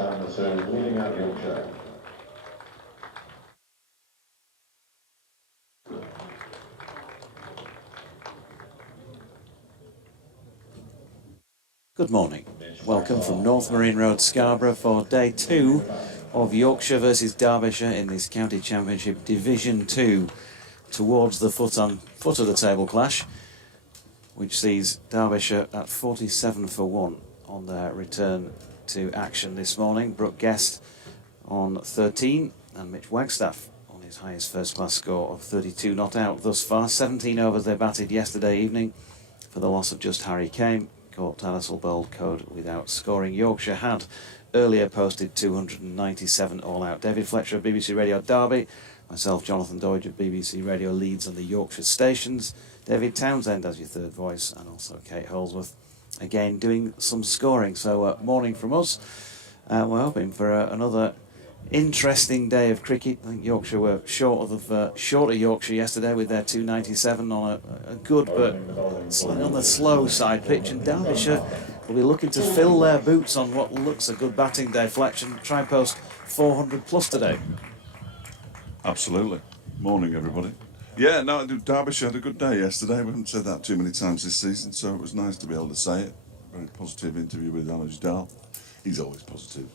Stan the service leading out Yorkshire. Good morning. Welcome from North Marine Road, Scarborough for day 2 of Yorkshire versus Derbyshire in this County Championship Division 2 towards the foot of the table clash, which sees Derbyshire at 47 for 1 on their return to action this morning. Brooke Guest on 13 and Mitch Wagstaff on his highest first class score of 32 not out thus far. 17 overs they batted yesterday evening for the loss of just Harry Kane. Caught Tattersall bowled code without scoring. Yorkshire had earlier posted 297 all out. David Fletcher of BBC Radio Derby, myself Jonathan Doidge of BBC Radio Leeds and the Yorkshire stations, David Townsend as your third voice, and also Kate Holsworth again doing some scoring. So morning from us. We're hoping for another interesting day of cricket. I think Yorkshire were short of Yorkshire yesterday with their 297 on a good but slightly on the slow side pitch, and Derbyshire will be looking to fill their boots on what looks a good batting day. Fletch, and try and post 400 plus today. Absolutely. Morning everybody. Yeah, no, Derbyshire had a good day yesterday. We haven't said that too many times this season, so it was nice to be able to say it. Very positive interview with Alej Dahl. He's always positive.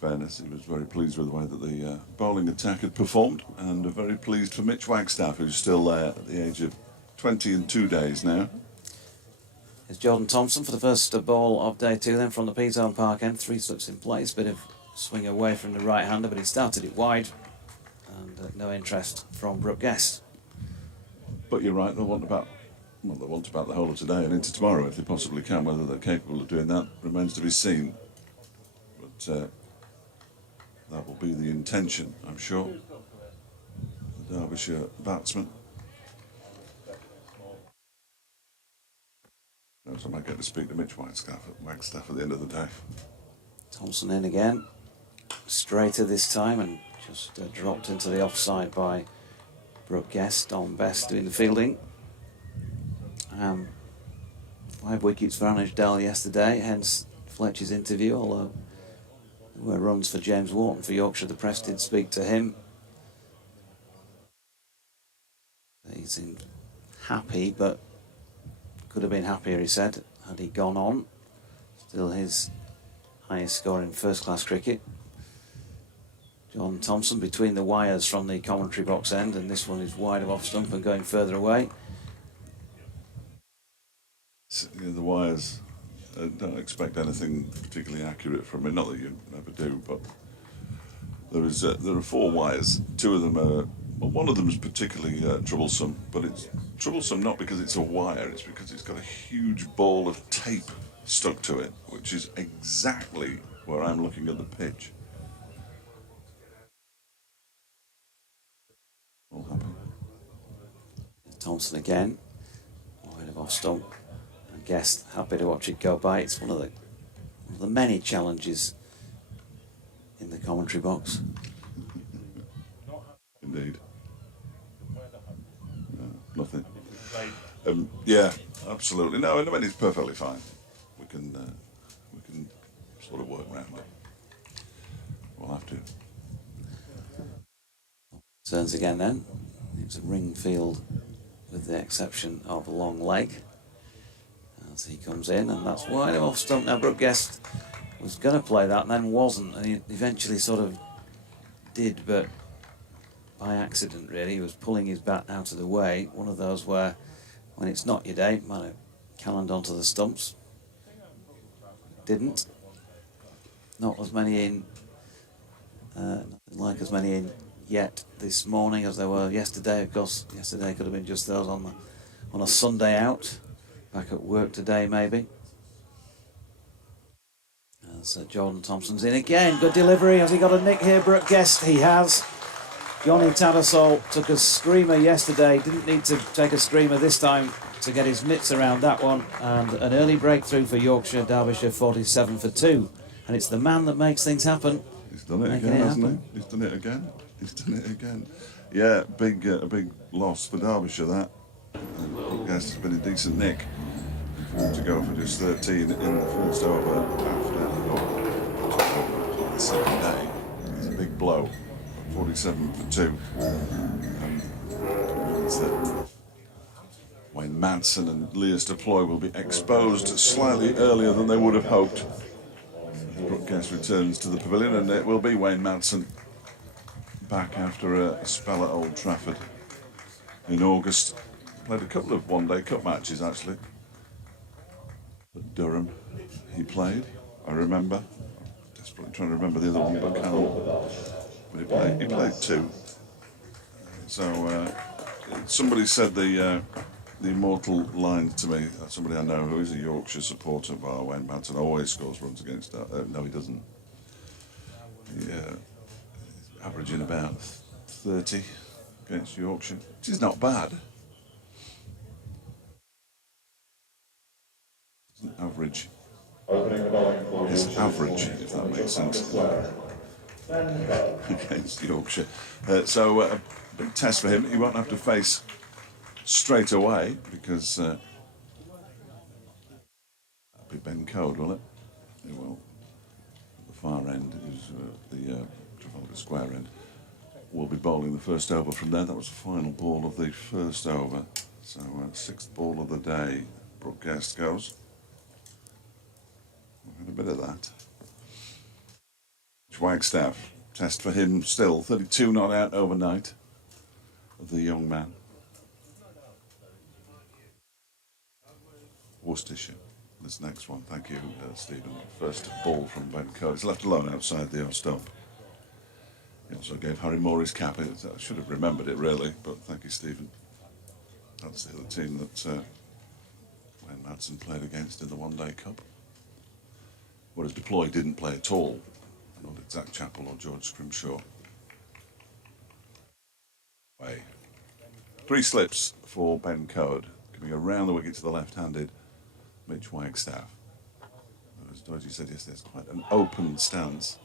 Fairness, he was very pleased with the way that the bowling attack had performed, and very pleased for Mitch Wagstaff, who's still there at the age of 20 and 2 days now. Here's Jordan Thompson for the first ball of day 2 then from the P-Zone Park end. 3 slips in place, bit of swing away from the right-hander, but he started it wide, and no interest from Brooke Guest. But you're right, they'll want about the whole of today and into tomorrow if they possibly can. Whether they're capable of doing that remains to be seen. But that will be the intention, I'm sure. The Derbyshire batsman. So I might get to speak to Mitch Wagstaff at the end of the day. Thompson in again. Straighter this time and just dropped into the offside by Brooke Guest. on Best doing the fielding. 5 wickets for Alej Dahl yesterday, hence Fletcher's interview, although there were runs for James Wharton for Yorkshire. The press did speak to him. He seemed happy, but could have been happier, he said, had he gone on. Still his highest score in first-class cricket. John Thompson between the wires from the commentary box end, and this one is wide of off stump and going further away. The wires, don't expect anything particularly accurate from it. Not that you never do, but there are 4 wires. 2 of them are. Well, one of them is particularly troublesome, but it's troublesome not because it's a wire, it's because it's got a huge ball of tape stuck to it, which is exactly where I'm looking at the pitch. All happy. Thompson again, wide of off stump. And Guest happy to watch it go by. It's one of the many challenges in the commentary box. Indeed. No, nothing. Yeah, absolutely. No, I mean, it's perfectly fine. We can sort of work around it. We'll have to. Turns again then. It's a ring field with the exception of a long leg. As he comes in, and that's wide of off stump. Now Brooke Guest was going to play that and then wasn't, and he eventually sort of did, but by accident really. He was pulling his bat out of the way. One of those where when it's not your day, might have cannoned onto the stumps. Didn't. Not as many in, nothing like as many in yet this morning as there were yesterday. Of course, yesterday could have been just those on a Sunday out. Back at work today, maybe. As Jordan Thompson's in again. Good delivery. Has he got a nick here, Brooke Guest? He has. Johnny Tattersall took a screamer yesterday. Didn't need to take a screamer this time to get his mitts around that one. And an early breakthrough for Yorkshire. Derbyshire 47 for 2. And it's the man that makes things happen. He's done it again, hasn't he? He's done it again. He's done it again. Yeah, a big loss for Derbyshire, that. Brooke Guest has been a decent nick. For him to go for just 13 in the first over after second day. It's a big blow. 47 for 2. Means that Wayne Madsen and Lias Deploy will be exposed slightly earlier than they would have hoped. Brooke Guest returns to the pavilion, and it will be Wayne Madsen back after a spell at Old Trafford in August. Played a couple of one-day cup matches actually. At Durham, he played. I remember. I'm desperately trying to remember the other one, but can't. But he played 2. So somebody said the immortal line to me. Somebody I know who is a Yorkshire supporter of Wayne Madsen always scores runs against. No, he doesn't. He's averaging about 30 against Yorkshire, which is not bad. Average is average, if that makes sense, against Yorkshire. So a big test for him. He won't have to face straight away because that'll be Ben Code, will it? It will. At the far end is the Trafalgar Square end. Will be bowling the first over from there. That was the final ball of the first over. So 6th ball of the day. Brooke Guest goes. A bit of that. Wagstaff, test for him still. 32 not out overnight of the young man. Worcestershire, this next one. Thank you, Stephen. First ball from Ben Code. He's left alone outside the off stump. He also gave Harry Moore his cap. I should have remembered it really, but thank you, Stephen. That's the other team that Wayne Madsen played against in the One Day Cup. Whereas Deploy didn't play at all. Not Zach Chappell or George Scrimshaw. 3 slips for Ben Code, coming around the wicket to the left-handed Mitch Wagstaff. As Dodgy said yesterday, it's quite an open stance.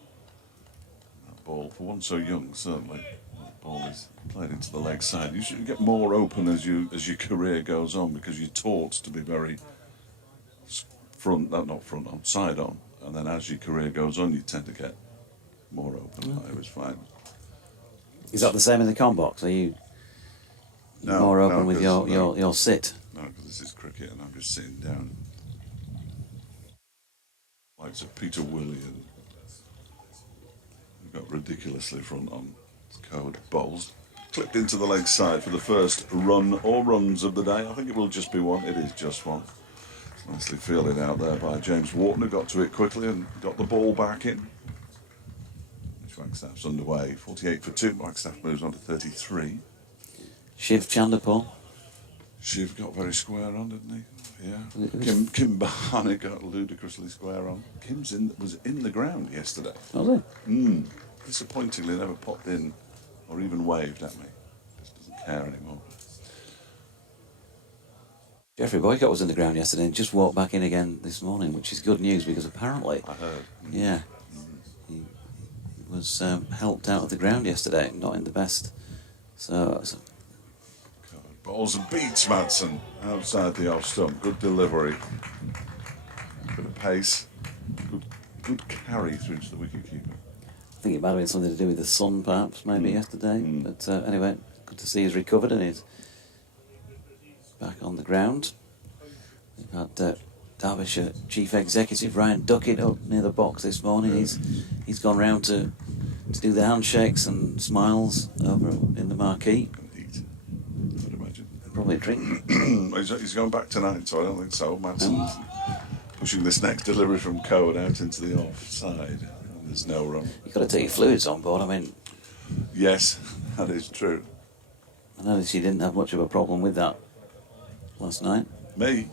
That ball, for one so young, certainly. That ball is played into the leg side. You should get more open as your career goes on, because you're taught to be very side on. And then as your career goes on, you tend to get more open. It was fine. Is that the same in the com box? Are you more open with your sit? No, because this is cricket and I'm just sitting down. Like Peter Willey and we've got ridiculously front on Code bowls. Clipped into the leg side for the first run or runs of the day. I think it will just be one. It is just one. Nicely fielded out there by James Wharton, who got to it quickly and got the ball back in. Wagstaff's underway. 48 for 2. Wagstaff moves on to 33. Shiv Chanderpaul. Shiv got very square on, didn't he? Yeah. Kim Bahani got ludicrously square on. Was in the ground yesterday. Was he? Disappointingly never popped in or even waved at me. Just doesn't care anymore. Jeffrey Boycott was in the ground yesterday and just walked back in again this morning, which is good news because apparently, I heard. Yeah, he was helped out of the ground yesterday, not in the best. So Balls and beats Madsen outside the off stump. Good delivery. Bit of pace. Good carry through to the wicketkeeper. I think it might have been something to do with the sun, perhaps, maybe yesterday. But anyway, good to see he's recovered and he's back on the ground. We've had Derbyshire Chief Executive Ryan Duckett up near the box this morning. He's gone round to do the handshakes and smiles over in the marquee. Eat, I'd imagine. Probably a drink. He's going back tonight, so I don't think so. Madsen's pushing this next delivery from Code out into the offside. There's no run. You've got to take your fluids on board. I mean, yes, that is true. I noticed you didn't have much of a problem with that last night. Me?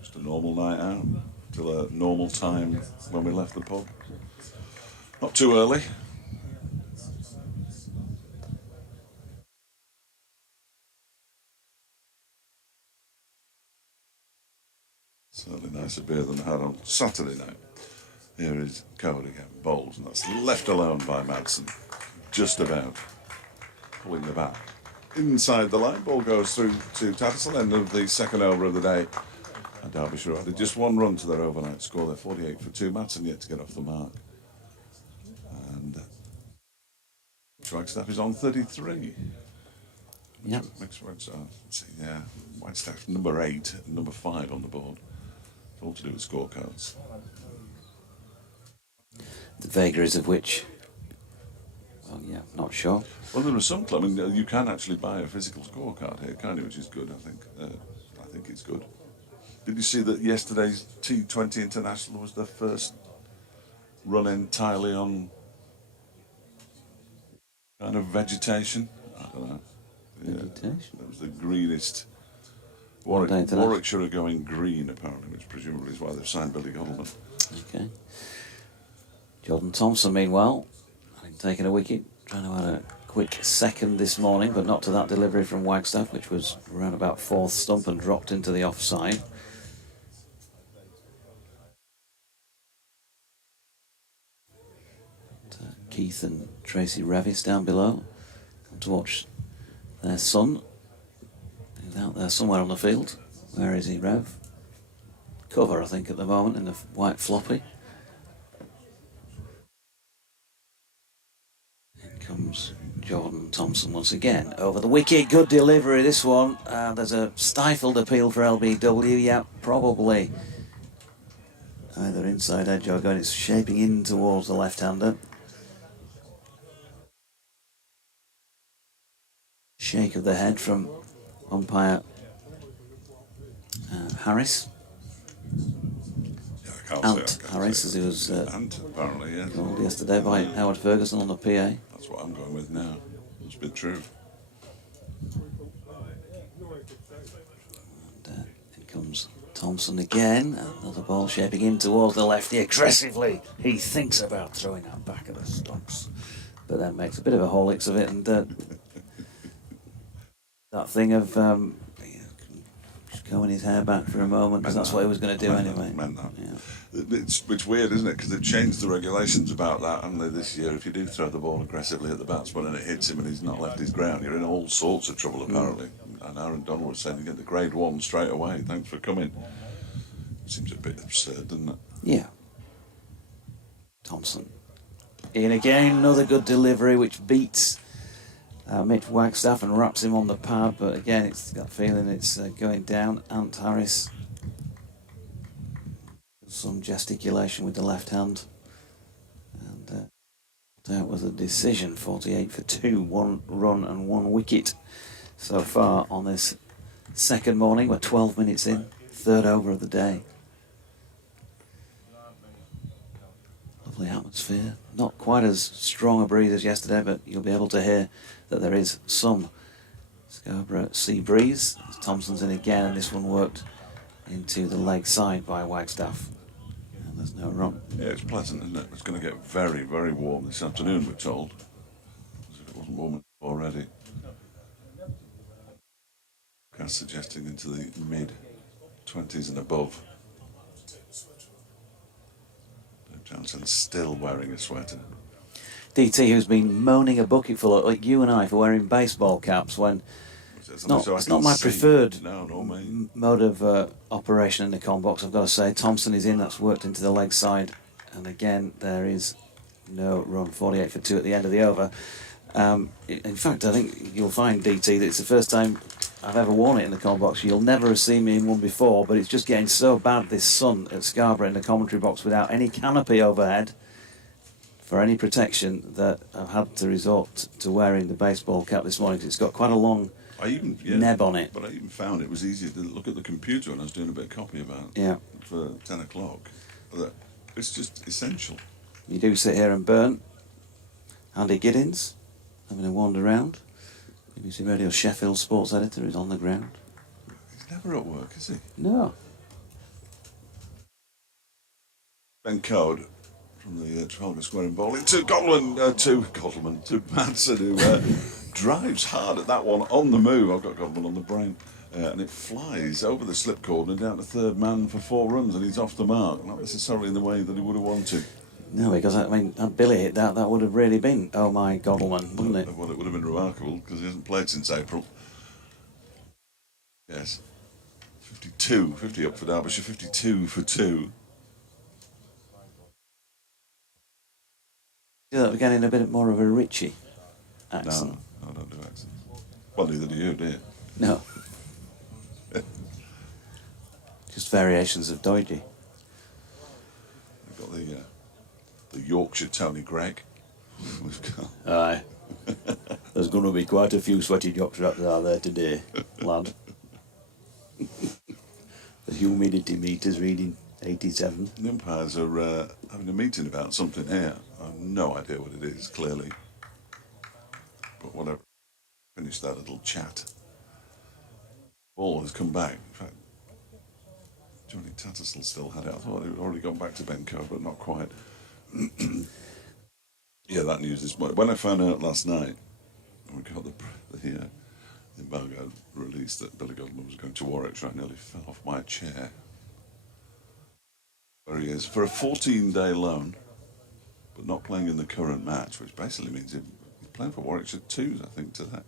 Just a normal night out till a normal time when we left the pub. Not too early. Certainly nicer beer than I had on Saturday night. Here is Code again, bowls, and that's left alone by Madsen. Just about pulling the bat inside the line. Ball goes through to Tattersall, end of the second over of the day. And Derbyshire added just one run to their overnight score. They're 48 for 2. Madsen yet to get off the mark. Wagstaff is on 33. Yeah. Let's see, yeah. Wagstaff number 8 and number 5 on the board. It's all to do with scorecards. The vagaries of which, well, yeah, not sure. Well, there are some clubs. I mean, you can actually buy a physical scorecard here, can't you? Which is good, I think. I think it's good. Did you see that yesterday's T20 International was the first run entirely on kind of vegetation? I don't know. Yeah, Vegetation? that was the greenest. Warwickshire are going green, apparently, which presumably is why they've signed Billy Goldman. Okay. Jordan Thompson, meanwhile, having taken a wicket, trying to add a quick second this morning, but not to that delivery from Wagstaff, which was around about fourth stump and dropped into the offside. Keith and Tracy Revis down below come to watch their son. He's out there somewhere on the field. Where is he, Rev? Cover, I think, at the moment, in the white floppy. In comes Jordan Thompson once again over the wicket. Good delivery, this one. There's a stifled appeal for LBW. Yeah, probably either inside edge or going. It's shaping in towards the left-hander. Shake of the head from umpire Harris. Yeah, I can't Ant say, Harris, as he was Ant, apparently, yeah. called yesterday by Howard Ferguson on the PA. That's what I'm going with now. It's been true. And in comes Thompson again. Another ball shaping in towards the lefty aggressively. He thinks about throwing that back of the stumps, but then makes a bit of a Horlicks of it, and that thing of just going his hair back for a moment, because that's what he was going to do anyway. Yeah. It's weird, isn't it? Because they've changed the regulations about that, haven't they, this year? If you do throw the ball aggressively at the batsman and it hits him and he's not left his ground, you're in all sorts of trouble, apparently. And Aaron Donald was saying you get the grade 1 straight away. Thanks for coming. Seems a bit absurd, doesn't it? Yeah. Thompson. In again, another good delivery which beats Mitch Wagstaff and wraps him on the pad, but again, it's got feeling it's going down. Ant Harris, some gesticulation with the left hand, and that was a decision. 48 for 2, 1 run and 1 wicket so far on this second morning. We're 12 minutes in, third over of the day. Lovely atmosphere, not quite as strong a breeze as yesterday, but you'll be able to hear that there is some Scarborough sea breeze. Thompson's in again, and this one worked into the leg side by Wagstaff. And there's no run. Yeah, it's pleasant, isn't it? It's going to get very, very warm this afternoon, we're told. As if it wasn't warm already. Kind of suggesting into the mid-20s and above. Dave Johnson's still wearing a sweater. DT, who's been moaning a bucketful like you and I for wearing baseball caps when it's not my preferred mode of operation in the com box, I've got to say. Thompson is in, that's worked into the leg side, and again there is no run. 48 for 2 at the end of the over. In fact, I think you'll find, DT, that it's the first time I've ever worn it in the com box. You'll never have seen me in one before, but it's just getting so bad this sun at Scarborough in the commentary box without any canopy overhead for any protection that I've had to resort to wearing the baseball cap this morning, because it's got quite a long neb on it. But I even found it was easier to look at the computer when I was doing a bit of copy about for 10 o'clock. It's just essential. You do sit here and burn. Andy Giddins having a wander around. BBC Radio Sheffield sports editor is on the ground. He's never at work, is he? No. Ben Code from the Trafalgar Square in bowling to Godleman, to Madsen, who drives hard at that one on the move. I've got Godleman on the brain. And it flies over the slip cord and down to third man for 4 runs, and he's off the mark. Not necessarily in the way that he would have wanted. No, because, I mean, had Billy hit that would have really been, oh my Godleman, wouldn't it? Well, it would have been remarkable, because he hasn't played since April. Yes. 50 up for Derbyshire, 52 for 2. Yeah, we're getting a bit more of a Richie. accent. No, I don't do accents. Well, neither do you, do you? No. Just variations of Deutsche. We've got the Yorkshire Tony Gregg. We've got Aye. There's going to be quite a few sweaty Yorkshire up there today, lad. The humidity meter's reading 87. the umpires are having a meeting about something here. I have no idea what it is, clearly. But whatever. Finished that little chat. Ball has come back. In fact, Johnny Tattersall still had it. I thought it had already gone back to Benco, but not quite. Yeah, that news this morning. When I found out last night, we got the embargo release that Billy Goldman was going to Warwickshire, I nearly fell off my chair. There he is, for a 14-day loan, but not playing in the current match, which basically means he's playing for Warwickshire 2s, I think, today.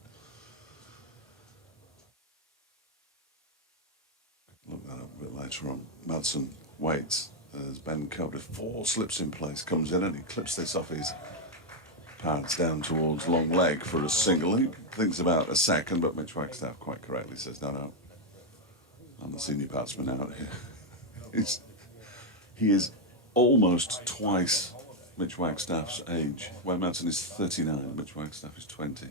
Look that up a bit later on. Madsen waits as Ben Cobra 4 slips in place, comes in and he clips this off his pads down towards long leg for a single. He thinks about a second, but Mitch Wagstaff quite correctly says, no, I'm the senior batsman out here. He is almost twice Mitch Wagstaff's age. Wayne Madsen is 39, Mitch Wagstaff is 20.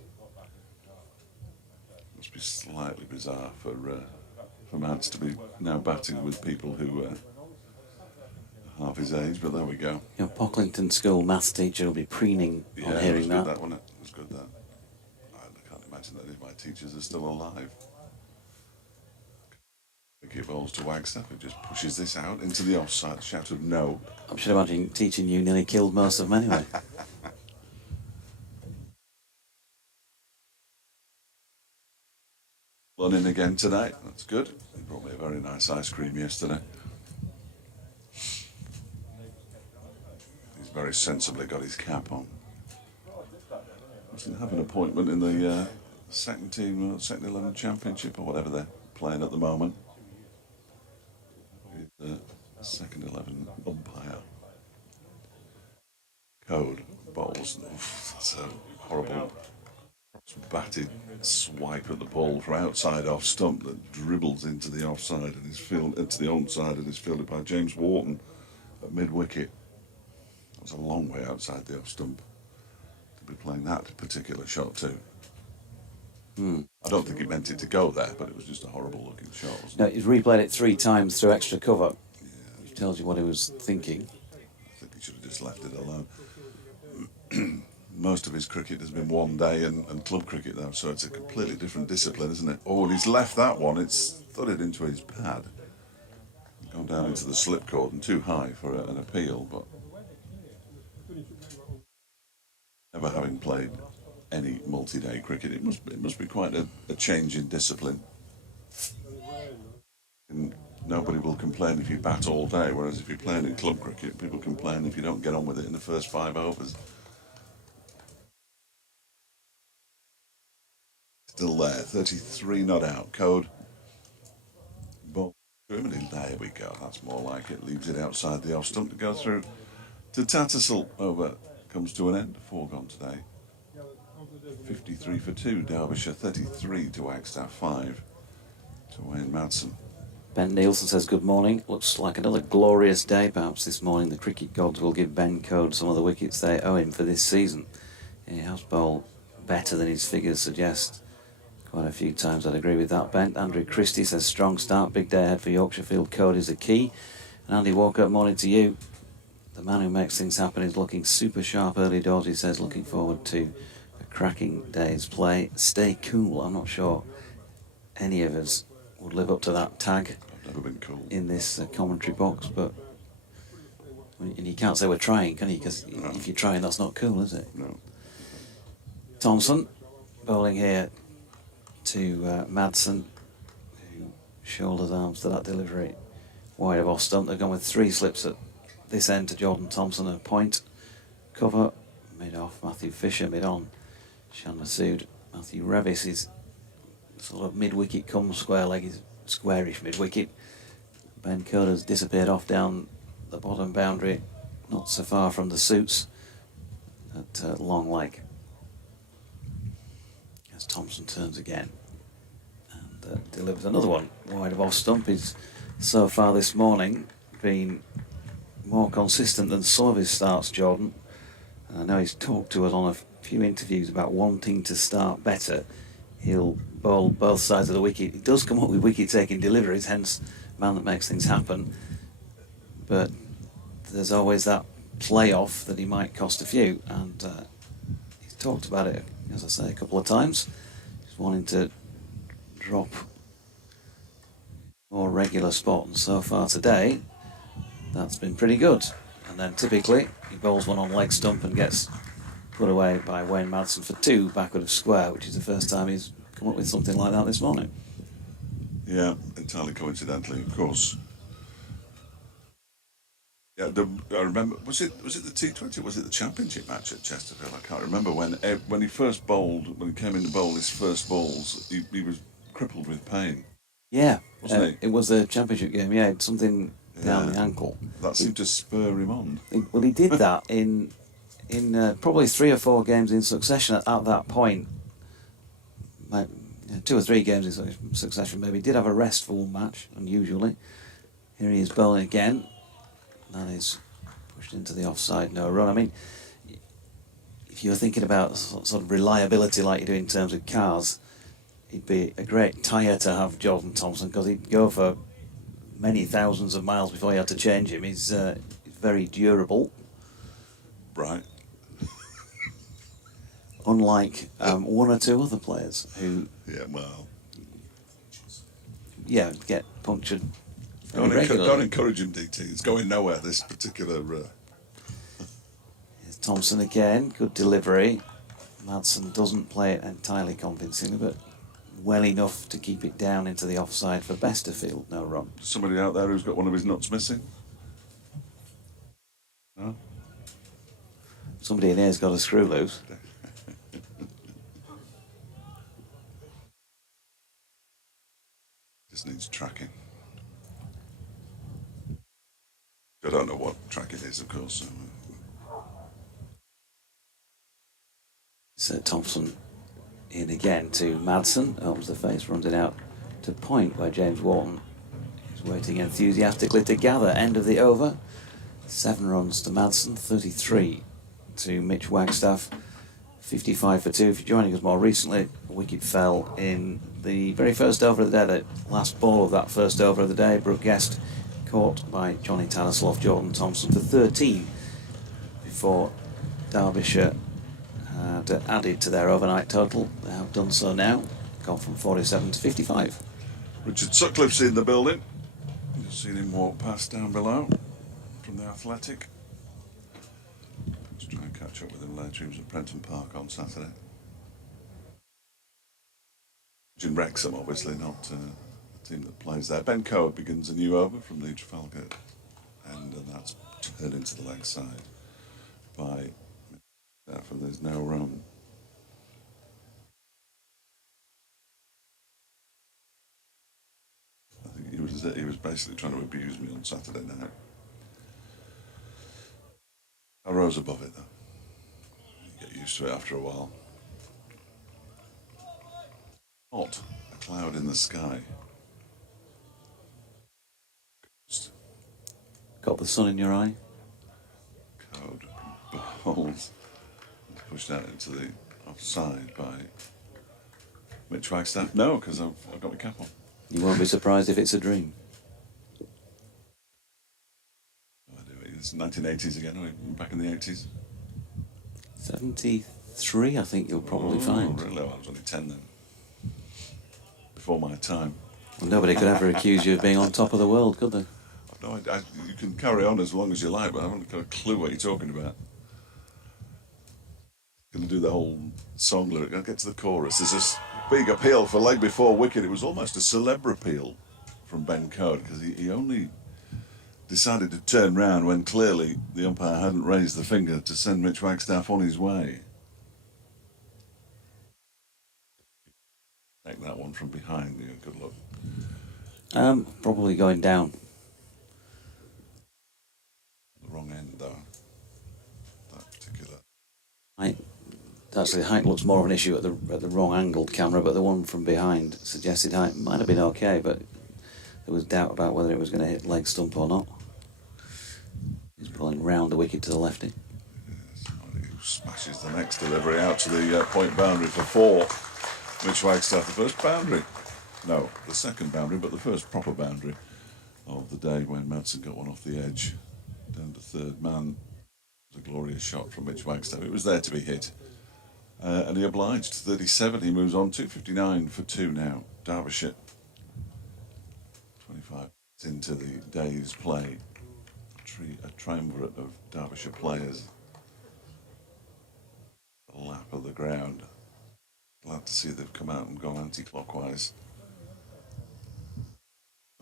Must be slightly bizarre for Mads to be now batting with people who are half his age, but there we go. Your Pocklington School maths teacher will be preening on hearing that. It was good, that, wasn't it? It was good, that. I can't imagine that if my teachers are still alive. Wicket balls to Wagstaff, it just pushes this out into the offside, shouted no. I should imagine teaching you nearly killed most of them anyway. Running again today, that's good. He brought me a very nice ice cream yesterday. He's very sensibly got his cap on. Doesn't have an appointment in the second team, second 11 championship or whatever they're playing at the moment. He's the second 11 umpire. Code bowls. Oof, that's a horrible batted swipe at the ball from outside off stump that dribbles into the offside and is into the onside and is fielded by James Wharton at mid wicket. That was a long way outside the off stump to be playing that particular shot too. I don't think he meant it to go there, but it was just a horrible looking shot, wasn't No, he's replayed it 3 times through extra cover. Yeah. Which tells you what he was thinking. I think he should have just left it alone. Most of his cricket has been one day and club cricket though, so it's a completely different discipline, isn't it? Oh, and he's left that one, it's thudded into his pad. Gone down into the slip cord and too high for an appeal, but never having played any multi-day cricket, it must be quite a change in discipline. And nobody will complain if you bat all day, whereas if you're playing in club cricket, people complain if you don't get on with it in the first 5 overs. Still there, 33 not out. Code. Ball. There we go. That's more like it. Leaves it outside the off stump to go through to Tattersall. Over. Comes to an end. 4 gone today. 53 for 2. Derbyshire 33 to Wagstaff 5 to Wayne Madsen. Ben Nielsen says good morning. Looks like another glorious day. Perhaps this morning the cricket gods will give Ben Code some of the wickets they owe him for this season. He has bowled better than his figures suggest. Quite a few times I'd agree with that, Ben. Andrew Christie says strong start, big day ahead for Yorkshire. Field Code is the key. And Andy Walker, morning to you. The man who makes things happen is looking super sharp early doors. He says looking forward to a cracking day's play. Stay cool. I'm not sure any of us would live up to that tag. I've never been cool in this commentary box, but and you can't say we're trying, can you? Because if you're trying, that's not cool, is it? No. Thompson bowling here to Madsen, who shoulders arms to that delivery wide of off stump. They've gone with 3 slips at this end to Jordan Thompson, a point. Cover, mid off Matthew Fisher, mid on Shan Masood. Matthew Revis is sort of mid wicket come square leg, is squarish mid wicket. Ben Code has disappeared off down the bottom boundary, not so far from the suits at long leg. as Thompson turns again and delivers another one wide of off stump. He's so far this morning been more consistent than some of his starts, Jordan. I know he's talked to us on a few interviews about wanting to start better. He'll bowl both sides of the wicket. He does come up with wicket-taking deliveries, hence man that makes things happen. But there's always that play-off that he might cost a few, and he's talked about it, as I say, a couple of times. He's wanting to drop more regular spot, and so far today, that's been pretty good. And then typically, he bowls one on leg stump and gets put away by Wayne Madsen for 2 backward of square, which is the first time he's come up with something like that this morning. Yeah, entirely coincidentally, of course. Yeah, I remember. Was it the T20? Was it the Championship match at Chesterfield? I can't remember when he first bowled. When he came in to bowl his first balls, he was crippled with pain. Yeah, wasn't he? It was a Championship game. Yeah, something down the ankle. That seemed to spur him on. Well, he did that in probably 3 or 4 games in succession at that point. 2 or 3 games in succession, maybe. He did have a restful match, unusually. Here he is bowling again. And he's pushed into the offside, no run. I mean, if you're thinking about sort of reliability like you do in terms of cars, he'd be a great tyre to have, Jordan Thompson, because he'd go for many thousands of miles before you had to change him. He's very durable. Right. Unlike 1 or 2 other players who... get punctured. Don't encourage him, DT. It's going nowhere, this particular... Here's Thompson again, good delivery. Madsen doesn't play it entirely convincingly, but well enough to keep it down into the offside for Besterfield, no run. Somebody out there who's got one of his nuts missing? No? Somebody in here's got a screw loose. Just needs tracking. I don't know what track it is, of course. So Thompson in again to Madsen, opens the face, runs it out to point where James Wharton is waiting enthusiastically to gather. End of the over. 7 runs to Madsen, 33 to Mitch Wagstaff, 55 for 2. If you're joining us more recently, a wicket fell in the very first over of the day, the last ball of that first over of the day. Brooke Guest caught by Johnny Tattersall off Jordan Thompson for 13 before Derbyshire had added to their overnight total. They have done so now, gone from 47 to 55. Richard Sutcliffe's in the building. You've seen him walk past down below from the Athletic. Let's try and catch up with him later. He was at Prenton Park on Saturday. In Wrexham, obviously, not the team that plays there. Ben Coe begins a new over from the Trafalgar end, and that's turned into the leg side by Staff, and there's no run. I think he was basically trying to abuse me on Saturday night. I rose above it though. You get used to it after a while. Hot, a cloud in the sky. Got the sun in your eye? Code bowls. Pushed out into the offside by Mitch Wagstaff. No, because I've got my cap on. You won't be surprised if it's a dream. It's 1980s again, are we back in the 80s? 73, I think you'll probably find. Really? I was only 10 then. Before my time. Well, nobody could ever accuse you of being on top of the world, could they? No, you can carry on as long as you like, but I haven't got a clue what you're talking about. Going to do the whole song lyric. I'll get to the chorus. There's this big appeal for leg before wicket. It was almost a celeb appeal from Ben Coe, because he only decided to turn round when clearly the umpire hadn't raised the finger to send Mitch Wagstaff on his way. Take that one from behind you. Good luck. Probably going down. The wrong end, though. That particular. I Actually, height looks more of an issue at the wrong angled camera, but the one from behind suggested height might have been okay, but there was doubt about whether it was going to hit leg stump or not. He's pulling round the wicket to the lefty. Somebody who smashes the next delivery out to the point boundary for 4. Mitch Wagstaff, the first boundary. No, the second boundary, but the first proper boundary of the day when Madsen got one off the edge down to third man. It was a glorious shot from Mitch Wagstaff. It was there to be hit. And he obliged. 37, he moves on. 259 for 2 now. Derbyshire. 25 into the day's play. A triumvirate of Derbyshire players. The lap of the ground. Glad to see they've come out and gone anti-clockwise.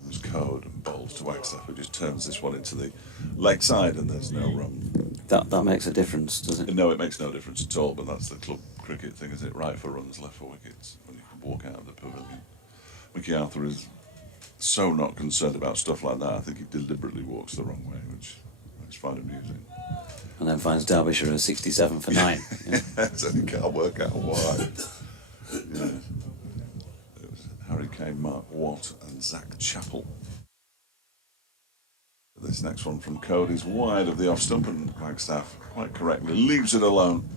Comes Code and bowls to Wagstaff, who just turns this one into the leg side, and there's no run. That makes a difference, does it? No, it makes no difference at all, but that's the club cricket thing, is it? Right for runs, left for wickets, when you can walk out of the pavilion. Mickey Arthur is so not concerned about stuff like that. I think he deliberately walks the wrong way, which I just find amusing. And then finds Derbyshire at 67 for 9. Yeah. So he can't work out why. Yeah. It was Harry Kane, Mark Watt and Zach Chappell. This next one from Code is wide of the off stump, and Wagstaff quite correctly leaves it alone.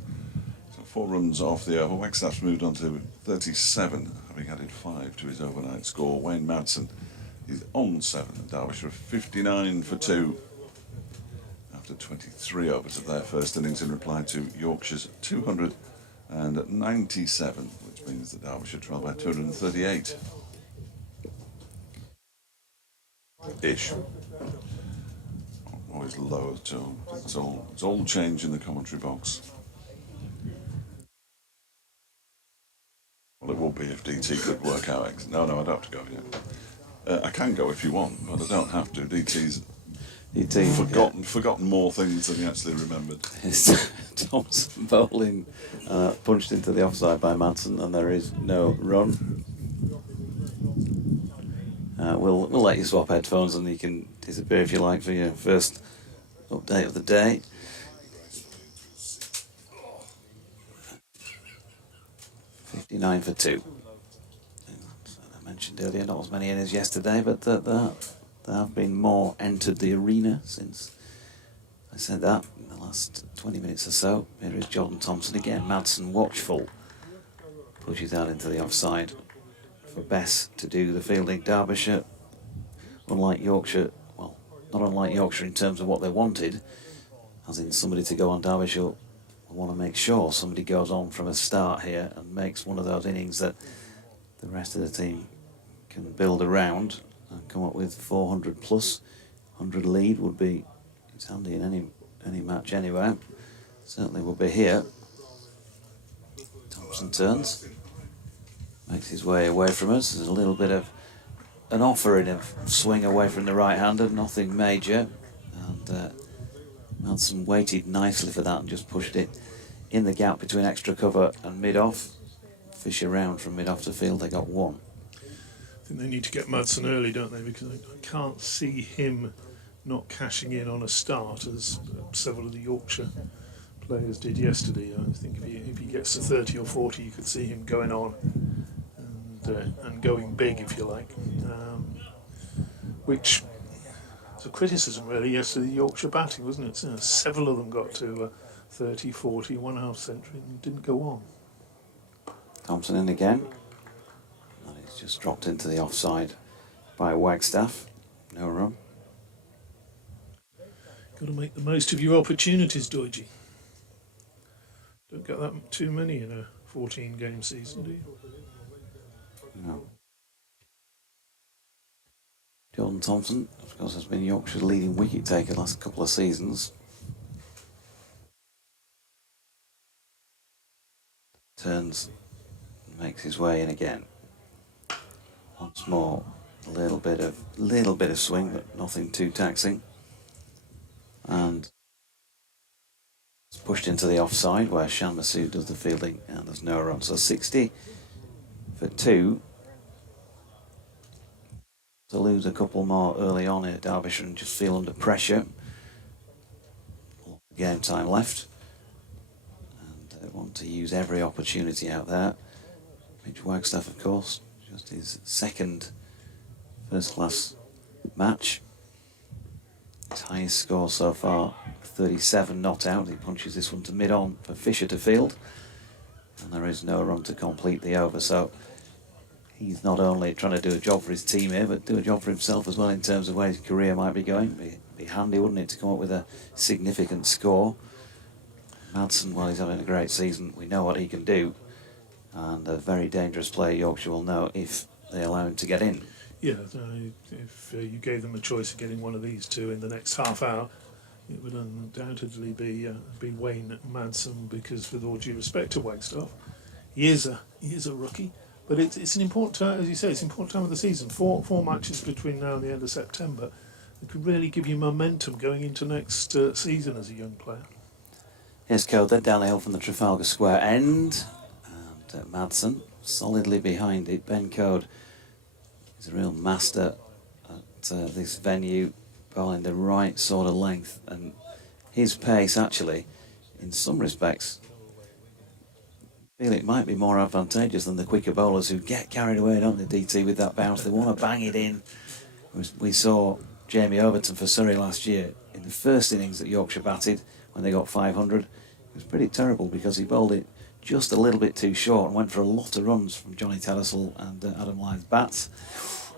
So 4 runs off the over. Wagstaff's moved on to 37, having added 5 to his overnight score. Wayne Madsen is on 7, and Derbyshire 59 for 2 after 23 overs of their first innings in reply to Yorkshire's 297, which means that Derbyshire trail by 238 ish. Always low too. It's all change in the commentary box. Well, it will be if DT could work out. No, I don't have to go yet. I can go if you want, but I don't have to. DT's forgotten more things than he actually remembered. It's Thompson bowling, punched into the offside by Madsen, and there is no run. We'll let you swap headphones, and you can disappear if you like for your first update of the day. .59 for 2. As I mentioned earlier, not as many in as yesterday, but there have been more entered the arena since I said that in the last 20 minutes or so. Here is Jordan Thompson again. Madsen watchful. Pushes out into the offside for Bess to do the fielding. Derbyshire, unlike Yorkshire, well, not unlike Yorkshire in terms of what they wanted, as in somebody to go on. Derbyshire want to make sure somebody goes on from a start here and makes one of those innings that the rest of the team can build around and come up with 400 plus. 100 lead would be, it's handy in any match anyway. Certainly will be here. Thompson turns, makes his way away from us. There's a little bit of an offering of swing away from the right-hander, nothing major, and Madsen waited nicely for that and just pushed it in the gap between extra cover and mid-off. Fish around from mid-off to field, they got 1. I think they need to get Madsen early, don't they? Because I can't see him not cashing in on a start, as several of the Yorkshire players did yesterday. I think if he gets to 30 or 40, you could see him going on and going big, if you like. Which was a criticism, really, yesterday, Yorkshire batting, wasn't it? Several of them got to 30, 40, 1/2 century and didn't go on. Thompson in again. And it's just dropped into the offside by Wagstaff. No run. Got to make the most of your opportunities, Doidgy. Don't get that too many in a 14-game season, do you? No. Jordan Thompson, of course, has been Yorkshire's leading wicket taker the last couple of seasons. Turns and makes his way in again. Once more, a little bit of swing, but nothing too taxing. And it's pushed into the offside where Shan Masood does the fielding, and there's no run. So 60 for 2. To lose a couple more early on in Derbyshire and just feel under pressure. Game time left. And want to use every opportunity out there. Mitch Wagstaff, of course, just his second first-class match. His highest score so far, 37 not out. He punches this one to mid-on for Fisher to field. And there is no run to complete the over, so he's not only trying to do a job for his team here, but do a job for himself as well in terms of where his career might be going. Be handy, wouldn't it, to come up with a significant score. Madsen, while he's having a great season, we know what he can do, and a very dangerous player Yorkshire will know if they allow him to get in. Yeah, if you gave them a choice of getting one of these two in the next half hour, it would undoubtedly be Wayne Madsen, because with all due respect to Wagstaff, he is a rookie, but it's an important time, as you say, it's an important time of the season. Four matches between now and the end of September. It could really give you momentum going into next season as a young player. Here's Code, then down the hill from the Trafalgar Square end, and Madsen solidly behind it. Ben Code is a real master at this venue, bowling the right sort of length, and his pace actually, in some respects, I feel it might be more advantageous than the quicker bowlers who get carried away, don't they, DT, with that bounce. They want to bang it in. We saw Jamie Overton for Surrey last year in the first innings that Yorkshire batted when they got 500. It was pretty terrible because he bowled it just a little bit too short and went for a lot of runs from Johnny Tattersall and Adam Lythe's bats.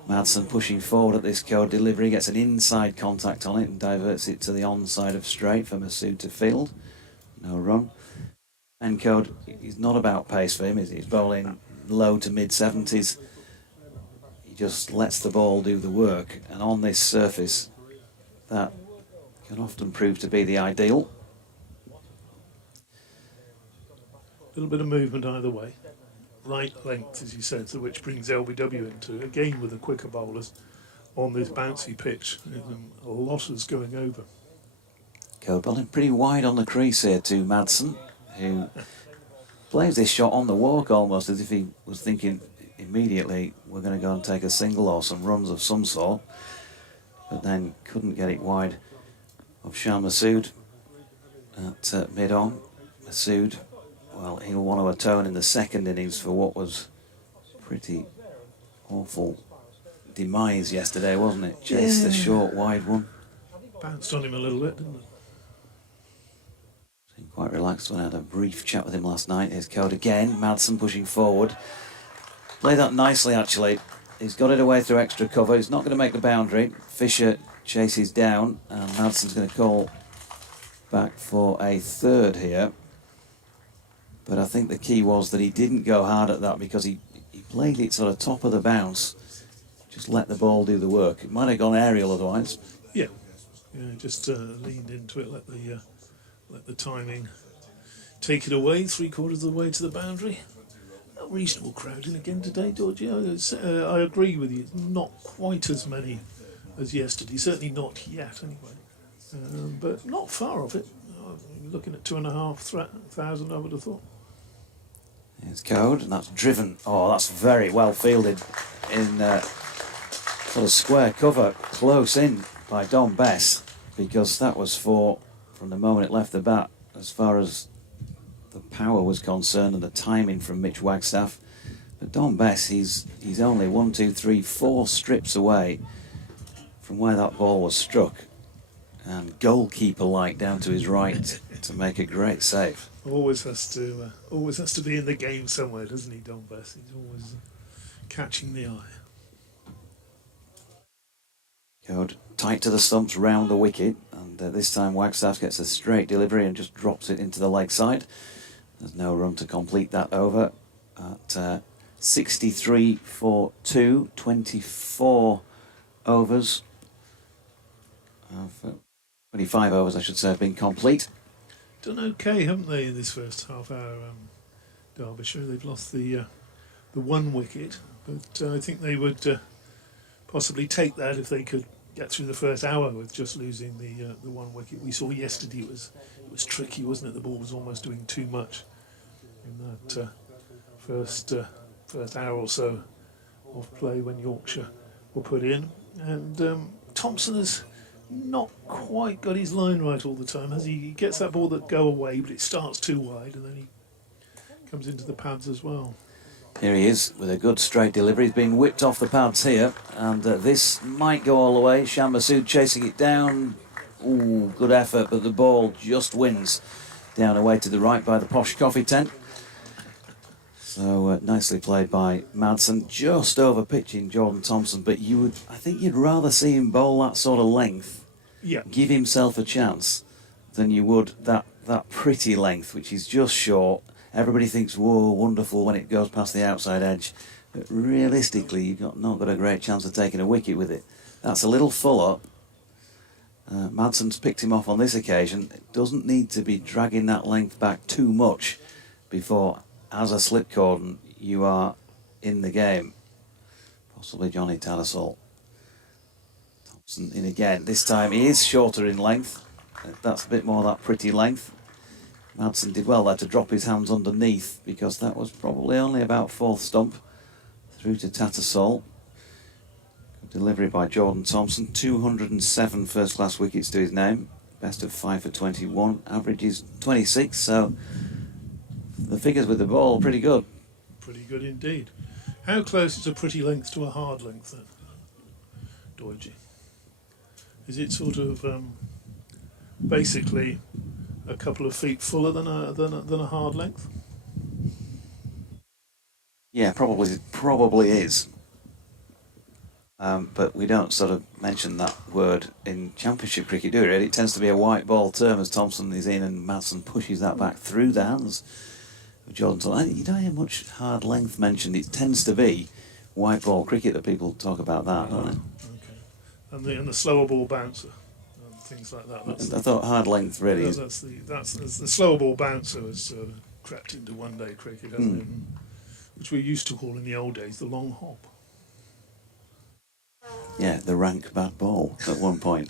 Madsen pushing forward at this Code delivery, gets an inside contact on it and diverts it to the onside of straight for Masood to field. No run. Ben Code is not about pace for him. He's bowling low to mid-70s. He just lets the ball do the work, and on this surface that can often prove to be the ideal. A little bit of movement either way. Right length, as you said, so which brings LBW into, again with the quicker bowlers on this bouncy pitch. A lot is going over. Code bowling pretty wide on the crease here to Madsen, who plays this shot on the walk almost as if he was thinking immediately we're going to go and take a single or some runs of some sort, but then couldn't get it wide of Shah Masood at mid-on. Masood, well, he'll want to atone in the second innings for what was pretty awful demise yesterday, wasn't it? Chased the short wide one. Bounced on him a little bit, didn't it? Seemed quite relaxed when I had a brief chat with him last night. Here's Code again. Madsen pushing forward. Played that nicely, actually. He's got it away through extra cover. He's not going to make the boundary. Fisher chases down, and Madsen's going to call back for a third here. But I think the key was that he didn't go hard at that because he played it sort of top of the bounce. Just let the ball do the work. It might have gone aerial otherwise. Yeah, just leaned into it, let the timing take it away, 3/4 of the way to the boundary. A reasonable crowding again today, Georgie. I agree with you. Not quite as many as yesterday. Certainly not yet, anyway. But not far off it. Looking at 2,500, I would have thought. Here's Code, and that's driven. Oh, that's very well fielded in sort of square cover, close in by Don Bess, because that was from the moment it left the bat, as far as the power was concerned and the timing from Mitch Wagstaff. But Don Bess, he's only 1, 2, 3, 4 strips away from where that ball was struck, and goalkeeper-like down to his right to make a great save. Always has to be in the game somewhere, doesn't he, Don Bess? He's always catching the eye. Code tight to the stumps, round the wicket, and this time Wagstaff gets a straight delivery and just drops it into the leg side. There's no run to complete that over at 63 for 2, 24 overs. 25 overs, I should say, have been complete. Done okay, haven't they, in this first half hour, Derbyshire? They've lost the one wicket, but I think they would possibly take that if they could get through the first hour with just losing the one wicket. We saw yesterday it was tricky, wasn't it? The ball was almost doing too much in that first hour or so of play when Yorkshire were put in. And Thompson has not quite got his line right all the time, has he? He gets that ball that go away, but it starts too wide, and then he comes into the pads as well. Here he is with a good straight delivery. He's been whipped off the pads here, and this might go all the way. Shan Masood chasing it down. Ooh, good effort, but the ball just wins down away to the right by the posh coffee tent. So nicely played by Madsen, just over pitching Jordan Thompson, but I think you'd rather see him bowl that sort of length, Yeah. give himself a chance, than you would that pretty length, which is just short. Everybody thinks, whoa, wonderful when it goes past the outside edge, but realistically, you've not got a great chance of taking a wicket with it. That's a little fuller. Madsen's picked him off on this occasion. It doesn't need to be dragging that length back too much before, as a slip cordon, you are in the game. Possibly Johnny Tattersall. Thompson in again. This time he is shorter in length. That's a bit more that pretty length. Madsen did well there to drop his hands underneath, because that was probably only about fourth stump through to Tattersall. Good delivery by Jordan Thompson. 207 first-class wickets to his name. Best of 5 for 21. Average is 26, so the figures with the ball are pretty good. Pretty good indeed. How close is a pretty length to a hard length then, Doidgy? Is it sort of basically a couple of feet fuller than a hard length? Yeah, probably is. But we don't sort of mention that word in Championship cricket, do we? Really? It tends to be a white ball term as Thompson is in and Madsen pushes that back through the hands of Jordan Thompson. You don't hear much hard length mentioned. It tends to be white ball cricket that people talk about that, don't they? Okay. And the slower ball bouncer and things like that. I thought hard length really is. That's the slower ball bouncer has crept into one-day cricket, hasn't it? Which we used to call in the old days the long hop. Yeah, the rank bad ball at one point.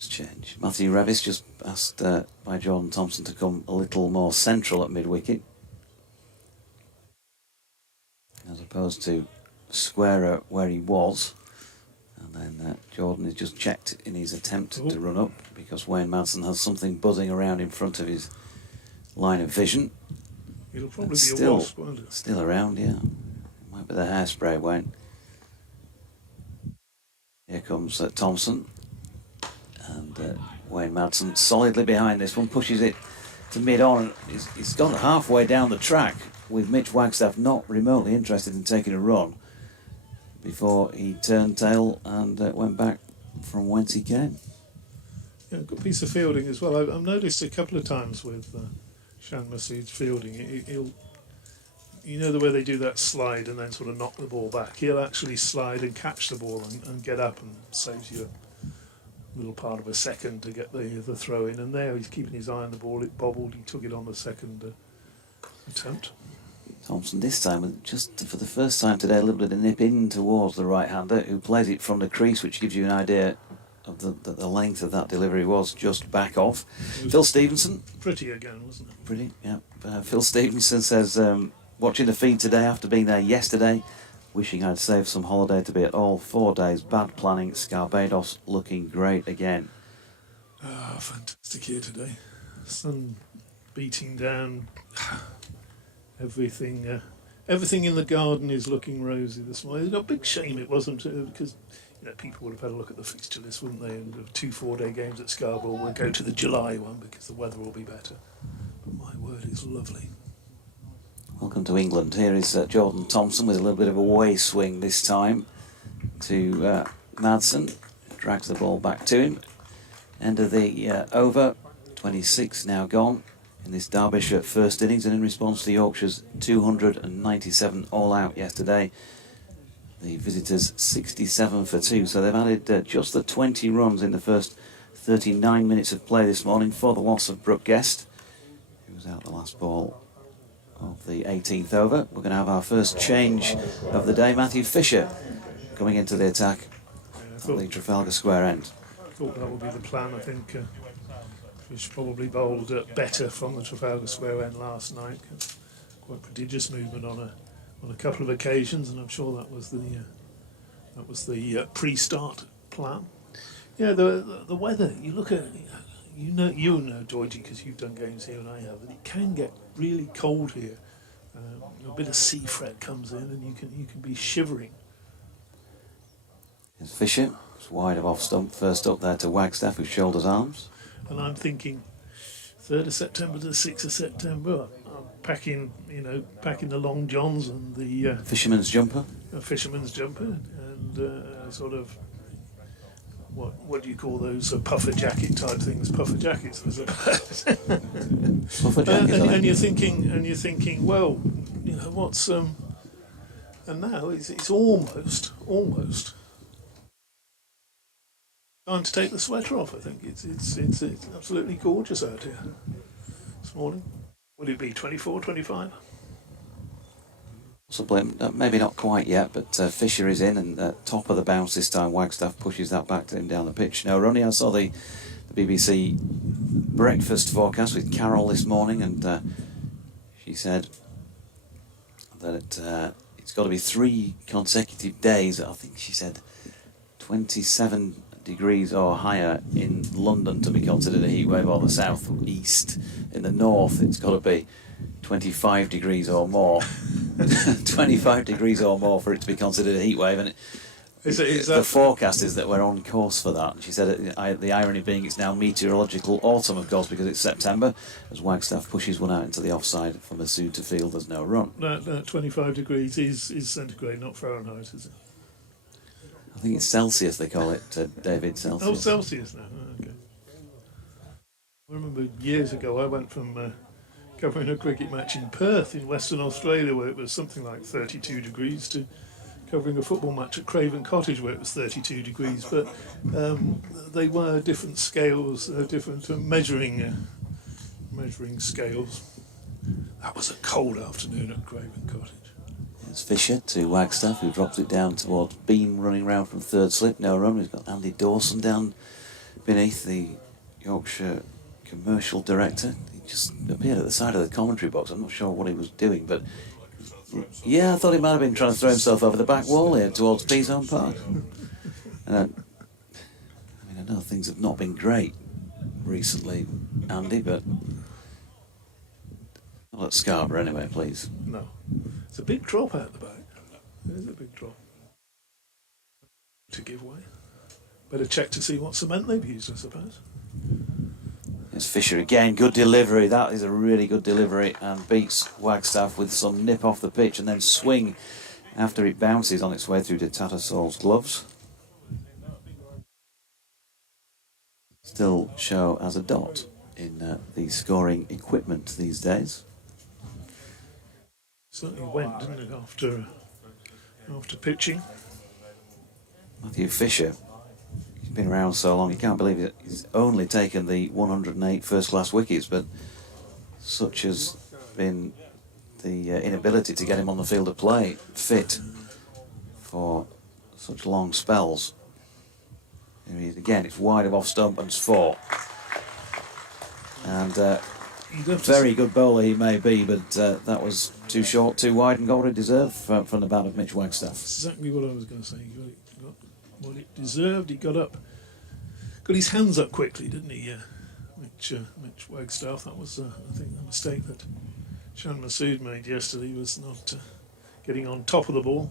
Change. Matthew Revis just asked by Jordan Thompson to come a little more central at mid-wicket, as opposed to squarer where he was. And then Jordan is just checked in his attempt to run up, because Wayne Madsen has something buzzing around in front of his line of vision. It'll probably be a wasp, won't it? Still around, yeah. Might be the hairspray, Wayne. Here comes Thompson. And Wayne Madsen solidly behind this one, pushes it to mid-on. He's gone halfway down the track, with Mitch Wagstaff not remotely interested in taking a run, before he turned tail and went back from whence he came. Yeah, good piece of fielding as well. I've noticed a couple of times with Shan Masood's fielding, he'll, you know, the way they do that slide and then sort of knock the ball back, he'll actually slide and catch the ball and get up, and saves you a little part of a second to get the throw in. And there he's keeping his eye on the ball. It bobbled, he took it on the second attempt. Thompson this time, just for the first time today, a little bit of nip in towards the right-hander, who plays it from the crease, which gives you an idea of the length of that delivery was just back off. Phil Stevenson. Pretty again, wasn't it? Pretty, yeah. Phil Stevenson says, watching the feed today after being there yesterday, wishing I'd saved some holiday to be at all 4 days. Bad planning. Scarbados looking great again. Ah, fantastic here today. Sun beating down. Everything in the garden is looking rosy this morning. It's a big shame it wasn't, because people would have had a look at the fixture list, wouldn't they? And the 2 4-day games at Scarborough will go to the July one because the weather will be better. But my word, it's lovely. Welcome to England. Here is Jordan Thompson with a little bit of a way swing this time to Madsen. Drags the ball back to him. End of the over. 26 now gone in this Derbyshire first innings, and in response to Yorkshire's 297 all-out yesterday, the visitors 67 for 2. So they've added just the 20 runs in the first 39 minutes of play this morning for the loss of Brooke Guest, who was out the last ball of the 18th over. We're going to have our first change of the day. Matthew Fisher coming into the attack at the Trafalgar Square end. I thought that would be the plan. I think Fish probably bowled better from the Trafalgar Square end last night. Quite prodigious movement on a couple of occasions, and I'm sure that was the pre-start plan. Yeah, the weather. You look at, you know, Georgie, because you've done games here and I have. It can get really cold here. A bit of sea fret comes in, and you can be shivering. Here's Fisher. It's wide of off stump. First up there to Wagstaff with shoulders arms. And I'm thinking, 3rd of September to the 6th of September. I'm packing the long johns and the Fisherman's jumper. fisherman's jumper and sort of. What do you call those puffer jacket type things? Puffer jackets, I suppose. Puffer jackets, I and you're thinking, well, you know what's and now it's almost time to take the sweater off. I think it's absolutely gorgeous out here this morning. Would it be 24, 25? Possibly, maybe not quite yet, but Fisher is in and top of the bounce this time. Wagstaff pushes that back to him down the pitch. Now, Ronnie, I saw the BBC breakfast forecast with Carol this morning, and she said that it's got to be 3 consecutive days. I think she said 27 degrees or higher in London to be considered a heat wave, or the south east. In the north, it's got to be 25 degrees or more. 25 degrees or more for it to be considered a heat wave, and the forecast is that we're on course for that. And she said the irony being it's now meteorological autumn, of course, because it's September, as Wagstaff pushes one out into the offside from a Masood to field. There's no run. That 25 degrees is centigrade, not Fahrenheit, is it? I think it's Celsius, they call it, David, Celsius. Oh, Celsius now. Okay. I remember years ago I went from covering a cricket match in Perth in Western Australia where it was something like 32 degrees to covering a football match at Craven Cottage where it was 32 degrees, but they were different scales, different measuring scales. That was a cold afternoon at Craven Cottage. It's Fisher to Wagstaff, who drops it down towards Bean, running round from third slip. No run. We've got Andy Dawson down beneath, the Yorkshire commercial director. He just appeared at the side of the commentary box. I'm not sure what he was doing, but yeah, I thought he might have been trying to throw himself over the back wall here towards Peason Park. I know things have not been great recently, Andy, but not at Scarborough anyway, please. No. It's a big drop out the back. It is a big drop. To give way. Better check to see what cement they've used, I suppose. It's Fisher again, good delivery. That is a really good delivery, and beats Wagstaff with some nip off the pitch and then swing after it bounces on its way through to Tattersal's gloves. Still show as a dot in the scoring equipment these days. Certainly went, didn't it, after pitching. Matthew Fisher, he's been around so long, you can't believe it. He's only taken the 108 first-class wickets, but such has been the inability to get him on the field of play fit for such long spells. Again, it's wide of off stump and it's 4. And very good bowler he may be, but that was too short, too wide, and got what it deserved from the bat of Mitch Wagstaff. That's exactly what I was going to say. He got what it deserved. He got his hands up quickly, didn't he? Mitch Wagstaff. That was, I think, the mistake that Shan Masood made yesterday, was not getting on top of the ball,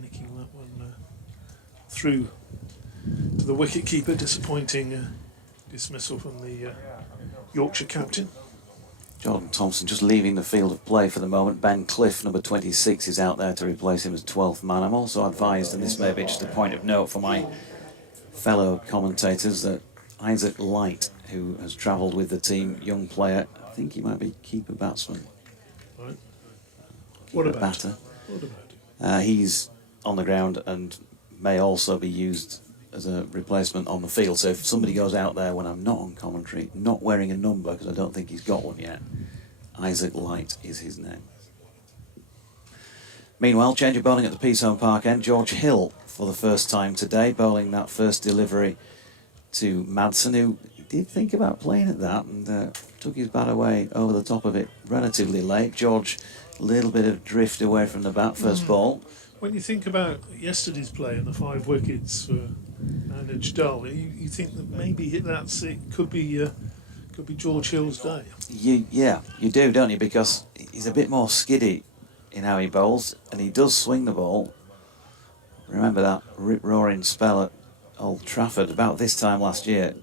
nicking that one through to the wicket keeper. Disappointing dismissal from the Yorkshire captain. Jordan Thompson just leaving the field of play for the moment. Ben Cliff, number 26, is out there to replace him as 12th man. I'm also advised, and this may be just a point of note for my fellow commentators, that Isaac Light, who has travelled with the team, young player, I think he might be keeper batsman. Right. What about batter. What about him? He's on the ground and may also be used as a replacement on the field. So if somebody goes out there when I'm not on commentary, not wearing a number, because I don't think he's got one yet, Isaac Light is his name. Meanwhile, change of bowling at the Peason Park end. George Hill, for the first time today, bowling that first delivery to Madsen, who did think about playing at that and took his bat away over the top of it relatively late. George, a little bit of drift away from the bat first ball. When you think about yesterday's play and the 5 wickets for managed dull. You think that maybe it could be George Hill's day. You do, don't you? Because he's a bit more skiddy in how he bowls, and he does swing the ball. Remember that rip-roaring spell at Old Trafford about this time last year.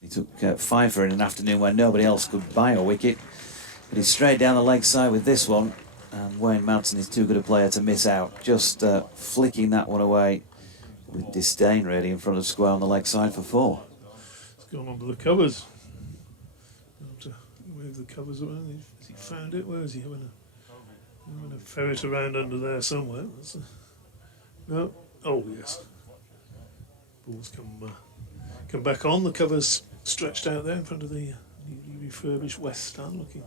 He took 5 for in an afternoon when nobody else could buy a wicket. But he's straight down the leg side with this one, and Wayne Madsen is too good a player to miss out. Just flicking that one away with disdain, really, in front of square on the leg side for 4. It's gone onto the covers. Have to move the covers around. Has he found it? Where is he? Having a ferret around under there somewhere. No. Oh yes. Ball's come back on. The covers stretched out there in front of the newly refurbished West Stand, looking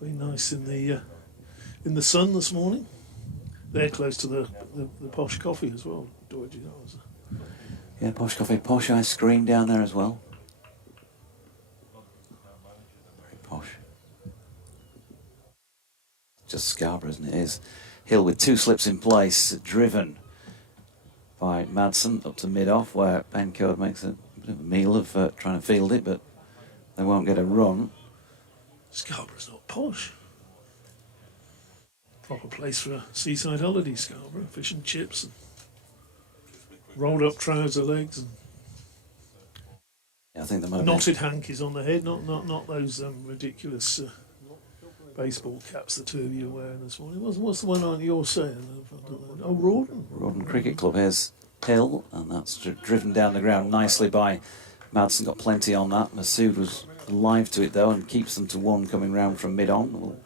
very nice in the sun this morning. They're close to the posh coffee as well. Dodgy that was. Yeah, posh coffee, posh ice cream down there as well. Very posh. Just Scarborough, isn't it? It is. Hill with 2 slips in place, driven by Madsen up to mid-off, where Bencode makes a bit of a meal of trying to field it, but they won't get a run. Scarborough's not posh. Proper place for a seaside holiday, Scarborough. Fish and chips, and rolled up trouser legs, and Yeah, I think there might have knotted hankies on the head. Not those ridiculous baseball caps the two of you are wearing this morning. What's the one on you're saying? Oh, Rawdon. Rawdon Cricket Club. Here's Hill, and that's driven down the ground nicely by Madsen. Got plenty on that. Masood was alive to it though, and keeps them to 1 coming round from mid-on. We'll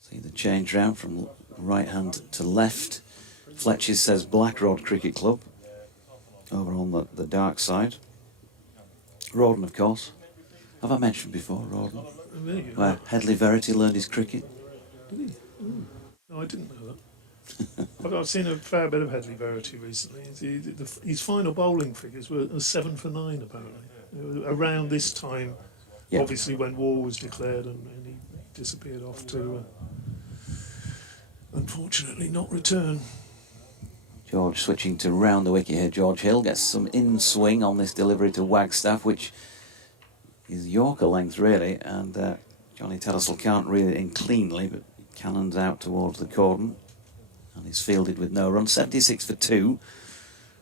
see the change round from right hand to left. Fletcher's says Blackrod Cricket Club over on the dark side. Rawdon, of course. Have I mentioned before, Rawdon? Where Headley Verity learned his cricket. Did he? No, I didn't know that. I've seen a fair bit of Headley Verity recently. His final bowling figures were 7 for 9, apparently. Around this time, obviously when war was declared, and he disappeared off to, unfortunately, not return. George switching to round the wicket here. George Hill gets some in-swing on this delivery to Wagstaff, which is Yorker length, really, and Johnny Tattersall can't reel it in cleanly, but cannons out towards the cordon, and he's fielded with no run. 76 for 2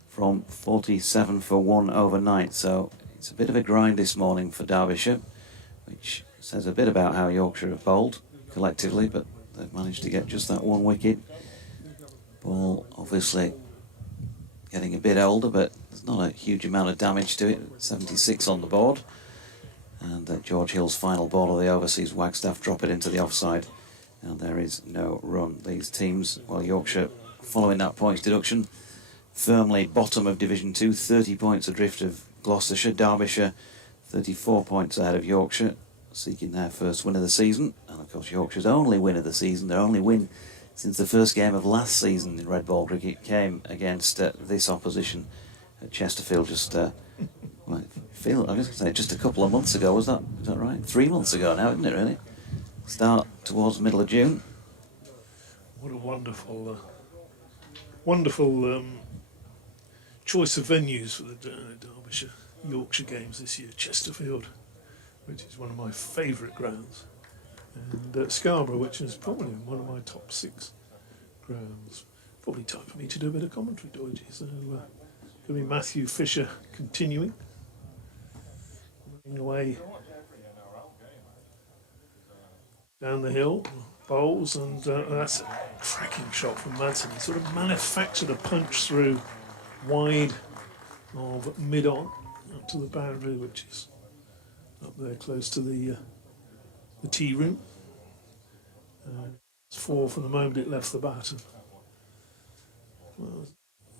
from 47 for 1 overnight, so it's a bit of a grind this morning for Derbyshire, which says a bit about how Yorkshire have bowled collectively, but they've managed to get just that 1 wicket. Ball obviously getting a bit older, but there's not a huge amount of damage to it. 76 on the board, and George Hill's final ball of the over sees Wagstaff drop it into the offside, and there is no run. These teams, well, Yorkshire following that points deduction, firmly bottom of Division 2, 30 points adrift of Gloucestershire. Derbyshire 34 points ahead of Yorkshire, seeking their first win of the season, and of course Yorkshire's only win of the season, their only win since the first game of last season in red ball cricket came against this opposition at Chesterfield just I was going to say just a couple of months ago. Is that right? 3 months ago now, isn't it, really? Start towards the middle of June. What a wonderful choice of venues for the Derbyshire Yorkshire games this year. Chesterfield, which is one of my favourite grounds, and Scarborough, which is probably one of my top 6 grounds. Probably time for me to do a bit of commentary, Doidgy. So, going to be Matthew Fisher continuing. Running away down the hill, bowls, and that's a cracking shot from Madsen. He sort of manufactured a punch through wide of mid-on up to the boundary, which is up there close to the tea room. It's 4 from the moment it left the bat. Well,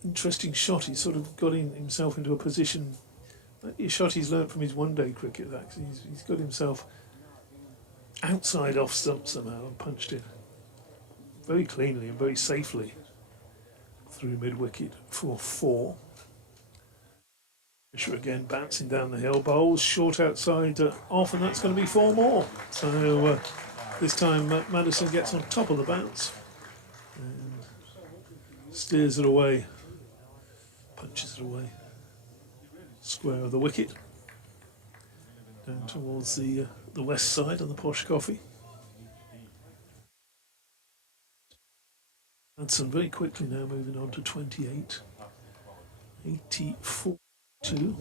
interesting shot. He sort of got himself into a position. A shot he's learnt from his one-day cricket. Actually, he's got himself outside off stump somehow and punched it very cleanly and very safely through mid-wicket for 4. Fisher again bouncing down the hill, bowls short outside off, and that's going to be 4 more. So this time Madison gets on top of the bounce and Steers it away. Punches it away. Square of the wicket. Down towards the west side and the posh coffee. Hudson very quickly now moving on to 28. 84 2.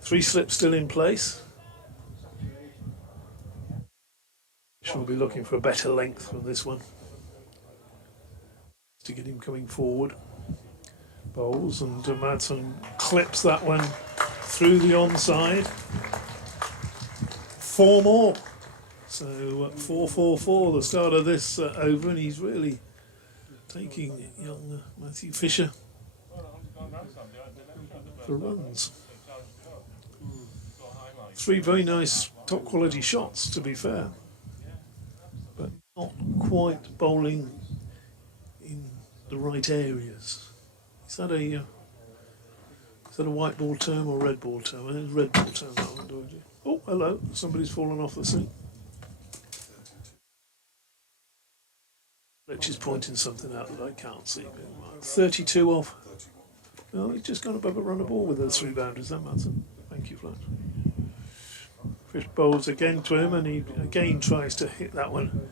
Three slips still in place. She'll be looking for a better length from this one to get him coming forward. Bowls, and Madsen clips that one through the onside. 4 more. So 4-4-4, the start of this over, and he's really taking young Matthew Fisher for runs. 3 very nice top quality shots, to be fair, but not quite bowling in the right areas. Is that a white ball term or red ball term? I think it's red ball term, that one, do I do? Oh, hello, somebody's fallen off the seat. Rich is pointing something out that I can't see. 32 off. Well, he's just gone above a run of ball with those 3 boundaries, that matter. Thank you, Flat. Fish bowls again to him, and he again tries to hit that one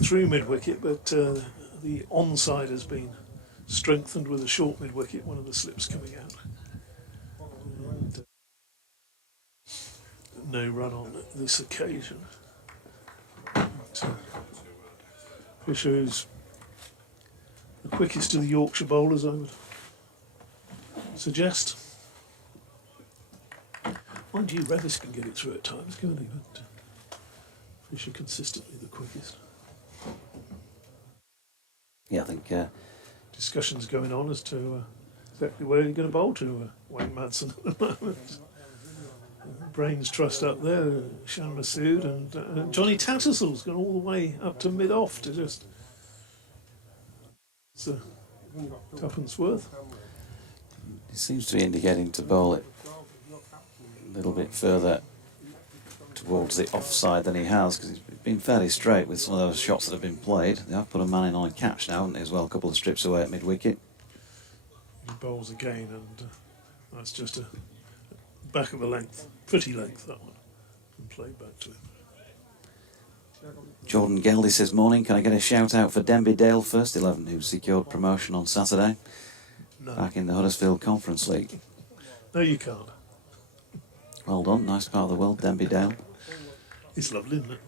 through mid-wicket, but the onside has been strengthened with a short mid-wicket, one of the slips coming out. And, no run on this occasion. But, Fisher is the quickest of the Yorkshire bowlers, I would suggest. Mind you, Revis can get it through at times, can't he? But Fisher consistently the quickest. Yeah, I think Discussions going on as to exactly where you're going to bowl to Wayne Madsen at the moment. Brains Trust up there, Shan Masood, and Johnny Tattersall's gone all the way up to mid-off to just... It's a tuppence worth. he seems to be indicating to bowl it a little bit further towards the offside than he has, because he's been fairly straight with some of those shots that have been played. They have put a man in on a catch now, haven't they, as well, a couple of strips away at mid-wicket. He bowls again, and that's just a back of a length, pretty length, that one, and played back to him. Jordan Geldy says, morning, can I get a shout out for Denby Dale first 11 who secured promotion on Saturday? No. Back in the Huddersfield Conference League. No, you can't. Well done, nice part of the world, Denby Dale. It's lovely, isn't it?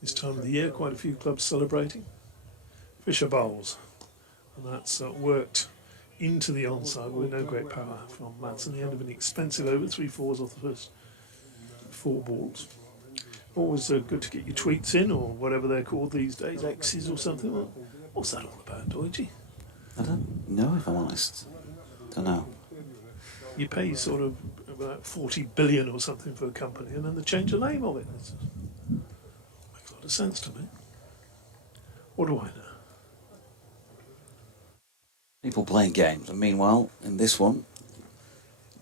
This time of the year, quite a few clubs celebrating. Fisher bowls, and that's worked into the onside with no great power from Madsen. The end of an expensive over, 3 fours off the first 4 balls. Always good to get your tweets in, or whatever they're called these days, X's or something. Well, what's that all about, Doidgy? I don't know, if I'm honest. Don't know. You pay sort of about 40 billion or something for a company, and then they change the name of it. It makes a lot of sense to me. What do I know? People playing games, and meanwhile, in this one,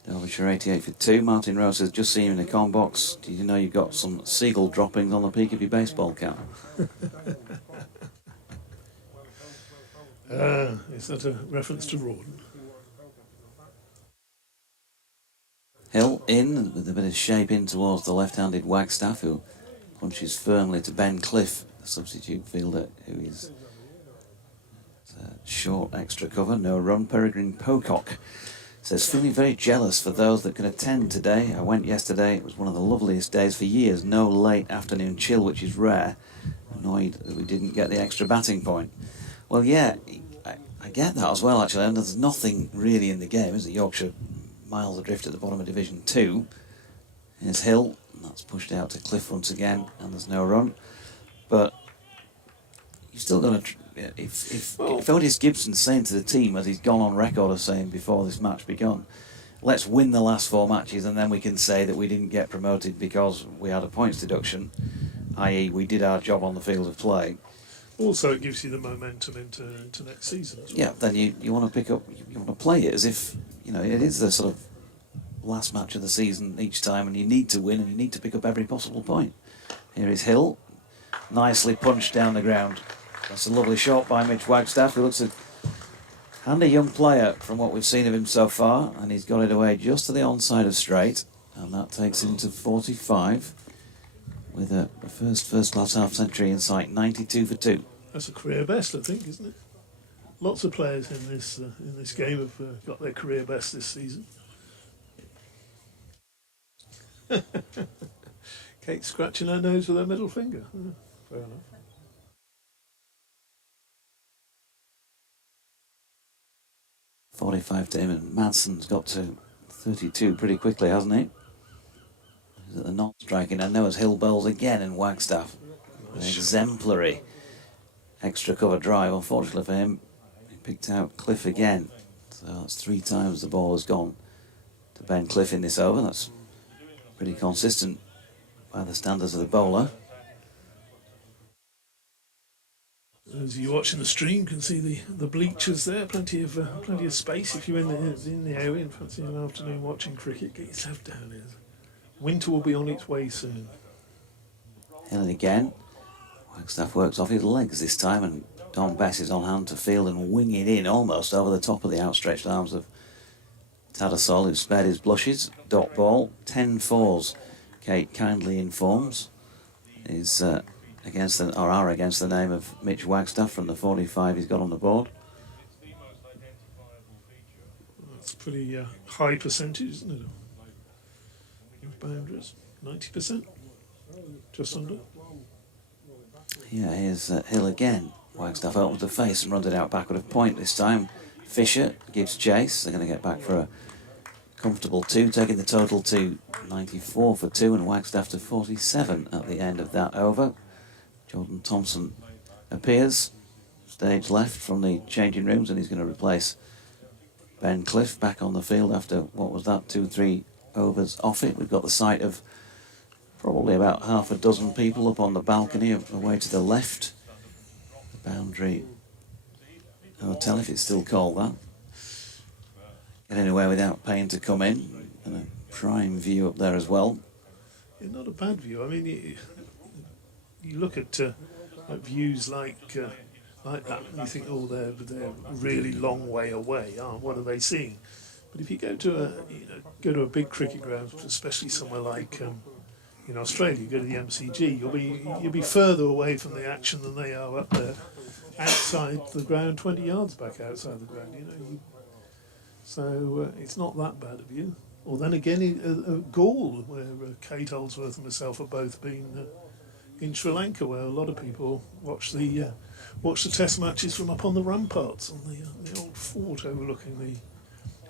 Derbyshire 88 for 2. Martin Rose says, just seen you in the con box. Did you know you've got some seagull droppings on the peak of your baseball cap? Is that a reference to Rawdon? Hill in, with a bit of shape in towards the left-handed Wagstaff, who punches firmly to Ben Cliff, the substitute fielder, who is short extra cover, no run. Peregrine Pocock says, feeling very jealous for those that can attend today. I went yesterday, it was one of the loveliest days for years. No late afternoon chill, which is rare. Annoyed that we didn't get the extra batting point. Well, yeah, I get that as well, actually. And there's nothing really in the game, is it? Yorkshire miles adrift at the bottom of Division 2. Here's Hill, and that's pushed out to Cliff once again, and there's no run. But you've still got to... If Otis Gibson's saying to the team, as he's gone on record of saying before this match begun, let's win the last 4 matches and then we can say that we didn't get promoted because we had a points deduction, i.e. we did our job on the field of play. Also, it gives you the momentum into next season as well. Yeah, then you want to pick up, you want to play it as if, you know, it is the sort of last match of the season each time, and you need to win and you need to pick up every possible point. Here is Hill, nicely punched down the ground. That's a lovely shot by Mitch Wagstaff, who looks a handy young player from what we've seen of him so far, and he's got it away just to the onside of straight, and that takes him to 45 with a first-class half-century in sight, 92 for 2. That's a career best, I think, isn't it? Lots of players in this game have got their career best this season. Kate scratching her nose with her middle finger. Fair enough. .45 to him, and Madson's got to 32 pretty quickly, hasn't he? He's at the non-striking end now as Hill bowls again, and Wagstaff, an exemplary extra cover drive. Unfortunately for him, he picked out Cliff again. So that's 3 times the ball has gone to Ben Cliff in this over. That's pretty consistent by the standards of the bowler. As you're watching the stream, you can see the bleachers there. Plenty of space if you're in the area and fancy an afternoon watching cricket. Get yourself down here. Winter will be on its way soon. Hill again. Wagstaff works off his legs this time, and Don Bess is on hand to field and wing it in almost over the top of the outstretched arms of Tattersall, who spared his blushes. Dot ball, 10 fours. Kate kindly informs is against the name of Mitch Wagstaff from the 45 he's got on the board. That's a pretty high percentage, isn't it? Boundaries, 90%, just under. Yeah, here's Hill again. Wagstaff opens the face and runs it out backward of point this time. Fisher gives chase. They're going to get back for a comfortable 2, taking the total to 94 for 2, and Wagstaff to 47 at the end of that over. Jordan Thompson appears, stage left from the changing rooms, and he's going to replace Ben Cliff back on the field after, what was that, 2-3 overs off it. We've got the sight of probably about half a dozen people up on the balcony away to the left. The Boundary Hotel, if it's still called that. Get anywhere without paying to come in, and a prime view up there as well. Yeah, not a bad view. I mean, you look at views like that, and you think, oh, they're a really long way away. Oh, what are they seeing? But if you go to a big cricket ground, especially somewhere like in Australia, you go to the MCG, you'll be further away from the action than they are up there, outside the ground, 20 yards back outside the ground. So it's not that bad a view. Or then again, Gaul, where Kate Holdsworth and myself have both been in Sri Lanka, where a lot of people watch the test matches from up on the ramparts on the old fort overlooking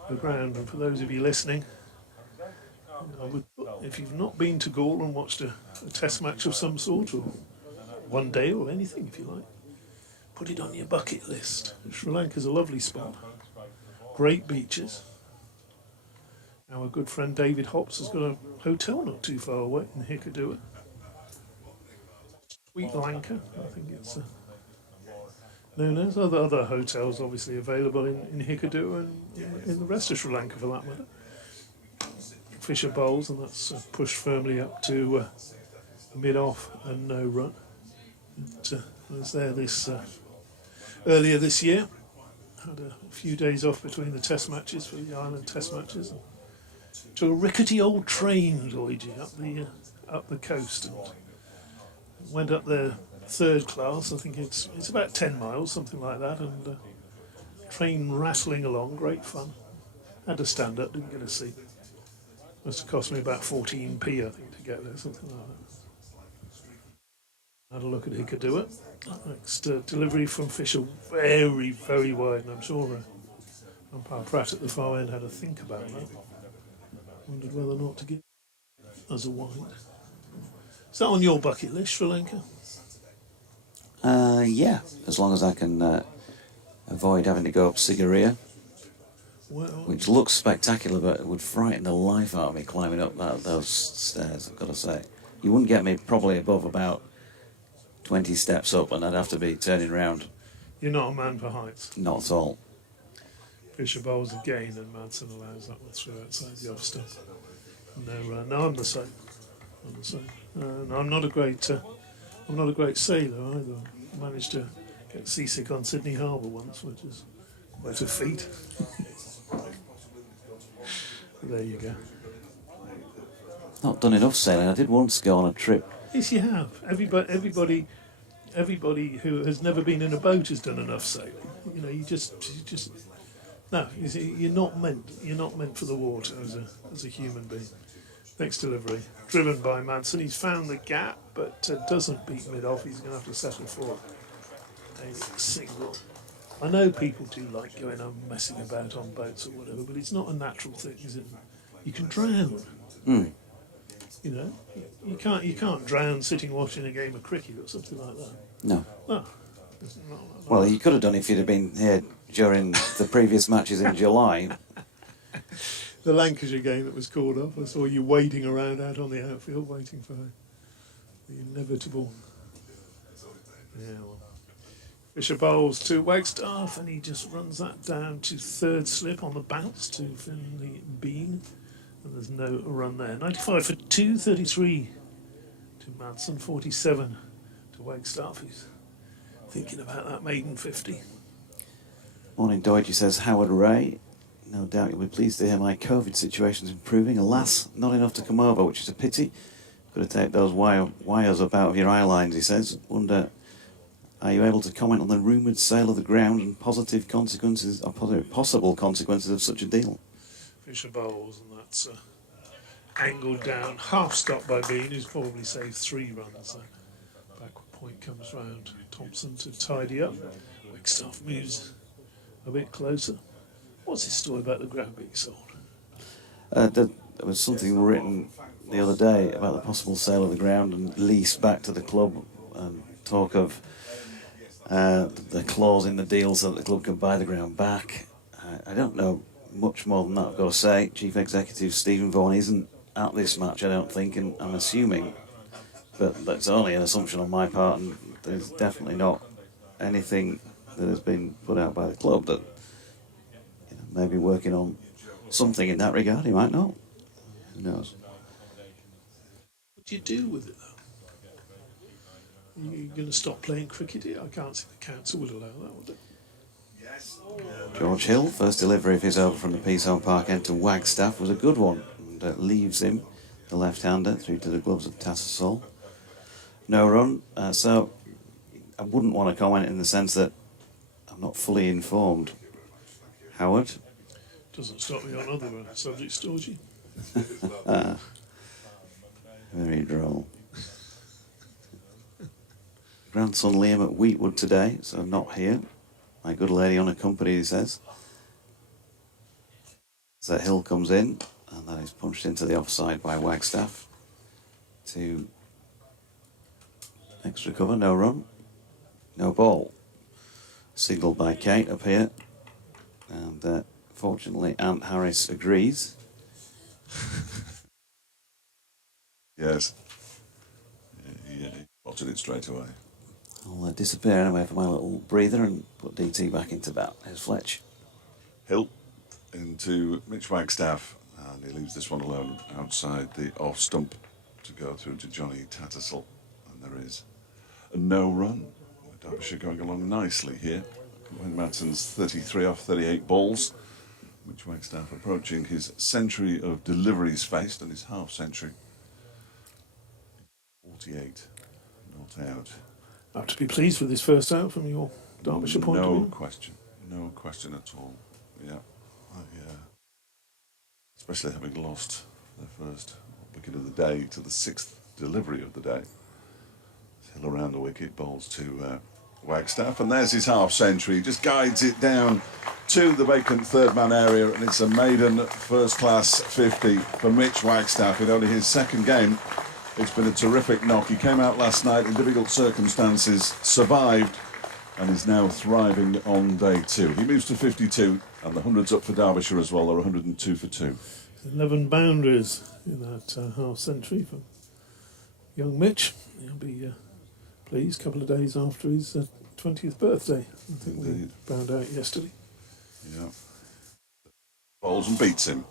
the ground. And for those of you listening, if you've not been to Gaul and watched a test match of some sort, or one day or anything if you like, put it on your bucket list. Sri Lanka's a lovely spot, great beaches. Our good friend David Hops has got a hotel not too far away in Hikkaduwa. Sweet Lanka, I think it's known as. Other hotels obviously available in Hikkaduwa and in the rest of Sri Lanka for that matter. Fisher bowls, and that's pushed firmly up to mid-off and no run. I was there earlier this year. Had a few days off between the test matches for the island test matches. And to a rickety old train, Luigi, up the coast, and went up there third class. I think it's about 10 miles, something like that, and train rattling along, great fun. Had to stand up, didn't get a seat. Must have cost me about 14p, I think, to get there, something like that. Had a look at Hikkaduwa. Next delivery from Fisher, very, very wide, and I'm sure umpire Pratt at the far end had a think about that. Wondered whether or not to give as a wide. Is that on your bucket list, Sri Lanka? Yeah, as long as I can avoid having to go up Sigiriya, which looks spectacular, but it would frighten the life out of me climbing up those stairs, I've got to say. You wouldn't get me probably above about 20 steps up, and I'd have to be turning round. You're not a man for heights. Not at all. Fisher bowls again, and Madsen allows that one through outside the off stump. No run. No, I'm the same. No, I'm not a great sailor either. I managed to get seasick on Sydney Harbour once, which is quite a feat. There you go. Not done enough sailing. I did once go on a trip. Yes, you have. Everybody who has never been in a boat has done enough sailing. You know, you just no. You see, you're not meant for the water as a human being. Next delivery, driven by Madsen. He's found the gap, but doesn't beat mid off. He's going to have to settle for a single. I know people do like going and messing about on boats or whatever, but it's not a natural thing, is it? You can drown. Mm. You know, you can't drown sitting watching a game of cricket or something like that. No. No. Well, you could have done if you'd have been here during the previous matches in July. The Lancashire game that was called off, I saw you wading around out on the outfield waiting for the inevitable. Yeah, well. Fisher bowls to Wagstaff, and he just runs that down to third slip on the bounce to Finley Bean. And there's no run there. 95 for 2, 33 to Madsen, 47 to Wagstaff, who's thinking about that maiden 50. Morning, Deutsch. He says, Howard Ray. No doubt you'll be pleased to hear my COVID situation's improving. Alas, not enough to come over, which is a pity. Could have taken those wires up out of your eye lines, he says. Wonder, are you able to comment on the rumoured sale of the ground and positive consequences, or possible consequences of such a deal? Fisher bowls, and that's angled down, half stopped by Bean, who's probably saved 3 runs. Backward point comes round. Thompson to tidy up. Wagstaff moves a bit closer. What's his story about the ground being sold? There was something written the other day about the possible sale of the ground and lease back to the club, and talk of the clause in the deal so that the club can buy the ground back. I don't know much more than that, I've got to say. Chief Executive Stephen Vaughan isn't at this match, I don't think, and I'm assuming, but that's only an assumption on my part, and there's definitely not anything that has been put out by the club that, you know, maybe working on something in that regard. He might not. Who knows? What do you do with it, though? Are you going to stop playing cricket here? I can't see the council would allow that, would it? George Hill, first delivery of his over from the Peasholm Park end to Wagstaff was a good one, and leaves him, the left-hander, through to the gloves of Tattersall. No run, so I wouldn't want to comment in the sense that I'm not fully informed. Howard? Doesn't stop me on other subjects, Georgie. Very droll. Grandson Liam at Wheatwood today, so not here. My good lady unaccompanied, he says. So Hill comes in, and that is punched into the offside by Wagstaff. To extra cover, no run, no ball. Signalled by Kate up here, and fortunately Aunt Harris agrees. Yes. He spotted it straight away. I'll disappear anyway for my little breather and put DT back into bat. Here's Fletch. Hill into Mitch Wagstaff, and he leaves this one alone outside the off stump to go through to Johnny Tattersall, and there is a no run. Derbyshire going along nicely here. Wayne Madsen's 33 off 38 balls. Mitch Wagstaff approaching his century of deliveries faced, and his half century. 48 not out. Have to be pleased with his first out from your Derbyshire point of view. No question at all. Yeah, especially having lost the first wicket of the day to the 6th delivery of the day. Hill around the wicket, bowls to Wagstaff, and there's his half century. Just guides it down to the vacant third man area, and it's a maiden first class 50 for Mitch Wagstaff in only his second game. It's been a terrific knock. He came out last night in difficult circumstances, survived, and is now thriving on day 2. He moves to 52, and the 100's up for Derbyshire as well. They're 102 for 2. 11 boundaries in that half century for young Mitch. He'll be pleased a couple of days after his 20th birthday. I think we found out yesterday. Yeah. balls and beats him.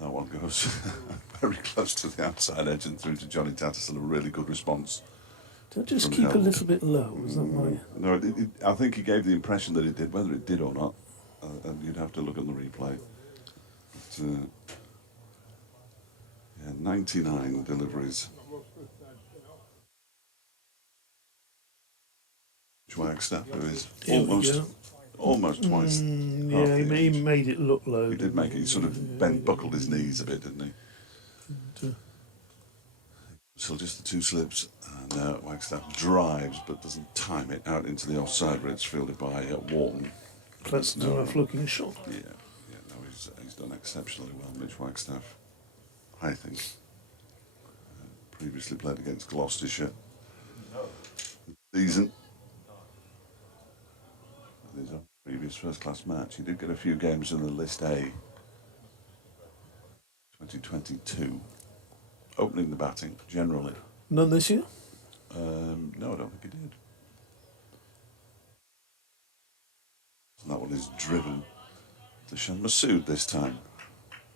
That one goes very close to the outside edge and through to Johnny Tattersall. A really good response. Did I just From keep a Helm. little bit low? Was that my... No, I think he gave the impression that it did. Whether it did or not, and you'd have to look at the replay. But, yeah, 99 deliveries. Wagstaff, who is Here we go. almost twice. half Yeah, the he age. made it look low. He did make it. He sort of buckled his knees a bit, didn't he? So just the two slips, and Wagstaff drives but doesn't time it out into the offside where it's fielded by Wharton. That's an enough looking shot. Yeah, no, he's done exceptionally well, Mitch Wagstaff, I think. Previously played against Gloucestershire this season. His previous first-class match. He did get a few games in the List A 2022. Opening the batting, generally. None this year? No, I don't think he did. And that one is driven to Shan Masood this time.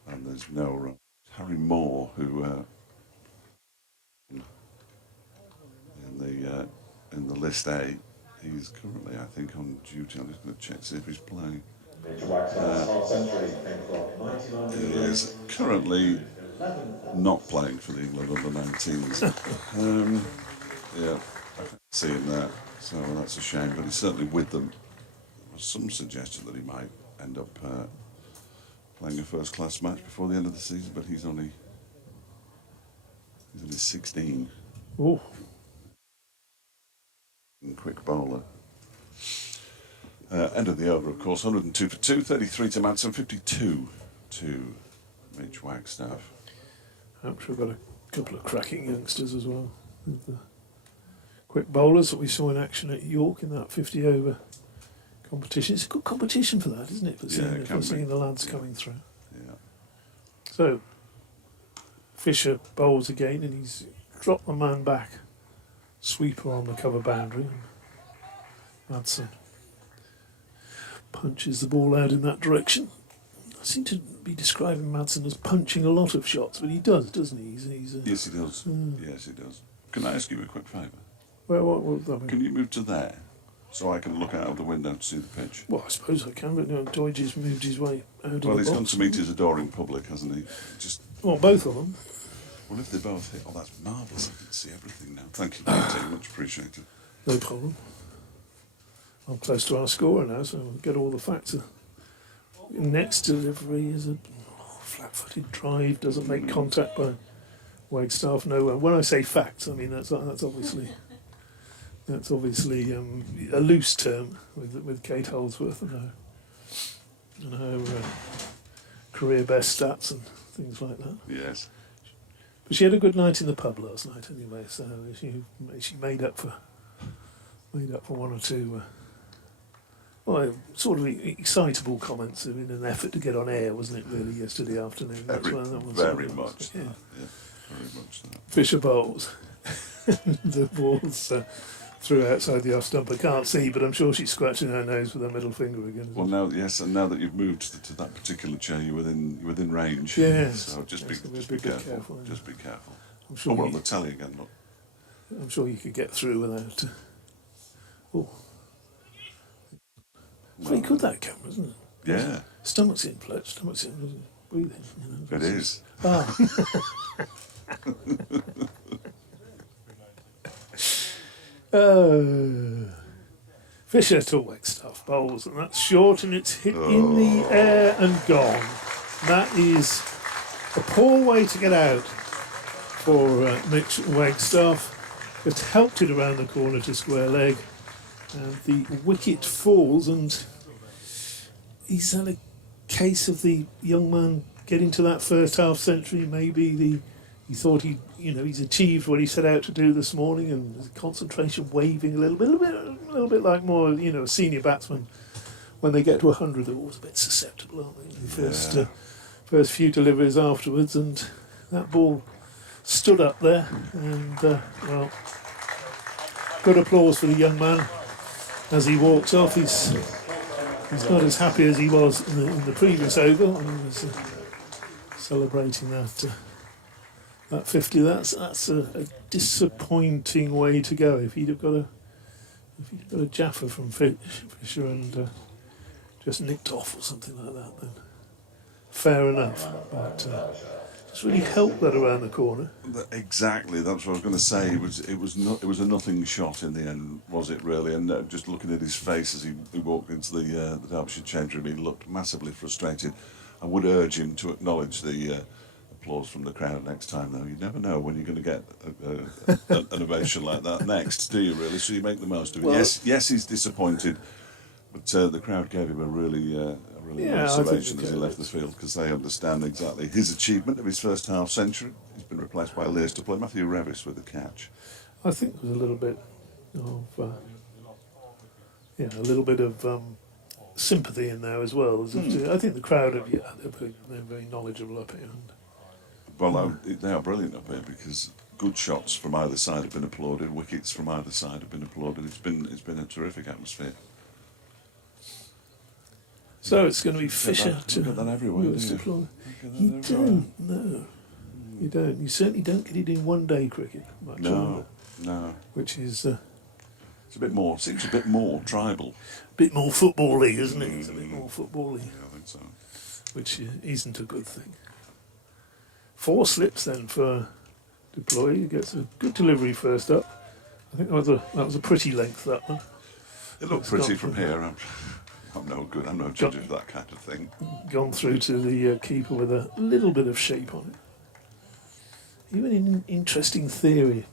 And there's no Harry Moore, who in the List A, he's currently, I think, on duty. I'm just going to check, see if he's playing. He is currently not playing for the England under-19s. Yeah, I can see him there, so that's a shame. But he's certainly with them. There was some suggestion that he might end up playing a first-class match before the end of the season, but he's only 16. Oh, Quick bowler. End of the over, of course. 102 for 2, 33 to Madsen, 52 to Mitch Wagstaff. Hampshire got a couple of cracking youngsters as well. With the quick bowlers that we saw in action at York in that 50 over competition. It's a good competition for that, isn't it? For seeing, it can be. seeing the lads coming through. Yeah. So Fisher bowls again, and he's dropped the man back. Sweeper on the cover boundary. Madsen punches the ball out in that direction. I seem to be describing Madsen as punching a lot of shots, but he does, doesn't he? Yes, he does. Yes, he does. Can I ask you a quick favour? Well, what would that mean? Can you move to there so I can look out of the window to see the pitch? Well, I suppose I can, but no, Doidge has moved his way out of Well, the he's box. gone to meet his adoring public, hasn't he? Just Well, both of them. well, if they both hit, oh, that's marvellous! I can see everything now. Thank you, Martin. Much appreciated. No problem. I'm close to our scorer now, so we'll get all the facts. Next delivery is a flat-footed drive, doesn't make contact by Wagstaff. No, when I say facts, I mean that's obviously a loose term with Kate Holdsworth and her career best stats and things like that. Yes. But she had a good night in the pub last night anyway, so she made up for one or two sort of excitable comments in an effort to get on air, wasn't it, really, yesterday afternoon? Very, very much that. Yeah, very much that. Fisher bowls. The ball's threw outside the off stump. I can't see, but I'm sure she's scratching her nose with her middle finger again. Well, now, yes, and now that you've moved to that particular chair, you're within range. Yes. So just Yes, be careful. yeah. Just be careful. I'm sure Oh, we're on the telly again, look. I'm sure you could get through without. Oh. Very good, that camera, isn't it? Yeah, Stomach's in, Fletch. Stomach's in. Breathing. it is. Ah. Fisher to Wagstaff bowls, and that's short, and it's hit in the air and gone. That is a poor way to get out for Mitch Wagstaff. It's helped it around the corner to square leg, and the wicket falls, and he's had a case of the young man getting to that first half century. Maybe he thought he's achieved what he set out to do this morning, and his concentration waving a little bit like more a senior batsman when they get to 100. They're always a bit susceptible, aren't they? The first few deliveries afterwards, and that ball stood up there, and good applause for the young man as he walks off. He's He's not as happy as he was in the previous over when he was celebrating that 50. That's a disappointing way to go. If he'd have got a Jaffa from Fisher and just nicked off or something like that, then fair enough. But just really helped that around the corner. Exactly, that's what I was going to say. It was a nothing shot in the end, was it really? And just looking at his face as he walked into the Derbyshire change room, he looked massively frustrated. I would urge him to acknowledge the applause from the crowd next time, though. You never know when you're going to get an ovation like that next, do you really? So you make the most of it. Well, yes, he's disappointed, but the crowd gave him a really nice ovation as he left the field, because they understand exactly his achievement of his first half century. He's been replaced by Leicester player Matthew Revis with a catch. I think there's a little bit of sympathy in there as well. I think the crowd they're very knowledgeable up here. Well, they are brilliant up here, because good shots from either side have been applauded, wickets from either side have been applauded. It's been a terrific atmosphere. So it's going to be Fisher to that everywhere, you don't. No, you don't. You certainly don't get it in one-day cricket much. No. Which is it's a bit more. Seems a bit more tribal. A bit more football-y, isn't it? It's a bit more football-y. Yeah, I think so. Which isn't a good thing. 4 slips then for Deploy. He gets a good delivery first up. I think that was a pretty length, that one. It looked pretty from here. I'm no good. I'm no judge of that kind of thing. Gone through to the keeper with a little bit of shape on it. Even an interesting theory,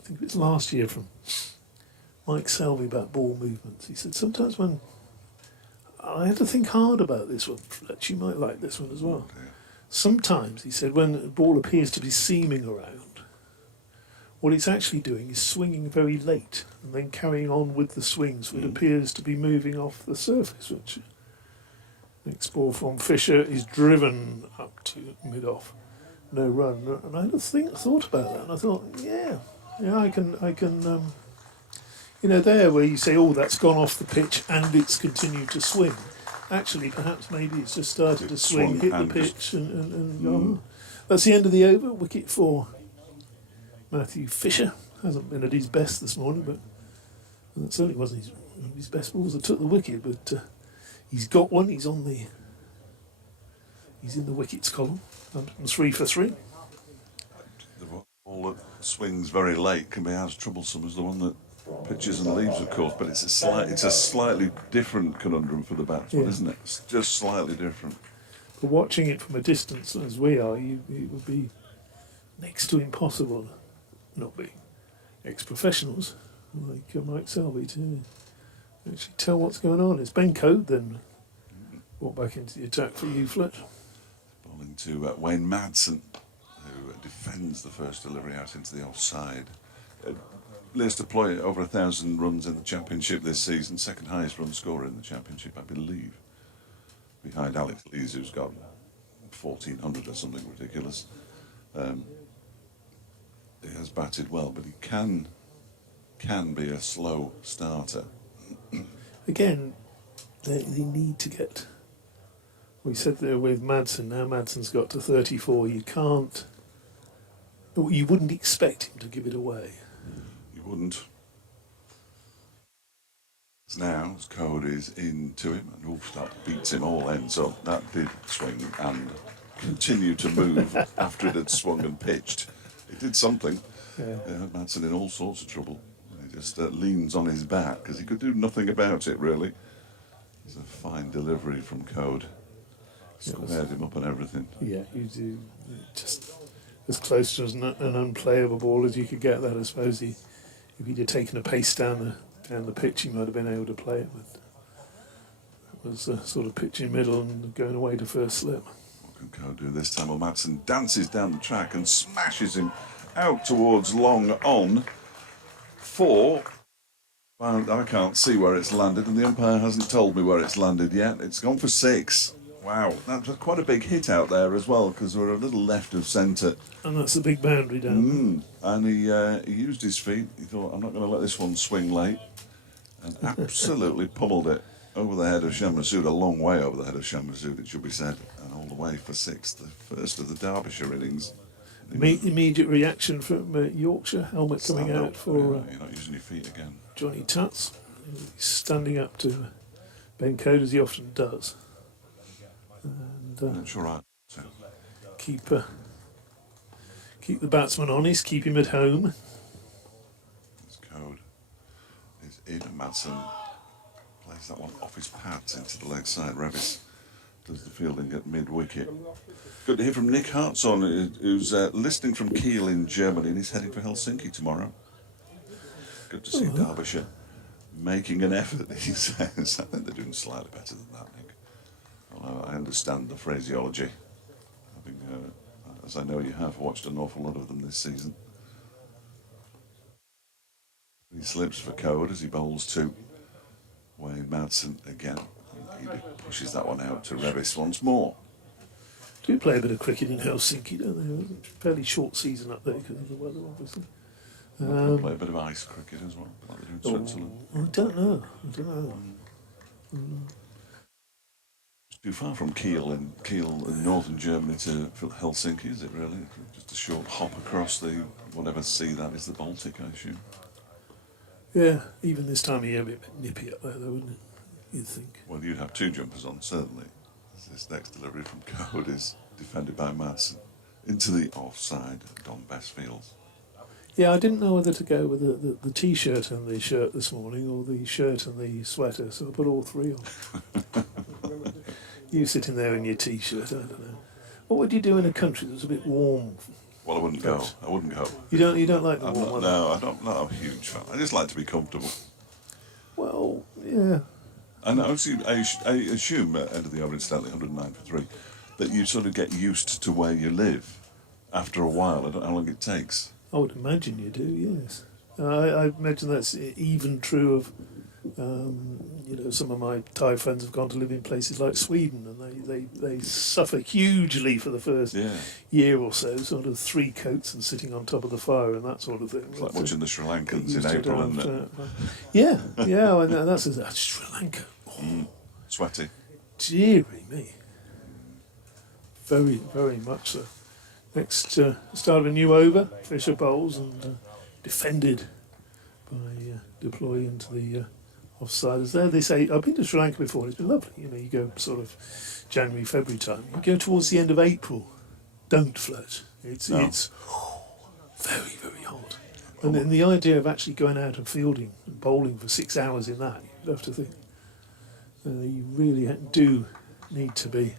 I think it was last year, from Mike Selvey about ball movements. He said sometimes when I had to think hard about this one, Fletch, you might like this one as well. Okay. Sometimes, he said, when the ball appears to be seaming around, what it's actually doing is swinging very late and then carrying on with the swing, so it appears to be moving off the surface, which next ball from Fisher is driven up to mid-off, no run. And I had thought about that, and I thought, yeah, I can there where you say, oh, that's gone off the pitch and it's continued to swing. Actually, perhaps maybe it's just started to swing, hit the pitch and gone. That's the end of the over. Wicket for Matthew Fisher. Hasn't been at his best this morning, but that certainly wasn't his best balls that took the wicket. But he's got one. He's in the wickets column. And 3 for 3. The ball that swings very late can be as troublesome as the one that pitches and leaves, of course. But it's a slightly different conundrum for the batsman, isn't it? It's just slightly different. But watching it from a distance, as we are, it would be next to impossible, not being ex-professionals like Mike Selvey, to actually tell what's going on. It's Ben Code then brought back into the attack for you, Fletch. Bowling to Wayne Madsen, who defends the first delivery out into the offside. Leicester play over 1,000 runs in the Championship this season, second highest run scorer in the Championship, I believe, behind Alex Lees, who's got 1,400 or something ridiculous. He has batted well, but he can be a slow starter. Again, they need to get. We said there with Madsen. Now Madsen's got to 34. You wouldn't expect him to give it away. You wouldn't. Now, as Code is into him, and that beats him all in. So that did swing and continue to move after it had swung and pitched. It did something. Yeah. Madsen in all sorts of trouble. He just leans on his bat because he could do nothing about it, really. It's a fine delivery from Code. Squared him up and everything. Yeah, you do. Just as close to an unplayable ball as you could get that, I suppose. If he'd have taken a pace down the pitch, he might have been able to play it. But it was sort of pitch in middle and going away to first slip. What can Code do this time? Well, Madsen dances down the track and smashes him out towards long on for. Well, I can't see where it's landed, and the umpire hasn't told me where it's landed yet. It's gone for 6. Wow, that's quite a big hit out there as well, because we're a little left of centre. And that's a big boundary down. And he used his feet. He thought, I'm not going to let this one swing late, and absolutely pummeled it over the head of Shammasud, a long way over the head of Shammasud, it should be said, and all the way for sixth, the first of the Derbyshire innings. Immediate reaction from Yorkshire, helmet coming Stand out up. for You're not using your feet again. Johnny Tuts. He's standing up to Ben Code as he often does. And That's all right. So, keep the batsman honest, keep him at home. this Code is in, and Madsen plays that one off his pads into the leg side. Revis does the fielding at mid-wicket. Good to hear from Nick Hartson, who's listening from Kiel in Germany, and he's heading for Helsinki tomorrow. Good to see Derbyshire making an effort, he says. I think they're doing slightly better than that, Nick. Although I understand the phraseology, having, as I know you have, watched an awful lot of them this season. He slips for Code as he bowls to Wayne Madsen again. He pushes that one out to Revis once more. Do play a bit of cricket in Helsinki, don't they? Fairly short season up there because of the weather, obviously. Play a bit of ice cricket as well, like they do in Switzerland. I don't know. It's too far from Kiel in northern Germany to Helsinki, is it really? Just a short hop across the whatever sea that is, the Baltic, I assume. Yeah, even this time of year, a bit nippy up there, though, wouldn't it? You'd think. Well, you'd have two jumpers on, certainly. This next delivery from Code is defended by Madsen into the offside, Don Bestfields. Yeah, I didn't know whether to go with the T-shirt and the shirt this morning or the shirt and the sweater, so I put all three on. You sitting there in your T-shirt, I don't know. What would you do in a country that's a bit warm? Well, I wouldn't go. You don't like the I'm warm not, weather? no, I'm not a huge fan. I just like to be comfortable. Well, yeah. And obviously, I assume at end of the over in Stanley, 109 for 3, that you sort of get used to where you live after a while. I don't know how long it takes. I would imagine you do, yes. I imagine that's even true of, some of my Thai friends have gone to live in places like Sweden, and they suffer hugely for the first year or so, sort of 3 coats and sitting on top of the fire and that sort of thing. It's like watching the Sri Lankans in April, isn't it? Yeah, and that's Sri Lanka. Oh, Sweaty. dearie me. Very, very much so. Next start of a new over, Fisher bowls and defended by deploy into the offsiders there. They say, I've been to Sri Lanka before, it's been lovely. You go sort of January, February time. You go towards the end of April, don't float. It's very, very hot. And then the idea of actually going out and fielding and bowling for 6 hours in that, you'd have to think, you really do need to be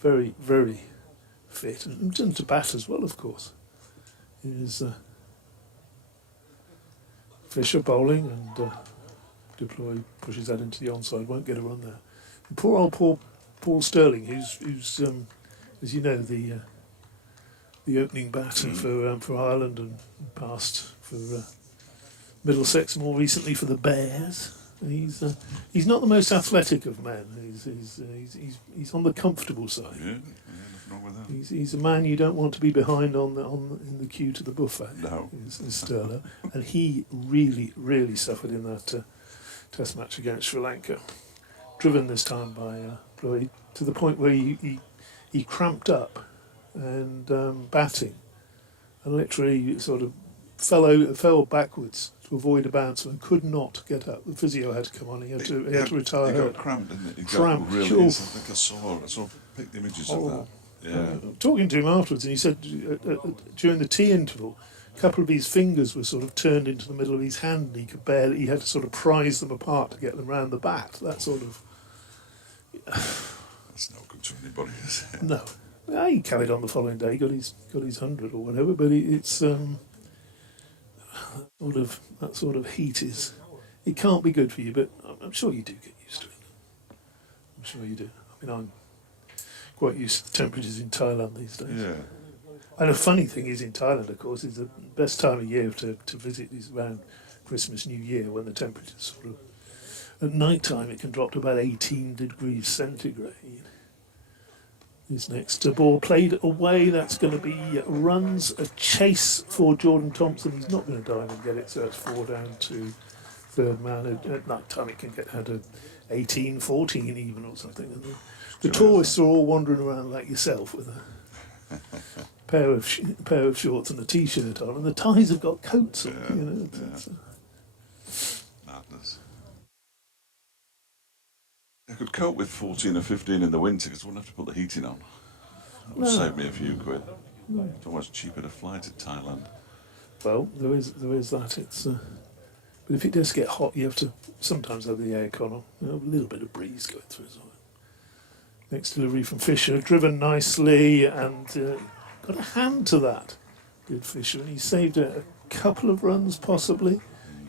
very, very fit and to bat as well, of course. Is Fisher bowling and deploy pushes that into the onside, won't get a run there. And poor old Paul Sterling, who's as you know, the opening batter for Ireland and passed for Middlesex, more recently for the Bears. He's not the most athletic of men. He's on the comfortable side. Yeah, nothing wrong with that. He's a man you don't want to be behind in the queue to the buffet. No. Is Sterling, and he really suffered in that Test match against Sri Lanka. Driven this time by Floyd to the point where he cramped up and batting, and literally sort of fell backwards to avoid a bounce and could not get up. The physio had to come on. He had to retire. He got cramped, didn't he? Cramped. Really, I think I saw picked images of that. Yeah. Talking to him afterwards, and he said during the tea interval, a couple of his fingers were sort of turned into the middle of his hand, and he had to sort of prise them apart to get them round the bat. That sort of. That's no good to anybody, is it? No. Yeah, he carried on the following day. He got his 100 or whatever, but it's that sort of heat is. It can't be good for you, but I'm sure you do get used to it. I'm sure you do. I mean, I'm quite used to the temperatures in Thailand these days. Yeah. And a funny thing is, in Thailand, of course, is the best time of year to visit is around Christmas, New Year, when the temperatures sort of. At night time, it can drop to about 18 degrees centigrade. This next ball played away. That's going to be runs, a chase for Jordan Thompson. He's not going to dive and get it, so it's 4 down to third man. At night time, it can get had 18, 14 even or something. And the tourists are all wandering around like yourself with a pair of shorts and a t-shirt on, and the Thais have got coats on. Yeah, You know, Madness. I could cope with 14 or 15 in the winter because I wouldn't have to put the heating on. That would save me a few quid. It's almost cheaper to fly to Thailand. well, there is that. It's but if it does get hot, you have to sometimes have the aircon on. You know, a little bit of breeze going through as well. Next delivery from Fisher, driven nicely and got a hand to that. Good Fisher, and he saved a couple of runs possibly.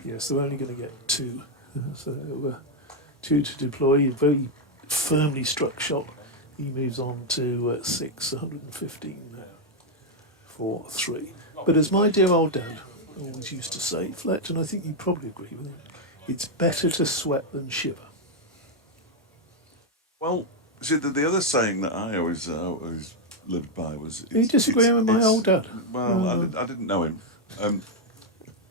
Yes, they're only going to get two, so two to deploy. A very firmly struck shot. He moves on to 615 now for 3. But as my dear old dad always used to say, Fletch, and I think you probably agree with him, it's better to sweat than shiver. Well, see, the other saying that I always lived by was... Are you disagreeing with my old dad? Well, I didn't know him.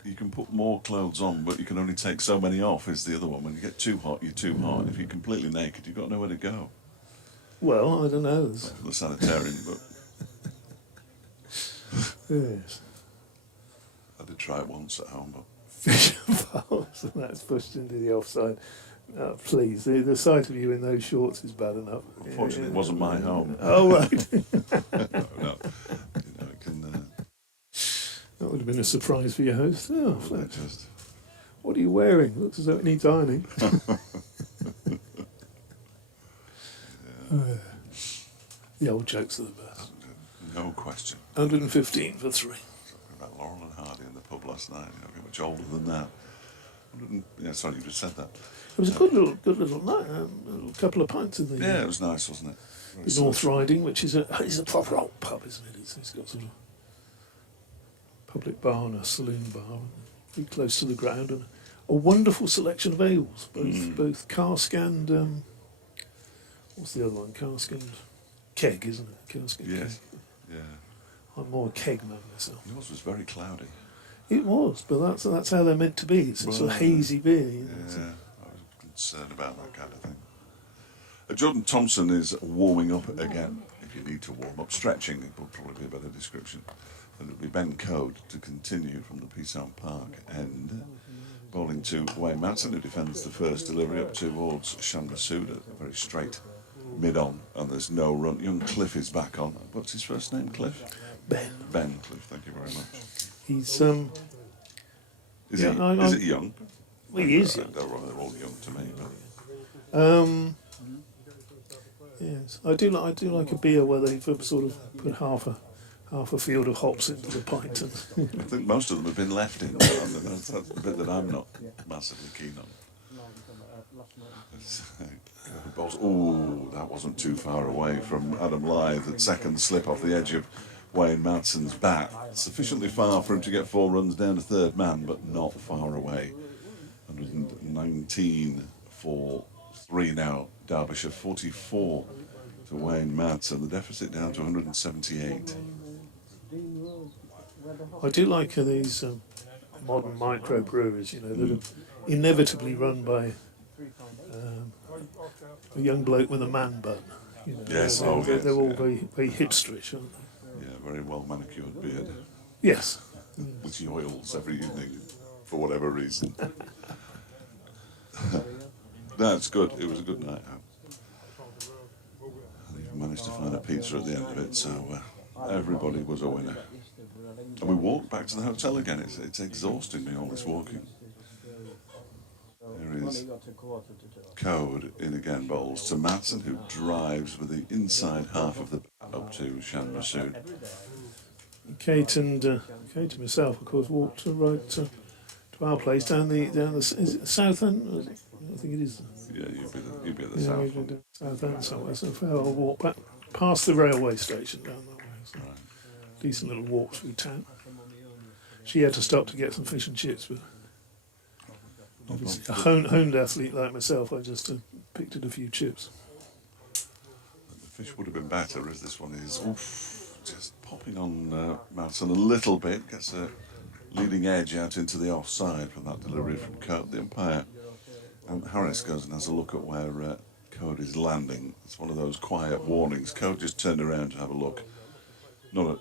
You can put more clothes on, but you can only take so many off, is the other one. When you get too hot, you're too hot. If you're completely naked, you've got nowhere to go. Well, I don't know. The sanitarium, but Yes. I did try it once at home, but... Fisher fouls, and that's pushed into the offside. Please, the sight of you in those shorts is bad enough. Unfortunately, it wasn't my home. Oh, right. No. You know, it can... That would have been a surprise for your host. Oh, Fletch, just... what are you wearing? Looks as though it needs ironing. The old jokes are the best. No question. 115 for 3. Talking about Laurel and Hardy in the pub last night. You know, you're much older than that. Yeah, sorry, you just said that. It was a good little night. A little couple of pints in the, Yeah, it was nice, wasn't it? Very the North social. Riding, which is a proper old pub, isn't it? It's got sort of public bar and a saloon bar, very close to the ground, and a wonderful selection of ales, both cask and what's the other one? Cask and keg, isn't it? Cask and Yes. keg. Yeah. I'm more a keg man myself. Yours was very cloudy. It was, but that's how they're meant to be. It's a sort of hazy beer. You know? Yeah, I was concerned about that kind of thing. Jordan Thompson is warming up again. If you need to warm up, stretching it will probably be a better description. And it'll be Ben Code to continue from the Peaceout Park end. Bowling to Wayne Matson, who defends the first delivery up towards Shan Masood, a very straight mid-on, and there's no run. Young Cliff is back on. What's his first name, Cliff? Ben. Ben Cliff, thank you very much. He's Is Yeah, is it young? well, he is young. They're all young to me. But Yes, I do like a beer where they've sort of put half a field of hops into the pint. And I think most of them have been left in. That's the bit that I'm not massively keen on. Oh, that wasn't too far away from Adam Lythe. That second slip off the edge of Wayne Matson's bat. Sufficiently far for him to get 4 runs down to third man, but not far away. 119 for 3 now. Derbyshire 44 to Wayne Matson. The deficit down to 178. I do like these modern microbreweries, you know, that are inevitably run by a young bloke with a man bun. You know, Yes, they're all very, very hipsterish, aren't they? Yeah, very well manicured beard. Yes. With the oils every evening for whatever reason. That's good. It was a good night out. I even managed to find a pizza at the end of it, so everybody was a winner. And we walked back to the hotel again. It's exhausting me, all this walking. There is Code in again, bowls to Matson, who drives with the inside half of the bat up to Shan Masood. Kate and myself, of course, walked right to our place down the is it south end? I think it is. Yeah, you'd be at the south. South end somewhere. So I'll walk back past the railway station down that way. So decent little walk through town. She had to stop to get some fish and chips, but obviously a honed athlete like myself, I just picked at a few chips. The fish would have been better as this one is just popping on Matson a little bit, gets a leading edge out into the offside from that delivery from Cope. The umpire And Harris goes and has a look at where Code is landing. It's one of those quiet warnings. Code just turned around to have a look. It's not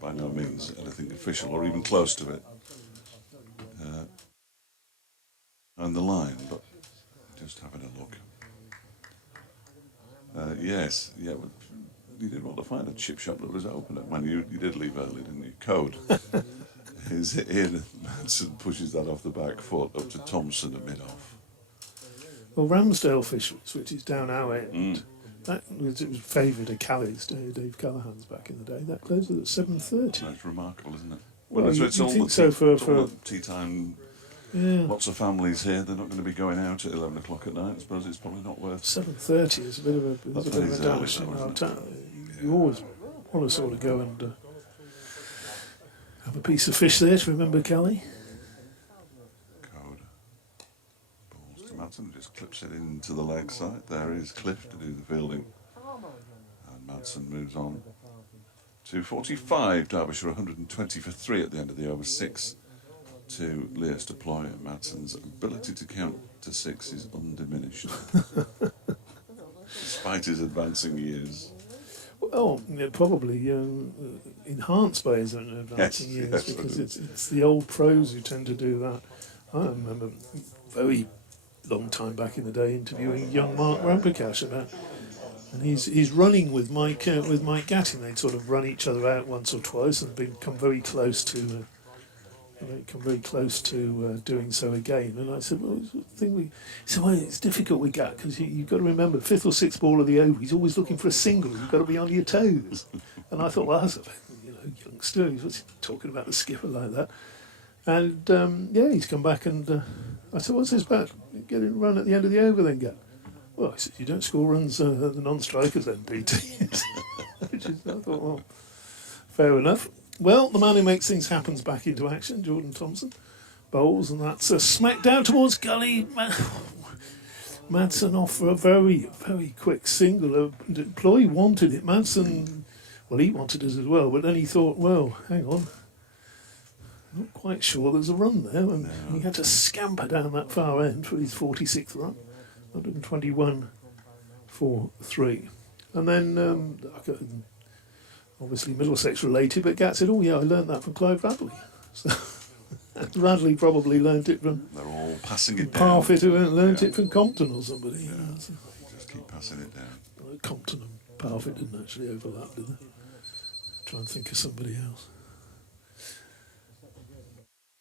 by no means anything official or even close to it. And the line, but just having a look. Yes, yeah. But you did want to find a chip shop that was open. Man, you did leave early, didn't you? Code is in. Manson pushes that off the back foot up to Thompson at mid-off. Well, Ramsdale Fisheries, which is down our end, it was favoured of Callie's, Dave Callahan's back in the day. That closes at 7:30. That's remarkable, isn't it? Well, it's you all think the so for the tea time. yeah. Lots of families here. They're not going to be going out at 11 o'clock at night. I suppose it's probably not worth. 7:30 is a bit of a dash in our town. You always want to sort of go and have a piece of fish there to remember Callie. Code. Balls to Madsen, just clips it into the leg side. There is Cliff to do the fielding. And Madsen moves on. 245, Derbyshire 120 for 3 at the end of the over 6 to Leas deploy. Madsen's ability to count to 6 is undiminished. Despite his advancing years. Well, probably enhanced by his advancing years, yes, because it's the old pros who tend to do that. I remember very long time back in the day interviewing young Mark Ramprakash about, and he's running with Mike Gatting. They'd sort of run each other out once or twice and become very close to. Doing so again, and I said, "Well, he said, well, it's difficult with Gat because you've got to remember, 5th or 6th ball of the over, he's always looking for a single. You've got to be on your toes." And I thought, well, that's a youngster. He's talking about the skipper like that. And he's come back, and I said, "What's this about getting a run at the end of the over then, Gat?" Well, I said, "You don't score runs at the non-strikers then, PT." Which is, I thought, well, fair enough. Well, the man who makes things happens back into action, Jordan Thompson, bowls, and that's a smack down towards gully. Madsen off for a very, very quick single. Ploy wanted it. Madsen, well, he wanted it as well, but then he thought, well, hang on, not quite sure there's a run there, and he had to scamper down that far end for his 46th run, 121 for 3. And then obviously Middlesex related, but Gat said, "Oh yeah, I learned that from Clive Radley." So Radley probably learned it from. They're all passing it down. Parfitt, who learned it from Compton or somebody. Yeah. You know, so. Just keep passing it down. Compton and Parfitt didn't actually overlap, did they? Try and think of somebody else.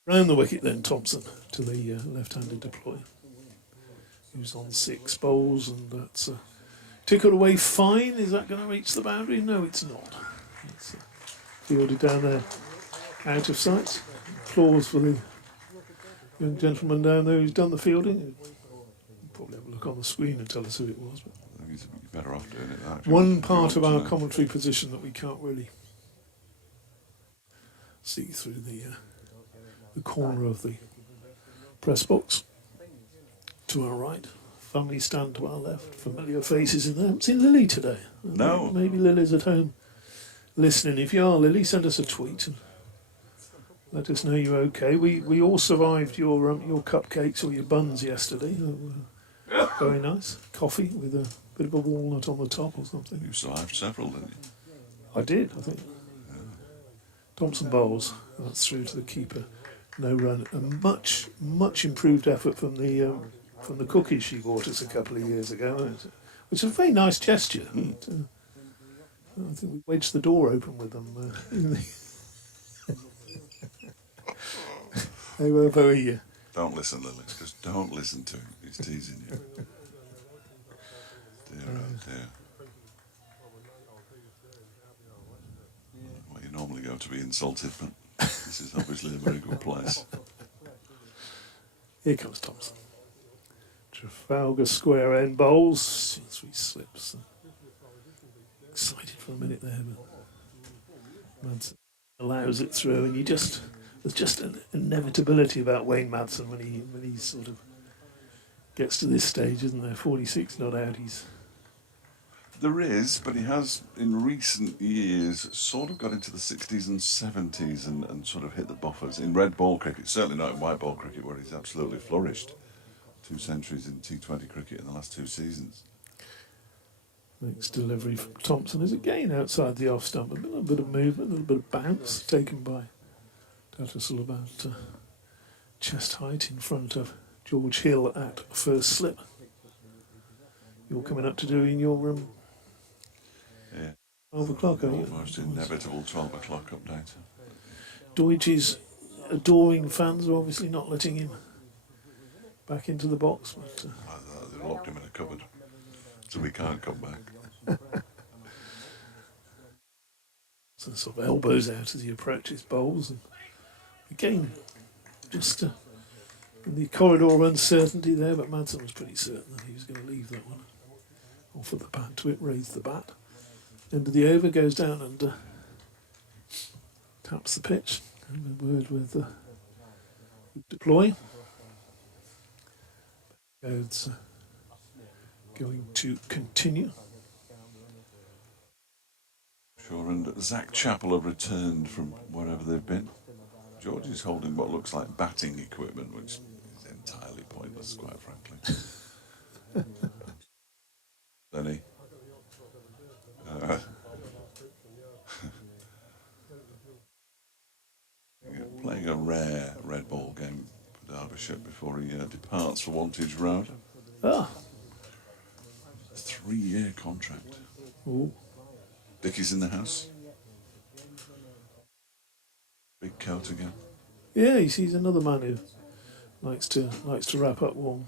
Round the wicket then, Thompson to the left-handed deploy. Who's on 6 bowls, and that's tickled away fine. Is that going to reach the boundary? No, it's not. It's fielded down there, out of sight. Applause for the young gentleman down there who's done the fielding. We'll probably have a look on the screen and tell us who it was. But I think you're better off doing it that. one part of our commentary position that we can't really see through the corner of the press box. To our right, family stand to our left, familiar faces in there. I haven't seen Lily today. No. Maybe Lily's at home listening. If you are, Lily, send us a tweet and let us know you're okay. We all survived your cupcakes or your buns yesterday. Very nice. Coffee with a bit of a walnut on the top or something. You survived several, didn't you? I did, I think. Thompson bowls. That's through to the keeper. No run. A much improved effort from the cookies she bought us a couple of years ago, which was a very nice gesture. But, I think we wedged the door open with them. They were very... Don't listen, Lily. Just don't listen to him. He's teasing you. Dear, oh dear. Well, you normally go to be insulted, but this is obviously a very good place. Here comes Thompson. Trafalgar Square end bowls. 3 slips. Excited for a minute there, but Madsen allows it through, and there's just an inevitability about Wayne Madsen when he sort of gets to this stage, isn't there? 46 not out. There is, but he has in recent years sort of got into the 60s and 70s and sort of hit the buffers in red ball cricket. Certainly not in white ball cricket, where he's absolutely flourished. 2 centuries in T20 cricket in the last 2 seasons. Next delivery from Thompson is again outside the off stump. A little bit of movement, a little bit of bounce taken by Tattersall about chest height in front of George Hill at first slip. You're coming up to doing your Yeah. 12 o'clock, are you? Almost inevitable 12 o'clock update. Deutsch's adoring fans are obviously not letting him back into the box. But, They've locked him in a cupboard, so he can't come back. so sort of elbows out as he approaches bowls. And again, just in the corridor uncertainty there, but Madsen was pretty certain that he was going to leave that one. Off at the bat to it, raise the bat. End of the over, goes down and taps the pitch. And a word with deploy. It's going to continue. Sure, and Zach Chappell have returned from wherever they've been. George is holding what looks like batting equipment, which is entirely pointless, quite frankly. Lenny. Playing a rare red ball game for Derbyshire before he departs for Wantage Road. Ah. 3-year contract. Ooh. Dickie's in the house. Big coat again. Yeah, he's another man who likes to wrap up warm.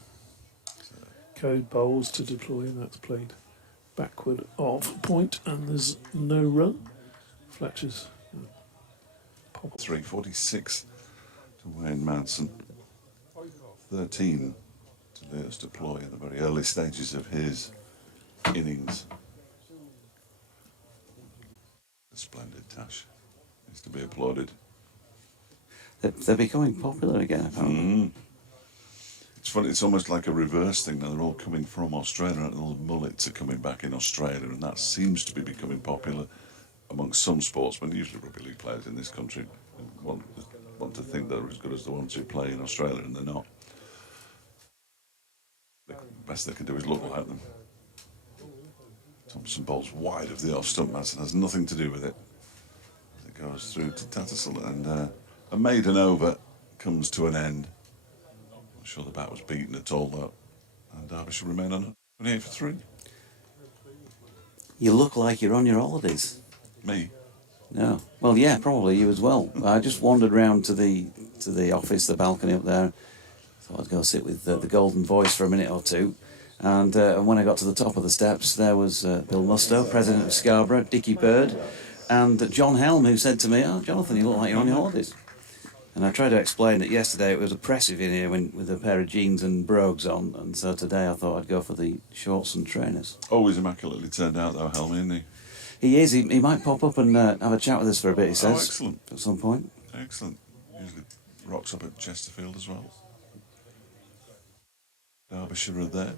Code bowls to deploy, and that's played backward off point, and there's no run. Fletcher's pop. 346 to Wayne Madsen. 13 to Leos deploy in the very early stages of his innings. A splendid Tash. Needs to be applauded. They're becoming popular again, apparently. It's funny, it's almost like a reverse thing now. They're all coming from Australia, and all the mullets are coming back in Australia, and that seems to be becoming popular amongst some sportsmen, usually rugby league players in this country, who want to think they're as good as the ones who play in Australia, and they're not. The best they can do is look like them. Thompson bowls wide of the off stump, Madsen has nothing to do with it. As it goes through to Tattersall, and a maiden over comes to an end. I'm sure the bat was beaten at all, though. And Derbyshire remain on 28 for 3. You look like you're on your holidays. Me? No. Well, yeah, probably you as well. I just wandered round to the office, the balcony up there. Thought I'd go sit with the Golden Voice for a minute or two. And when I got to the top of the steps, there was Bill Mustoe, president of Scarborough, Dickie Bird, and John Helm, who said to me, "Oh, Jonathan, you look like you're on your holidays." And I tried to explain that yesterday it was oppressive in here with a pair of jeans and brogues on, and so today I thought I'd go for the shorts and trainers. Always immaculately turned out, though, Helmy, isn't he? He is. He might pop up and have a chat with us for a bit, he says. Oh, excellent. At some point. Excellent. Usually rocks up at Chesterfield as well. Derbyshire are there.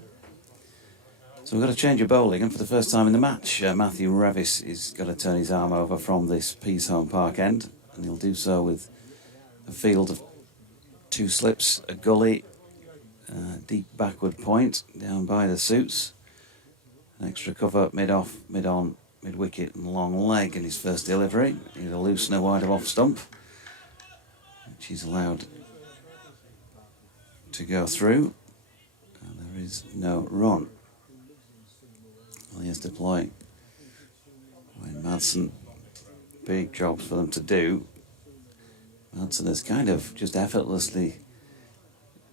So we've got to change of bowling, and for the first time in the match, Matthew Revis is going to turn his arm over from this Peasholm Park end, and he'll do so with a field of 2 slips, a gully, deep backward point down by the suits, an extra cover mid-off, mid-on, mid-wicket and long leg in his first delivery. He's a loosener wide of off stump, which he's allowed to go through, and there is no run. Well, he has to play. Wayne Madsen, big jobs for them to do. Madsen has kind of just effortlessly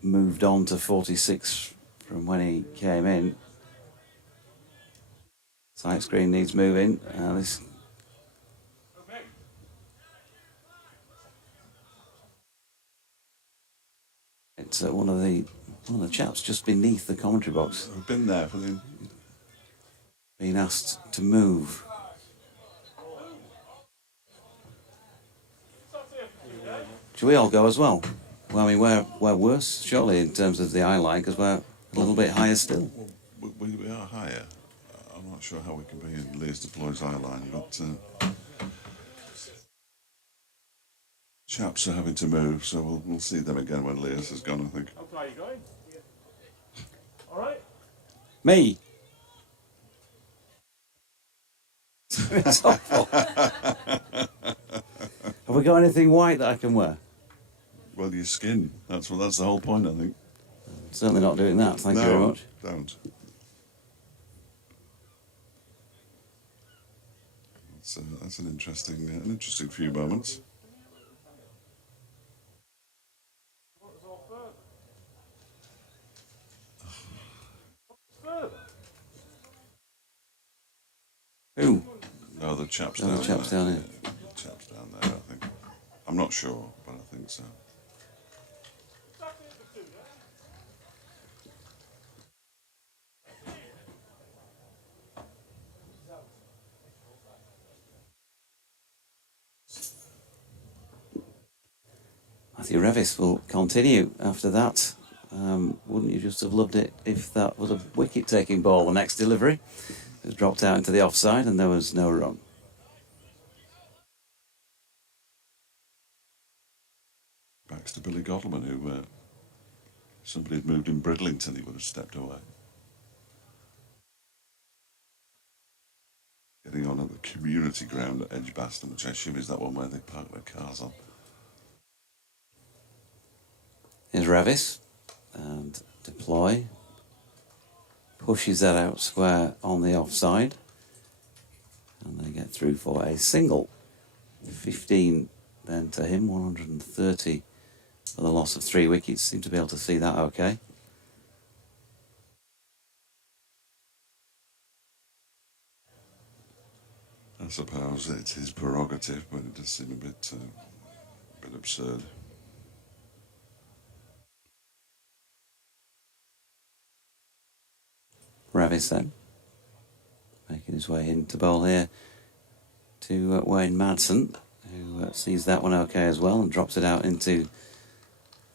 moved on to 46 from when he came in. Sight screen needs moving. This it's one of the chaps just beneath the commentary box. I've been there for the... Being asked to move. Should we all go as well? Well, I mean, we're worse, surely, in terms of the eye line, because we're a little bit higher still. We are higher. I'm not sure how we can be in Lees deploys eye line, but chaps are having to move, so we'll see them again when Lees has gone, I think. How far are you going? Me. It's awful. Have we got anything white that I can wear? Well, your skin. That's the whole point, I think. Certainly not doing that. Thank you very much. Don't. That's an interesting few moments. Who? No, the chaps Oh, down the chaps there. down here. Yeah, the chaps down there, I think. I'm not sure, but I think so. Matthew Revis will continue after that. Wouldn't you just have loved it if that was a wicket-taking ball? The next delivery was dropped out into the offside and there was no run. Backs to Billy Godleman, who somebody had moved in Bridlington, he would have stepped away. Getting on at the community ground at Edgbaston, which I assume is that one where they park their cars on. Here's Revis and deploy. Pushes that out square on the offside. And they get through for a single. 15 then to him, 130 for the loss of 3 wickets. Seem to be able to see that okay. I suppose it's his prerogative, but it does seem a bit absurd. Revis then, making his way into bowl here to Wayne Madsen, who sees that one okay as well and drops it out into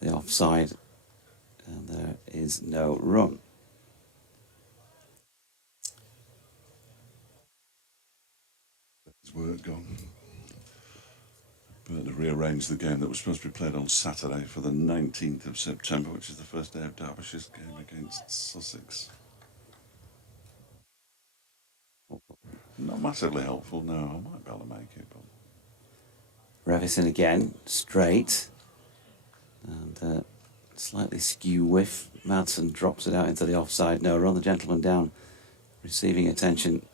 the offside, and there is no run. His work gone. But to rearrange the game that was supposed to be played on Saturday for the 19th of September, which is the first day of Derbyshire's game against Sussex. Not massively helpful, no. I might be able to make it, but... Revis in again, straight, and slightly skew whiff. Madsen drops it out into the offside. No run. The gentleman down receiving attention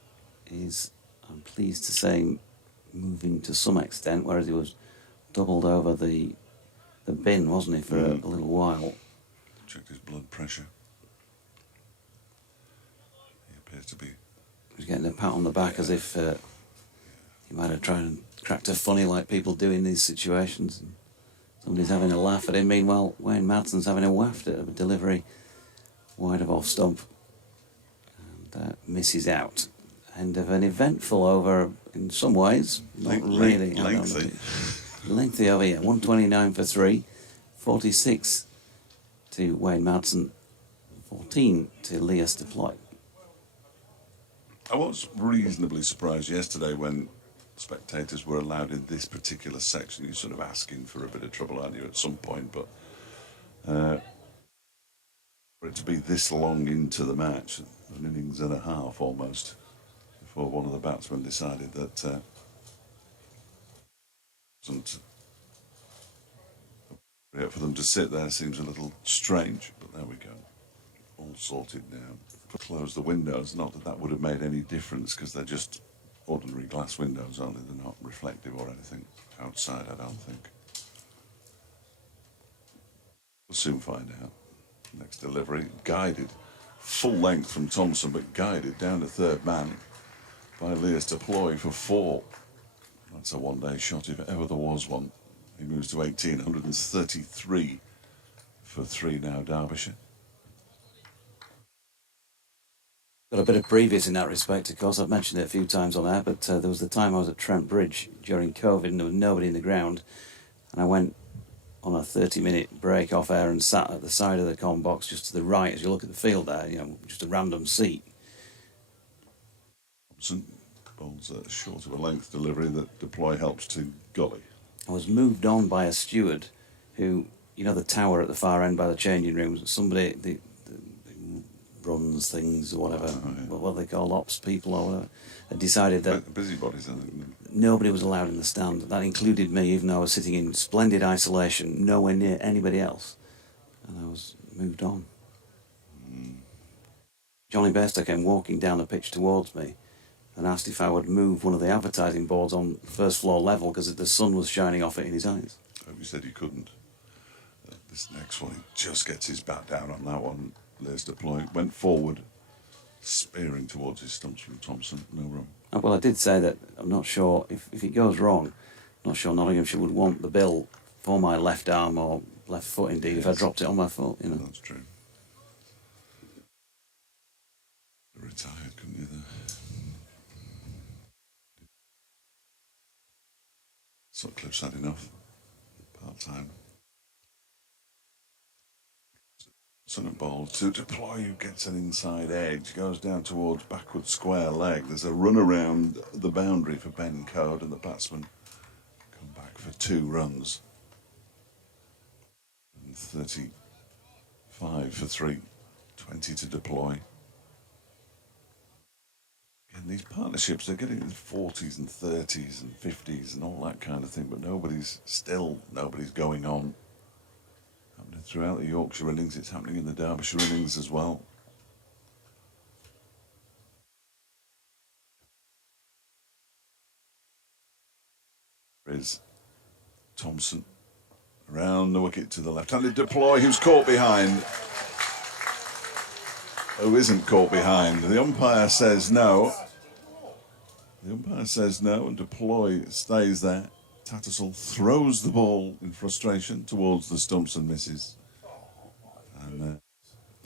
is, I'm pleased to say, moving to some extent, whereas he was doubled over the bin, wasn't he, for a little while. Checked his blood pressure. He appears to be... He was getting a pat on the back as if he might have tried and cracked a funny like people do in these situations. And somebody's having a laugh at him. Meanwhile, Wayne Madsen's having a waft at a delivery wide of off stump and misses out. End of an eventful over in some ways, not really. Lengthy. Lengthy over here. 129 for 3, 46 to Wayne Madsen, 14 to Leas Deploy. I was reasonably surprised yesterday when spectators were allowed in this particular section. You're sort of asking for a bit of trouble, aren't you, at some point, but for it to be this long into the match, an innings and a half almost, before one of the batsmen decided that wasn't appropriate for them to sit there seems a little strange, but there we go. All sorted now. Close the windows, not that that would have made any difference because they're just ordinary glass windows, aren't they? They're not reflective or anything outside, I don't think. We'll soon find out. Next delivery, guided, full length from Thompson, but guided down to third man by Leas Deploy for 4. That's a one-day shot if ever there was one. He moves to 18, 133 for 3 now, Derbyshire. Got a bit of previous in that respect, of course. I've mentioned it a few times on air, but there was the time I was at Trent Bridge during COVID and there was nobody in the ground. And I went on a 30-minute break off air and sat at the side of the comm box just to the right as you look at the field there, you know, just a random seat. Thompson bowls a short of a length delivery that Deploy helps to gully. I was moved on by a steward who, you know, the tower at the far end by the changing rooms, somebody, the runs things or whatever, what they call ops people or whatever, had decided that Busybodies, I think. nobody was allowed in the stand. That included me, even though I was sitting in splendid isolation, nowhere near anybody else. And I was moved on. Johnny Bairstow came walking down the pitch towards me and asked if I would move one of the advertising boards on first floor level because the sun was shining off it in his eyes. I hope you said you couldn't. This next one, he just gets his bat down on that one. Lays deploy, went forward, spearing towards his stumps from Thompson. No wrong. Well, I did say that I'm not sure if it goes wrong. I'm not sure Nottinghamshire would want the bill for my left arm or left foot. Indeed, if I dropped it on my foot, you know. That's true. Retired, couldn't you? There. Sutcliffe's had enough. Part time. Son of ball to deploy, who gets an inside edge, goes down towards backward square leg. There's a run around the boundary for Ben Code, and the batsman come back for 2 runs. And 35 for 3, 20 to deploy. And these partnerships, they're getting in the 40s and 30s and 50s and all that kind of thing, but nobody's going on. Happening throughout the Yorkshire innings, it's happening in the Derbyshire innings as well. There is Thompson around the wicket to the left-handed deploy, who's caught behind. Who isn't caught behind? The umpire says no. The umpire says no, and deploy stays there. Tattersall throws the ball in frustration towards the stumps and misses. And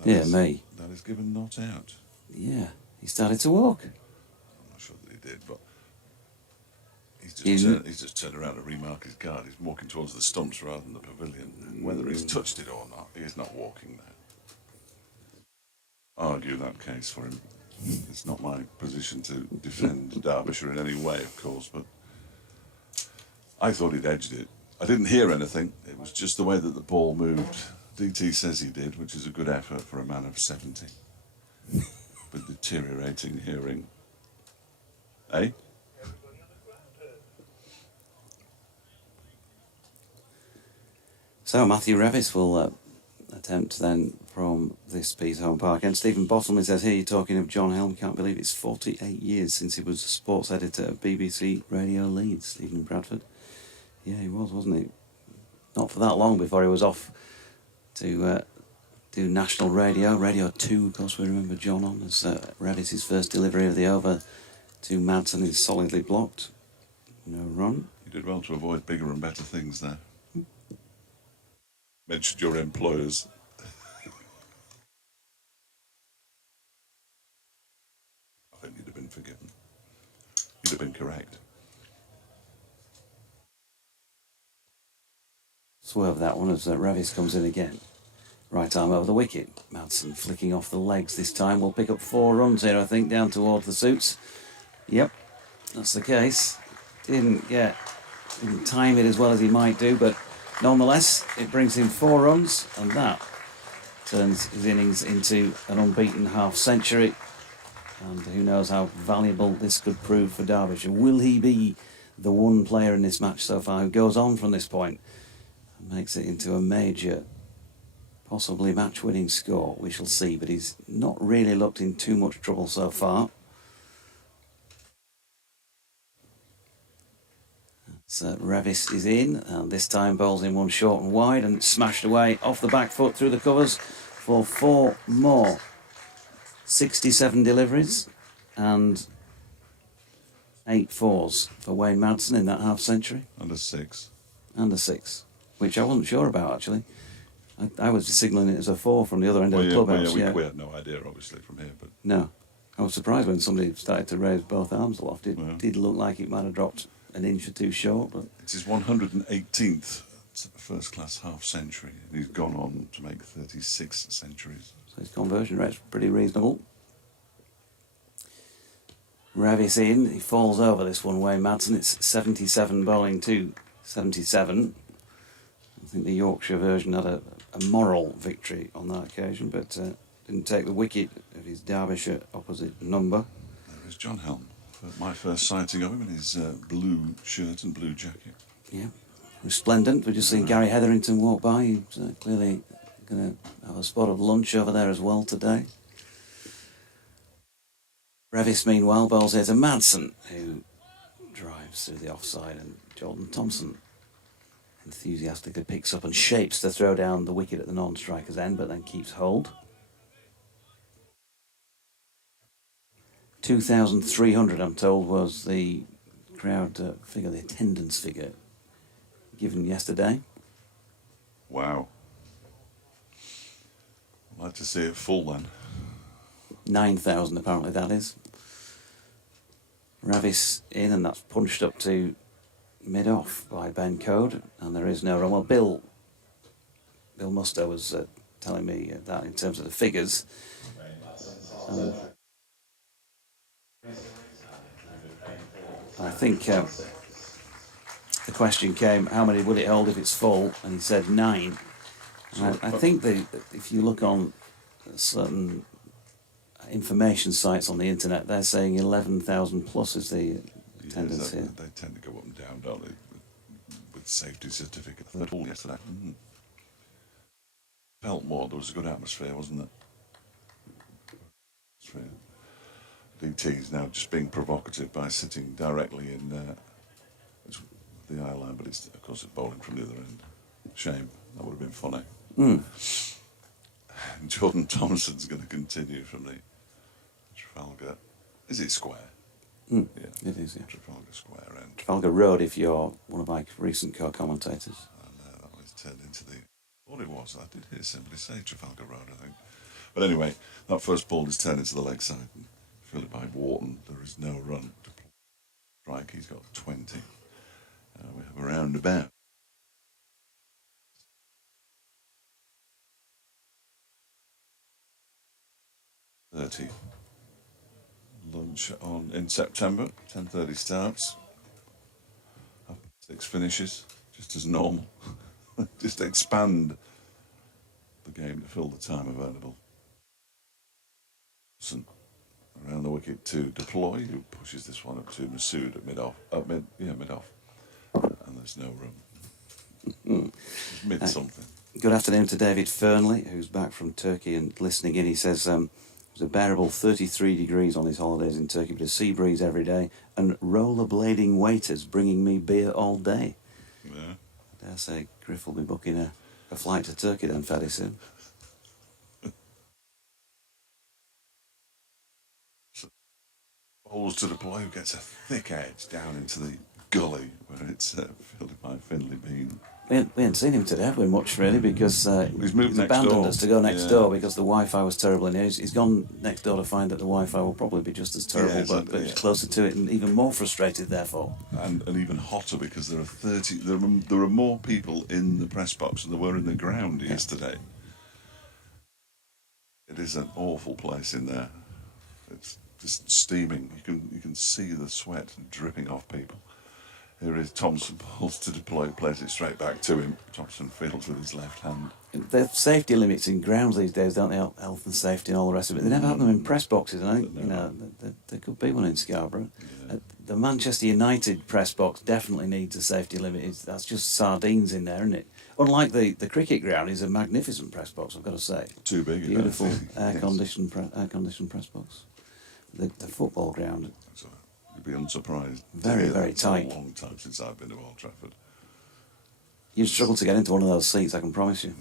Me. That is given not out. Yeah, he started to walk. I'm not sure that he did, but he's just turned around to remark his guard. He's walking towards the stumps rather than the pavilion. Whether he's touched it or not, he is not walking there. Argue that case for him. It's not my position to defend Derbyshire in any way, of course, but I thought he'd edged it. I didn't hear anything. It was just the way that the ball moved. DT says he did, which is a good effort for a man of 70. With deteriorating hearing. Eh? So Matthew Revis will attempt then from this piece home park. And Stephen Bottleman says here, you're talking of John Helm, can't believe it's 48 years since he was a sports editor at BBC Radio Leeds, Stephen Bradford. Yeah, he was, wasn't he? Not for that long before he was off to do national radio, Radio 2, of course we remember John on, as Revis' first delivery of the over to Madsen is solidly blocked. No run. You did well to avoid bigger and better things there. Mentioned your employers. I think you'd have been forgiven. You'd have been correct. Swerve that one as Revis comes in again. Right arm over the wicket. Madsen flicking off the legs this time. Will pick up 4 runs here, I think, down towards the suits. Yep, that's the case. Didn't time it as well as he might do, but nonetheless, it brings him 4 runs, and that turns his innings into an unbeaten half-century. And who knows how valuable this could prove for Derbyshire. Will he be the one player in this match so far who goes on from this point and makes it into a major, possibly match-winning score? We shall see, but he's not really looked in too much trouble so far. So Revis is in, and this time bowls in one short and wide, and smashed away off the back foot through the covers for 4 more. 67 deliveries and 8 fours for Wayne Madsen in that half-century. And a 6. And a 6, which I wasn't sure about, actually. I was signalling it as a 4 from the other end of the clubhouse. We had no idea, obviously, from here. But no. I was surprised when somebody started to raise both arms aloft. It did look like it might have dropped an inch or 2 short, but it's his 118th first-class half-century, and he's gone on to make 36 centuries. So his conversion rate's pretty reasonable. Revis in, he falls over this one, Wayne Madsen. It's 77 bowling to 77. I think the Yorkshire version had a moral victory on that occasion, but didn't take the wicket of his Derbyshire opposite number. There is John Helm. My first sighting of him in his blue shirt and blue jacket. Yeah, resplendent. We've just seen Gary Hetherington walk by. He's clearly going to have a spot of lunch over there as well today. Revis, meanwhile, bowls here to Madsen, who drives through the offside, and Jordan Thompson enthusiastically picks up and shapes to throw down the wicket at the non-striker's end, but then keeps hold. 2,300, I'm told, was the crowd figure, the attendance figure given yesterday. Wow. I'd like to see it full then. 9,000 apparently that is. Ravis in, and that's punched up to mid-off by Ben Code, and there is no run. Well, Bill Musto was telling me that in terms of the figures. I think the question came, how many will it hold if it's full? And he said 9. And I think if you look on certain information sites on the internet, they're saying 11,000 plus is the attendance here. They tend to go up and down, don't they? With safety certificate. Third ball yesterday. Felt more. There was a good atmosphere, wasn't there? DT's now just being provocative by sitting directly in the eye line, but of course it's bowling from the other end. Shame. That would have been funny. Jordan Thompson's going to continue from the Trafalgar. Is it square? Yeah, it is, yeah. Trafalgar Square end. Trafalgar Road, if you're one of my recent co-commentators. And that was turned into the... What it was, I did hear somebody say Trafalgar Road, I think. But anyway, that first ball is turned into the leg side. Fielded by Wharton. There is no run to strike. He's got 20. We have a roundabout. Lunch in September. 10:30 starts. 6 finishes, just as normal. Just expand the game to fill the time available. Around the wicket to Deploy, who pushes this one up to Masood at mid-off. Mid-off. And there's no room. Mid-something. Good afternoon to David Fernley, who's back from Turkey and listening in. He says it was a bearable 33 degrees on his holidays in Turkey, but a sea breeze every day, and rollerblading waiters bringing me beer all day. Yeah. I dare say Griff will be booking a flight to Turkey then fairly soon. Bowls to Deploy, who gets a thick edge down into the gully where it's fielded by Finley Bean. We hadn't seen him today, have we, much really, because He's moved next abandoned door. us to go next door because the Wi-Fi was terrible in here. He's gone next door to find that the Wi-Fi will probably be just as terrible, but he's closer to it and even more frustrated, therefore. And even hotter because there are more people in the press box than there were in the ground yesterday. It is an awful place in there. It's just steaming. You can see the sweat dripping off people. Here is Thompson, bowls to Deploy, plays it straight back to him. Thompson fields with his left hand. There's safety limits in grounds these days, don't they? Health and safety and all the rest of it. They never have them in press boxes. I think there could be one in Scarborough. Yeah. The Manchester United press box definitely needs a safety limit. That's just sardines in there, isn't it? Unlike the cricket ground, is a magnificent press box, I've got to say. Too big. Beautiful air-conditioned press box. The football ground. So you'd be unsurprised. Very, very tight. It's a long time since I've been to Old Trafford. You'd struggle to get into one of those seats, I can promise you.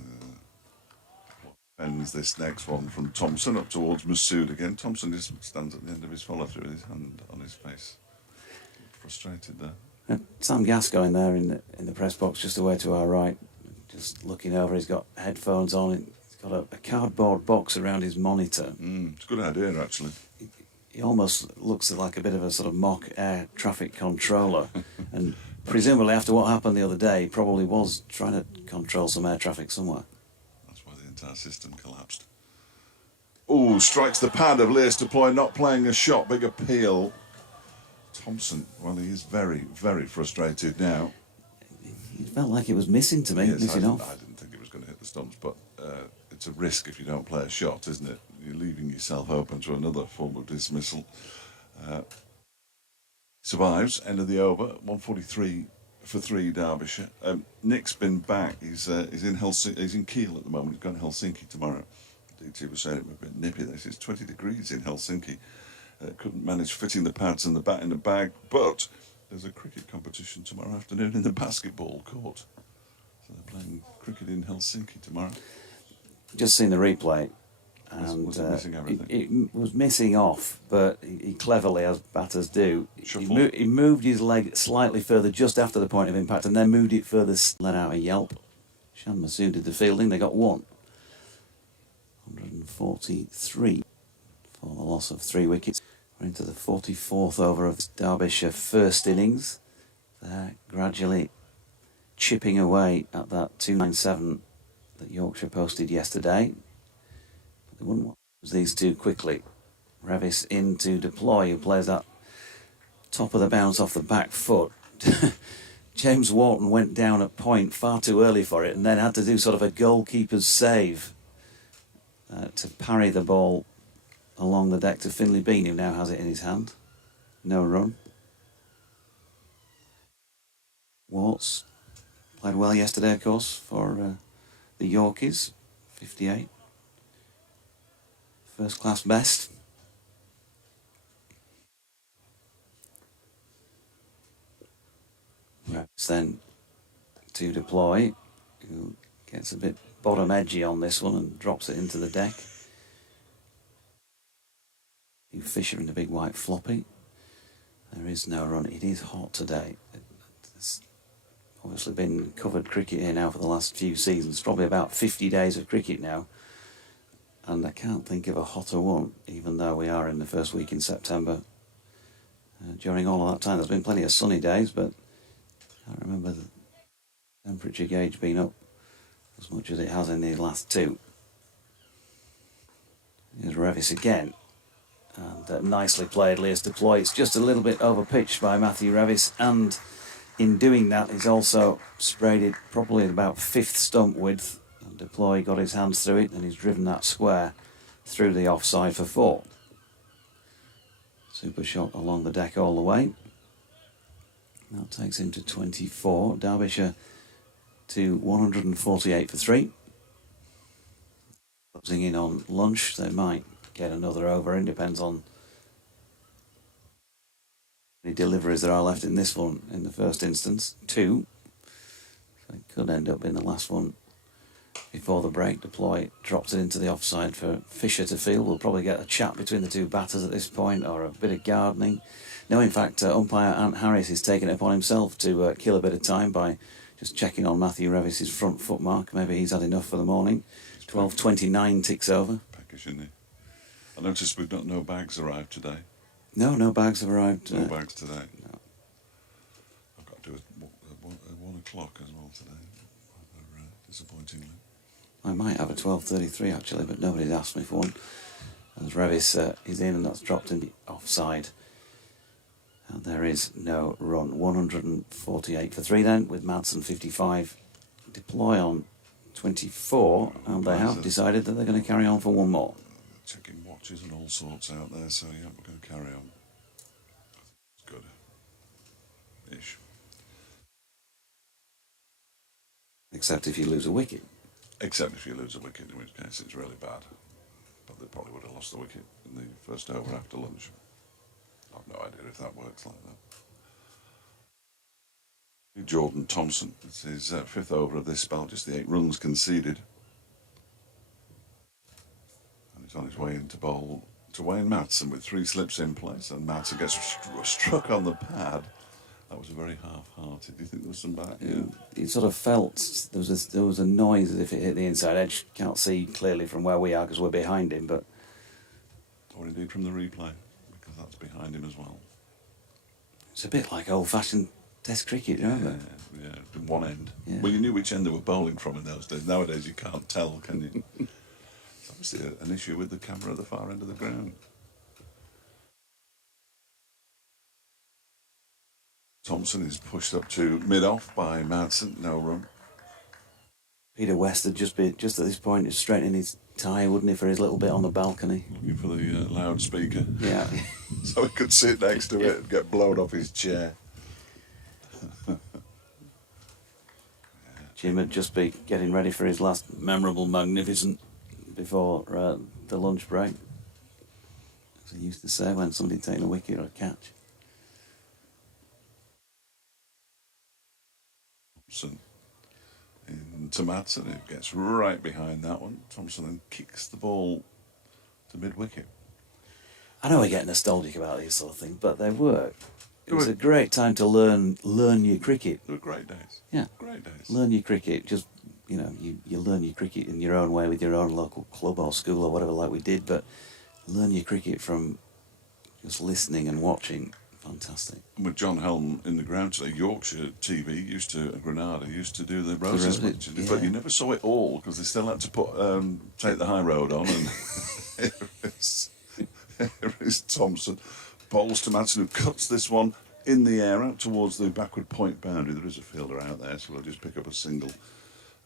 Ends this next one from Thompson up towards Masood again. Thompson just stands at the end of his follow-through with his hand on his face. Frustrated there. Sam Gascoigne there in the press box just away to our right, just looking over. He's got headphones on. He's got a cardboard box around his monitor. It's a good idea, actually. He almost looks like a bit of a sort of mock air traffic controller. And presumably after what happened the other day, he probably was trying to control some air traffic somewhere. That's why the entire system collapsed. Oh, strikes the pad of Lewis Deploy, not playing a shot. Big appeal. Thompson, well, he is very, very frustrated now. It felt like it was missing to me, Yes, missing off. I didn't think it was going to hit the stumps, but it's a risk if you don't play a shot, isn't it? you're leaving yourself open to another form of dismissal. Survives, end of the over, 143 for 3 Derbyshire. Nick's been back. He's in Helsinki. He's in Kiel at the moment. He's going to Helsinki tomorrow. DT was saying it was a bit nippy. This is 20 degrees in Helsinki. Couldn't manage fitting the pads and the bat in the bag, but there's a cricket competition tomorrow afternoon in the basketball court. So they're playing cricket in Helsinki tomorrow. Just seen the replay. And was it missing everything? it was missing off, but he cleverly, as batters do, he moved his leg slightly further just after the point of impact and then moved it further, let out a yelp. Shan Masood did the fielding, they got 1. 143 for the loss of 3 wickets. We're into the 44th over of Derbyshire first innings. They're gradually chipping away at that 297 that Yorkshire posted yesterday. They wouldn't want to lose these two quickly. Revis in to deploy, who plays that top of the bounce off the back foot. James Wharton went down at point far too early for it and then had to do sort of a goalkeeper's save to parry the ball along the deck to Finlay Bean, who now has it in his hand. No run. Warts played well yesterday, of course, for the Yorkies. 58. First class best. Then to deploy, who gets a bit bottom edgy on this one and drops it into the deck. Fisher in the big white floppy. There is no run. It is hot today. It's obviously been covered cricket here now for the last few seasons. Probably about 50 days of cricket now. And I can't think of a hotter one, even though we are in the first week in September. During all of that time, there's been plenty of sunny days, but I can't remember the temperature gauge being up as much as it has in the last 2. Here's Revis again. And nicely played, Leas deploy. It's just a little bit over-pitched by Matthew Revis, and in doing that, he's also sprayed it probably at about 5th stump width. And deploy got his hands through it, and he's driven that square through the offside for 4. Super shot along the deck all the way. That takes him to 24. Derbyshire to 148 for 3. Closing in on lunch, they might get another over in, depends on how many deliveries there are left in this one in the first instance. 2. So it could end up in the last one before the break. Deploy drops it into the offside for Fisher to field. We'll probably get a chat between the 2 batters at this point, or a bit of gardening. No, in fact, umpire Ant Harris is taking it upon himself to kill a bit of time by just checking on Matthew Revis's front foot mark. Maybe he's had enough for the morning. 12:29 ticks over. Peckish, isn't he? I noticed we've got no bags arrived today. No bags have arrived. No bags today. No. I've got to do it at 1 o'clock as well today. Disappointingly. I might have a 12:33 actually, but nobody's asked me for one. As Revis is in, and that's dropped in the offside. And there is no run. 148 for 3 then, with Madsen 55. Deploy on 24, and they have decided that they're going to carry on for 1 more. Checking watches and all sorts out there, so yeah, we're going to carry on. It's good-ish. Except if you lose a wicket. Except if you lose a wicket, in which case it's really bad. But they probably would have lost the wicket in the first over after lunch. I've no idea if that works like that. Jordan Thompson, it's his 5th over of this spell, just the 8 runs conceded. And he's on his way into bowl to Wayne Madsen with 3 slips in place, and Madsen gets struck on the pad. That was a very half-hearted. Do you think there was some back? Yeah. It sort of felt there was a noise as if it hit the inside edge. Can't see clearly from where we are because we're behind him, but or indeed from the replay, because that's behind him as well. It's a bit like old-fashioned Test cricket, remember? Yeah, one end. Yeah. Well, you knew which end they were bowling from in those days. Nowadays you can't tell, can you? It's obviously an issue with the camera at the far end of the ground. Thompson is pushed up to mid-off by Madsen, no run. Peter West had just at this point is straightening his tie, wouldn't he, for his little bit on the balcony? Looking for the loudspeaker. Yeah. So he could sit next to it and get blown off his chair. Jim would just be getting ready for his last memorable magnificent before the lunch break. As he used to say when somebody taking a wicket or a catch. Thompson into Madsen, who gets right behind that one. Thompson then kicks the ball to mid-wicket. I know we get nostalgic about these sort of things, but they work. It was They a were- great time to learn your cricket. They were great days. Yeah. Great days. Learn your cricket. Just, you learn your cricket in your own way with your own local club or school or whatever like we did, but learn your cricket from just listening and watching. Fantastic. And with John Helm in the ground today, Yorkshire TV Granada used to do the Roses Roses, matches, yeah. but you never saw it all because they still had to take the high road on. And here is Thompson, bowls to Madsen, who cuts this one in the air out towards the backward point boundary. There is a fielder out there, so we'll just pick up a single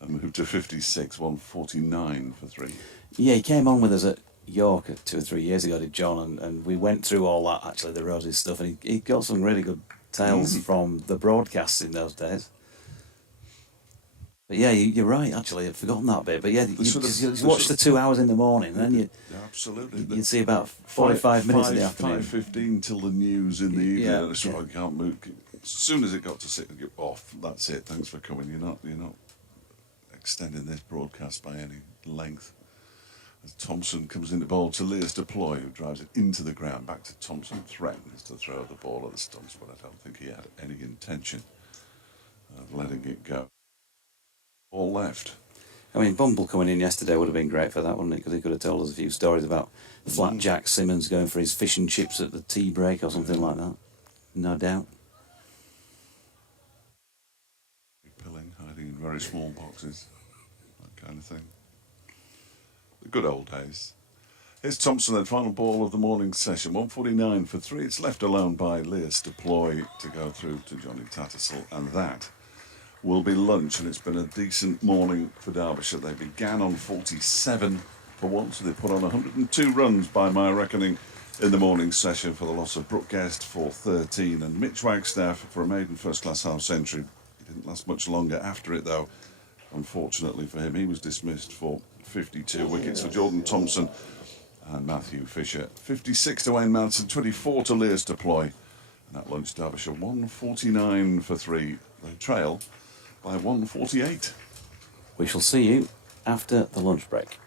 and move to 56, 149 for 3. Yeah, he came on with us at York 2 or 3 years ago, did John, and we went through all that, actually, the Roses stuff, and he got some really good tales from the broadcasts in those days. But yeah, you're right, actually, I'd forgotten that bit. But yeah, you watch the 2 hours in the morning, and then Absolutely. you'd see about 45 minutes in the afternoon. 5:15 till the news in the evening. Yeah, That's right, I can't move. As soon as it got to sit and get off, that's it. Thanks for coming. You're not extending this broadcast by any length. As Thompson comes into bowl to Leas Deploy, who drives it into the ground. Back to Thompson, threatens to throw the ball at the stumps, but I don't think he had any intention of letting it go. All left. I mean, Bumble coming in yesterday would have been great for that, wouldn't it? Because he could have told us a few stories about Flat Jack Simmons going for his fish and chips at the tea break or something like that. No doubt. Pilling, hiding in very small boxes, that kind of thing. The good old days. Here's Thompson then, final ball of the morning session, 149 for 3. It's left alone by Leas Deploy to go through to Johnny Tattersall, and that will be lunch. And it's been a decent morning for Derbyshire. They began on 47 for 1, so they put on 102 runs by my reckoning in the morning session for the loss of Brooke Guest for 13, and Mitch Wagstaff for a maiden first-class half-century. He didn't last much longer after it, though. Unfortunately for him, he was dismissed for 52 wickets for Jordan Thompson and Matthew Fisher. 56 to Wayne Manson, 24 to Leas Deploy. And at lunch, Derbyshire 149 for 3. They trail by 148. We shall see you after the lunch break.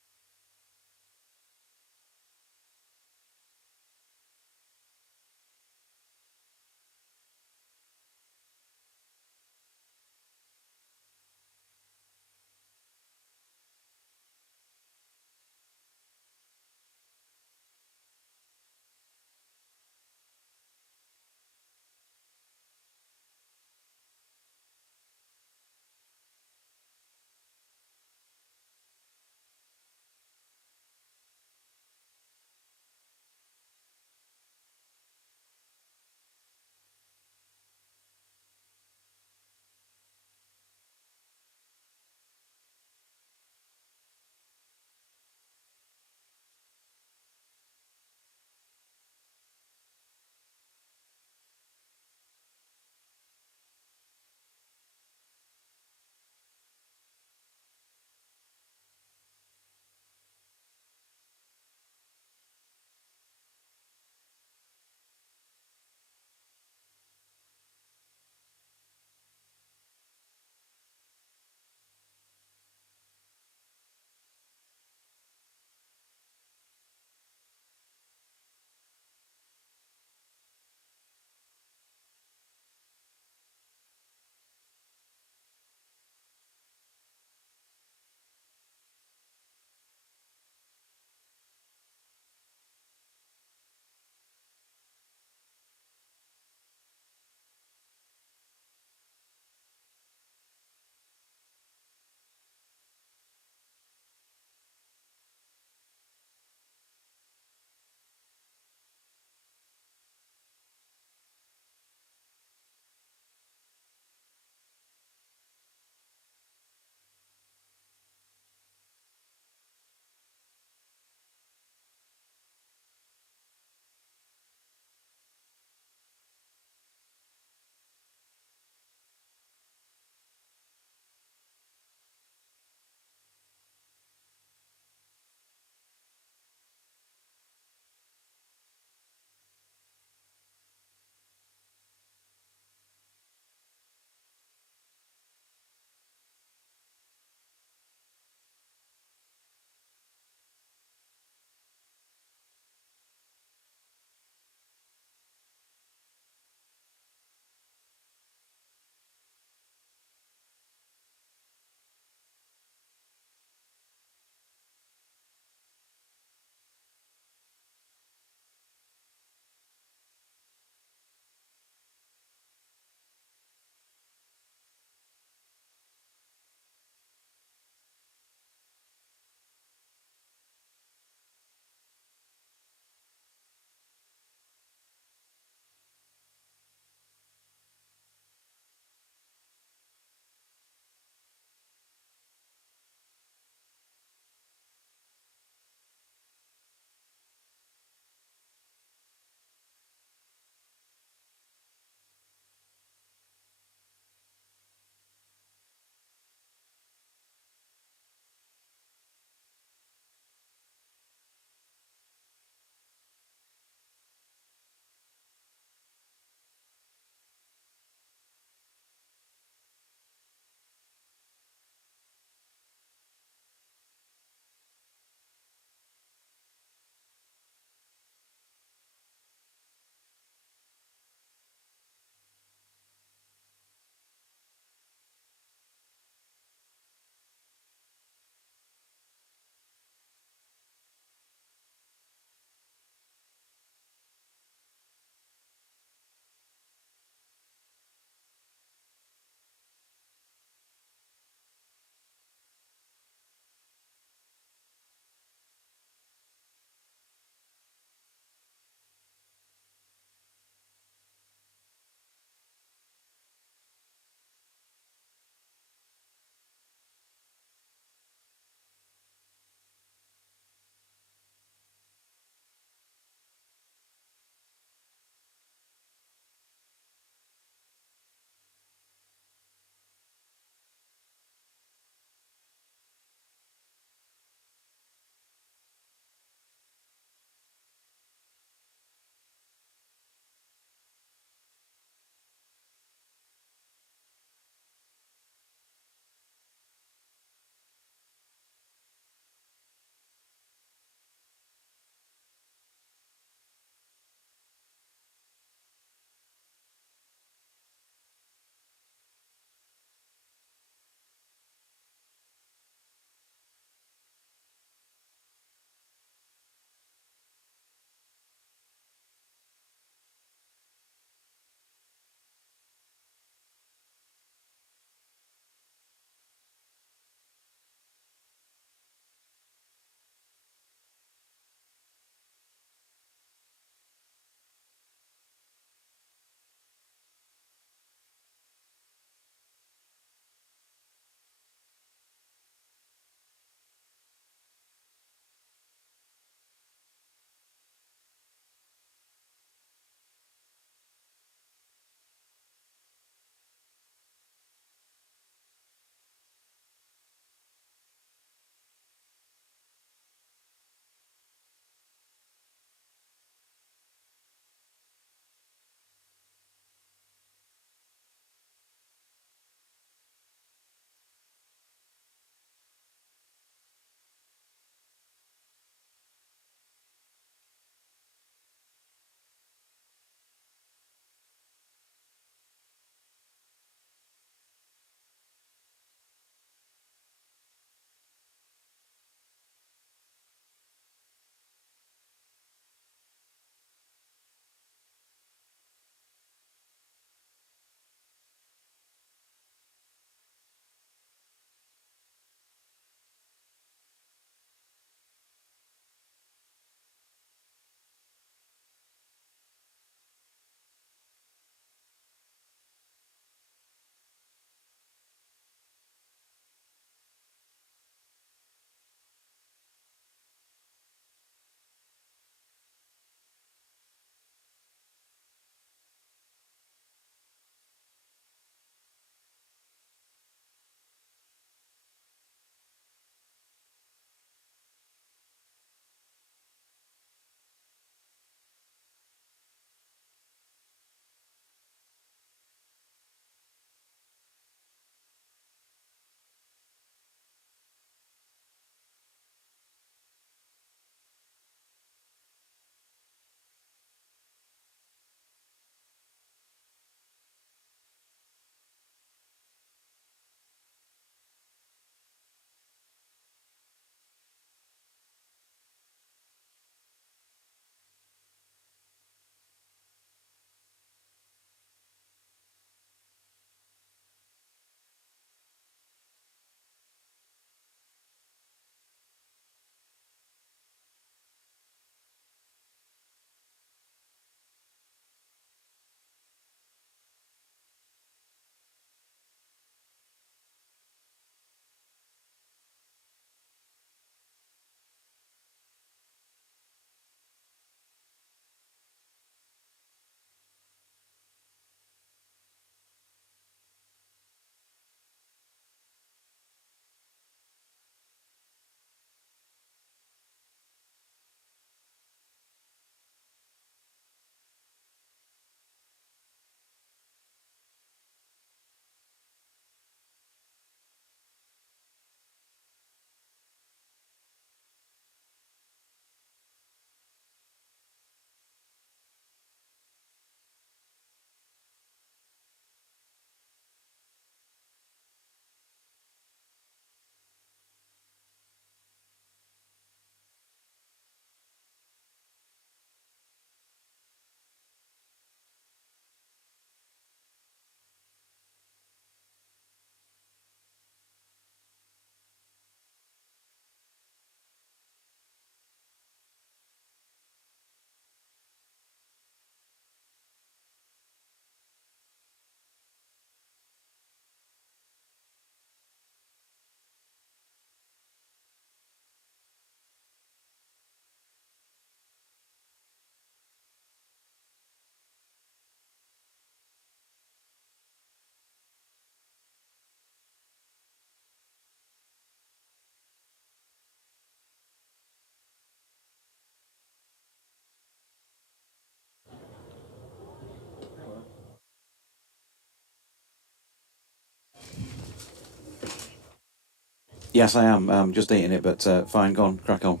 Yes, I am. I'm just eating it, but fine, go on, crack on.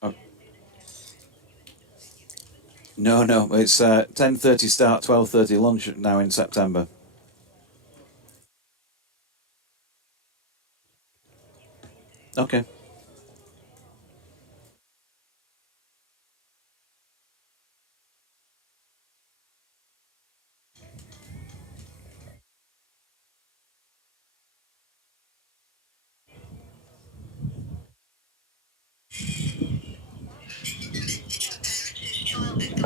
Oh, no, no, it's 10:30 start, 12:30 lunch now in September. Okay. Gentlemen,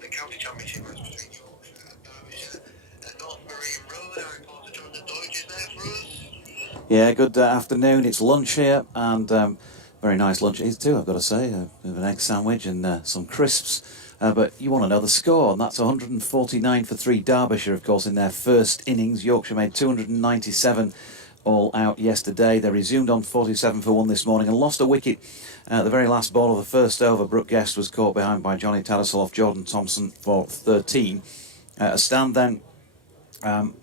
the county championship match between Yorkshire and Derbyshire at North Marine Road. Our reporter Jonathan Deutsch is there for us. Yeah, good afternoon. It's lunch here, and very nice lunch it is too, I've got to say. With an egg sandwich and some crisps. But you want to know the score, and that's 149 for 3 Derbyshire, of course, in their first innings. Yorkshire made 297 all out yesterday. They resumed on 47 for 1 this morning and lost a wicket at the very last ball of the first over. Brooke Guest was caught behind by Johnny Tattersall off Jordan Thompson for 13. A stand then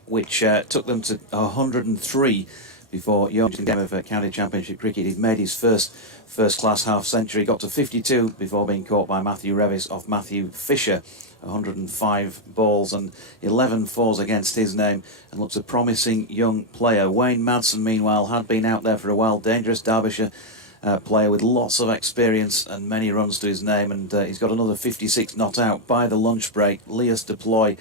which took them to 103 before Yorkshire's game of county championship cricket. He'd made his first class half century, got to 52 before being caught by Matthew Revis off Matthew Fisher. 105 balls and 11 fours against his name, and looks a promising young player. Wayne Madsen, meanwhile, had been out there for a while. Dangerous Derbyshire player with lots of experience and many runs to his name, and he's got another 56 not out by the lunch break. Leas Deploy,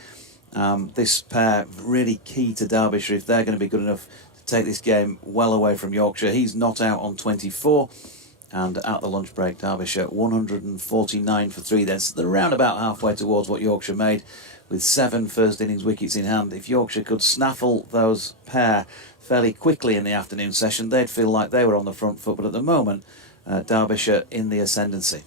this pair really key to Derbyshire if they're going to be good enough to take this game well away from Yorkshire. He's not out on 24, and at the lunch break, Derbyshire 149 for 3. They're around about halfway towards what Yorkshire made, with 7 first innings wickets in hand. If Yorkshire could snaffle those pair fairly quickly in the afternoon session, they'd feel like they were on the front foot, but at the moment, Derbyshire in the ascendancy.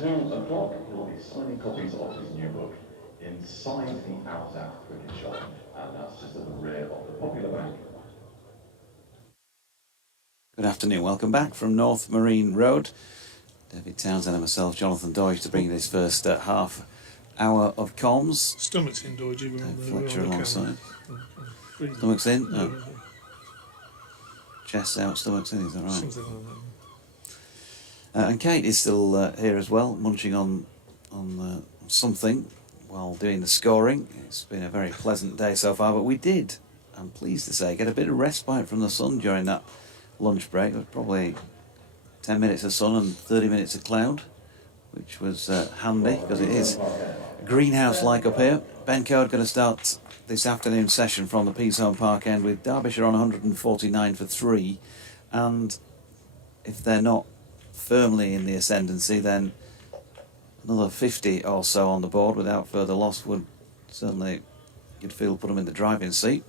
2 o'clock, he'll be signing copies of his new book inside the Out cricket shop, and that's just at the rear of the Popular Bank. Good afternoon, welcome back from North Marine Road. David Townsend and myself, Jonathan Doige, to bring you this first half hour of comms. Stomach's in, Doige. We're on the Fletcher alongside. camera. Stomach's in? Oh. Chest out, stomach's in, is that right? Something like that. And Kate is still here as well, munching on something while doing the scoring. It's been a very pleasant day so far, but we did, I'm pleased to say, get a bit of respite from the sun during that lunch break. It was probably 10 minutes of sun and 30 minutes of cloud, which was handy because it is greenhouse-like up here. Ben Code going to start this afternoon session from the Peashone Park end with Derbyshire on 149 for 3, and if they're not firmly in the ascendancy, then another 50 or so on the board without further loss would certainly, you'd feel, put them in the driving seat.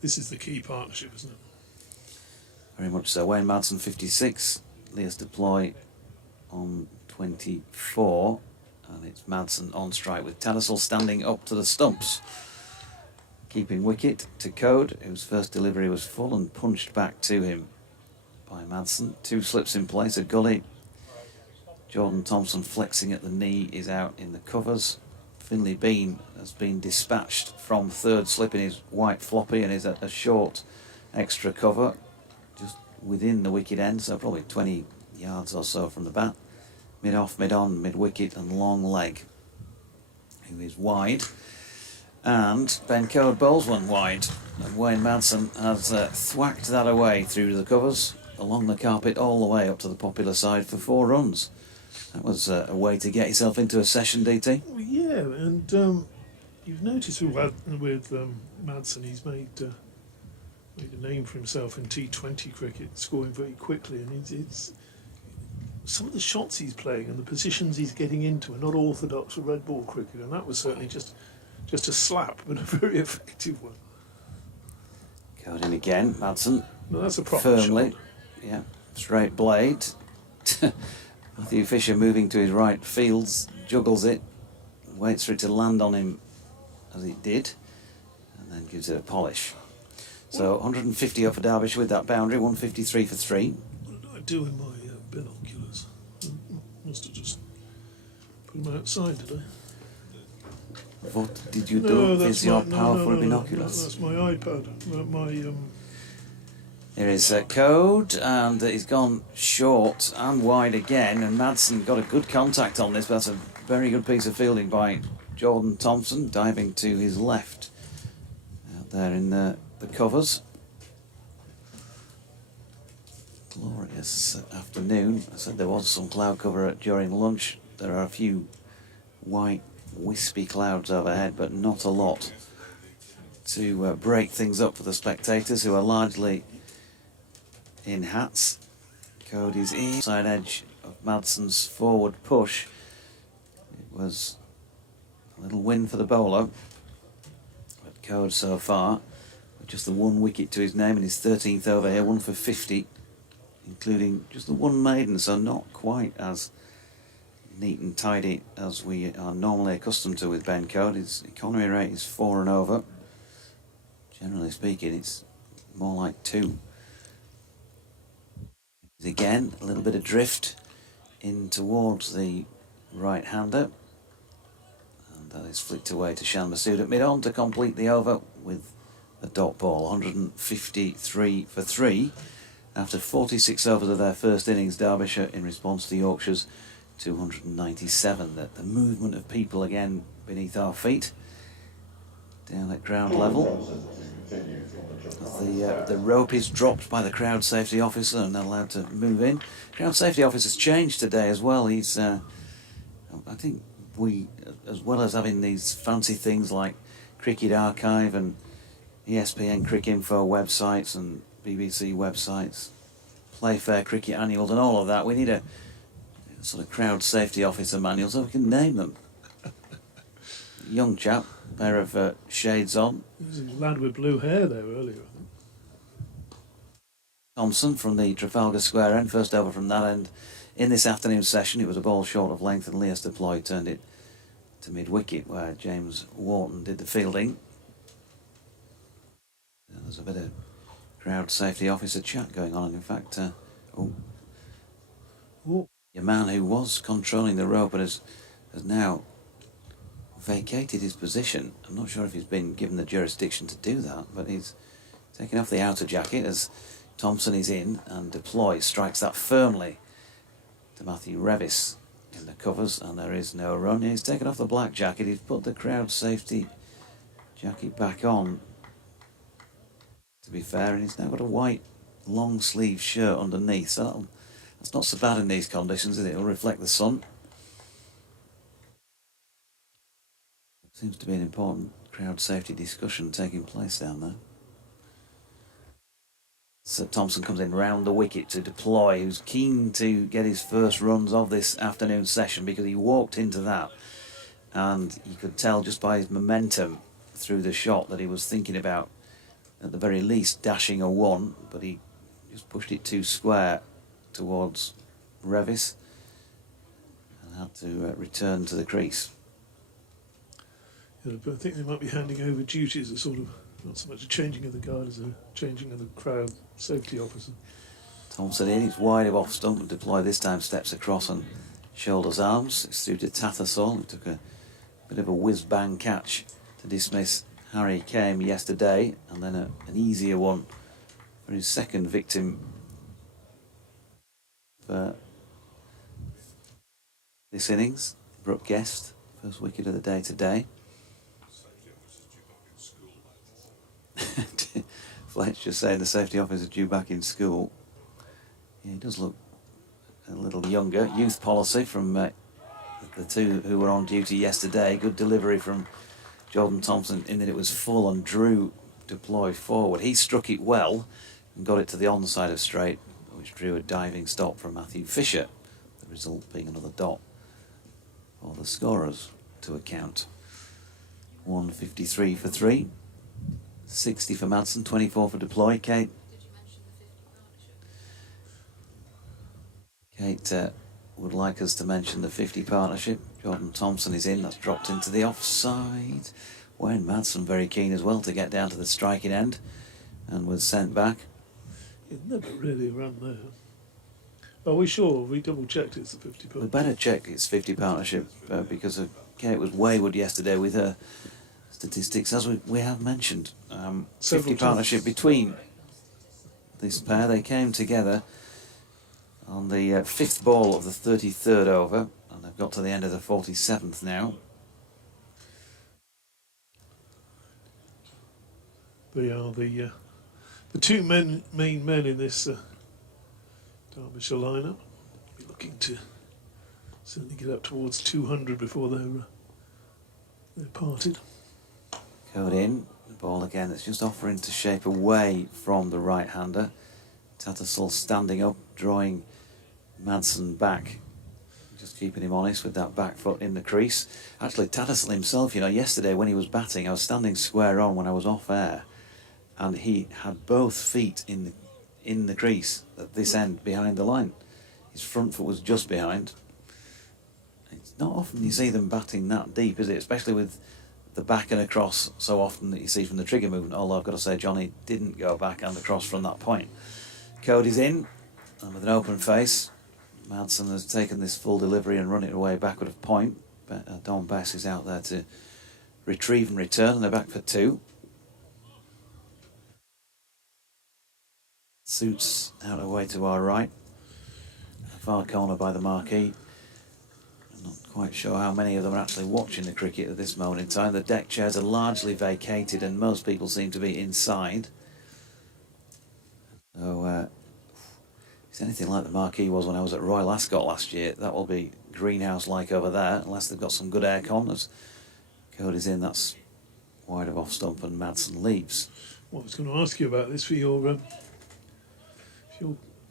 This is the key partnership, isn't it? Very much so. Wayne Madsen 56, Leas Deploy on 24, and it's Madsen on strike with Tattersall standing up to the stumps. Keeping wicket to Code, whose first delivery was full and punched back to him by Madsen. 2 slips in place, a gully. Jordan Thompson flexing at the knee is out in the covers. Finlay Bean has been dispatched from third slip in his white floppy and is at a short extra cover just within the wicket end, so probably 20 yards or so from the bat. Mid off, mid on, mid wicket and long leg, who is wide. And Ben Code bowls one wide, and Wayne Madsen has thwacked that away through the covers, along the carpet all the way up to the Popular side for 4 runs. That was a way to get yourself into a session, DT. Well, yeah, and you've noticed with Madsen, he's made a name for himself in T20 cricket, scoring very quickly, and it's some of the shots he's playing and the positions he's getting into are not orthodox for red ball cricket, and that was certainly just a slap, but a very effective one. Code in again, Madsen. No, that's a proper firmly, shot. yeah, straight blade. Matthew Fisher moving to his right fields, juggles it, waits for it to land on him as it did, and then gives it a polish. So 150 up for Derbyshire with that boundary, 153 for 3. What did I do in my binoculars? Must have just put them outside, did I? What did you do with your powerful binoculars? That's my iPad. Here is Code, and he's gone short and wide again, and Madsen got a good contact on this, but that's a very good piece of fielding by Jordan Thompson, diving to his left out there in the covers. Glorious afternoon. I said there was some cloud cover during lunch. There are a few white wispy clouds overhead, but not a lot to break things up for the spectators, who are largely in hats. Cody's inside edge of Madsen's forward push. It was a little win for the bowler, but Code so far with just the 1 wicket to his name in his 13th over here, 1 for 50, including just the 1 maiden, so not quite as neat and tidy as we are normally accustomed to with Ben Code. His economy rate is 4 and over. Generally speaking, it's more like 2. Again, a little bit of drift in towards the right-hander, and that is flicked away to Shan Masood at mid-on to complete the over with a dot ball. 153 for 3 after 46 overs of their first innings. Derbyshire in response to Yorkshire's 297. The movement of people again beneath our feet down at ground level. The rope is dropped by the crowd safety officer and they're allowed to move in. Crowd safety officer's changed today as well. He's, I think we, as well as having these fancy things like Cricket Archive and ESPN Cricinfo websites and BBC websites, Playfair Cricket Annuals and all of that, we need a sort of crowd safety officer manual so we can name them. Young chap, pair of shades on. There was a lad with blue hair there earlier, I think. Thompson from the Trafalgar Square end, first over from that end in this afternoon session. It was a ball short of length, and Leas Deploy turned it to mid-wicket, where James Wharton did the fielding. And there's a bit of crowd safety officer chat going on, and in fact, your man who was controlling the rope but has now vacated his position. I'm not sure if he's been given the jurisdiction to do that, but he's taking off the outer jacket as Thompson is in, and Deploy strikes that firmly to Matthew Revis in the covers, and there is no run. He's taken off the black jacket. He's put the crowd safety jacket back on, to be fair, and he's now got a white long sleeve shirt underneath, so that's not so bad in these conditions, is it? It'll reflect the sun. Seems to be an important crowd safety discussion taking place down there. So Thompson comes in round the wicket to Deploy, who's keen to get his first runs of this afternoon session, because he walked into that and you could tell just by his momentum through the shot that he was thinking about, at the very least, dashing a one, but he just pushed it too square towards Revis and had to return to the crease. Yeah, but I think they might be handing over duties, a sort of, not so much a changing of the guard as a changing of the crowd safety officer. Thompson in, it's wide of off stump, and Deploy this time steps across and shoulders arms. It's through to Tattersall, who took a bit of a whiz-bang catch to dismiss Harry Kame yesterday, and then an easier one for his second victim for this innings. Brooke Guest, first wicket of the day today. Fletch just saying the safety officer due back in school. Yeah, he does look a little younger. Youth policy from the two who were on duty yesterday. Good delivery from Jordan Thompson in that it was full and drew Deploy forward. He struck it well and got it to the onside of straight, which drew a diving stop from Matthew Fisher, the result being another dot for the scorers to account. 153 for 3, 60 for Madsen, 24 for Deploy. Kate would like us to mention the 50 partnership. Jordan Thompson is in, that's dropped into the offside. Wayne Madsen very keen as well to get down to the striking end and was sent back. It never really run there. Are we sure? We double checked it's the 50 partnership. We better check it's 50 partnership because Kate was wayward yesterday with her statistics, as we have mentioned. 50 partnership between this pair. They came together on the fifth ball of the 33rd over, and they've got to the end of the 47th now. They are the two main men in this Derbyshire lineup. Be looking to certainly get up towards 200 before they're parted. Code in, the ball again that's just offering to shape away from the right-hander. Tattersall standing up, drawing Madsen back, just keeping him honest with that back foot in the crease. Actually, Tattersall himself, yesterday when he was batting, I was standing square on when I was off air, and he had both feet in the crease at this end behind the line. His front foot was just behind. It's not often you see them batting that deep, is it? Especially with the back and across so often that you see from the trigger movement, although I've got to say Johnny didn't go back and across from that point. Cody's in, and with an open face, Madsen has taken this full delivery and run it away backward of point. But Don Bess is out there to retrieve and return, and they're back for 2. Suits out away to our right, far corner by the marquee. I'm not quite sure how many of them are actually watching the cricket at this moment in time. The deck chairs are largely vacated and most people seem to be inside. So if it's anything like the marquee was when I was at Royal Ascot last year, that will be greenhouse-like over there, unless they've got some good aircon. As Cody's in, that's wide of off stump, and Madsen leaves. Well, I was going to ask you about this for your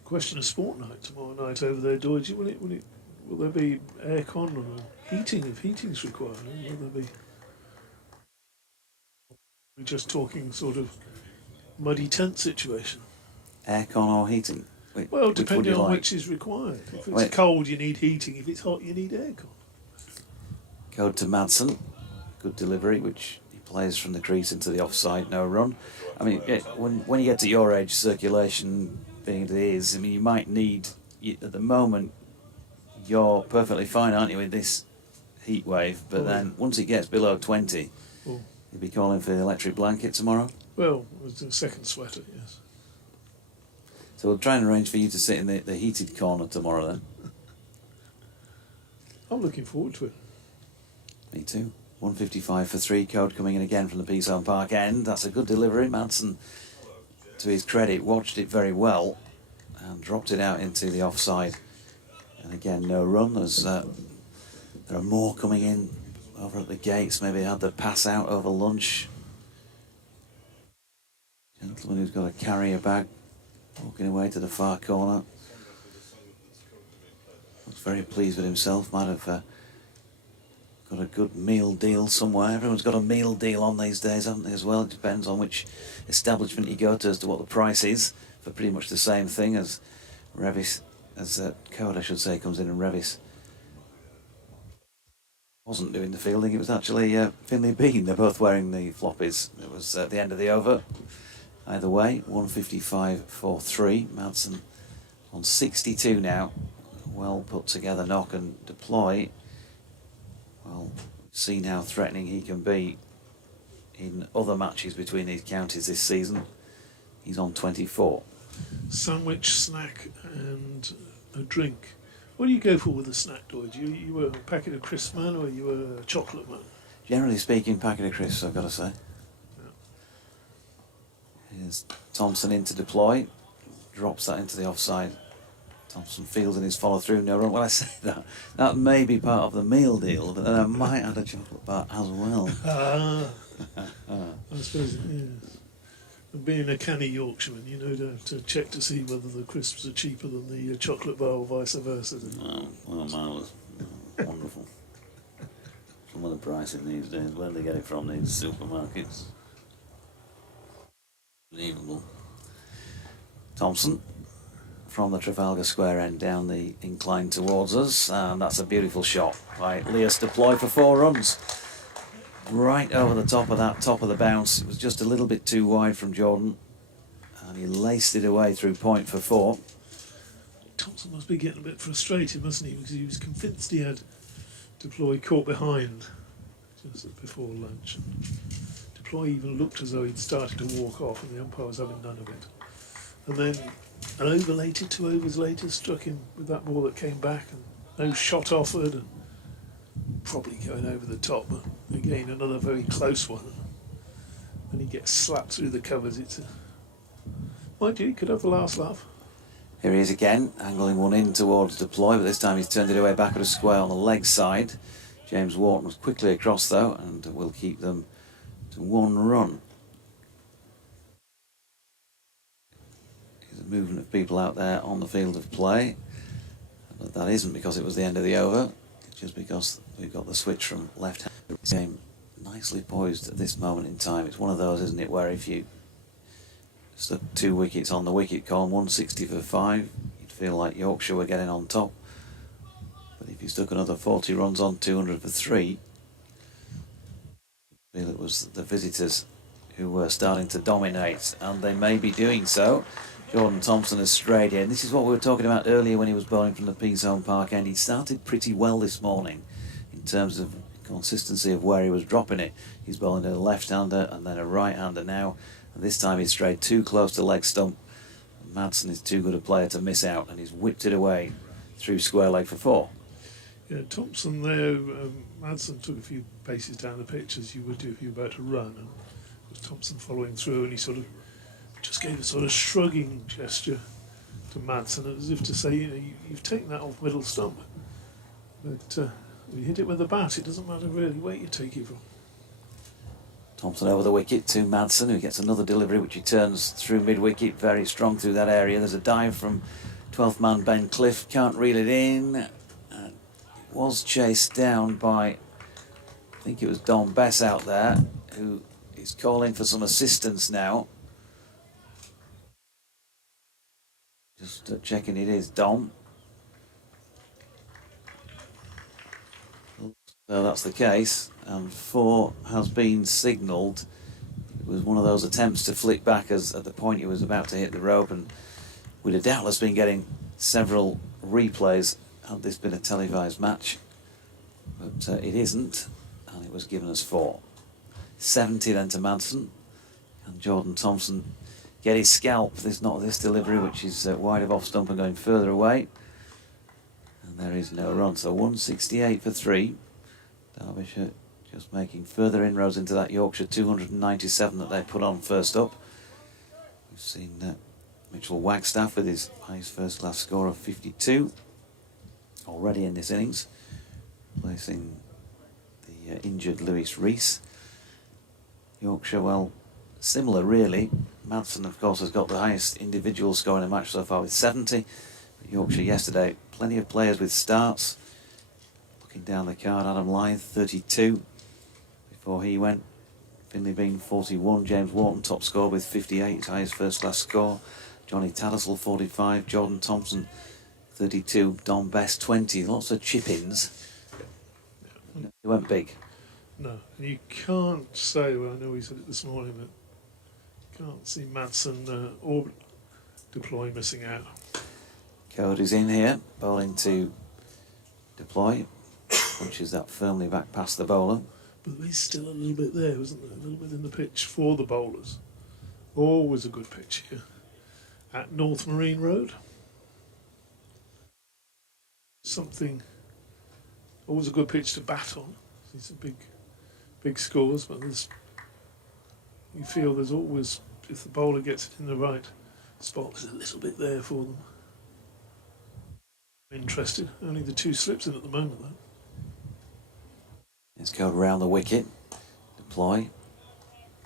question of sport night tomorrow night over there, Doidge. Will there be aircon or heating if heating's required? Will there be? We're just talking sort of muddy tent situation. Aircon or heating? Well, Which would depending you on like? which is required. If it's Wait. cold, you need heating. If it's hot, you need aircon. Code to Madsen. Good delivery, which he plays from the crease into the offside, no run. I mean, when you get to your age, circulation being it is, I mean, you might need, at the moment, you're perfectly fine, aren't you, with this heat wave, but then once it gets below 20, Oh. you'll be calling for the electric blanket tomorrow. Well, it's a second sweater, yes. So we'll try and arrange for you to sit in the heated corner tomorrow then. I'm looking forward to it. Me too. 155 for 3, code coming in again from the Peasholm Park end. That's a good delivery. Madsen, to his credit, watched it very well and dropped it out into the offside. And again, no run. There are more coming in over at the gates. Maybe they had the pass out over lunch. Gentleman who's got a carrier bag walking away to the far corner. Looks very pleased with himself. Might have got a good meal deal somewhere. Everyone's got a meal deal on these days, haven't they, as well? It depends on which establishment you go to as to what the price is for pretty much the same thing as Revis, Code, I should say, comes in and Revis wasn't doing the fielding. It was actually Finley Bean. They're both wearing the floppies. It was at the end of the over. Either way, 155 for 3. Madsen on 62 now. Well put together knock and deploy. Well, see how threatening he can be in other matches between these counties this season. He's on 24. Sandwich, snack, and a drink. What do you go for with a snack, Doyd? You were a packet of crisps man, or you were a chocolate man? Generally speaking, packet of crisps, I've got to say. Here's Thompson in to deploy. Drops that into the offside. Thompson fielding his follow through, no run. Well, I say that may be part of the meal deal, but then I might add a chocolate bar as well. I suppose, yes. And being a canny Yorkshireman, you know, to have to check to see whether the crisps are cheaper than the chocolate bar or vice versa. Well, marvellous. Wonderful. Some of the pricing these days, where do they get it from, these supermarkets? Unbelievable. Thompson from the Trafalgar Square end down the incline towards us, and that's a beautiful shot by Leas Deploy for 4 runs. Right over the top of the bounce. It was just a little bit too wide from Jordan, and he laced it away through point for 4. Thompson must be getting a bit frustrated, mustn't he? Because he was convinced he had Deploy caught behind just before lunch. Deploy even looked as though he'd started to walk off, and the umpire was having none of it. And then an over later, 2 overs later, struck him with that ball that came back, and no shot offered, and probably going over the top, but again another very close one. And he gets slapped through the covers. Mind you, he could have the last laugh. Here he is again, angling one in towards Deploy, but this time he's turned it away back at a square on the leg side. James Wharton was quickly across though, and will keep them to 1 run. There's a movement of people out there on the field of play, but that isn't because it was the end of the over. It's just because we've got the switch from left hand. Game nicely poised at this moment in time. It's one of those, isn't it, where if you stuck 2 wickets on the wicket column, 160 for 5, you'd feel like Yorkshire were getting on top. But if you stuck another 40 runs on 200 for 3, I feel it was the visitors who were starting to dominate, and they may be doing so. Jordan Thompson has strayed in. This is what we were talking about earlier when he was bowling from the Peasholm Park end. He started pretty well this morning in terms of consistency of where he was dropping it. He's bowling a left-hander and then a right-hander now, and this time he's strayed too close to leg stump. Madsen is too good a player to miss out, and he's whipped it away through square leg for 4. Yeah, Thompson there, Madsen took a few paces down the pitch as you would do if you were about to run, and was Thompson following through, and he sort of just gave a sort of shrugging gesture to Madsen as if to say, you know, you've taken that off middle stump, but you hit it with the bat, it doesn't matter really where you take it from. Thompson over the wicket to Madsen, who gets another delivery which he turns through mid-wicket, very strong through that area. There's a dive from 12th man Ben Cliff, can't reel it in. It was chased down by, I think it was Don Bess out there, who is calling for some assistance now. Just checking it is Dom. So that's the case, and 4 has been signalled. It was one of those attempts to flick back as at the point he was about to hit the rope, and we'd have doubtless been getting several replays had this been a televised match, but it isn't, and it was given as 4. 70 then to Madsen, and Jordan Thompson get his scalp. Not this delivery, which is wide of off stump and going further away, and there is no run. So 168 for 3. Derbyshire just making further inroads into that Yorkshire 297 that they put on first up. We've seen Mitchell Wagstaff with his highest first class score of 52 already in this innings, placing the injured Lewis Rees. Yorkshire, well, similar really. Madsen, of course, has got the highest individual score in the match so far with 70. But Yorkshire yesterday, plenty of players with starts. Looking down the card, Adam Lyth, 32. Before he went, Finley Bean, 41. James Wharton, top score with 58, his highest first-class score. Johnny Tattersall, 45. Jordan Thompson, 32. Don Best, 20. Lots of chip-ins. He went big. No, and you can't say, well, I know we said it this morning, but you can't see Madsen or Deploy missing out. Code is in here, bowling to Deploy. Punches that firmly back past the bowler. But there's still a little bit there, wasn't there? A little bit in the pitch for the bowlers. Always a good pitch here at North Marine Road. Always a good pitch to bat on. These are big scores, but you feel there's always, if the bowler gets it in the right spot, there's a little bit there for them. Interested. Only the 2 slips in at the moment, though. It's going round the wicket. Deploy.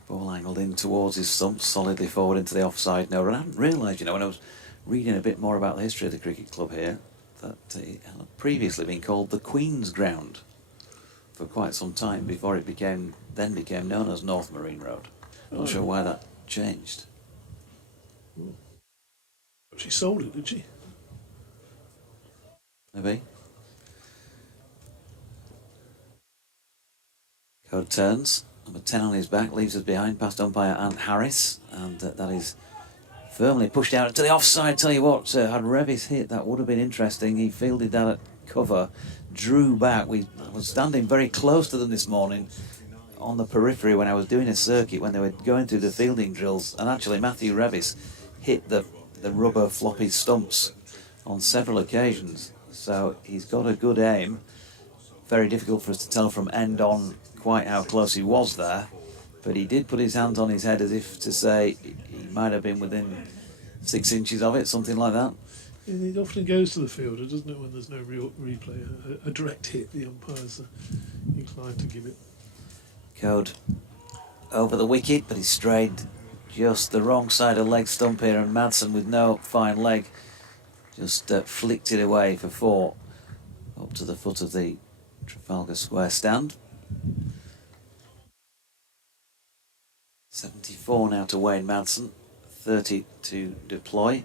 Ball angled in towards his stump, solidly forward into the offside. No, I hadn't realised, when I was reading a bit more about the history of the cricket club here, that it had previously been called the Queen's Ground for quite some time before it became known as North Marine Road. Not sure why that changed. She sold it, did she? Maybe. Code turns. Number 10 on his back, leaves us behind past umpire Ant Harris, and that is firmly pushed out to the offside. Tell you what, had Revis hit, that would have been interesting. He fielded that at cover, drew back. I was standing very close to them this morning on the periphery when I was doing a circuit when they were going through the fielding drills, and actually Matthew Revis hit the rubber floppy stumps on several occasions, so he's got a good aim. Very difficult for us to tell from end on quite how close he was there, but he did put his hands on his head as if to say he might have been within 6 inches of it, something like that. It often goes to the fielder, doesn't it, when there's no real replay. A direct hit, the umpires are inclined to give it. Code over the wicket, but he strayed just the wrong side of leg stump here, and Madsen, with no fine leg, just flicked it away for 4 up to the foot of the Trafalgar Square stand. 74 now to Wayne Madsen, 30 to Deploy,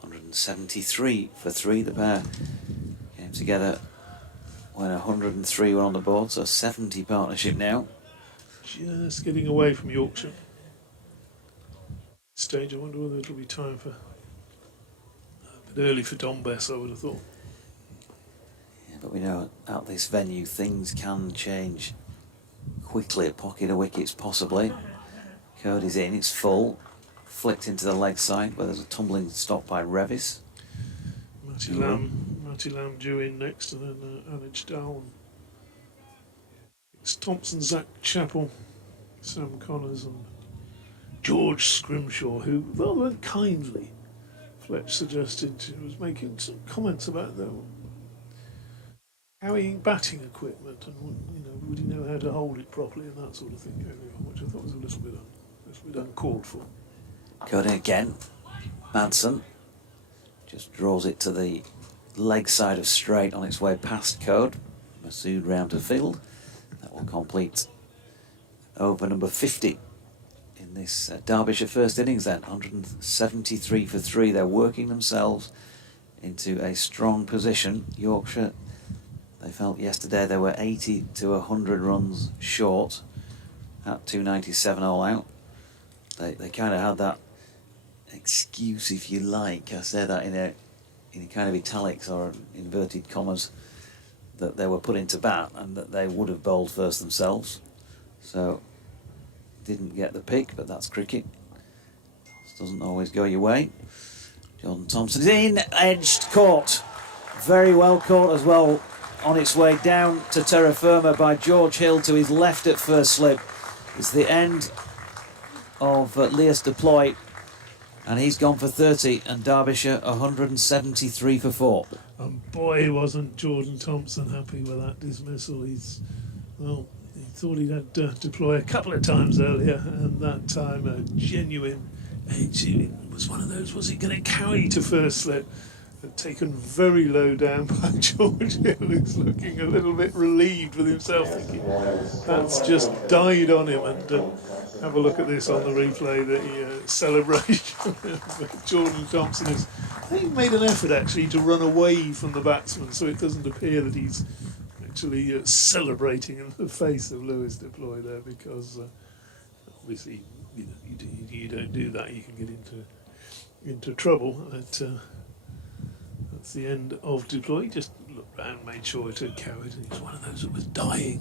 173 for 3. The pair came together when 103 were on the board, so 70 partnership now. Just getting away from Yorkshire. Stage, I wonder whether it'll be time for a bit early for Don Bess, I would have thought. Yeah, but we know at this venue things can change quickly. A pocket of wickets possibly. Code is in, it's full. Flicked into the leg side where there's a tumbling stop by Revis. Matty Lamb due in next, and then Anich down. It's Thompson, Zach Chappell, Sam Connors and George Scrimshaw, who rather kindly, Fletch suggested, was making some comments about their carrying batting equipment and would he know how to hold it properly and that sort of thing, which I thought was a little bit uncalled for. Going again, Madsen just draws it to the leg side of straight on its way past Code. Masood round to field. That will complete over number 50 in in this Derbyshire first innings then. 173 for 3. They're working themselves into a strong position. Yorkshire, they felt yesterday they were 80 to 100 runs short at 297 all out. They kind of had that excuse, if you like, I say that in a kind of italics or inverted commas, that they were put into bat and that they would have bowled first themselves. So didn't get the pick, but that's cricket. This doesn't always go your way. Jordan Thompson is in, edged, caught. Very well caught as well, on its way down to terra firma by George Hill to his left at first slip. It's the end of Leas Deploy, and he's gone for 30, and Derbyshire 173 for 4. And boy, wasn't Jordan Thompson happy with that dismissal. He thought he'd had Deploy a couple of times earlier, and that time a genuine edge. It was one of those, was he going to carry to first slip? Taken very low down by George Hill, who's looking a little bit relieved with himself, thinking that's just died on him. And have a look at this on the replay, the celebration of Jordan Thompson has, I think, made an effort actually to run away from the batsman, so it doesn't appear that he's actually celebrating in the face of Leas Deploy there, because obviously you don't do that, you can get into trouble. That's the end of Deploy. He just looked round, made sure it had carried, and he was one of those that was dying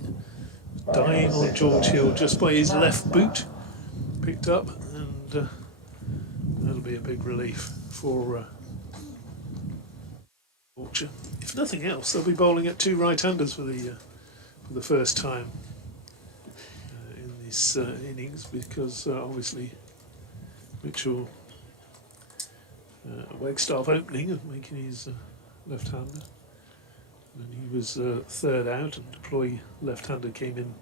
on George Hill just by his left boot. Picked up, and that'll be a big relief for Yorkshire. If nothing else, they'll be bowling at 2 right-handers for the first time in this innings, because obviously Mitchell Wagstaff opening and making his left-hander, and he was third out, and Deploy left-hander came in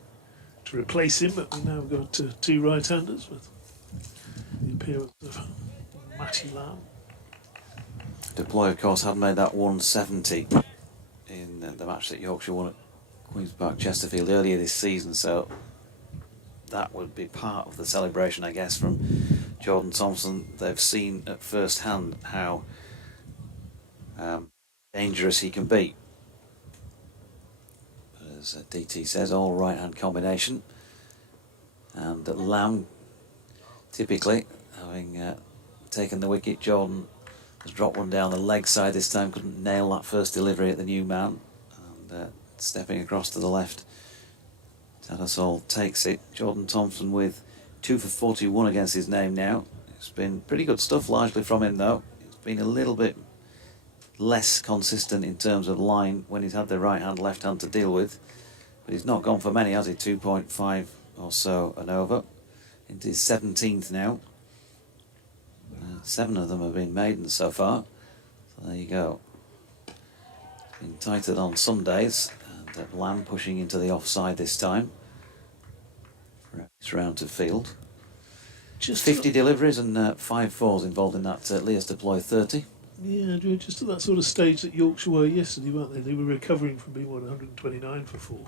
to replace him, but we've now got 2 right-handers with the appearance of Matty Lamb. Deploy, of course, had made that 170 in the match that Yorkshire won at Queen's Park Chesterfield earlier this season, so that would be part of the celebration, I guess, from Jordan Thompson. They've seen at first hand how dangerous he can be. As DT says, all right-hand combination. And Lamb, typically, having taken the wicket, Jordan has dropped one down the leg side this time, couldn't nail that first delivery at the new man. And stepping across to the left, Tadasol takes it. Jordan Thompson with 2 for 41 against his name now. It's been pretty good stuff largely from him, though. It's been a little bit less consistent in terms of line when he's had the right hand, left hand to deal with. But he's not gone for many, has he? 2.5 or so and over. Into his 17th now. 7 of them have been maidens so far. So there you go. Been tighter on some days. And Lamb pushing into the offside this time. It's round to field. Just 50 deliveries and 5 fours involved in that Leas Deploy 30. Yeah, just at that sort of stage that Yorkshire were yesterday, weren't they? They were recovering from being 129 for 4.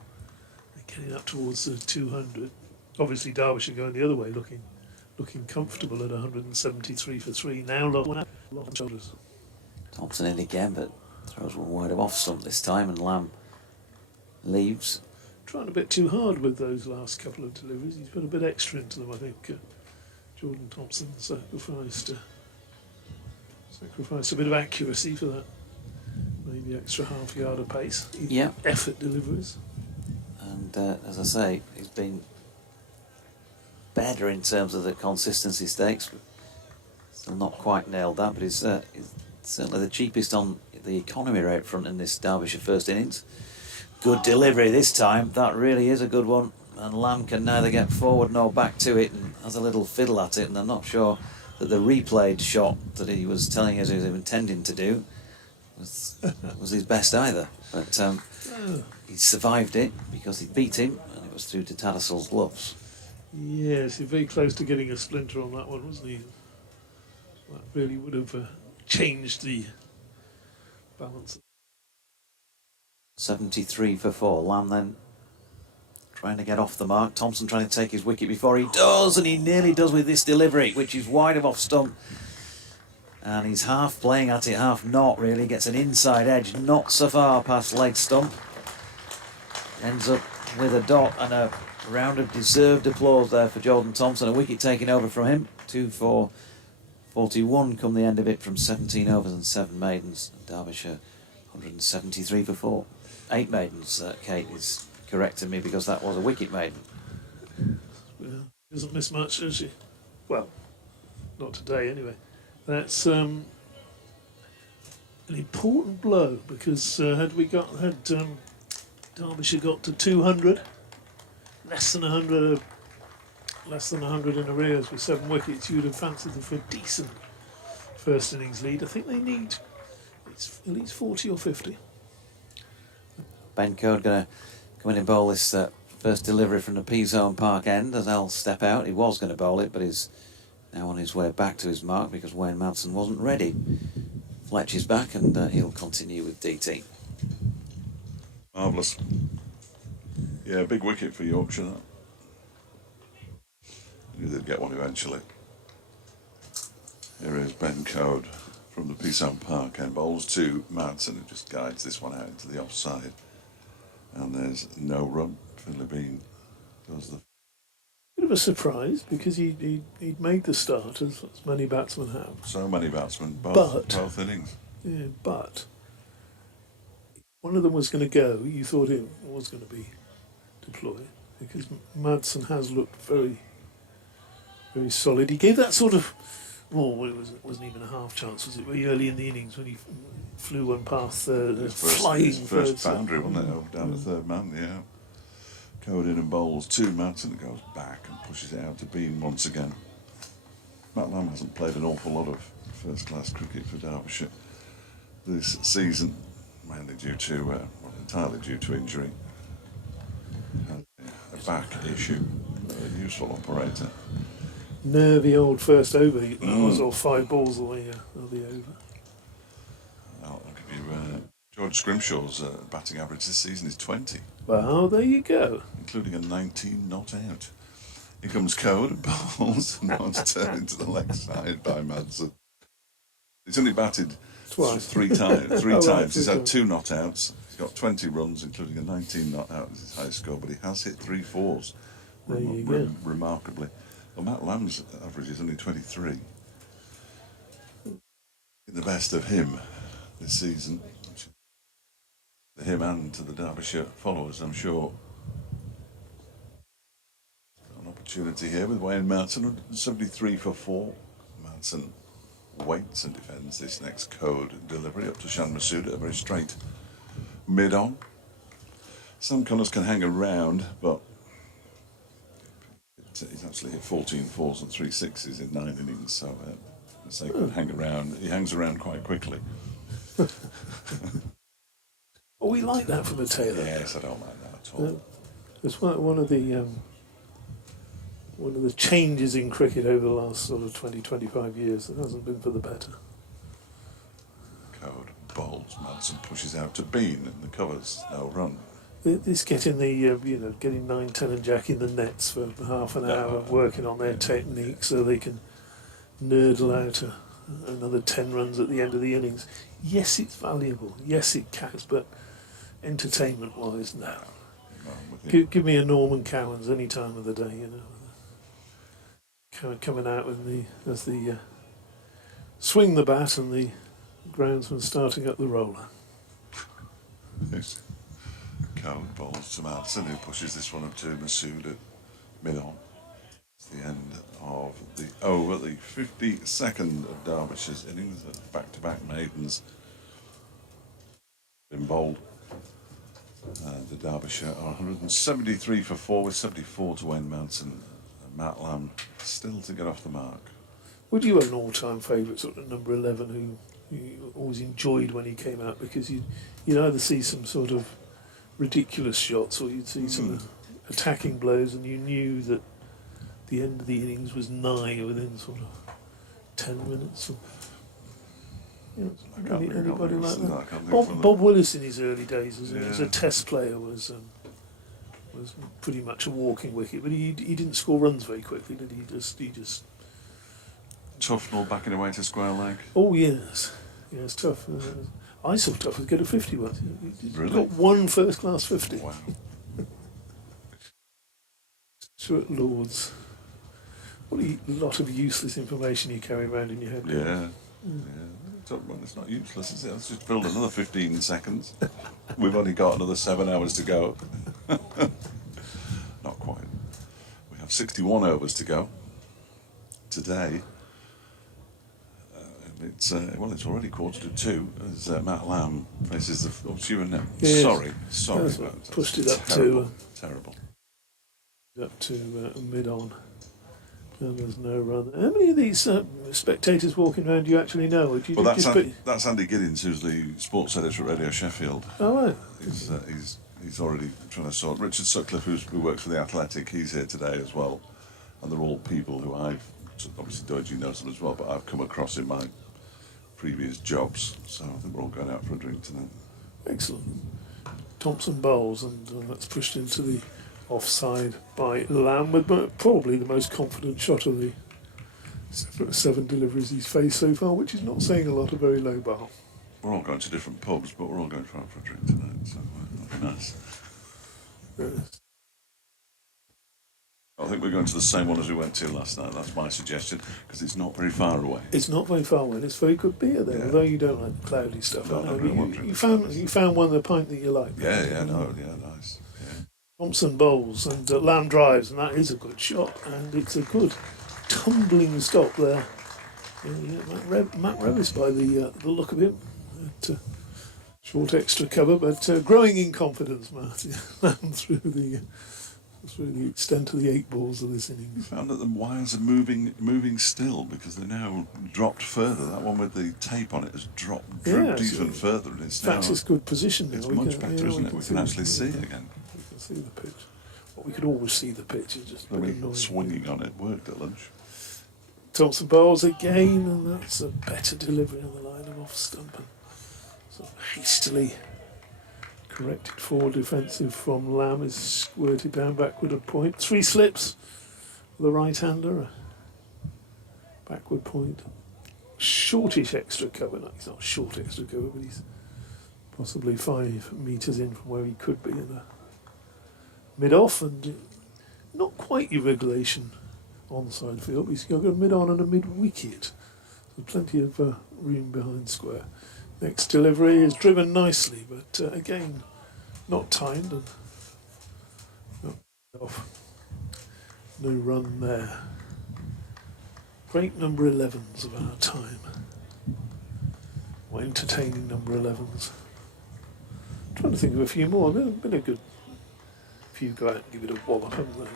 They're getting up towards 200. Obviously Derbyshire going the other way, looking comfortable at 173 for 3. Now lot on shoulders. Thompson in again, but throws one wide of off stump this time, and Lamb leaves. Trying a bit too hard with those last couple of deliveries. He's put a bit extra into them, I think. Jordan Thompson sacrificed a bit of accuracy for that. Maybe extra half yard of pace. Yeah. Effort deliveries. And as I say, he's been better in terms of the consistency stakes. Still not quite nailed that, but he's certainly the cheapest on the economy rate front in this Derbyshire first innings. Good delivery this time. That really is a good one. And Lamb can neither get forward nor back to it, and has a little fiddle at it. And I'm not sure that the replayed shot that he was telling us he was intending to do was his best either. But he survived it because he beat him, and it was through to Tadasol's gloves. Yes, he's very close to getting a splinter on that one, wasn't he? That really would have changed the balance. 73 for 4. Lamb then trying to get off the mark. Thompson trying to take his wicket before he does, and he nearly does with this delivery, which is wide of off stump. And he's half playing at it, half not really. Gets an inside edge, not so far past leg stump. Ends up with a dot and a round of deserved applause there for Jordan Thompson. A wicket taken over from him. 2 for 41 come the end of it from 17 overs and 7 maidens. Derbyshire 173 for 4. 8 maidens, Kate is correcting me because that was a wicket maiden. Yeah, doesn't miss much, does she? Well, not today anyway. That's an important blow because had Derbyshire got to 200, less than 100 in arrears with 7 wickets, you'd have fancied them for a decent first innings lead. I think they need at least 40 or 50. Ben Code going to come in and bowl this first delivery from the P-Zone Park end as I'll step out. He was going to bowl it, but he's now on his way back to his mark because Wayne Madsen wasn't ready. Fletch is back and he'll continue with DT. Marvellous. Yeah, big wicket for Yorkshire. That. Knew they'd get one eventually. Here is Ben Code from the P-Zone Park and bowls to Madsen, who just guides this one out into the offside. And there's no run. Finlay Bean does the... Bit of a surprise because he'd made the start as many batsmen have. So many batsmen, both innings. Yeah, but one of them was going to go. You thought it was going to be deployed because Madsen has looked very, very solid. He gave that sort of, well, it wasn't even a half chance, was it? Very early in the innings when he flew one past flying first boundary, wasn't it? Over down the third man, yeah. Code in and bowls to Madsen, goes back and pushes it out to Bean once again. Matt Lamb hasn't played an awful lot of first-class cricket for Derbyshire this season, mainly due to, well, entirely due to injury. And a back issue, a useful operator. Nervy old first over. He was all 5 balls away of the over. I'll give you George Scrimshaw's batting average this season is 20. Well, there you go. Including a 19 not out. Here comes Code and bowls, and now it's turned into the leg side by Madsen. He's only batted Twice. 3 times. Right, He's had 2 not outs. He's got 20 runs, including a 19 not out as his highest score, but he has hit 3 fours. There you go. Remarkably. Well, Matt Lamb's average is only 23. The best of him this season. To him and to the Derbyshire followers, I'm sure. An opportunity here with Wayne Madsen, 173 for 4. Madsen waits and defends this next Code delivery up to Shan Masood at a very straight mid-on. Some colours can hang around, but he's actually hit 14 fours and 3 sixes in 9 innings, so they can hang around. He hangs around quite quickly. Oh, we like that from a tailor. Yes, I don't like that at all. It's one of the changes in cricket over the last sort of 20-25 years. It hasn't been for the better. Code bowls, Madsen pushes out to Bean in the covers, no run. This getting getting 9, 10 and Jack in the nets for half an hour, working on their technique so they can nerdle out another 10 runs at the end of the innings. Yes, it's valuable. Yes, it counts, but entertainment-wise, no. Give me a Norman Cowans any time of the day, coming out with as the swing the bat and the groundsman starting up the roller. Yes. Code bowls to Madsen, who pushes this one up to Masood at mid-on. It's the end of the over, the 52nd of Derbyshire's innings, back-to-back maidens been bowled. The Derbyshire are 173 for 4 with 74 to Wayne Madsen. Matt Lamb still to get off the mark. Would you have an all-time favourite, sort of number 11, who you always enjoyed when he came out? Because you'd either see some sort of ridiculous shots or you'd see some attacking blows, and you knew that the end of the innings was nigh within sort of 10 minutes. Anybody like that? Bob Willis in his early days as a test player was was pretty much a walking wicket, but he didn't score runs very quickly, did he? He just. Tufnell backing away to square leg. Oh yes, yes, tough. I saw Tuffers get a 50 once. He Really? got one first-class 50. Wow. Stuart Lords. What a lot of useless information you carry around in your head. Yeah. Well, it's not useless, is it? Let's just build another 15 seconds. We've only got another 7 hours to go. Not quite. We have 61 overs to go today. It's already 1:45 as Matt Lamb faces the. Oh, you and Yeah, sorry. Pushed it up terrible. Up to mid-on. And there's no run. How many of these spectators walking around do you actually know? Or do you Well, just that's Andy Giddins, who's the sports editor at Radio Sheffield. Oh, right. He's already trying to sort. Richard Sutcliffe, who works for the Athletic, he's here today as well, and they're all people who I've obviously Doidgy knows them as well, but I've come across in my previous jobs. So I think we're all going out for a drink tonight. Excellent. Thompson bowls, and that's pushed into the offside by Lamb, with probably the most confident shot of the 7 deliveries he's faced so far, which is not saying a lot, a very low bar. We're all going to different pubs, but we're all going out for a drink tonight, so that'll be nice. Yes. I think we're going to the same one as we went to last night. That's my suggestion, because it's not very far away. It's not very far away. It's very good beer there, Yeah. although you don't like the cloudy stuff. No, I know. I really won't drink You the found one, the pint that you like. Yeah, nice. Yeah. Thompson bowls and Lamb drives, and that is a good shot, and it's a good tumbling stop there. Matt Revis by the look of him. Short extra cover, but growing in confidence, Martin, through the extent of the 8 balls of this We innings. found that the wires are moving still, because they're now dropped further. That one with the tape on it has dropped even further, and it's In fact, now. it's good position now. It's much better, isn't it? We can actually see again. We can see the pitch. Well, we could always see the pitch. It's just I a bit mean, annoying. swinging on it worked at lunch. Thompson bowls again, and that's a better delivery on the line of off stump. And sort of hastily corrected forward defensive from Lamb is squirted down backward at point. 3 slips for the right-hander. Backward point. Shortish extra cover. No, he's not short extra cover, but he's possibly 5 metres in from where he could be in the mid-off, and not quite your regulation onside field, but he's got a mid-on and a mid-wicket. So plenty of room behind square. Next delivery is driven nicely, but again, not timed and not off. No run there. Great number 11s of our time. Or entertaining number 11s. Trying to think of a few more. Been a good few go out and give it a wallop, haven't they?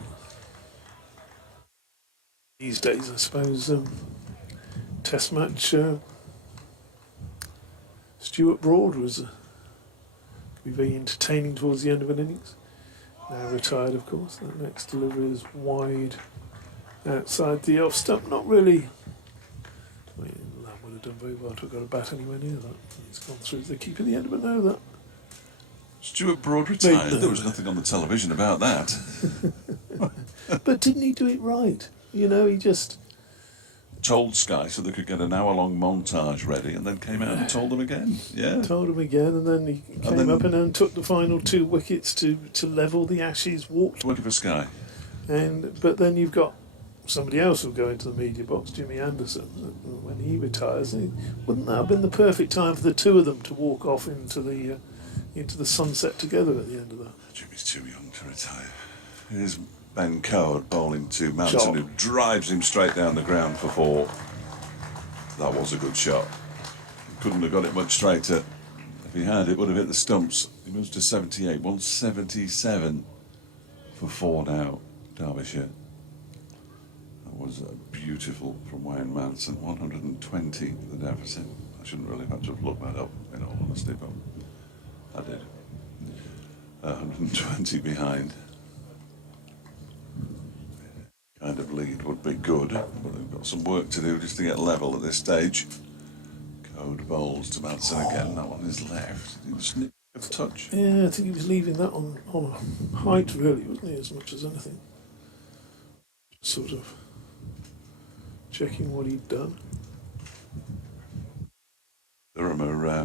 These days, I suppose, Test match. Stuart Broad was could be very entertaining towards the end of an innings. Now retired, of course. That next delivery is wide outside the off stump. Not really. Lamb would have done very well to have got a bat anywhere near that. It's gone through the keeper at the end, but no, that. Stuart Broad retired. There was nothing on the television about that. But didn't he do it right? You know, he just Told Sky so they could get an hour-long montage ready, and then came out and told them again. Yeah. told him again, and then he came up and then took the final 2 wickets to level the Ashes, walked. Working for Sky. But then you've got somebody else who'll go into the media box, Jimmy Anderson, when he retires. Wouldn't that have been the perfect time for the 2 of them to walk off into the sunset together at the end of that? Jimmy's too young to retire. Here's Ben Coward bowling to Manson, who drives him straight down the ground for 4. That was a good shot. Couldn't have got it much straighter. If he had, it would have hit the stumps. He moves to 78, 177 for 4 now, Derbyshire. That was beautiful from Wayne Manson, 120 the deficit. I shouldn't really have had to have looked that up, in all honesty, but I did. 120 behind. Kind of lead would be good, but they've got some work to do just to get level at this stage. Code bowls to Manson again. That one is left. He was A touch. Yeah, I think he was leaving that on a height, really, wasn't he, as much as anything? Sort of checking what he'd done. Durham are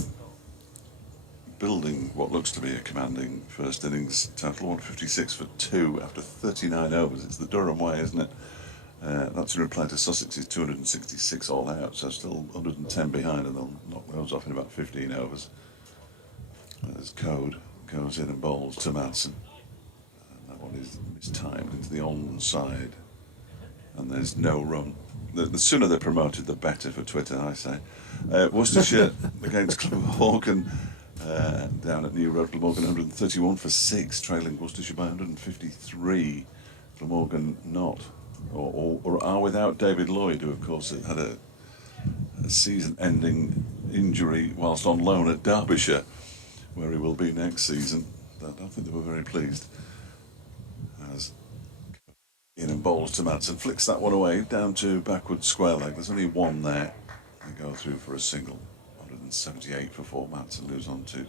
building what looks to be a commanding first innings total, 156 for 2 after 39 overs. It's the Durham way, isn't it? That's in reply to Sussex's 266 all out, so still 110 behind, and they'll knock those off in about 15 overs. As Code goes in and bowls to Madsen. And that one is mistimed into the onside. And there's no run. The sooner they're promoted, the better for Twitter, I say. Worcestershire against Glamorgan down at New Road. Glamorgan 131 for 6, trailing Worcestershire by 153. Glamorgan not. Or are without David Lloyd, who of course had a season-ending injury whilst on loan at Derbyshire, where he will be next season. I don't think they were very pleased. As in and bowls to Madsen, flicks that one away down to backward square leg. There's only one there. They go through for a single. 178 for 4. Madsen moves on to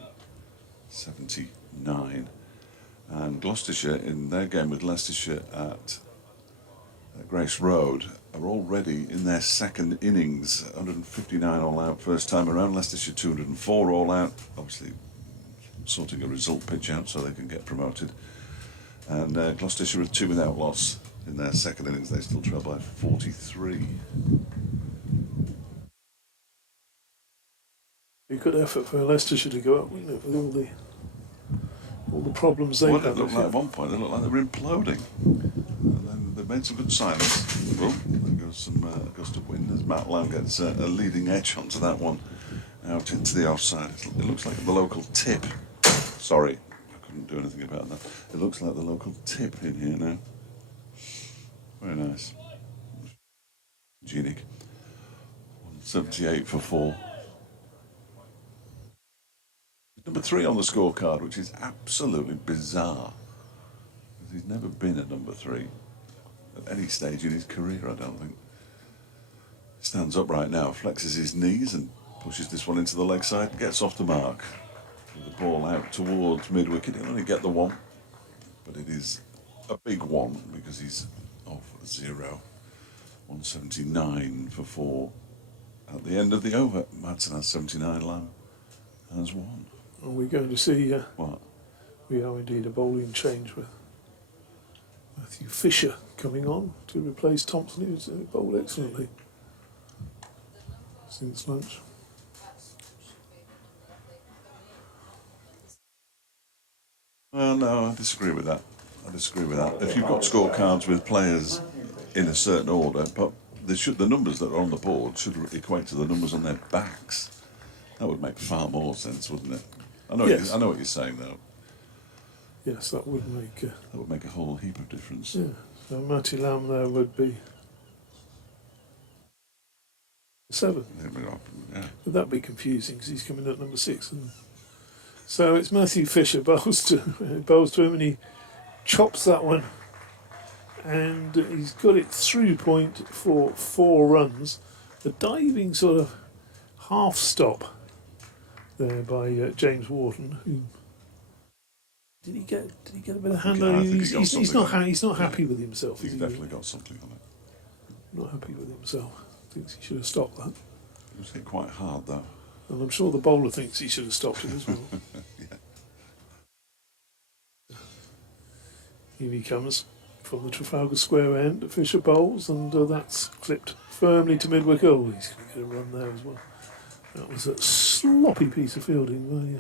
79. And Gloucestershire, in their game with Leicestershire at Grace Road, are already in their second innings. 159 all out first time around. Leicestershire 204 all out. Obviously sorting a result pitch out so they can get promoted. And Gloucestershire are 2 without loss in their second innings. They still trail by 43. A good effort for Leicestershire to go up, wouldn't it, with all the problems they've had. It looked like at one point they looked like they were imploding. And then they made some good silence. Well, there goes some gust of wind as Matt Lamb gets a leading edge onto that one out into the offside. It looks like the local tip. Sorry, I couldn't do anything about that. It looks like the local tip in here now. Very nice. Genic. 178 for 4. Number 3 on the scorecard, which is absolutely bizarre. He's never been at number 3 at any stage in his career, I don't think. Stands up right now, flexes his knees and pushes this one into the leg side, gets off the mark. With the ball out towards mid-wicket. He'll only get the one, but it is a big one because he's off 0. 179 for 4. At the end of the over, Madsen has 79, Lamb has 1. Are we going to see? What? We are indeed a bowling change with Matthew Fisher coming on to replace Thompson, who's bowled excellently since lunch. Well, no, I disagree with that. If you've got scorecards with players in a certain order, but the numbers that are on the board should equate to the numbers on their backs. That would make far more sense, wouldn't it? I know what you're saying, though. Yes, that would make. That would make a whole heap of difference. Yeah, so Matty Lamb there would be 7. Yeah. Would that be confusing because he's coming at number 6? And so it's Matthew Fisher bowls to him, and he chops that one, and he's got it through point for 4 runs. A diving sort of half stop there by James Wharton. Who did he get a bit of hand on? He's not happy with himself. He's definitely got something on it. Not happy with himself. Thinks he should have stopped that. It was hit quite hard, though. And I'm sure the bowler thinks he should have stopped it as well. Yeah. Here he comes from the Trafalgar Square end. Fisher bowls, and that's clipped firmly to mid-wicket. Oh, he's going to get a run there as well. That was a sloppy piece of fielding by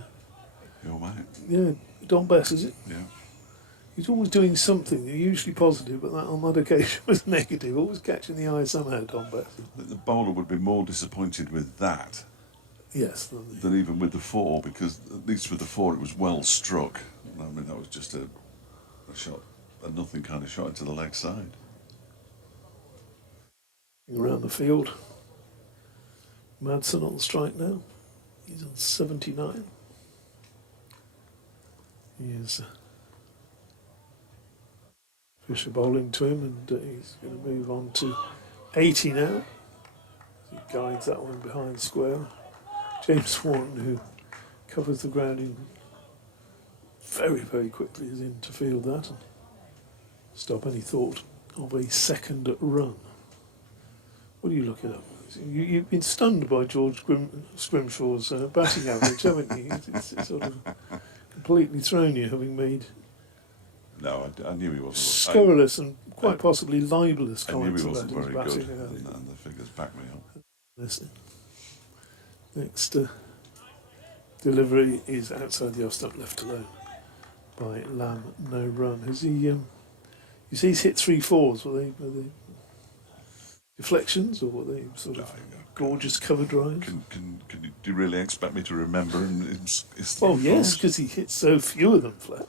Your mate. yeah, Don Bess, is it? Yeah. He's always doing something, usually positive, but that on that occasion was negative. Always catching the eye somehow, Don Bess. The bowler would be more disappointed with that Yes. than even with the 4, because at least with the 4 it was well struck. I mean, that was just a shot, a nothing kind of shot into the leg side. Around the field. Madsen on strike now. He's on 79. He is Fisher bowling to him, and he's going to move on to 80 now. He guides that one behind square. James Wharton, who covers the ground in very, very quickly is in to field that and stop any thought of a second run. What are you looking at? You've been stunned by George Scrimshaw's batting average, haven't you? It's sort of completely thrown you, having made No, I knew he wasn't. scurrilous and quite possibly libelous I knew comments he about wasn't his very batting good, average. and the figures back me up. Listen. Next delivery is outside the off stump, left alone by Lamb, no run. Has he? You see, he's hit 3-4s. Were they deflections or were they sort of gorgeous cover drives? Do you really expect me to remember him? Well, yes, because he hit so few of them flat.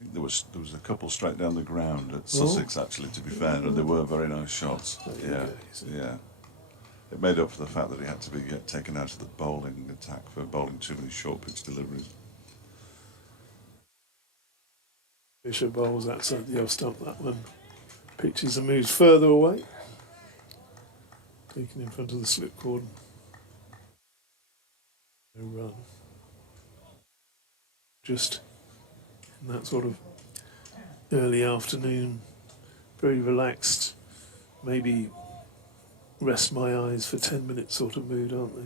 There was a couple straight down the ground at Sussex, actually, to be fair, and they were very nice shots. Yeah. It made up for the fact that he had to be taken out of the bowling attack for bowling too many short pitch deliveries. Fisher bowls outside the off stump. That one pitches and moves further away. Taken in front of the slip cord. No run. Just in that sort of early afternoon, very relaxed, maybe rest my eyes for 10 minutes sort of mood, aren't they?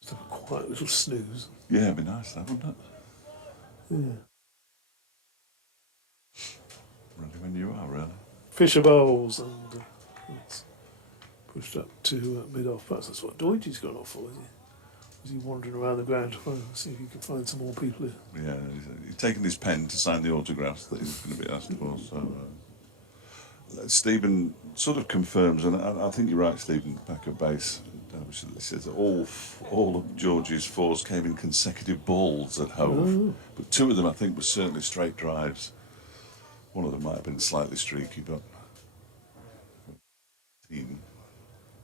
Just have a quiet little snooze. Yeah, it'd be nice, that, wouldn't it? Yeah. Ready when you are, really. Fisher bowls and it's pushed up to mid-off. Perhaps that's what Deutsch's gone off for, is he? Was he wandering around the ground to see if he can find some more people here? Yeah, he's taken his pen to sign the autographs that he's going to be asked for. So Stephen sort of confirms, and I think you're right, Stephen, back at base. He says that all of George's fours came in consecutive balls at Hove, but two of them I think were certainly straight drives. One of them might have been slightly streaky, but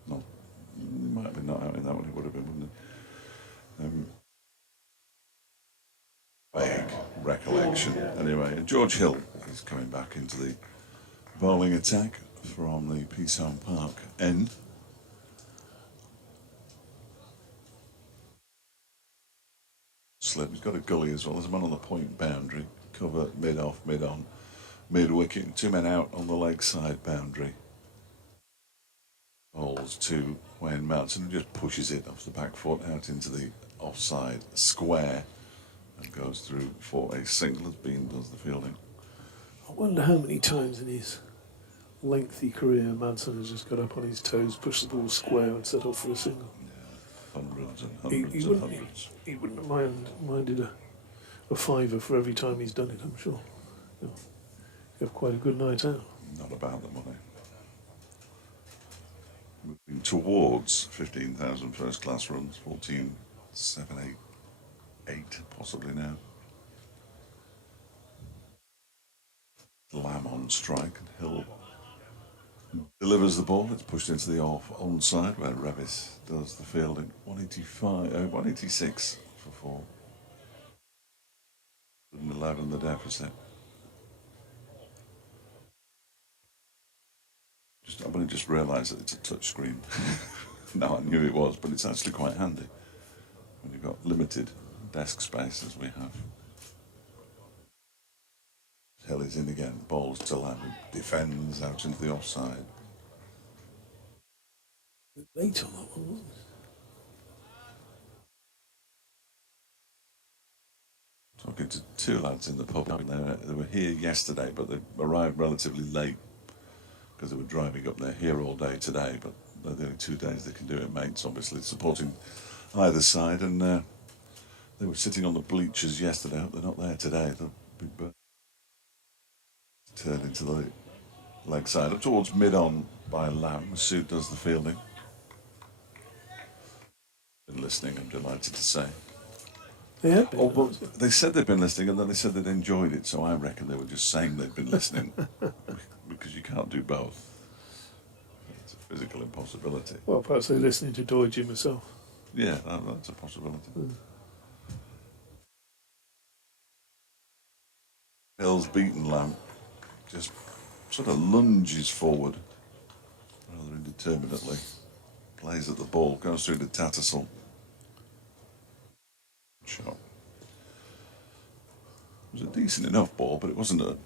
not. He might have been not out in that one. He would have been, wouldn't he? Vague recollection. Anyway, and George Hill is coming back into the bowling attack from the Peacehound Park end. Slip. He's got a gully as well. There's a man on the point boundary. Cover mid-off, mid-on, mid-wicket. And two men out on the leg side boundary. Bowls to Wayne Mountain and just pushes it off the back foot out into the offside square and goes through for a single as Bean does the fielding. I wonder how many times in his lengthy career Manson has just got up on his toes, pushed the ball square and set off for a single. Yeah, hundreds and He hundreds. He wouldn't have minded a fiver for every time he's done it, I'm sure. You have quite a good night out. Not about the money. Moving towards 15,000 first class runs, 14, 7, 8 possibly now. Lamb on strike and Hill delivers the ball. It's pushed into the onside where Revis does the fielding. 186 for 4. 111 the deficit. I've only just realised that it's a touch screen. No, I knew it was, but it's actually quite handy when you've got limited desk space as we have. Hill is in again, bowls to Lamb, who defends out into the offside. Late on that one, wasn't it? Talking to two lads in the pub, they were here yesterday, but they arrived relatively late because they were driving up. They're here all day today, but they're the only 2 days they can do it. Mates, obviously, supporting either side, and they were sitting on the bleachers yesterday. I hope they're not there today. They'll be turned into the leg side, up towards mid-on by Lamb. Masood does the fielding. Been listening, I'm delighted to say. Yeah. Well, they said they'd been listening, and then they said they'd enjoyed it, so I reckon they were just saying they'd been listening, because you can't do both. It's a physical impossibility. Well, perhaps they're listening to Deutsch himself. Yeah, that's a possibility. Hill's beaten Lamb, just sort of lunges forward, rather indeterminately. Plays at the ball, goes through to Tattersall. shot. It was a decent enough ball, but it wasn't a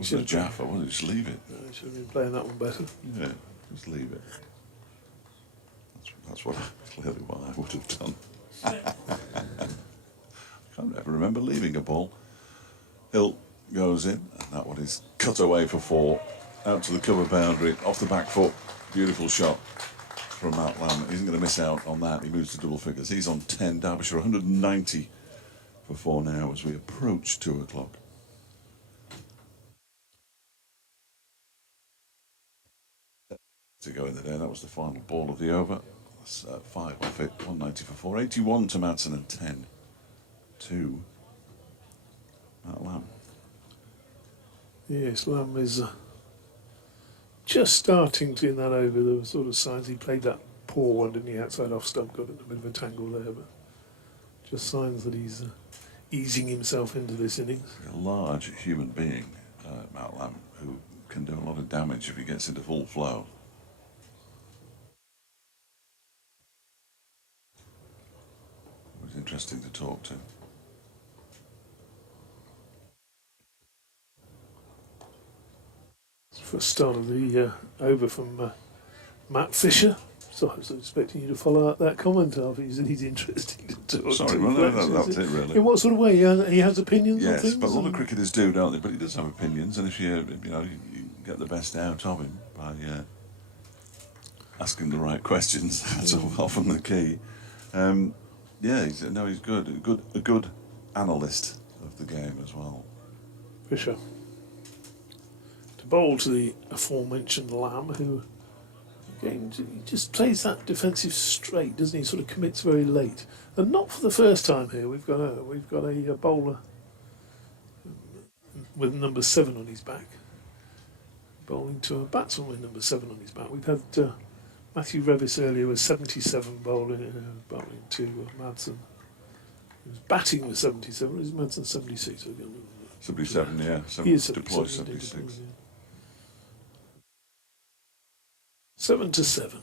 Jaffa, was it? Just leave it. No, he should have been playing that one better. Yeah, just leave it. That's clearly what I would have done. I can't ever remember leaving a ball. Hill goes in, and that one is cut away for 4. Out to the cover boundary, off the back foot. Beautiful shot from Matt Lamb. He isn't going to miss out on that. He moves to double figures. He's on 10. Derbyshire 190 for 4 now as we approach 2 o'clock. To go in the day, that was the final ball of the over. That's 5 off it, 190 for 4. 81 to Madsen and 10 to Matt Lamb. Yes, Lamb is just starting to in that over. There were sort of signs he played that poor one, didn't he? Outside off stump, got in a bit of a tangle there, but just signs that he's easing himself into this innings. A large human being, Matt Lamb, who can do a lot of damage if he gets into full flow. It was interesting to talk to. First start of the over from Matt Fisher. So I was expecting you to follow up that comment after he's interesting to talk Sorry, to. well, no, that's it really. In what sort of way? He has opinions on Yes, things? but a lot of cricketers do, don't they? But he does have opinions, and if you get the best out of him by asking the right questions, that's often the key. Yeah, he's good. A good analyst of the game as well. Fisher. To bowl to the aforementioned Lamb, who again he just plays that defensive straight, doesn't he? Sort of commits very late, and not for the first time here. We've got a bowler with number 7 on his back, bowling to a batsman with number 7 on his back. We've had Matthew Revis earlier with 77 bowling to Madsen. He was batting with 77. Is Madsen 76 again? 77, yeah. He is Deployed 76. 76. 7 to 7.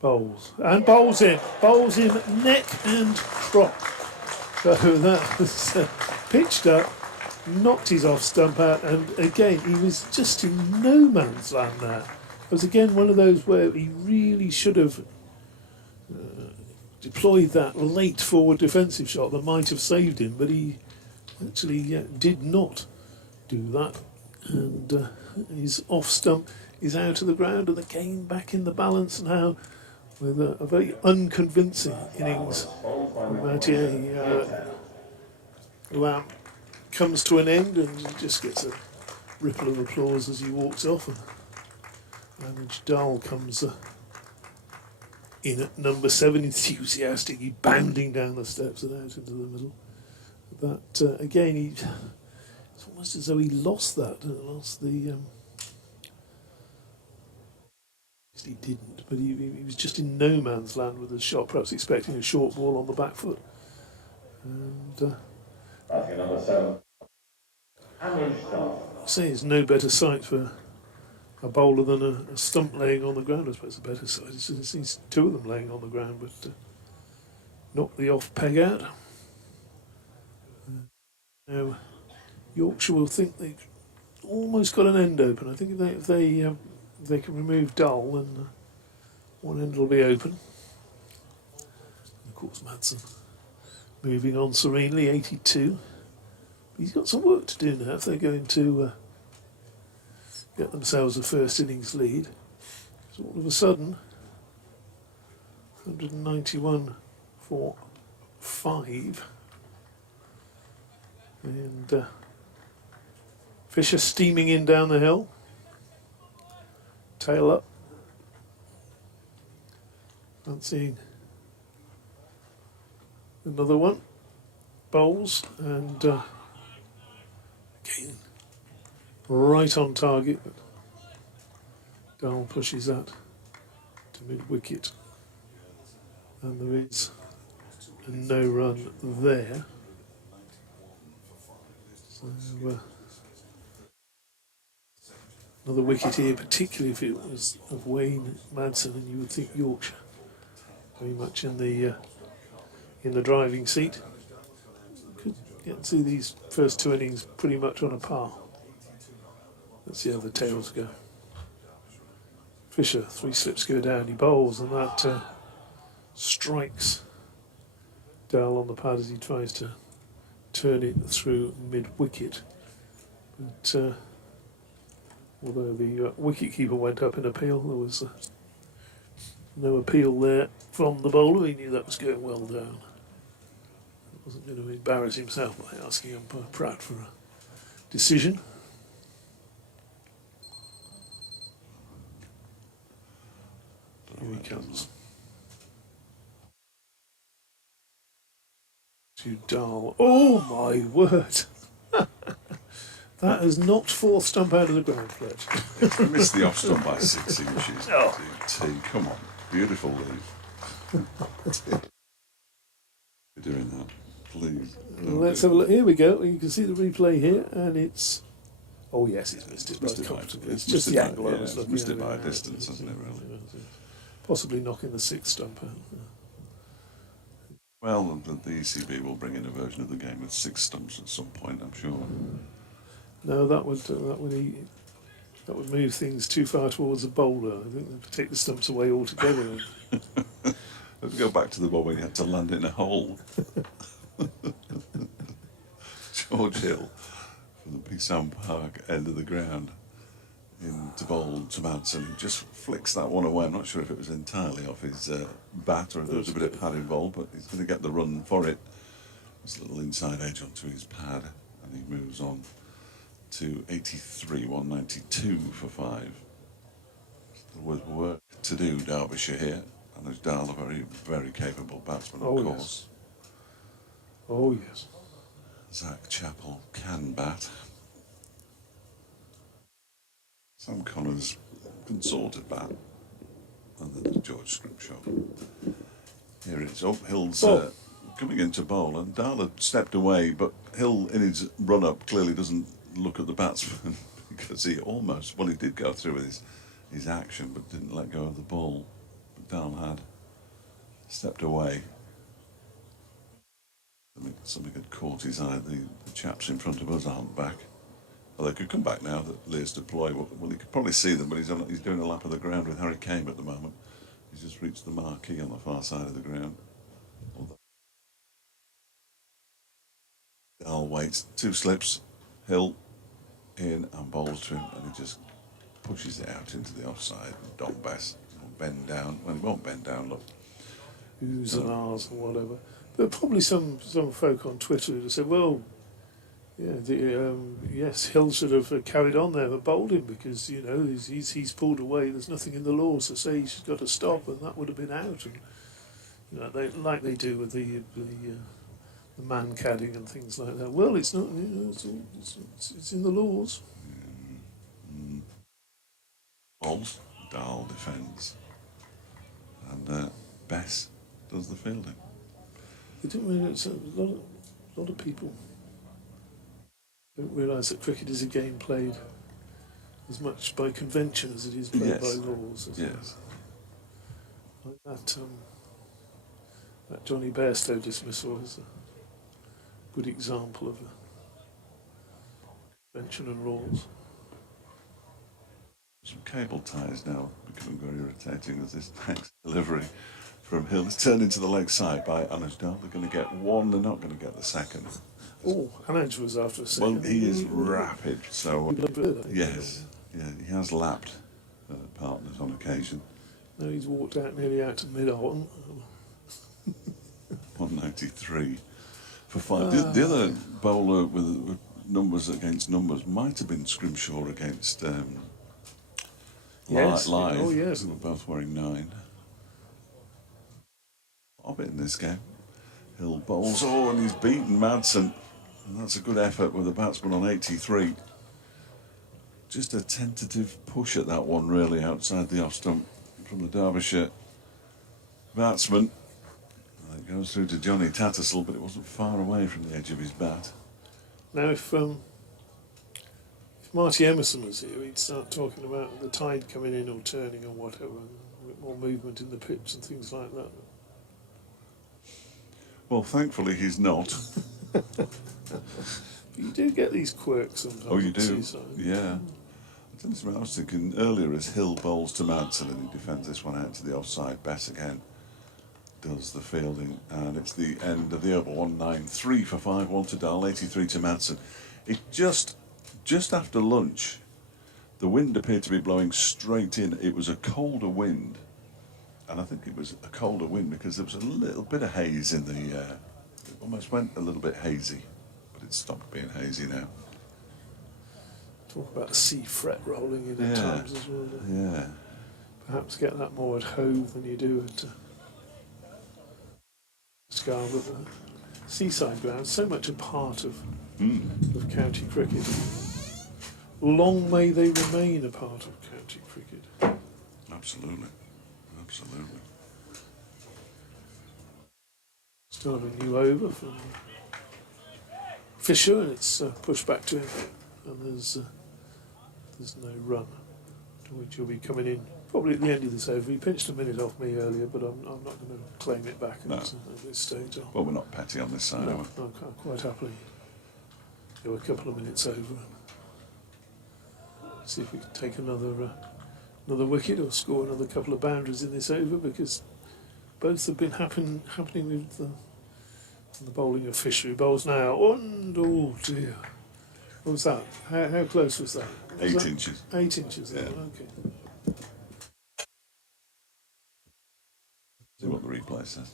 Bowls in neck and crop. So that was pitched up, knocked his off stump out, and again he was just in no man's land there. It was again one of those where he really should have deployed that late forward defensive shot that might have saved him, but he actually did not do that, and his off stump is out of the ground, and again back in the balance now with a very unconvincing innings from Mathieu. Lamb comes to an end and just gets a ripple of applause as he walks off, and Dahl comes in at number 7, enthusiastically bounding down the steps and out into the middle. That again, it's almost as though he lost the. He didn't, but he was just in no man's land with the shot, perhaps expecting a short ball on the back foot. And number 7. I say it's no better sight for a bowler than a stump laying on the ground. I suppose a better sight. It's 2 of them laying on the ground, but knock the off peg out. Now Yorkshire will think they've almost got an end open. I think if they can remove Dull, then one end will be open. And of course, Madsen moving on serenely, 82. But he's got some work to do now if they're going to get themselves a first innings lead. So all of a sudden, 191 for 5. And Fisher steaming in down the hill. Tail up. Fancying another one. Bowls and again right on target. But Dahl pushes that to mid wicket, and there is a no run there. So another wicket here, particularly if it was of Wayne Madsen, and you would think Yorkshire very much in the in the driving seat. Could see these first two innings pretty much on a par. Let's see how the tails go. Fisher, 3 slips go down, he bowls, and that strikes Dal on the pad as he tries to turn it through mid-wicket. But although the wicket-keeper went up in appeal, there was no appeal there from the bowler. He knew that was going well down. He wasn't going to embarrass himself by asking umpire Pratt for a decision. Here he comes. To Dal. Oh my word! That has knocked fourth stump out of the ground, Fletch. We missed the off stump by 6 inches. Oh. Come on, beautiful leave. You're doing that, please. Let's have a look. Here we go. You can see the replay here, and it's. Oh yes, he's missed it by comfortably. It's just the angle I was looking at. Missed it by a distance, hasn't it? Really. Possibly knocking the sixth stump out. Well, the ECB will bring in a version of the game with 6 stumps at some point, I'm sure. No, that would move things too far towards the bowler. I think they'd take the stumps away altogether. Let's go back to the one where you had to land it in a hole. George Hill from the Peasam Park end of the ground in to bowl to Madsen. He just flicks that one away. I'm not sure if it was entirely off his bat or if there was a bit of pad involved, but he's going to get the run for it. This little inside edge onto his pad, and he moves on to 83, 192 for 5. There was work to do, Derbyshire here, and there's Dal, a very, very capable batsman, of course. Yes. Oh yes. Zach Chappell can bat. Sam Connor's consorted bat, and then there's George Scrimshaw. Here it's up. Hill's coming into bowl, and Dal had stepped away, but Hill in his run-up clearly doesn't look at the batsman because he almost, well, he did go through with his action, but didn't let go of the ball. But Dal had stepped away. Something had caught his eye. The chaps in front of us aren't back. Well, they could come back now that Lear's deployed. Well, he could probably see them, but he's doing a lap of the ground with Harry Kane at the moment. He's just reached the marquee on the far side of the ground. Dal waits, 2 slips, Hill in and bowls to him, and he just pushes it out into the offside. Don Bess will bend down. Well, he won't bend down, look. Oohs and ahs and whatever. There are probably some folk on Twitter who said, well, yeah, yes, Hill should have carried on there and bowled him because, you know, he's pulled away. There's nothing in the laws to say he's got to stop, and that would have been out. And, you know, they do with the man cadding and things like that. Well, it's not. You know, it's in the laws. Balls, Dal defends, and Bess does the fielding. They didn't realise a lot of people don't realise that cricket is a game played as much by convention as it is played by laws. Yes. Like that Johnny Bairstow dismissal is a good example of convention and rules. Some cable ties now becoming very irritating as this next delivery from Hill is turned into the leg side by Anuj Dal. They're going to get one, they're not going to get the second. Oh, Anuj was after a second. Well, he is rapid, so yes, yeah, he has lapped partners on occasion. No, he's walked out nearly out to mid-on. 193 for 5. The other bowler with numbers against numbers might have been Scrimshaw against Yes. Live. Oh, yes. They were both wearing 9. Of it in this game. Hill bowls. Oh, and he's beaten Madsen. And that's a good effort with the batsman on 83. Just a tentative push at that one, really, outside the off stump from the Derbyshire batsman. And it goes through to Johnny Tattersall, but it wasn't far away from the edge of his bat. Now, if Marty Emerson was here, he'd start talking about the tide coming in or turning or whatever, and a bit more movement in the pitch and things like that. Well, thankfully he's not. You do get these quirks sometimes. Oh, you at do? Seaside. Yeah. I was thinking earlier as Hill bowls to Madsen and he defends this one out to the offside. Bess again does the fielding, and it's the end of the over. 193 for 5, 1 to Dahl, 83 to Madsen. It just after lunch, the wind appeared to be blowing straight in. It was a colder wind, and I think it was a colder wind because there was a little bit of haze in the. It almost went a little bit hazy, but it's stopped being hazy now. Talk about the sea fret rolling in at Yeah. times as well. Yeah. Perhaps get that more at Hove than you do at Scarborough. Seaside grounds, so much a part of county cricket. Long may they remain a part of county cricket. Absolutely. Absolutely. Still have a new over from Fisher, and it's pushed back to him, and there's no run, to which he'll be coming in probably at the end of this over. He pinched a minute off me earlier, but I'm not going to claim it back No. at this stage. Well, we're not petty on this side, No, are we? no, quite happily go a couple of minutes over. See if we can take another wicket or score another couple of boundaries in this over, because both have been happening with the bowling of Fisher, who bowls now. And oh dear, what was that? How close was that? Was 8 that? inches. 8 inches. Yeah. Okay. See what the replay says.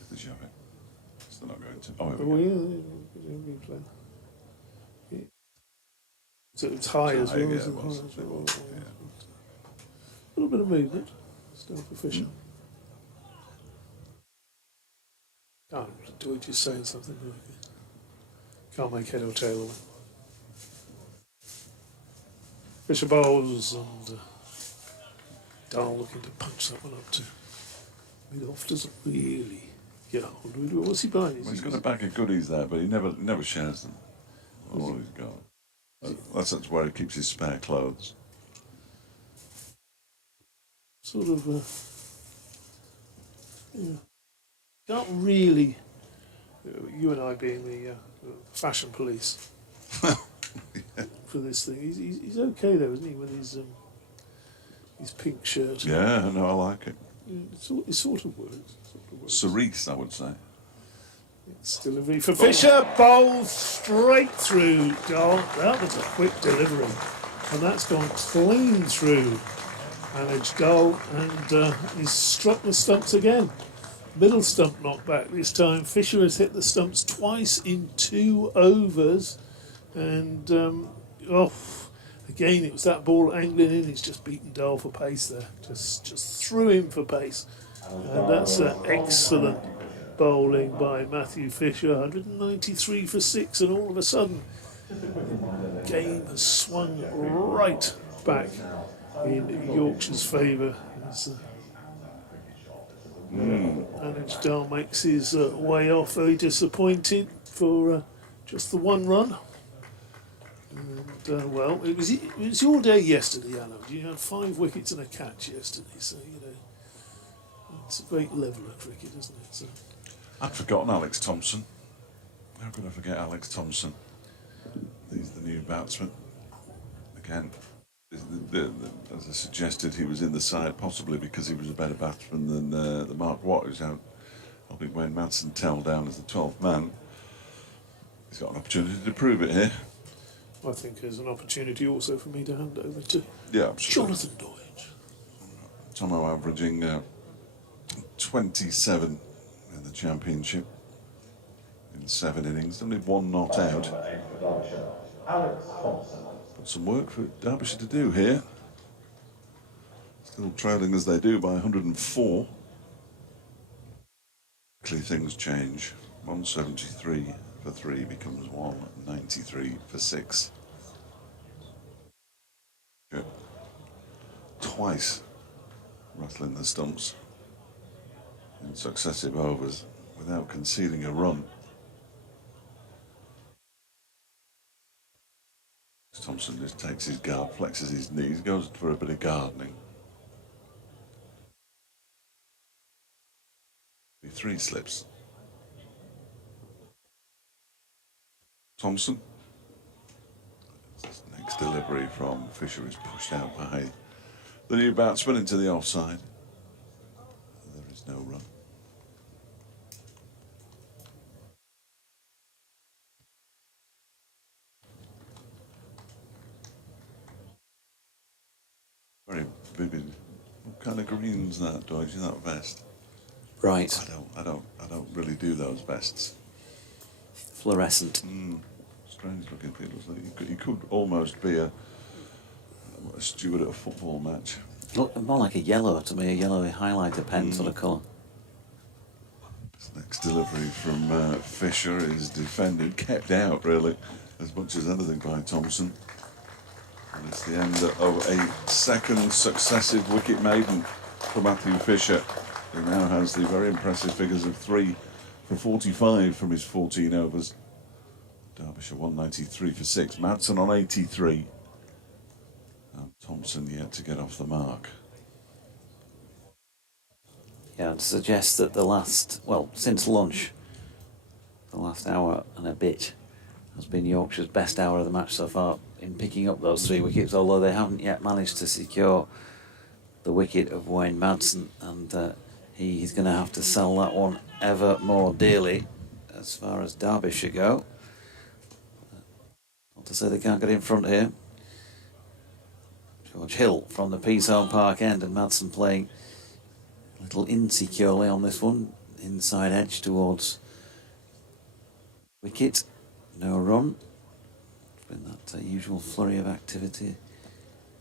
If they show it. It's not going to. Oh, here Oh we go. yeah, replay. Yeah. So it's high as well. Yeah, Isn't it it? was. High as It well. was, yeah. A little bit of movement still for Fisher. Do we just saying something? Can't make head or tail of it. Fisher bowls and Dahl looking to punch that one up to mid-off. Doesn't really get hold of it. What's he buying? Well, he's got a bag of goodies there, but he never shares them. All he's got. That's where he keeps his spare clothes. Sort of, yeah. Can't really, you and I being the fashion police for this thing. He's okay though, isn't he, with his pink shirt? Yeah, no, I like it. It sort of works. Cerise, I would say. It's delivery for Fisher, bowls straight through Dahl. That was a quick delivery, and that's gone clean through Managed Dahl, and he's struck the stumps again. Middle stump knocked back this time. Fisher has hit the stumps twice in 2 overs, and again it was that ball angling in. He's just beaten Dahl for pace there. Just threw him for pace, and that's excellent bowling by Matthew Fisher. 193 for 6, and all of a sudden the game has swung right back in Yorkshire's favour. Managed Dahl makes his way off, very disappointed for just the 1 run. And well, it was your day yesterday, Alan. You had 5 wickets and a catch yesterday, so you know it's a great level of cricket, isn't it? So, I'd forgotten Alex Thompson. How could I forget Alex Thompson? He's the new batsman. Again, as I suggested, he was in the side possibly because he was a better batsman than the Mark Watt, who's out helping Wayne Madsen tell down as the 12th man. He's got an opportunity to prove it here. I think there's an opportunity also for me to hand over to Yeah, absolutely. Jonathan Doidge. Tomo averaging 27 in the championship in 7 innings. Only 1 not out. Alex Thompson. Got some work for Derbyshire to do here. Still trailing as they do by 104. Quickly things change. 173 for 3 becomes 193 for 6. Good. Twice rattling the stumps in successive overs without conceding a run. Thompson just takes his guard, flexes his knees, goes for a bit of gardening. 3 slips. Thompson. This next delivery from Fisher is pushed out by the new batsman into the offside. There is no run. Very vivid. What kind of green's that, Dodge? Is that vest? Right. I don't really do those vests. Fluorescent. Strange looking thing. Looks like he could almost be a steward at a football match. Look more like a yellow to me, a yellow highlighter pen sort of colour. This next delivery from Fisher is defended, kept out really, as much as anything by Thompson. And it's the end of a second successive wicket maiden for Matthew Fisher, who now has the very impressive figures of 3 for 45 from his 14 overs. Derbyshire 193 for 6. Madsen on 83. And Thompson yet to get off the mark. Yeah, I'd suggest that the last, well, since lunch, the last hour and a bit has been Yorkshire's best hour of the match so far in picking up those 3 wickets, although they haven't yet managed to secure the wicket of Wayne Madsen, and he's going to have to sell that one ever more dearly as far as Derbyshire go. Not to say they can't get in front here. George Hill from the Peasholm Park end, and Madsen playing a little insecurely on this one, inside edge towards wicket. No run. It's been that usual flurry of activity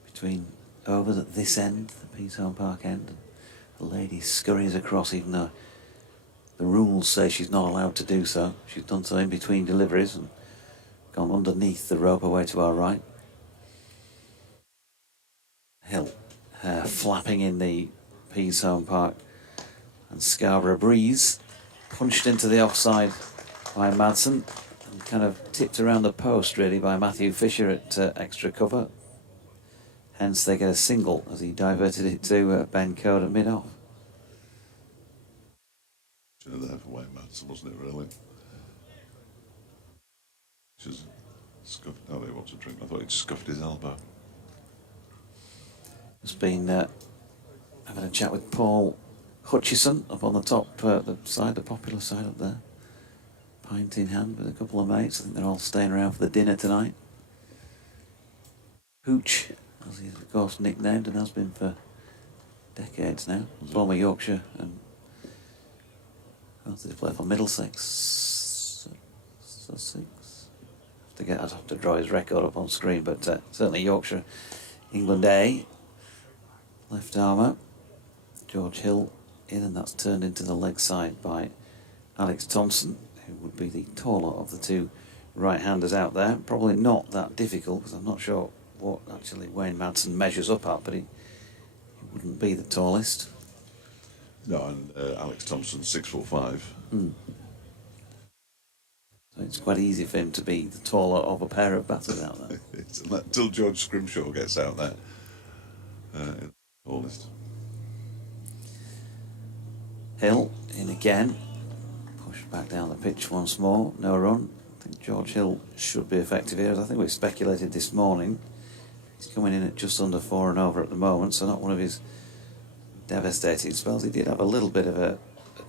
between overs at this end, the Peasholm Park end. The lady scurries across, even though the rules say she's not allowed to do so. She's done so in between deliveries and gone underneath the rope away to our right. Hill, flapping in the Peasholm Park and Scarborough breeze, punched into the offside by Madsen and kind of tipped around the post really by Matthew Fisher at extra cover. Hence they get a single as he diverted it to Ben Coder mid-off. Should have there for Wayne Madsen, wasn't it really? Just scuffed. Oh, he wants a drink. I thought he'd scuffed his elbow. Just been having a chat with Paul Hutchison up on the top, the side, the popular side up there. Pint in hand with a couple of mates. I think they're all staying around for the dinner tonight. Hooch, as he's of course nicknamed and has been for decades now. Former Yorkshire, and did he play for Middlesex? Sussex? I'd have to draw his record up on screen, but certainly Yorkshire, England A. Left armour. George Hill in, and that's turned into the leg side by Alex Thompson, who would be the taller of the two right-handers out there. Probably not that difficult, because I'm not sure what actually Wayne Madsen measures up at, but he wouldn't be the tallest. No, and Alex Thompson 6'5". So it's quite easy for him to be the taller of a pair of batters out there. Until George Scrimshaw gets out there. Tallest. Hill in again, pushed back down the pitch once more, no run. I think George Hill should be effective here, as I think we speculated this morning. He's coming in at just under 4 and over at the moment, so not one of his devastating spells. He did have a little bit of a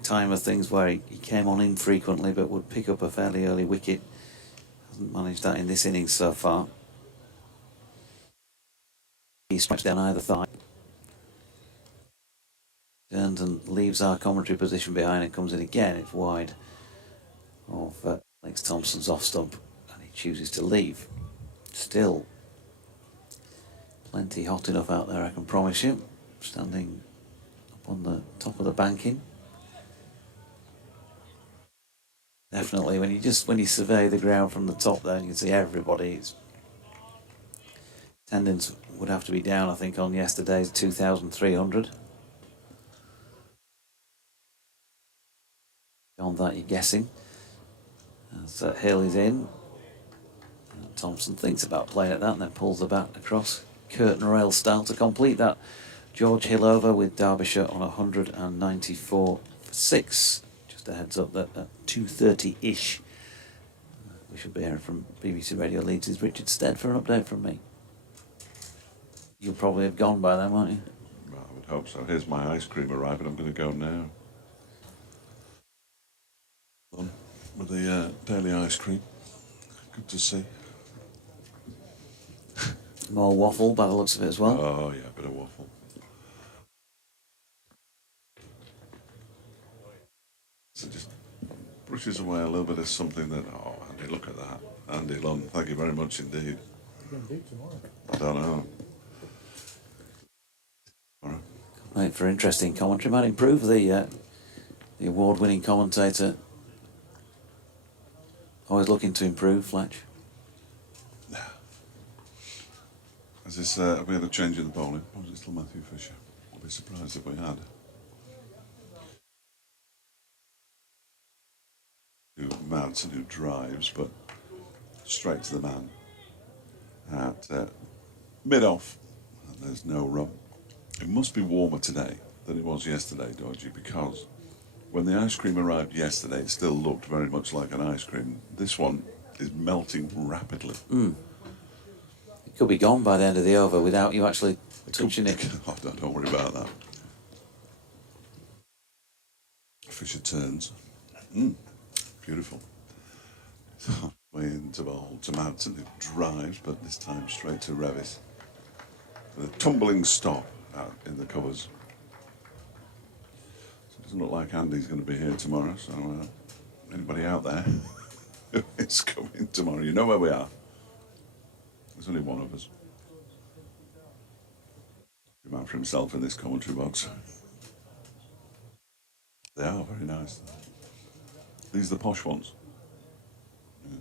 time of things where he came on infrequently but would pick up a fairly early wicket. Hasn't managed that in this innings so far. He strikes down either thigh. Turns and leaves our commentary position behind and comes in again. It's wide of Alex Thompson's off stump, and he chooses to leave. Still plenty hot enough out there, I can promise you. Standing up on the top of the banking. Definitely, when you survey the ground from the top there, you can see everybody's attendance would have to be down, I think, on yesterday's 2,300. Beyond that, you're guessing. As Hill is in, Thompson thinks about playing at that and then pulls the bat across curtain rail style to complete that George Hill over with Derbyshire on 194 for 6. Just a heads up that at 2:30-ish we we should be hearing from BBC Radio Leeds is Richard Stead for an update from me. You'll probably have gone by then, won't you? Well, I would hope so. Here's my ice cream arriving. I'm going to go now. On with the daily ice cream. Good to see. More waffle by the looks of it as well. Oh, yeah, a bit of waffle. So just brushes away a little bit of something that, oh, Andy, look at that. Andy Lunn, thank you very much indeed. I don't know. All right. Right, for interesting commentary. Might improve the award-winning commentator. Always looking to improve, Fletch. Is this, have we had a change in the bowling? Or is it still Matthew Fisher? I'd be surprised if we had. Madsen who drives, but straight to the man at mid-off. And there's no run. It must be warmer today than it was yesterday, Dodgy, because when the ice cream arrived yesterday, it still looked very much like an ice cream. This one is melting rapidly. It could be gone by the end of the over without you actually touching it. Oh, don't worry about that. Fisher turns. Beautiful. Way into bowl to Madsen, who drives, but this time straight to Revis. With a tumbling stop out in the covers. So it doesn't look like Andy's going to be here tomorrow, so anybody out there who is coming tomorrow, you know where we are. There's only one of us. A man for himself in this commentary box. They are very nice. These are the posh ones. Yeah.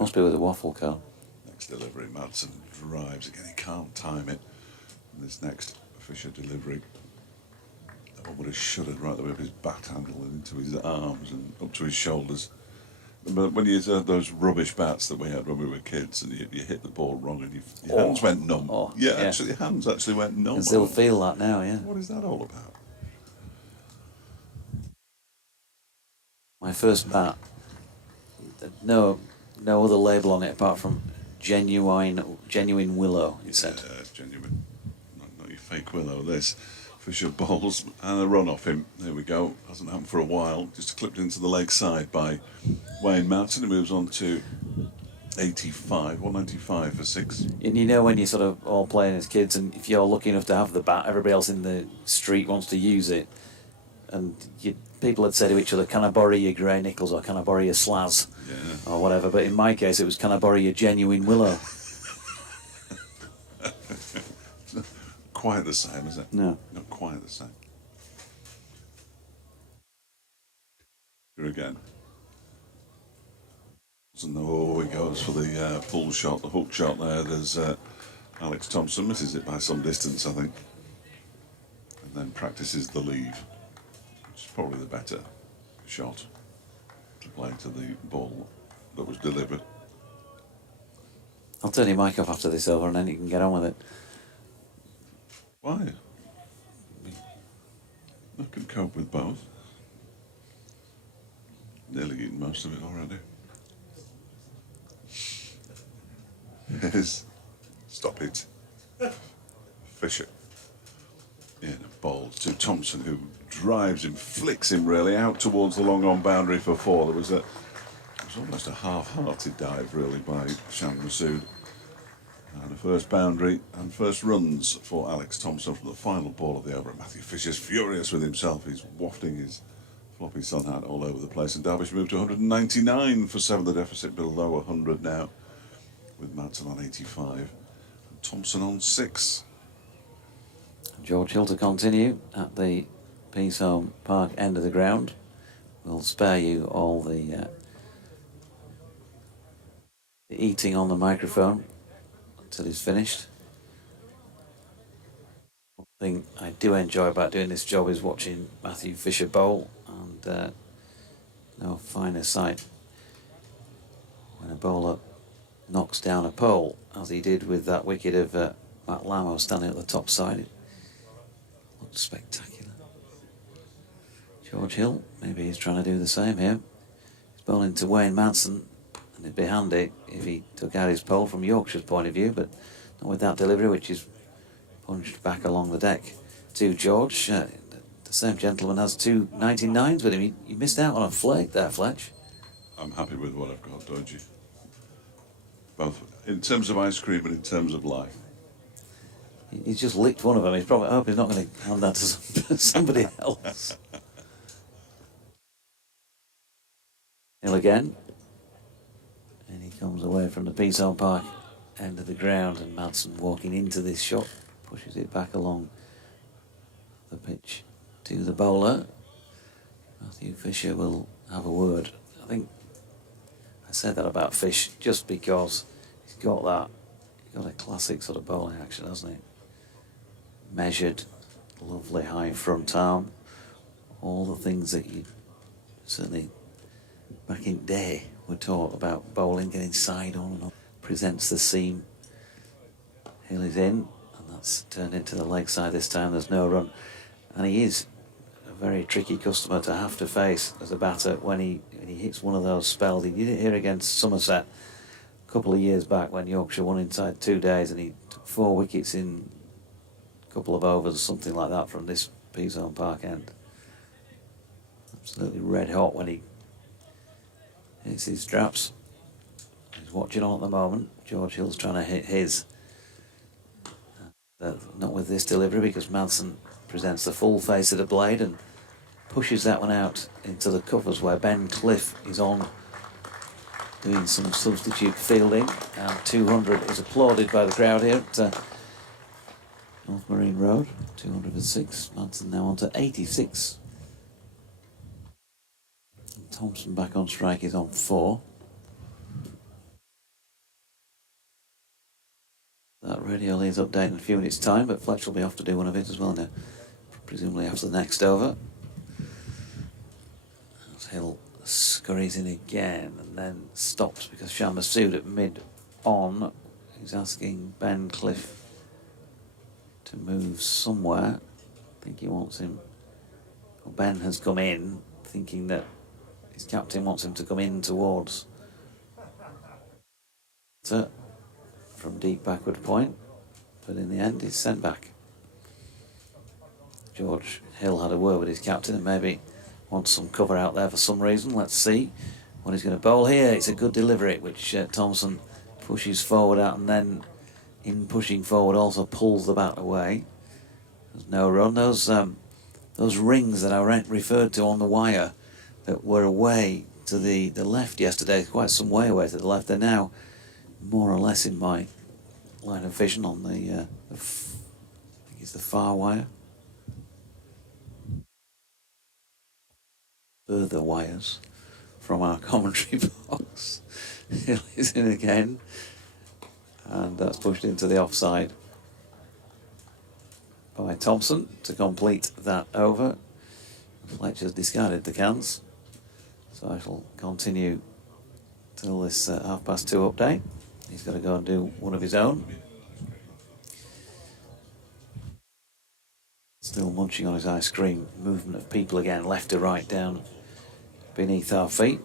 Must be with a waffle car. Next delivery, Madsen drives again. He can't time it. And this next Fisher delivery, oh, would have shuddered right the way up his bat handle and into his arms and up to his shoulders. But when you had those rubbish bats that we had when we were kids, and you hit the ball wrong and your hands went numb. Actually, your hands actually went numb. You can still feel that now, yeah. What is that all about? My first bat, no other label on it apart from genuine willow, it said. Yeah, it's genuine. Not your fake willow, this. Fisher bowls and a run off him. There we go. Hasn't happened for a while. Just clipped into the leg side by Wayne Madsen. He moves on to 85, 195 for 6. And you know when you're sort of all playing as kids, and if you're lucky enough to have the bat, everybody else in the street wants to use it. And people had said to each other, can I borrow your Grey Nichols or can I borrow your Slaz? Yeah. Or whatever. But in my case, it was, can I borrow your genuine willow? Quite the same, is it? No. Not quite the same. Here again. And he goes for the pull shot, the hook shot there. There's Alex Thompson, misses it by some distance, I think. And then practices the leave, which is probably the better shot to play to the ball that was delivered. I'll turn your mic off after this over and then you can get on with it. Why? I can cope with both. Nearly eaten most of it already. Here's, stop it, Fisher in a ball to Thompson, who drives him, flicks him really out towards the long on boundary for 4. It was almost a half-hearted dive really by Shan Masood. And the first boundary and first runs for Alex Thompson from the final ball of the over. Matthew Fisher's furious with himself. He's wafting his floppy sun hat all over the place. And Derbyshire moved to 199 for 7. The deficit below 100 now, with Madsen on 85 and Thompson on 6. George Hill to continue at the Peaceholm Park end of the ground. We'll spare you all the eating on the microphone until he's finished. One thing I do enjoy about doing this job is watching Matthew Fisher bowl, and no finer sight when a bowler knocks down a pole, as he did with that wicket of Matt Lamo standing at the top side. It looked spectacular. George Hill, maybe he's trying to do the same here. He's bowling to Wayne Madsen, and it'd be handy if he took out his pole from Yorkshire's point of view, but not with that delivery, which is punched back along the deck to George. The same gentleman has two 99s with him. He missed out on a flake there, Fletch. I'm happy with what I've got, Doji. Both in terms of ice cream and in terms of life. He's just licked one of them. He's probably, I hope he's not going to hand that to somebody else. Hill again. And he comes away from the Peasholm Park end of the ground, and Madsen walking into this shot pushes it back along the pitch to the bowler. Matthew Fisher will have a word. I think I said that about Fish just because he's got that. He's got a classic sort of bowling action, hasn't he? Measured, lovely high front arm, all the things that you certainly back in day were taught about bowling, getting side on and on. Presents the seam. Hill is in, and that's turned into the leg side this time. There's no run, and he is a very tricky customer to have to face as a batter when he hits one of those spells. He did it here against Somerset a couple of years back when Yorkshire won inside 2 days, and he took 4 wickets in couple of overs, something like that, from this Peasholm Park end. Absolutely red hot when he hits his straps. He's watching on at the moment. George Hill's trying to hit his. Not with this delivery, because Madsen presents the full face of the blade and pushes that one out into the covers, where Ben Cliff is on doing some substitute fielding, and 200 is applauded by the crowd here at North Marine Road. 206. Madsen now on to 86. And Thompson back on strike is on 4. That radio leads update in a few minutes' time, but Fletch will be off to do one of it as well now, presumably after the next over. As Hill scurries in again and then stops because Shah Massoud at mid-on. He's asking Ben Cliff to move somewhere. I think he wants him. Well, Ben has come in thinking that his captain wants him to come in towards from deep backward point, but in the end he's sent back. George Hill had a word with his captain and maybe wants some cover out there for some reason. Let's see what he's going to bowl here. It's a good delivery, which Thompson pushes forward out, and then in pushing forward also pulls the bat away. There's no run. Those rings that I referred to on the wire that were away to the left yesterday, quite some way away to the left, they're now more or less in my line of vision on I think it's the far wire. Further wires from our commentary box. Hill is in again, and that's pushed into the offside by Thompson to complete that over. Fletcher's discarded the cans, so I shall continue till this 2:30 update. He's got to go and do one of his own. Still munching on his ice cream. Movement of people again, left to right, down beneath our feet.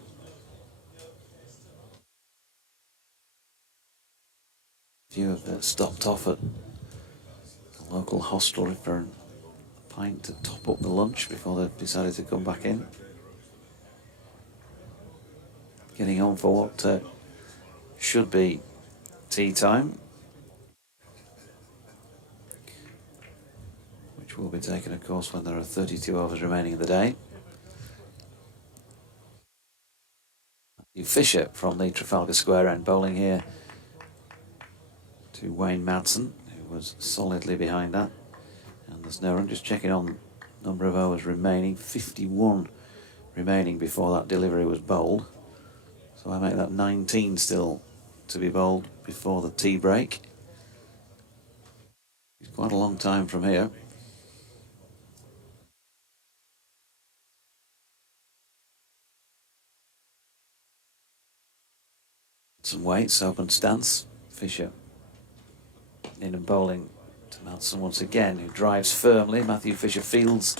A few have stopped off at the local hostelry for a pint to top up the lunch before they've decided to come back in. Getting on for what should be tea time, which will be taken, of course, when there are 32 overs remaining in the day. Matthew Fisher from the Trafalgar Square end bowling here to Wayne Madsen, who was solidly behind that. And there's no run. Just checking on number of overs remaining. 51 remaining before that delivery was bowled. So I make that 19 still to be bowled before the tea break. It's quite a long time from here. Some weights, open stance. Fisher in and bowling to Madsen once again, who drives firmly. Matthew Fisher fields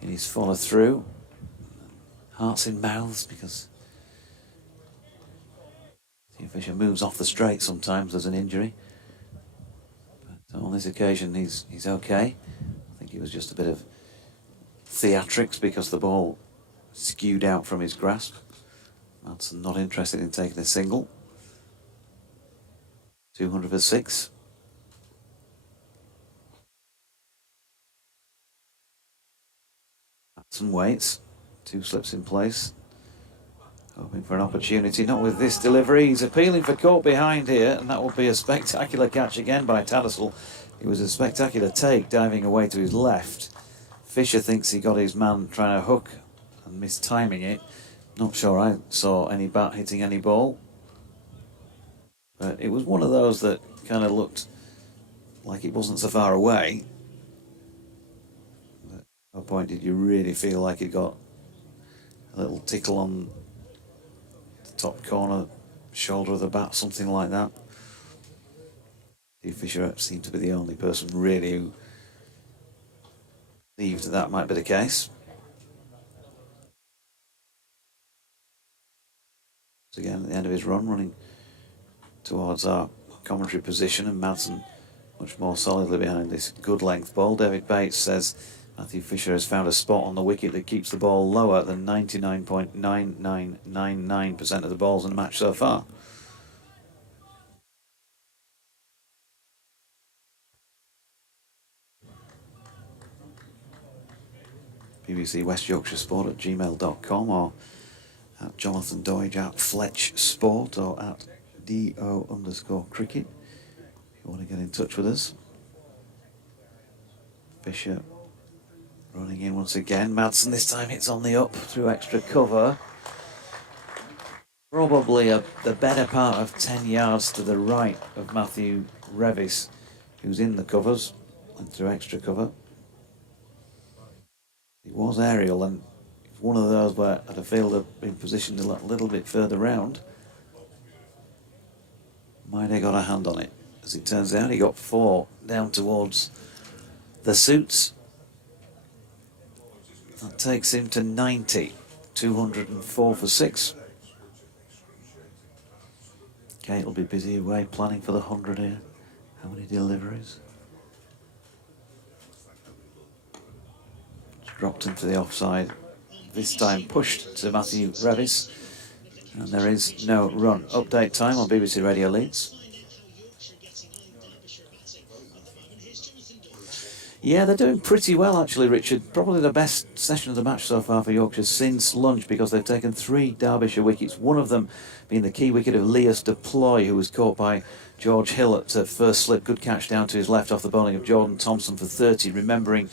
in his follow through. Hearts in mouths because Fisher moves off the straight sometimes, there's an injury. But on this occasion, he's okay. I think it was just a bit of theatrics because the ball skewed out from his grasp. Madsen not interested in taking a single. 200 for 6. Madsen waits. 2 slips in place. Hoping for an opportunity, not with this delivery. He's appealing for caught behind here, and that will be a spectacular catch again by Tattersall. It was a spectacular take, diving away to his left. Fisher thinks he got his man trying to hook and mistiming it. Not sure I saw any bat hitting any ball. But it was one of those that kind of looked like it wasn't so far away. But at no point did you really feel like it got a little tickle on the top corner, shoulder of the bat, something like that. Steve Fisher seemed to be the only person really who believed that might be the case. So again, at the end of his run, running towards our commentary position, and Madsen much more solidly behind this good length ball. David Bates says Matthew Fisher has found a spot on the wicket that keeps the ball lower than 99.9999% of the balls in the match so far. BBC West Yorkshire Sport at gmail.com, or at Jonathan Doidge at Fletch Sport, or at DO_cricket. If you want to get in touch with us. Fisher running in once again. Madsen this time hits on the up through extra cover. Probably the better part of 10 yards to the right of Matthew Revis, who's in the covers, went through extra cover. It was aerial, and if one of those were at a field had been positioned a little bit further round, might have got a hand on it. As it turns out, he got 4 down towards the suits. That takes him to 90, 204 for 6. Kate will be busy away planning for the 100 here. How many deliveries? Dropped into the offside, this time pushed to Matthew Revis, and there is no run. Update time on BBC Radio Leeds. Yeah, they're doing pretty well actually, Richard. Probably the best session of the match so far for Yorkshire since lunch, because they've taken 3 Derbyshire wickets, one of them being the key wicket of Leas Deploy, who was caught by George Hill at first slip. Good catch down to his left off the bowling of Jordan Thompson for 30, remembering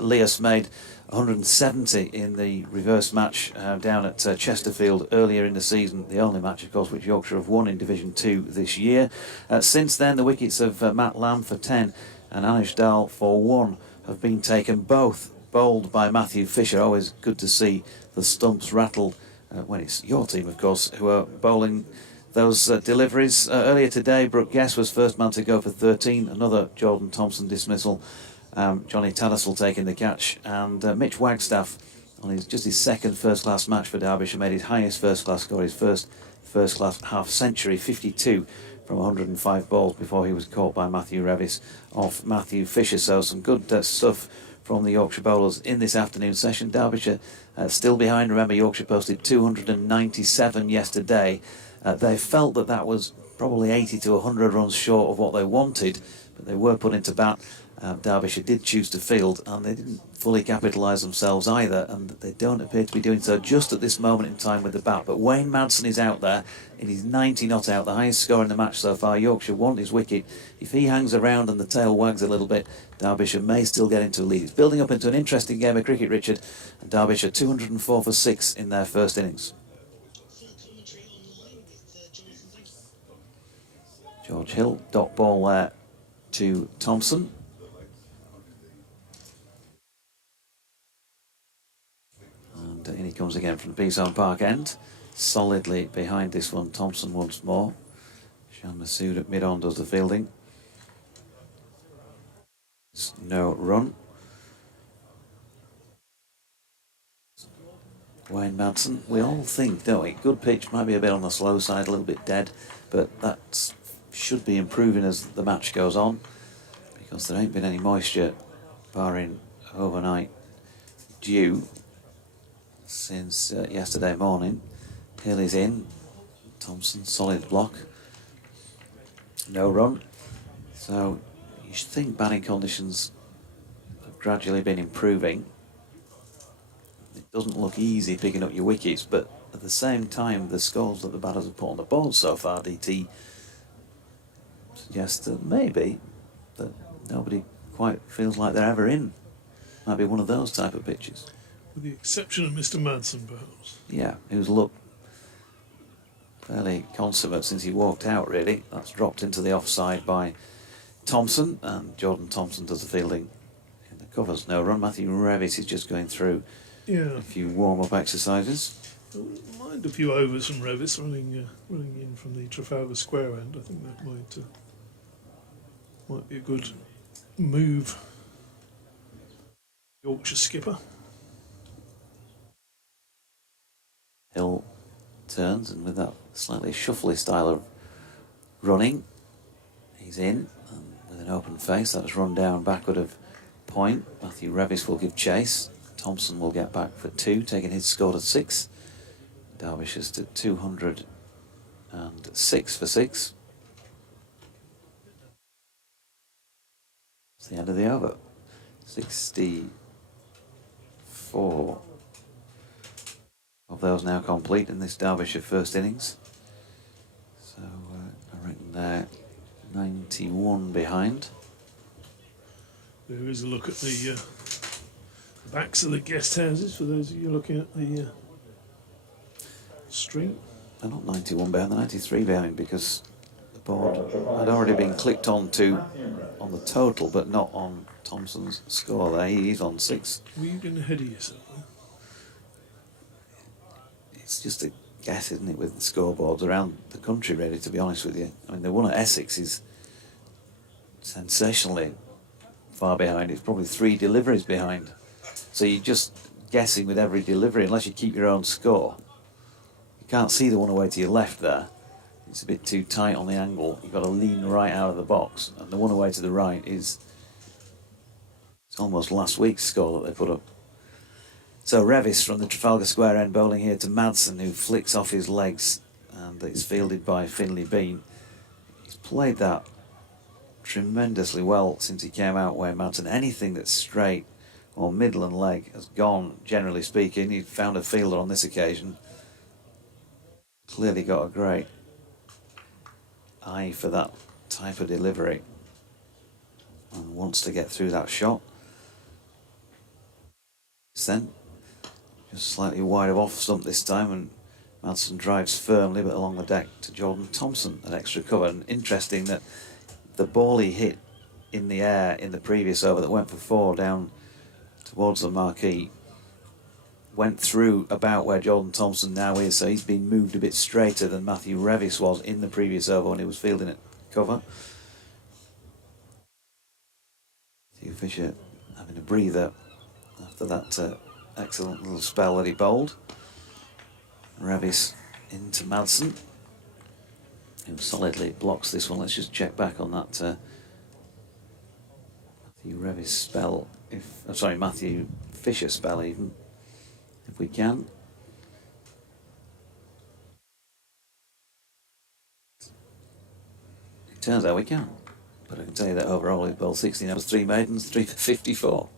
Leas made 170 in the reverse match down at Chesterfield earlier in the season, the only match of course which Yorkshire have won in Division 2 this year. Since then the wickets of Matt Lamb for 10 and Anish Dal for 1 have been taken, both bowled by Matthew Fisher. Always good to see the stumps rattle when it's your team of course who are bowling those deliveries. Earlier today Brooke Guess was first man to go for 13, another Jordan Thompson dismissal. Johnny Tattersall taking the catch, and Mitch Wagstaff on just his second first-class match for Derbyshire made his highest first-class score, his first-class half-century, 52 from 105 balls before he was caught by Matthew Revis off Matthew Fisher. So some good stuff from the Yorkshire bowlers in this afternoon session. Derbyshire still behind. Remember, Yorkshire posted 297 yesterday. They felt that was probably 80 to 100 runs short of what they wanted, but they were put into bat. Derbyshire did choose to field, and they didn't fully capitalise themselves either, and they don't appear to be doing so just at this moment in time with the bat. But Wayne Madsen is out there in his 90 not out, the highest score in the match so far. Yorkshire want his wicket. If he hangs around and the tail wags a little bit, Derbyshire may still get into a lead. It's building up into an interesting game of cricket, Richard, and Derbyshire 204 for 6 in their first innings. George Hill, dot ball there to Thompson. And in he comes again from the Peasholm Park end. Solidly behind this one, Thompson once more. Shan Masood at mid-on does the fielding. There's no run. Wayne Madsen. We all think, don't we, good pitch might be a bit on the slow side, a little bit dead, but that should be improving as the match goes on, because there ain't been any moisture, barring overnight dew, since yesterday morning. Hill is in. Thompson, solid block. No run. So you should think batting conditions have gradually been improving. It doesn't look easy picking up your wickets, but at the same time, the scores that the batters have put on the board so far, DT, suggest that maybe that nobody quite feels like they're ever in. Might be one of those type of pitches. With the exception of Mr. Madsen, perhaps. Yeah, who's looked fairly consummate since he walked out, really. That's dropped into the offside by Thompson, and Jordan Thompson does the fielding in the covers. No run. Matthew Revis is just going through a few warm-up exercises. I wouldn't mind a few overs from Revis running in from the Trafalgar Square end. I think that might be a good move. Yorkshire skipper. Hill turns, and with that slightly shuffly style of running, he's in, and with an open face. That's run down backward of point. Matthew Revis will give chase. Thompson will get back for 2, taking his score to 6. Derbyshire's to 206 for 6. It's the end of the over. 64 of those now complete in this Derbyshire first innings. So I reckon they're 91 behind. There is a look at the backs of the guest houses for those of you looking at the street. They're not 91 behind, they're 93 behind, because the board had already been clicked on the total, but not on Thompson's score there. He's on 6. Were you getting ahead of yourself? It's just a guess, isn't it, with the scoreboards around the country, really, to be honest with you. I mean, the one at Essex is sensationally far behind. It's probably 3 deliveries behind. So you're just guessing with every delivery, unless you keep your own score. You can't see the one away to your left there. It's a bit too tight on the angle. You've got to lean right out of the box. And the one away to the right it's almost last week's score that they put up. So Revis from the Trafalgar Square end bowling here to Madsen, who flicks off his legs, and it's fielded by Finlay Bean. He's played that tremendously well since he came out, Wayne Madsen. Anything that's straight or middle and leg has gone, generally speaking. He found a fielder on this occasion. Clearly got a great eye for that type of delivery and wants to get through that shot. Then just slightly wide of off stump this time, and Madsen drives firmly but along the deck to Jordan Thompson at extra cover. And interesting that the ball he hit in the air in the previous over that went for 4 down towards the marquee went through about where Jordan Thompson now is, so he's been moved a bit straighter than Matthew Revis was in the previous over when he was fielding at cover. Hugh Fisher having a breather after that excellent little spell that he bowled. Revis into Madsen, who solidly blocks this one. Let's just check back on that Matthew Revis spell, Matthew Fisher spell even, if we can. It turns out we can, but I can tell you that overall he bowled 16 overs, 3 maidens, 3 for 54.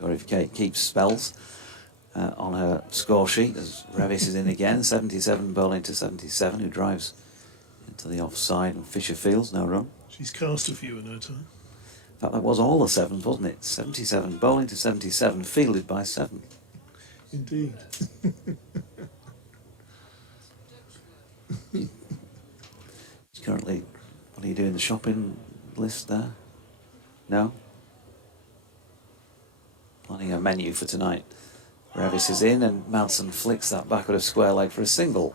Sure if Kate keeps spells on her score sheet, as Revis is in again. 77 bowling to 77, who drives into the offside, and Fisher fields, no run. She's cast a few in her time. In fact, that was all the 7s, wasn't it? 77 bowling to 77, fielded by 7. Indeed. He's currently, what are you doing, the shopping list there? No? Planning a menu for tonight. Revis is in, and Madsen flicks that backward of square leg for a single,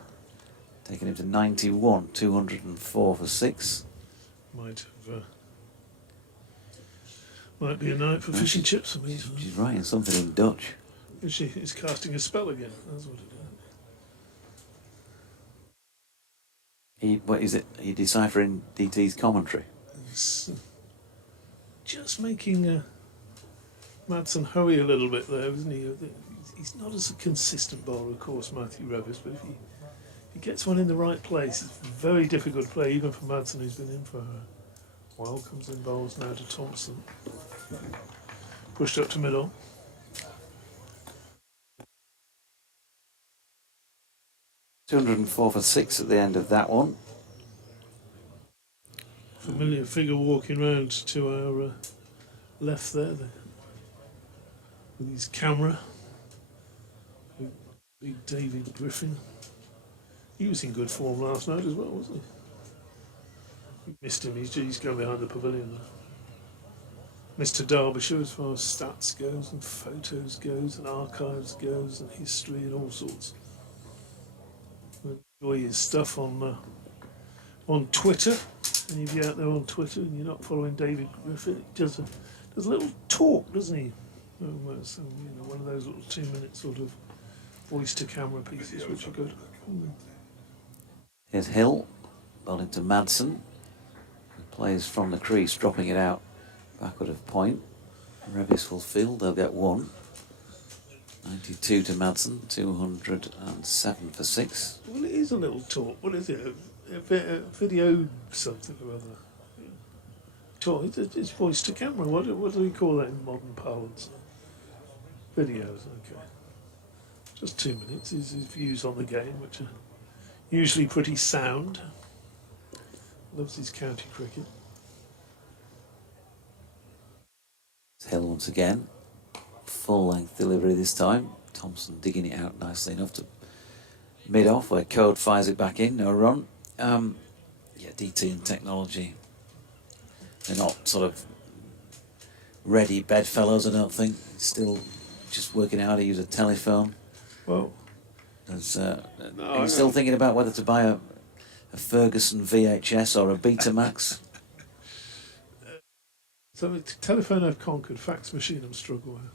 taking him to 91, 204 for 6. Might be a night for fish and chips for me. She's writing something in Dutch. It's casting a spell again. That's what it What is it? Are you deciphering DT's commentary? is. Just making Madsen hoey a little bit there, isn't he? He's not as a consistent bowler, of course, Matthew Revis, but if he gets one in the right place, it's very difficult to play, even for Madsen, who's been in for a while. Comes in bowls now to Thompson. Pushed up to middle. $204 for 6 at the end of that one. Familiar figure walking round to our left there with his camera. Big David Griffin. He was in good form last night as well, wasn't he? We missed him. He's going behind the pavilion now. Mr. Derbyshire, as far as stats goes and photos goes and archives goes and history and all sorts. Enjoy his stuff on Twitter. Any of you out there on Twitter and you're not following David Griffin, he does a little talk, doesn't he? So, one of those little 2-minute sort of voice to camera pieces, which are good. Here's Hill, bowling to Madsen, who plays from the crease, dropping it out backward of point. Revis will field, they'll get one. 92 to Madsen, 207 for 6. Well, it is a little talk. What is it? A video something or other. Talk. It's voice to camera. What do we call that in modern parlance? Videos. Okay. Just 2 minutes. His views on the game, which are usually pretty sound. Loves his county cricket. Hill once again. Full length delivery this time. Thompson digging it out nicely enough to mid off where Code fires it back in, no run. Yeah, DT and technology, they're not sort of ready bedfellows, I don't think. Still just working out how to use a telephone. Well, are you still thinking about whether to buy a Ferguson VHS or a Betamax? So the telephone I've conquered, fax machine I'm struggling with.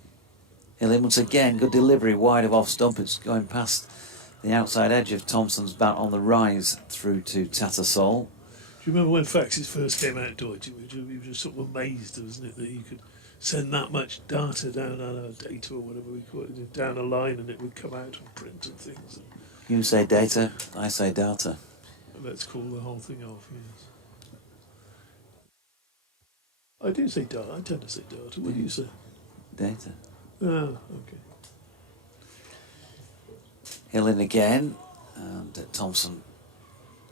Hill in once again, good delivery wide of off stump. It's going past the outside edge of Thompson's bat on the rise through to Tattersall. Do you remember when faxes first came out, Deutsche? We were just sort of amazed, wasn't it, that you could send that much data down data or whatever we call it, down a line and it would come out and print and things. You say data, I say data. Let's call the whole thing off, yes. I do say data. I tend to say data. What do you say? Data. Ah, okay. Hill in again, and Thompson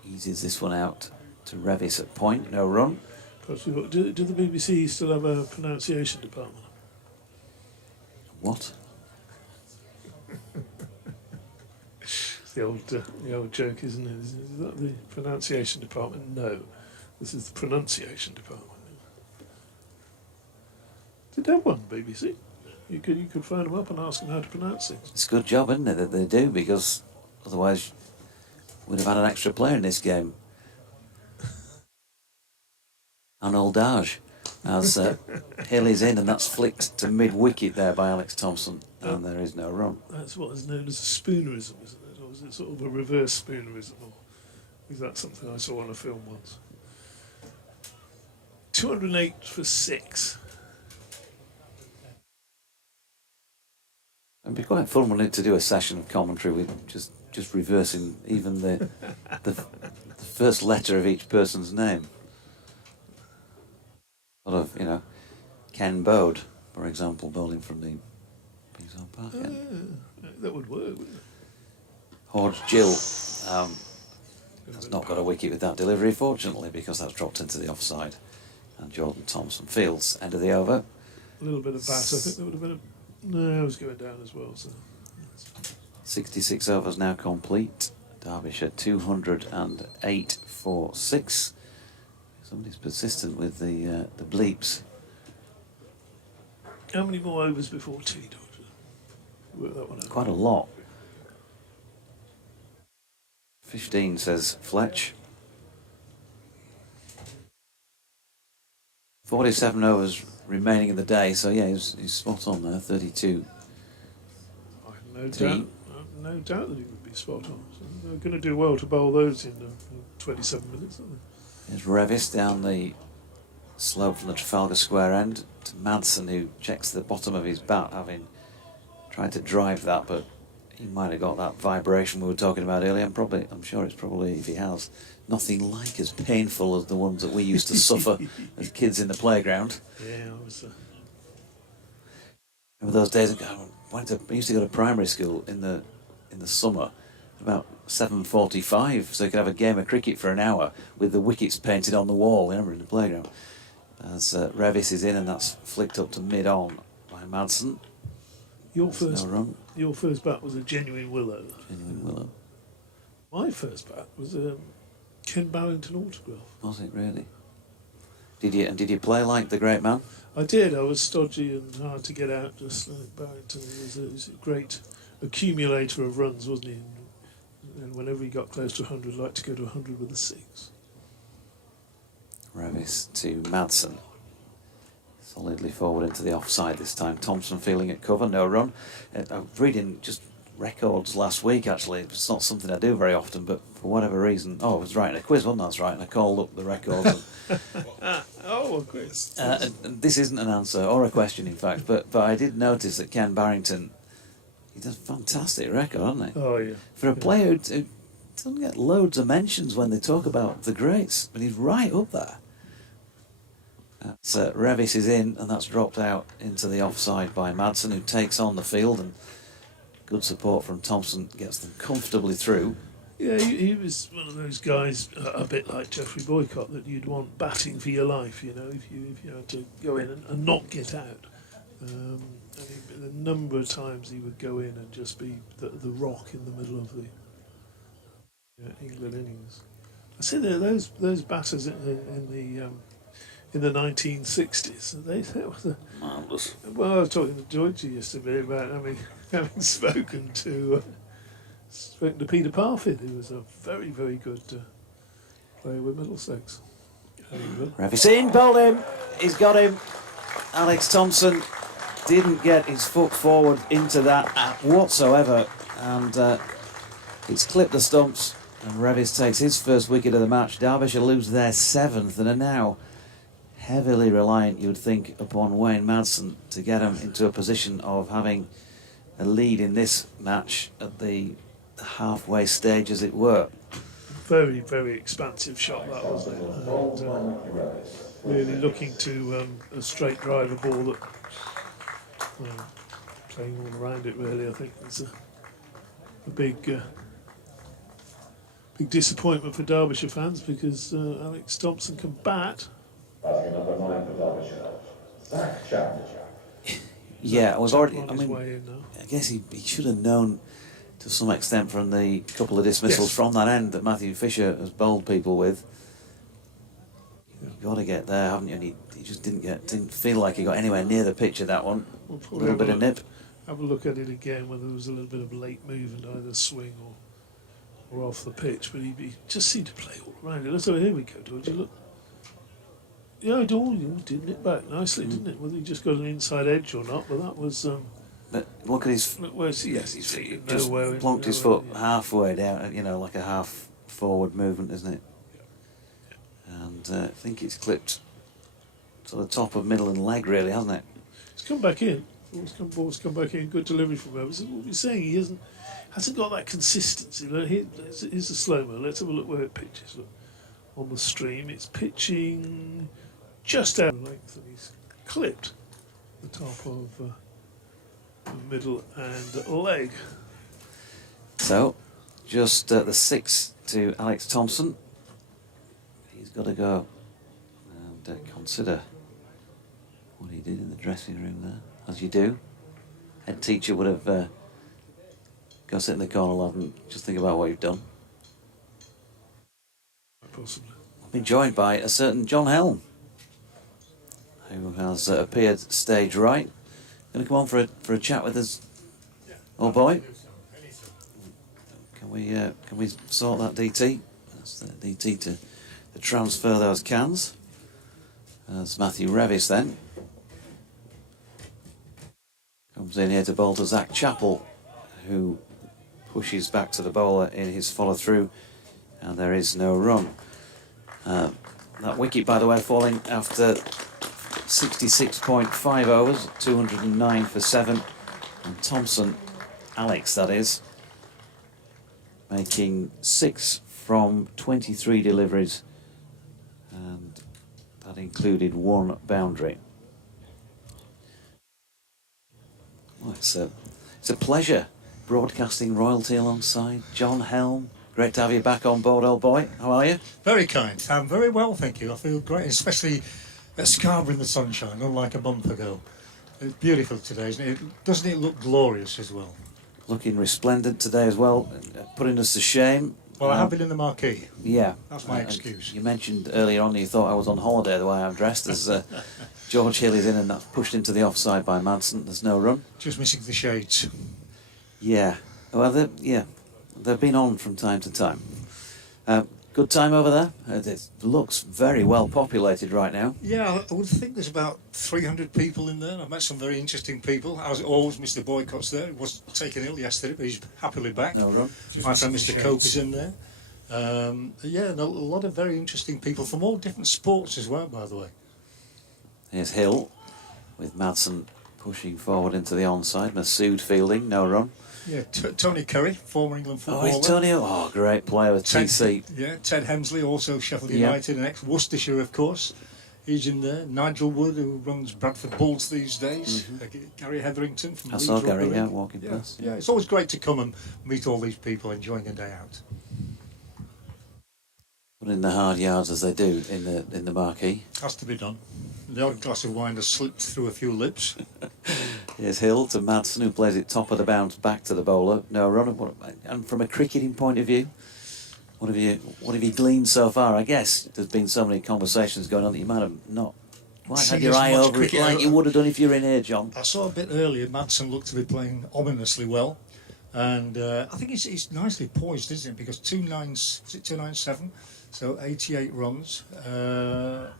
eases this one out to Revis at point, no run. Perhaps do the BBC still have a pronunciation department? What? It's the old joke, isn't it? Is that the pronunciation department? No, this is the pronunciation department. Did they have one, BBC? You could phone them up and ask them how to pronounce things. It's a good job, isn't it, that they do, because otherwise we'd have had an extra player in this game. An oldage, as Hill is in, and that's flicked to mid-wicket there by Alex Thompson, and there is no run. That's what is known as a spoonerism, isn't it? Or is it sort of a reverse spoonerism? Or is that something I saw on a film once? 208 for 6. It'd be quite fun, wouldn't it, to do a session of commentary with just reversing even the first letter of each person's name. Sort of, Ken Bode, for example, bowling from the Peace Park end. That would work, wouldn't it? Hodge Gill has not got a wicket with that delivery, fortunately, because that's dropped into the offside. And Jordan Thompson fields, end of the over. A little bit of bat, I think that would have been No, I was going down as well. So 66 overs now complete. Derbyshire 208 for 6. Somebody's persistent with the bleeps. how many more overs before tea, Doctor? Work that one out. Quite a lot. 15 says Fletch. 47 overs remaining in the day, so yeah, he's spot on there. 32 no doubt that he would be spot on. So they're going to do well to bowl those in 27 minutes, aren't they? Here's Revis down the slope from the Trafalgar Square end to Madsen, who checks the bottom of his bat, having tried to drive that, but he might have got that vibration we were talking about earlier. I'm sure it's probably, if he has, nothing like as painful as the ones that we used to suffer as kids in the playground. Yeah, I was. Remember those days? I used to go to primary school in the summer, about 7:45, so you could have a game of cricket for an hour with the wickets painted on the wall. Remember, in the playground. As Revis is in, and that's flicked up to mid-on by Madsen. Your first No bat was a genuine willow. Genuine willow. My first bat was a Ken Barrington autograph. Was it really? Did you play like the great man? I did. I was stodgy and hard to get out, just like Barrington. He was a great accumulator of runs, wasn't he? And whenever he got close to 100, liked to go to 100 with a 6. Revis to Madsen. Solidly forward into the offside this time. Thompson feeling at cover, no run. I was reading just records last week, actually. It's not something I do very often, but for whatever reason... Oh, I was writing a quiz, wasn't I? That's right, and I called up the records. A quiz. And this isn't an answer, or a question, in fact, but I did notice that Ken Barrington, he does a fantastic record, hasn't he? Oh, yeah. For a player who doesn't get loads of mentions when they talk about the greats, but he's right up there. Revis is in, and that's dropped out into the offside by Madsen, who takes on the field, and good support from Thompson gets them comfortably through. Yeah, he was one of those guys, a bit like Geoffrey Boycott, that you'd want batting for your life, you know, if you had to go in and not get out. The number of times he would go in and just be the rock in the middle of the England innings. I see those batters in the 1960s. That was Marvellous. well, I was talking to Georgie yesterday about having spoken to Peter Parfit, who was a very, very good player with Middlesex. Revis in, bowled him. He's got him. Alex Thompson didn't get his foot forward into that whatsoever, and it's clipped the stumps, and Revis takes his first wicket of the match. Derbyshire lose their 7th and are now heavily reliant, you would think, upon Wayne Madsen to get him into a position of having a lead in this match at the halfway stage, as it were. Very, very expansive shot that, wasn't it? And really looking to a straight driver ball that playing all around it, really. I think it's a big disappointment for Derbyshire fans, because Alex Thompson can bat. Yeah, I was already. I guess he should have known to some extent from the couple of dismissals from that end that Matthew Fisher has bowled people with. You've got to get there, haven't you? And he just didn't feel like he got anywhere near the pitch of that one. A little bit of nip. Have a look at it again, whether there was a little bit of late movement, either swing or off the pitch. But he just seemed to play all around it. So here we go, George. Look. Yeah, it all did nip back nicely, didn't it? Whether he just got an inside edge or not, but that was. But look at his. Yes, he's just plonked his foot halfway down. Like a half forward movement, isn't it? Yeah. And I think it's clipped to the top of middle and leg, really, hasn't it? It's come back in. Ball's come back in. Good delivery from him. So what we're saying, he hasn't got that consistency. Look, here's a slow mo. Let's have a look where it pitches. Look, on the stream, it's pitching just out of length, and he's clipped the top of the middle and leg. So, just the 6 to Alex Thompson. He's got to go and consider what he did in the dressing room there, as you do. Head teacher would have go sit in the corner, lad, and just think about what you've done. Possibly. I've been joined by a certain John Helm, who has appeared stage right. Going to come on for a chat with us, old boy. Can we sort that DT? That's the DT to transfer those cans. That's Matthew Revis then. Comes in here to bowl to Zach Chappell, who pushes back to the bowler in his follow-through, and there is no run. That wicket, by the way, falling after 66.5 overs, 209 for 7, and Thompson, Alex that is, making 6 from 23 deliveries, and that included 1 boundary. Well, it's a pleasure broadcasting royalty alongside John Helm. Great to have you back on board, old boy. How are you? Very kind. I'm very well, thank you. I feel great, especially at Scarborough in the sunshine, unlike a month ago. It's beautiful today, isn't it? Doesn't it look glorious as well? Looking resplendent today as well, putting us to shame. Well, I have been in the marquee. Yeah. That's my excuse. You mentioned earlier on you thought I was on holiday the way I'm dressed, as George Hill is in and that's pushed into the offside by Manson. There's no run. Just missing the shades. Yeah. Well, they've been on from time to time. Good time over there. It looks very well populated right now. Yeah, I would think there's about 300 people in there. I've met some very interesting people. As always, Mr. Boycott's there. He was taken ill yesterday, but he's happily back. No run. My friend Mr. Cope is in there. Yeah, a lot of very interesting people from all different sports as well, by the way. Here's Hill with Madsen pushing forward into the onside. Masood fielding, no run. Yeah, Tony Curry, former England footballer. Oh, it's Tony. Oh, great player with TC. Yeah, Ted Hemsley, also Sheffield United, and ex-Worcestershire, of course. He's in there. Nigel Wood, who runs Bradford Bulls these days. Gary Hetherington from Leeds. I saw Gary Rugby. walking past. Yeah, it's always great to come and meet all these people enjoying a day out. Put in the hard yards as they do in the marquee. Has to be done. The odd glass of wine has slipped through a few lips. Here's Hill to Madsen, who plays it top of the bounce back to the bowler. No run. And from a cricketing point of view, what have you gleaned so far? I guess there's been so many conversations going on that you might have not quite had your eye over it like you would have done if you were in here, John. I saw a bit earlier, Madsen looked to be playing ominously well. And I think it's nicely poised, isn't it? Because 297? So 88 runs. The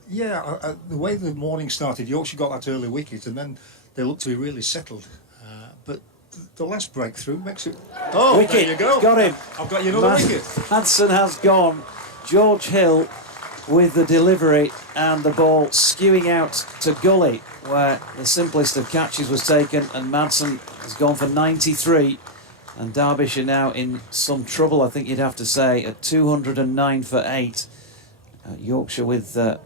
way the morning started, Yorkshire got that early wicket, and then they looked to be really settled. But the last breakthrough makes it. Oh, wicket. There you go. Got him. I've got you another wicket. Madsen has gone. George Hill with the delivery and the ball skewing out to gully, where the simplest of catches was taken, and Madsen has gone for 93. And Derbyshire now in some trouble, I think you'd have to say, at 209 for 8. Yorkshire with a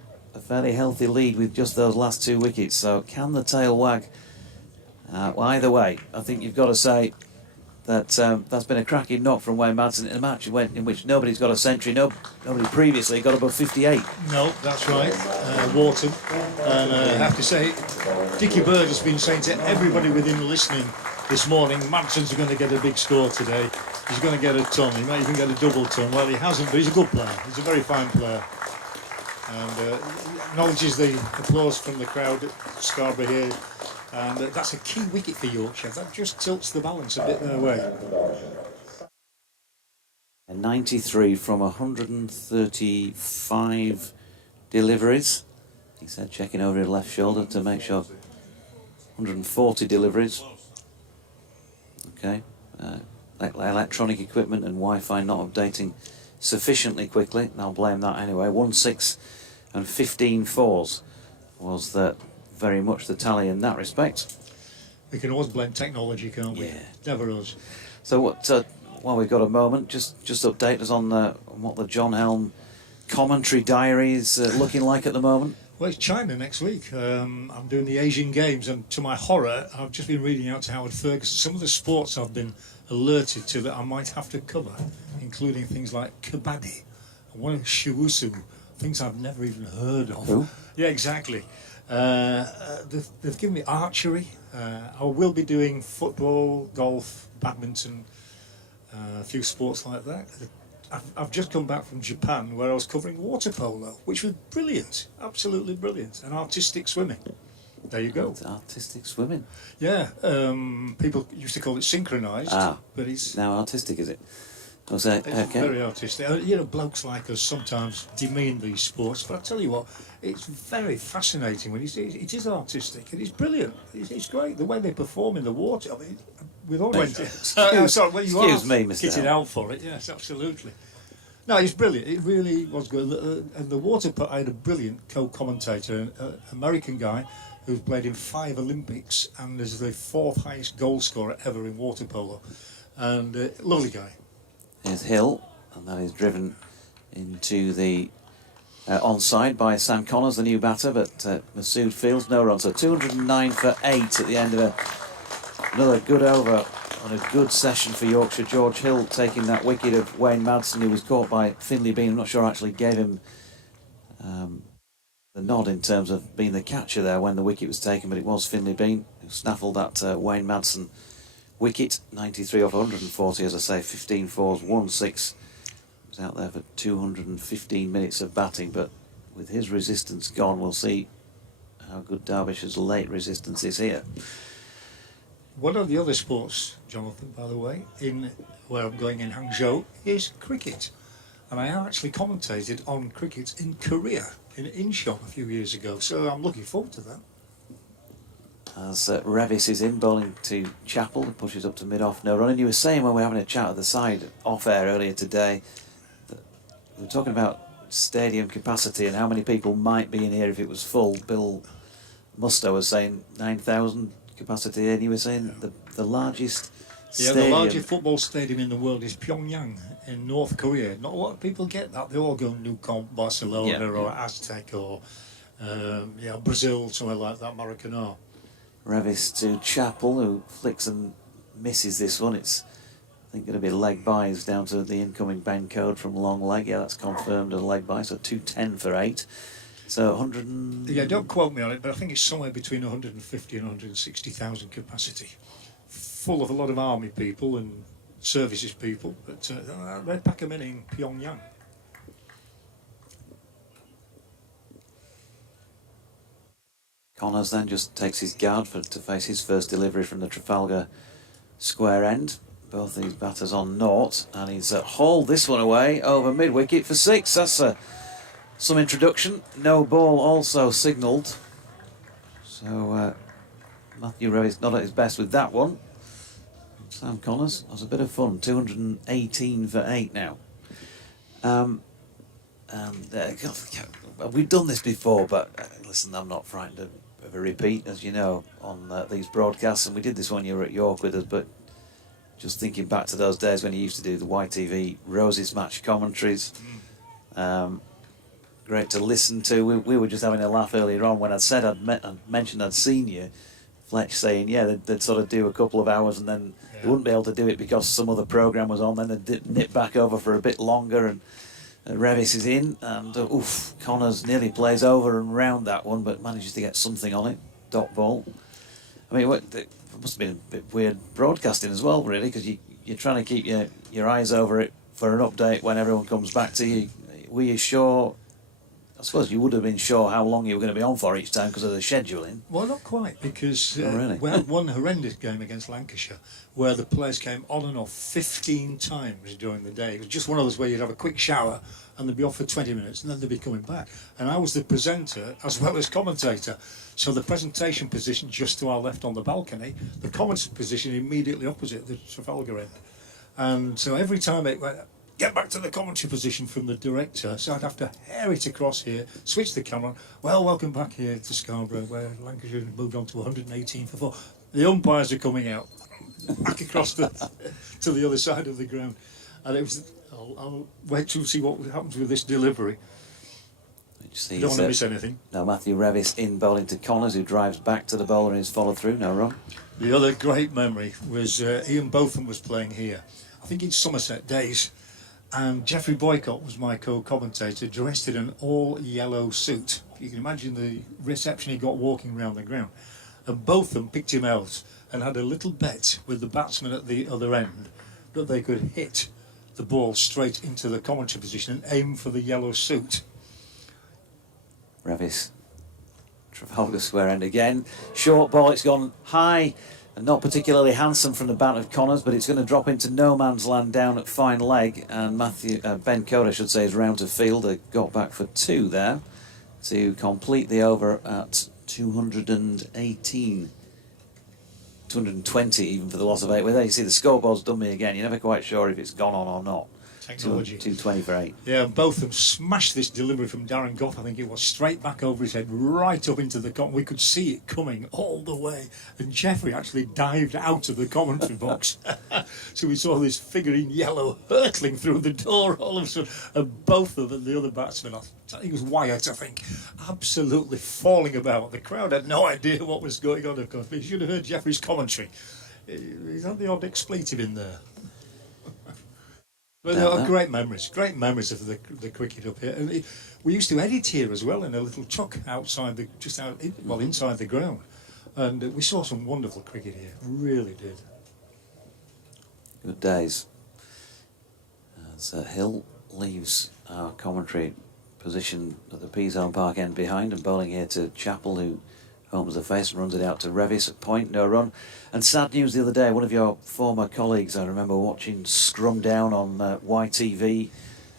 fairly healthy lead with just those last 2 wickets. So can the tail wag? Well, either way, I think you've got to say that that's been a cracking knock from Wayne Madsen in a match in which nobody's got a century. Nobody previously got above 58. No, that's right. Wharton. And I have to say, Dickie Bird has been saying to everybody within listening this morning, Madsen's going to get a big score today. He's going to get a ton. He might even get a double ton. Well, he hasn't, but he's a good player. He's a very fine player. And acknowledges the applause from the crowd at Scarborough here. And that's a key wicket for Yorkshire. That just tilts the balance a bit their way. And 93 from 135 deliveries. He said, checking over his left shoulder to make sure. 140 deliveries. Okay, electronic equipment and Wi-Fi not updating sufficiently quickly. I'll blame that anyway. 1-6 and 15 fours was very much the tally in that respect. We can always blame technology, can't we? Yeah. Never us. So what? While we've got a moment, just update us on what the John Helm commentary diary is looking like at the moment. Well, it's China next week. I'm doing the Asian Games, and to my horror, I've just been reading out to Howard Ferguson some of the sports I've been alerted to that I might have to cover, including things like kabaddi, and one of shiwusu, things I've never even heard of. Who? Yeah, exactly. They've given me archery. I will be doing football, golf, badminton, a few sports like that. I've just come back from Japan where I was covering water polo, which was brilliant, absolutely brilliant, and artistic swimming. There you go. It's artistic swimming. Yeah, people used to call it synchronised, but it's now artistic, is it? Was it? it's Okay. very artistic. You know, blokes like us sometimes demean these sports, but I tell you what, it's very fascinating when you see it. It is artistic, and it's brilliant. It's great the way they perform in the water. I mean, with all Excuse me, Mr. kitted Hell. out for it. Yes, absolutely. No, it's brilliant. It really was good. And the water polo, I had a brilliant co-commentator, an American guy who's played in 5 Olympics and is the 4th highest goal scorer ever in water polo. And lovely guy. Here's Hill, and that is driven into the onside by Sam Connors, the new batter, but Masood Fields no run. So 209 for 8 at the end of another good over and a good session for Yorkshire. George Hill taking that wicket of Wayne Madsen, who was caught by Finlay Bean. I'm not sure actually gave him the nod in terms of being the catcher there when the wicket was taken, but it was Finlay Bean who snaffled that Wayne Madsen wicket. 93 off 140, as I say, 15 fours, 1-6. Was out there for 215 minutes of batting, but with his resistance gone, we'll see how good Derbyshire's late resistance is here. One of the other sports, Jonathan, by the way, in where I'm going in Hangzhou, is cricket. And I actually commentated on cricket in Korea, in Incheon a few years ago, so I'm looking forward to that. As Revis is in, bowling to Chappell, who pushes up to mid-off, no run. And you were saying when we were having a chat at the side, off-air earlier today, that we were talking about stadium capacity and how many people might be in here if it was full. Bill Musto was saying 9,000 capacity, and you were saying the largest stadium. The largest football stadium in the world is Pyongyang in North Korea. Not a lot of people get that. They all go Nou Camp, Barcelona or Aztec or Brazil, somewhere like that, Maracanã. Revis to Chappell, who flicks and misses this one. It's, I think, going to be leg buys down to the incoming Ben code from long leg. Yeah, that's confirmed as a leg buy, so 210 for 8. So 100. Yeah, don't quote me on it, but I think it's somewhere between 150 and 160,000 capacity. Full of a lot of army people and services people, but they'd pack them in Pyongyang. Connors then just takes his guard to face his first delivery from the Trafalgar square end. Both these batters on naught, and he's hauled this one away over mid-wicket for 6. That's some introduction. No ball also signalled. So Matthew Revis not at his best with that one. Sam Connors has a bit of fun. 218 for 8 now. We've done this before, but listen, I'm not frightened of a repeat, as you know, on these broadcasts, and we did this when you were at York with us, but just thinking back to those days when you used to do the YTV Roses match commentaries. Great to listen to. We were just having a laugh earlier on when I'd said I'd mentioned I'd seen you. Fletch saying, they'd sort of do a couple of hours and then they wouldn't be able to do it because some other programme was on. Then they'd nip back over for a bit longer, and Revis is in, and Connors nearly plays over and round that one, but manages to get something on it. Dot ball. I mean, it must have been a bit weird broadcasting as well, really, because you're trying to keep your eyes over it for an update when everyone comes back to you. Were you sure? I suppose you would have been sure how long you were going to be on for each time because of the scheduling. Well, not quite, because really? we had one horrendous game against Lancashire where the players came on and off 15 times during the day. It was just one of those where you'd have a quick shower and they'd be off for 20 minutes and then they'd be coming back. And I was the presenter as well as commentator. So the presentation position just to our left on the balcony, the commentator position immediately opposite the Trafalgar end. And so every time it went, get back to the commentary position from the director, so I'd have to hair it across here, switch the camera on. Well, welcome back here to Scarborough, where Lancashire moved on to 118 for 4. The umpires are coming out, back across to the other side of the ground. And it was, I'll wait to see what happens with this delivery. You don't want to miss anything. No, Matthew Revis in bowling to Connors, who drives back to the bowler and is followed through. No run. The other great memory was Ian Botham was playing here, I think in Somerset days. And Geoffrey Boycott was my co-commentator, dressed in an all-yellow suit. You can imagine the reception he got walking around the ground. And Botham picked him out and had a little bet with the batsman at the other end that they could hit the ball straight into the commentary position and aim for the yellow suit. Revis, Trafalgar Square end again. Short ball, it's gone high. And not particularly handsome from the bat of Connors, but it's going to drop into no man's land down at fine leg. And Ben Code, I should say, is round to field. Got back for 2 there to complete the over at 218. 220 even for the loss of 8. Well, there you see the scoreboard's done me again. You're never quite sure if it's gone on or not. Technology. 220 for 8. Yeah, both of them smashed this delivery from Darren Goff, I think it was, straight back over his head, right up into the we could see it coming all the way. And Jeffrey actually dived out of the commentary box. So we saw this figure in yellow hurtling through the door all of a sudden. And both of them, the other batsmen, I think it was Wyatt, I think, absolutely falling about. The crowd had no idea what was going on, of course, but you should have heard Jeffrey's commentary. He's had the odd expletive in there. But no, great memories of the cricket up here. And we used to edit here as well in a little chuck outside inside the ground. And we saw some wonderful cricket here, really did. Good days. As Hill leaves our commentary position at the P-Zone Park end behind and bowling here to Chappell, who opens the face and runs it out to Revis at point, no run. And sad news the other day, one of your former colleagues, I remember watching Scrum Down on YTV,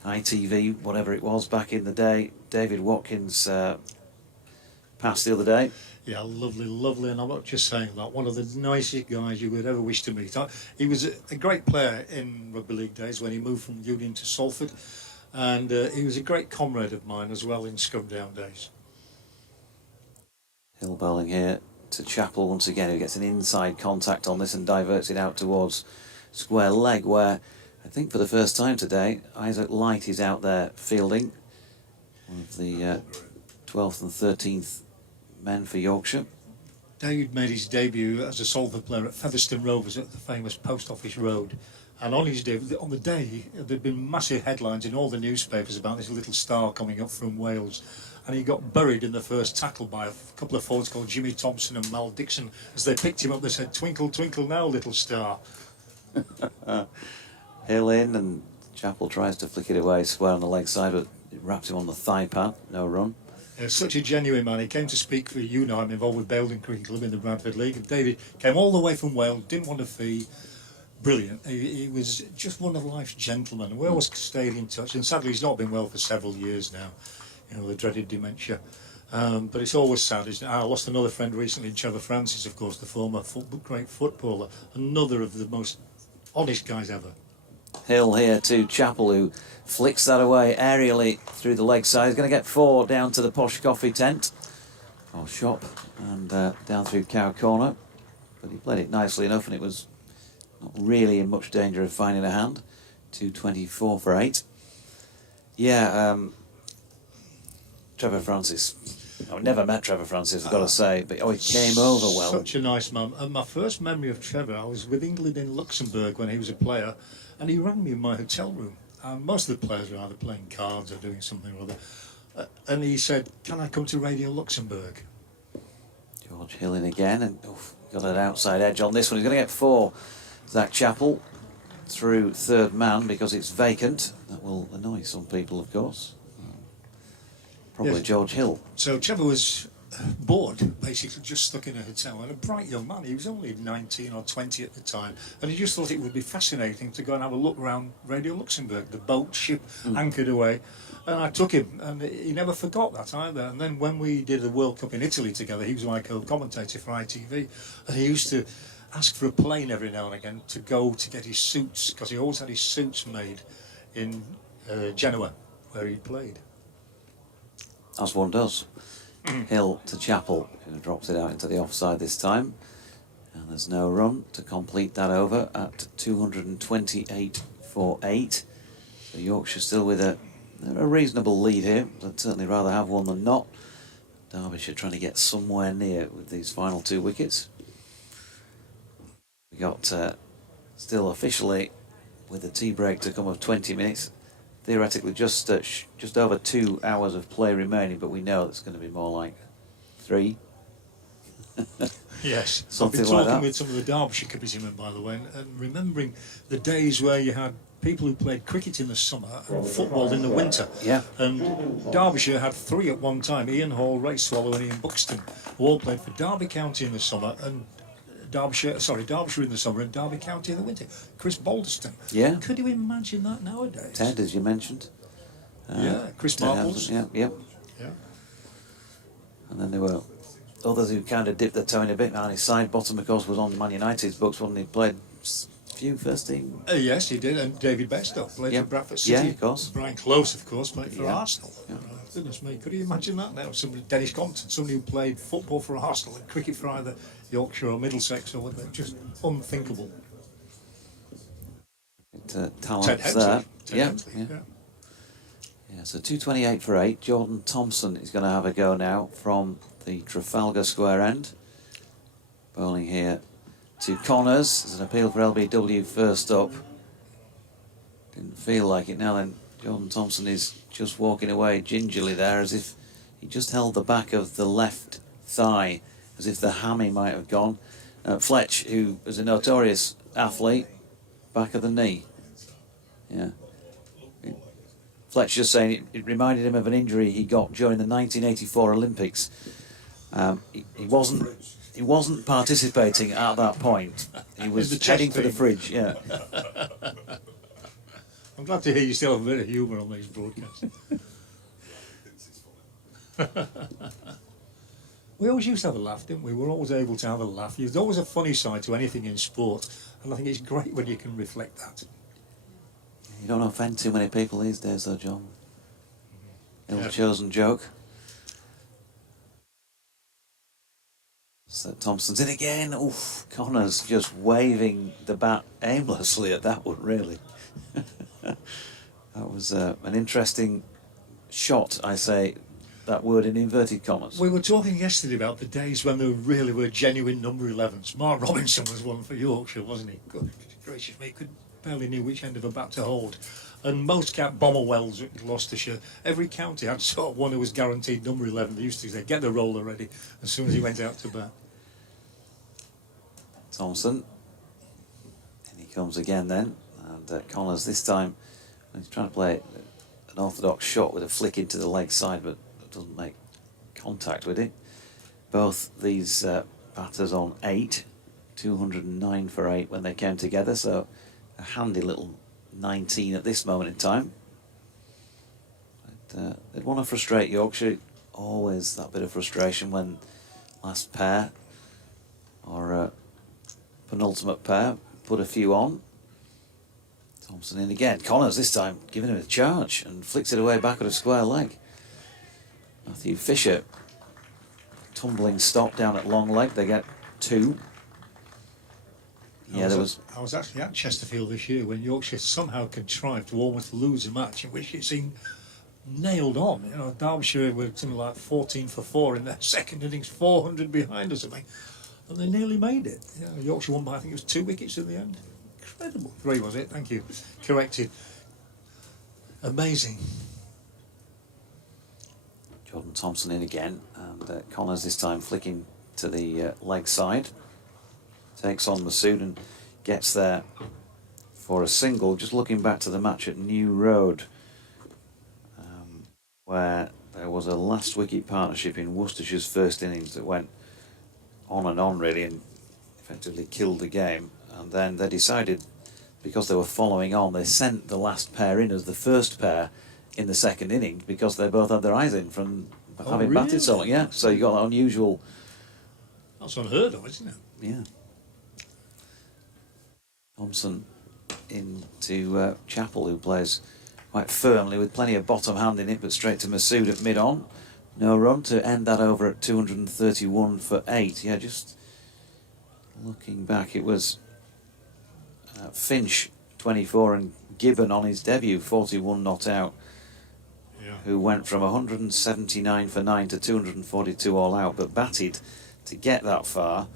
ITV, whatever it was back in the day. David Watkins passed the other day. Yeah, lovely, and I'm not just saying that. One of the nicest guys you would ever wish to meet. He was a great player in rugby league days when he moved from Union to Salford, and he was a great comrade of mine as well in Scrum Down days. Hill bowling here to Chappell once again, who gets an inside contact on this and diverts it out towards square leg, where I think for the first time today Isaac Light is out there fielding, one of the 12th and 13th men for Yorkshire. David made his debut as a Salford player at Featherstone Rovers at the famous Post Office Road, and on the day there'd been massive headlines in all the newspapers about this little star coming up from Wales. And he got buried in the first tackle by a couple of forwards called Jimmy Thompson and Mal Dixon. As they picked him up, they said, "Twinkle, twinkle now, little star." Hill in, and Chappell tries to flick it away square on the leg side, but it wraps him on the thigh pad, no run. Such a genuine man. He came to speak for you know I'm involved with Belden Cricket Club in the Bradford League. And David came all the way from Wales, didn't want a fee. Brilliant. He was just one of life's gentlemen. We always stayed in touch, and sadly he's not been well for several years now. You know, the dreaded dementia. But it's always sad, isn't it? I lost another friend recently, Trevor Francis, of course, the former great footballer. Another of the most honest guys ever. Hill here to Chappell, who flicks that away aerially through the leg side. He's going to get 4 down to the posh coffee tent, or shop, and down through Cow Corner. But he played it nicely enough, and it was not really in much danger of finding a hand. 224 for 8. Yeah, Trevor Francis. I've never met Trevor Francis, I've got to say, but he came over well. Such a nice man. And my first memory of Trevor, I was with England in Luxembourg when he was a player, and he rang me in my hotel room. And most of the players were either playing cards or doing something or other. And he said, "Can I come to Radio Luxembourg?" George Hill in again, and got an outside edge on this one. He's going to get 4. Zach Chappell through third man because it's vacant. That will annoy some people, of course. Probably yes. George Hill. So Trevor was bored, basically just stuck in a hotel, and a bright young man. He was only 19 or 20 at the time, and he just thought it would be fascinating to go and have a look around Radio Luxembourg. The boat ship anchored away, and I took him, and he never forgot that either. And then when we did the World Cup in Italy together, he was my co-commentator for ITV, and he used to ask for a plane every now and again to go to get his suits, because he always had his suits made in Genoa, where he played. As one does. Hill to Chappell, who drops it out into the offside this time. And there's no run to complete that over at 228 for 8. So Yorkshire still with a reasonable lead here. I'd certainly rather have one than not. Derbyshire trying to get somewhere near with these final 2 wickets. We got still officially with the tea break to come of 20 minutes. Theoretically just over 2 hours of play remaining, but we know it's going to be more like 3. Yes, something I've been like talking that. with some of the Derbyshire committeemen, by the way, and remembering the days where you had people who played cricket in the summer and football in the winter. Yeah. And Derbyshire had 3 at one time: Ian Hall, Ray Swallow, and Ian Buxton, who all played for Derby County in the summer, and Derbyshire in the summer and Derby County in the winter. Chris Balderston. Yeah. Could you imagine that nowadays? Ted, as you mentioned. Yeah, Chris Marples. Yeah. Yeah. And then there were others who kind of dipped their toe in a bit. On his side, Bottom, of course, was on Man United's books when he played a few first team. Yes, he did. And David Bestow played Yeah. for Bradford City. Yeah, of course. Brian Close, of course, played for Yeah. Arsenal. Yeah. Goodness me, could you imagine that now? Somebody, Dennis Compton, somebody who played football for Arsenal and cricket for either Yorkshire or Middlesex or whatever. Just unthinkable. Talent Ted there. Hensley. Ted Yeah, Hensley, yeah. yeah. Yeah, so 228 for 8. Jordan Thompson is going to have a go now from the Trafalgar Square end. Bowling here to Connors. There's an appeal for LBW first up. Didn't feel like it now then. Jordan Thompson is just walking away gingerly there as if he just held the back of the left thigh, as if the hammy might have gone. Fletch, who was a notorious athlete, back of the knee. Yeah. Fletch just saying it reminded him of an injury he got during the 1984 Olympics. He wasn't participating at that point. He was heading for the fridge. Yeah. I'm glad to hear you still have a bit of humour on these broadcasts. We always used to have a laugh, didn't we? We were always able to have a laugh. There's always a funny side to anything in sport, and I think it's great when you can reflect that. You don't offend too many people these days, though, John. Ill-chosen joke. So Thompson's in again. Oof, Connors just waving the bat aimlessly at that one, really. That was an interesting shot, I say, that word in inverted commas. We were talking yesterday about the days when there really were genuine number 11s. Mark Robinson was one for Yorkshire, wasn't he? Good gracious me, could barely knew which end of a bat to hold. And most Bomberwells at Gloucestershire, every county had sort of one who was guaranteed number 11. They used to say, get the roller ready as soon as he went out to bat. Thompson. And he comes again then. And Connors this time, he's trying to play an orthodox shot with a flick into the leg side, but doesn't make contact with it. Both these batters on 8, 209 for 8 when they came together, so a handy little 19 at this moment in time. But, they'd want to frustrate Yorkshire. Always that bit of frustration when last pair or penultimate pair put a few on. Thompson in again. Connors this time giving him a charge and flicks it away back at a square leg. Matthew Fisher tumbling stop down at long leg. They get 2. Yeah, I was actually at Chesterfield this year when Yorkshire somehow contrived to almost lose a match in which it seemed nailed on. You know, Derbyshire were something like 14 for 4 in their second innings, 400 behind or something, and they nearly made it. You know, Yorkshire won by, I think it was 2 wickets in the end. Incredible. 3 was it? Thank you. Corrected. Amazing. Jordan Thompson in again, and Connors this time flicking to the leg side. Takes on Masood and gets there for a single. Just looking back to the match at New Road, where there was a last wicket partnership in Worcestershire's first innings that went on and on really and effectively killed the game. And then they decided, because they were following on, they sent the last pair in as the first pair in the second innings because they both had their eyes in from having batted so long. Yeah, so you got that unusual. That's unheard of, isn't it? Yeah. Thompson into Chappell, who plays quite firmly with plenty of bottom hand in it, but straight to Masood at mid-on. No run to end that over at 231 for 8. Yeah, just looking back, it was Finch 24 and Gibbon on his debut 41 not out, who went from 179 for 9 to 242 all out, but batted to get that far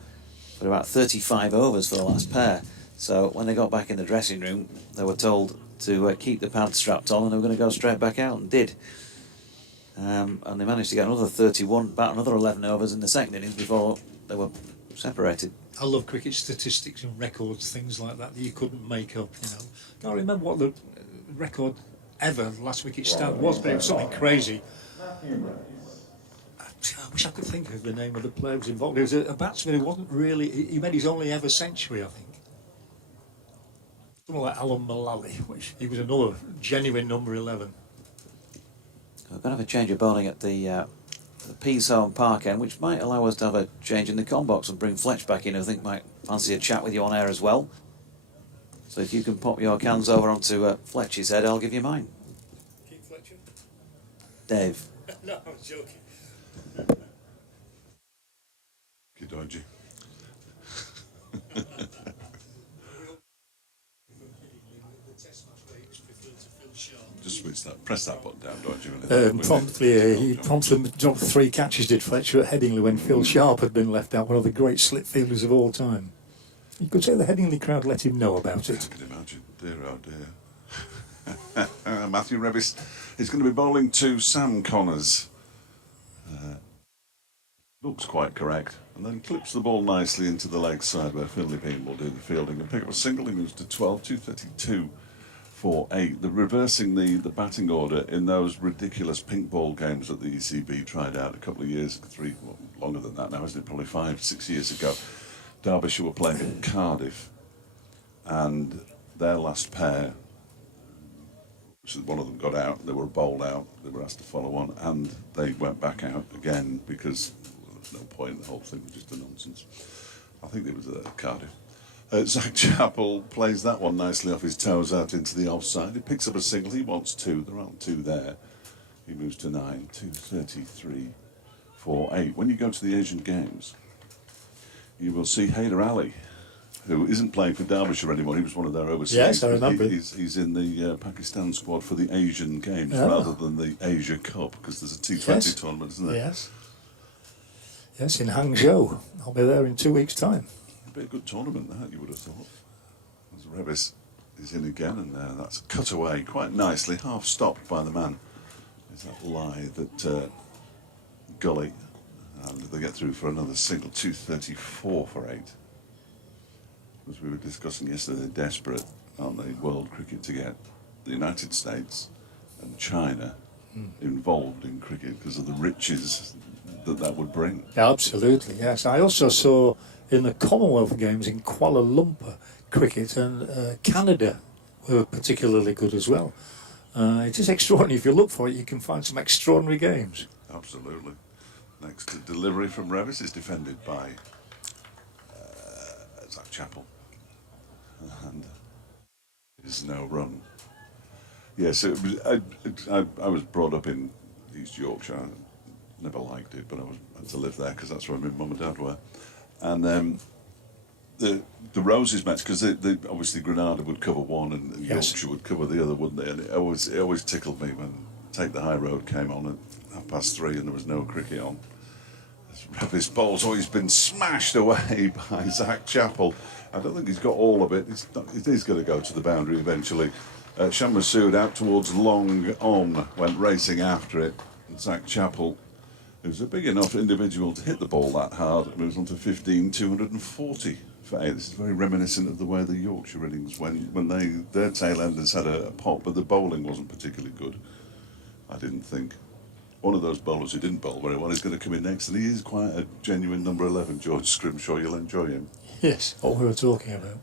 for about 35 overs for the last pair. So when they got back in the dressing room, they were told to keep the pads strapped on and they were going to go straight back out, and did. And they managed to get another 31, about another 11 overs in the second innings before they were separated. I love cricket statistics and records, things like that you couldn't make up, you know. I can't remember what the record ever, last wicket stand was, but it was something crazy. I wish I could think of the name of the player who was involved. He was a batsman who wasn't really, he made his only ever century, I think. Someone like Alan Mullally, which he was another genuine number 11. We're going to have a change of bowling at the the Peashorn Park end, which might allow us to have a change in the com box and bring Fletch back in, who I think might fancy a chat with you on air as well. So if you can pop your cans over onto Fletch's head, I'll give you mine. Keep Fletcher? Dave. No, I was joking. You're dodgy. Just switch that, press that button down, dodgy. He promptly dropped 3 catches, did Fletcher, at Headingley when Phil Sharp had been left out, one of the great slip fielders of all time. You could say the Headingley crowd let him know about it. I can imagine. Dear, oh dear. Matthew Revis is going to be bowling to Sam Connors. Looks quite correct. And then clips the ball nicely into the leg side where Finley Bean will do the fielding and pick up a single. He moves to 12, 232 for 8. They're reversing the batting order in those ridiculous pink ball games that the ECB tried out a couple of years, longer than that now, isn't it? Probably 5, 6 years ago. Derbyshire were playing at Cardiff, and their last pair, one of them got out, they were bowled out, they were asked to follow on, and they went back out again because there was no point, the whole thing was just a nonsense. I think it was Cardiff. Zach Chappell plays that one nicely off his toes out into the offside. He picks up a single, he wants 2, there aren't 2 there. He moves to 9, 233 for 8. When you go to the Asian Games, you will see Haider Ali, who isn't playing for Derbyshire anymore. He was one of their overseas. Yes, I remember. He's in the Pakistan squad for the Asian Games rather than the Asia Cup, because there's a T20 tournament, isn't there? Yes. Yes, in Hangzhou. I'll be there in 2 weeks' time. It'd be a good tournament, that, you would have thought. As Revis is in again, and that's cut away quite nicely, half stopped by the man. Is that lie that Gully, and they get through for another single, 234 for 8. As we were discussing yesterday, they're desperate, aren't they, world cricket, to get the United States and China involved in cricket because of the riches that would bring. Absolutely, yes. I also saw in the Commonwealth Games in Kuala Lumpur cricket, and Canada were particularly good as well. It is extraordinary. If you look for it, you can find some extraordinary games. Absolutely. Next delivery from Revis is defended by Zach Chappell. And there's no run. Yes, it was, I was brought up in East Yorkshire. I never liked it, but I had to live there because that's where my mum and dad were. And the Roses match, because obviously Granada would cover one and Yes. Yorkshire would cover the other, wouldn't they? And it always tickled me when Take the High Road came on at 3:30 and there was no cricket on. This ball's always been smashed away by Zach Chappell. I don't think he's got all of it. It is going to go to the boundary eventually. Shan Masood out towards long on, went racing after it. And Zach Chappell, who's a big enough individual to hit the ball that hard, moves on to 15, 240 for 8. This is very reminiscent of the way the Yorkshire innings when their tail enders had a pop, but the bowling wasn't particularly good, I didn't think. One of those bowlers who didn't bowl very well is going to come in next, and he is quite a genuine number 11, George Scrimshaw. You'll enjoy him. Yes, what we were talking about.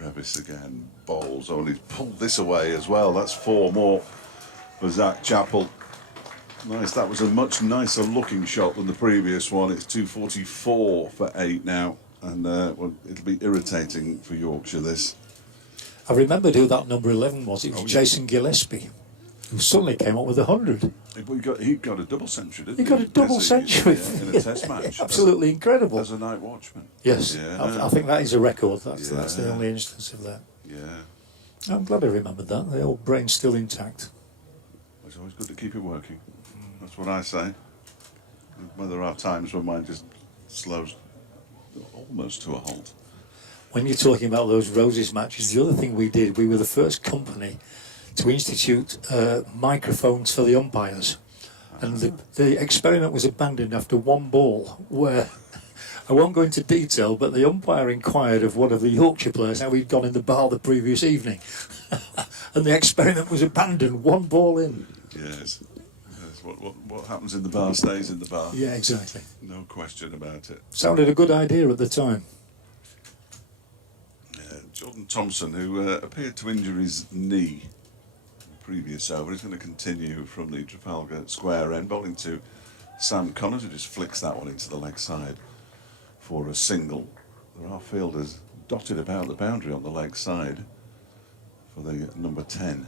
Revis again, bowls, only pulled this away as well. That's 4 more for Zach Chappell. Nice, that was a much nicer looking shot than the previous one. It's 244 for 8 now, and well, it'll be irritating for Yorkshire, this. I remembered who that number 11 was. It was Jason Gillespie, who suddenly came up with 100. He got a double century, didn't He got a double century in a test match. Absolutely incredible. As a night watchman. Yes, Yeah. I think that is a record. That's the Yeah. only instance of that. Yeah. I'm glad I remembered that. The old brain's still intact. It's always good to keep it working. That's what I say. Well, there are times when mine just slows almost to a halt. When you're talking about those Roses matches, the other thing we did, we were the first company to institute microphones for the umpires. And the experiment was abandoned after 1 ball, where, I won't go into detail, but the umpire inquired of one of the Yorkshire players how he'd gone in the bar the previous evening. And the experiment was abandoned, 1 ball in. Yes. What happens in the bar stays in the bar. Yeah, exactly. No question about it. Sounded a good idea at the time. Jordan Thompson, who appeared to injure his knee previous over. He's going to continue from the Trafalgar Square end, bowling to Sam Connors, who just flicks that one into the leg side for a single. There are fielders dotted about the boundary on the leg side for the number 10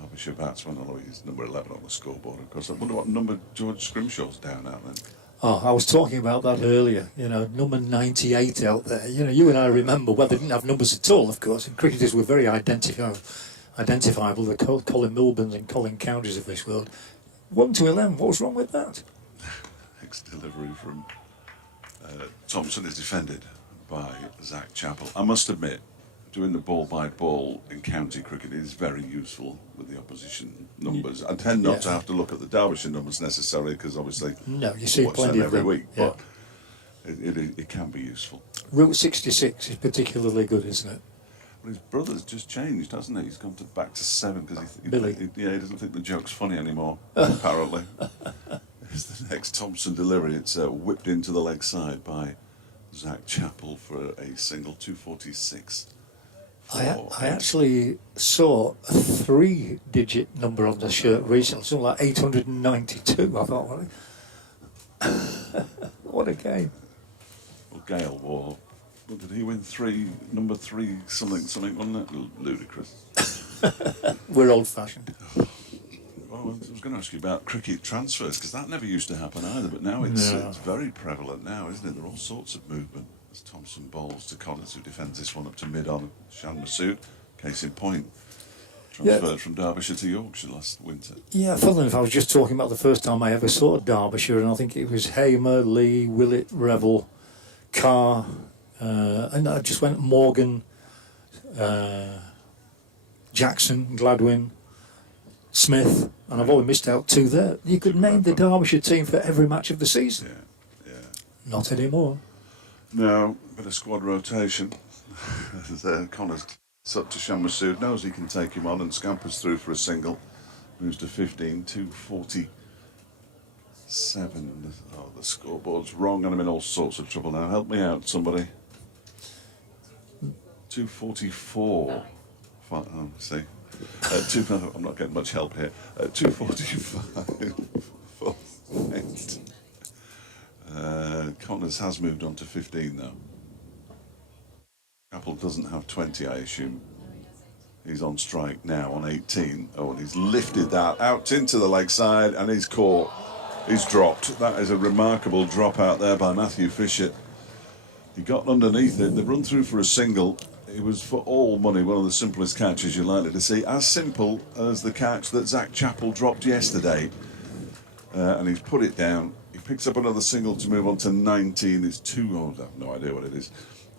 Derbyshire batsman, although he's number 11 on the scoreboard. Of course, I wonder what number George Scrimshaw's down at then. Oh, I was talking about that earlier. You know, number 98 out there. You know, you and I remember, well, they didn't have numbers at all, of course, and cricketers were very identifiable, the Colin Milburns and Colin Cowdreys of this world. 1 to 11, what was wrong with that? Next delivery from Thompson is defended by Zach Chappell. I must admit, doing the ball by ball in county cricket is very useful with the opposition numbers. I tend not to have to look at the Derbyshire numbers necessarily, because obviously no, you see watch plenty them of every them. week, Yeah. but it can be useful. Route 66 is particularly good, isn't it? But his brother's just changed, hasn't he? He's gone back to 7 because Billy. he doesn't think the joke's funny anymore, apparently. Here's the next Thompson delivery. It's whipped into the leg side by Zach Chappell for a single, 246. I actually saw a 3-digit number on the shirt recently, something like 892. I thought, what a game. Well, Gale wore, what did he win? Number 3 something, wasn't it? Ludicrous. We're old-fashioned. Well, I was going to ask you about cricket transfers, because that never used to happen either, but now it's very prevalent now, isn't it? There are all sorts of movement. As Thompson bowls to Collins, who defends this one up to mid-on. Shan Masood, case in point, transferred from Derbyshire to Yorkshire last winter. Yeah, funnily enough, I was just talking about the first time I ever saw Derbyshire, and I think it was Hamer, Lee, Willett, Revel, Carr, and I just went Morgan, Jackson, Gladwin, Smith, and I've only missed out 2 there. You could name the Derbyshire team for every match of the season. Yeah. Not anymore. No, bit of squad rotation. As Connors up to Shan Masood, knows he can take him on and scampers through for a single. Moves to 15, 247. Oh, the scoreboard's wrong and I'm in all sorts of trouble now. Help me out, somebody. 244. See. I'm not getting much help here. 245. Connors has moved on to 15 now. Chappell doesn't have 20, I assume. He's on strike now on 18. Oh, and he's lifted that out into the leg side and he's caught. He's dropped. That is a remarkable drop out there by Matthew Fisher. He got underneath it. They've run through for a single. It was for all money one of the simplest catches you're likely to see. As simple as the catch that Zach Chappell dropped yesterday. And he's put it down. He picks up another single to move on to 19. It's I have no idea what it is.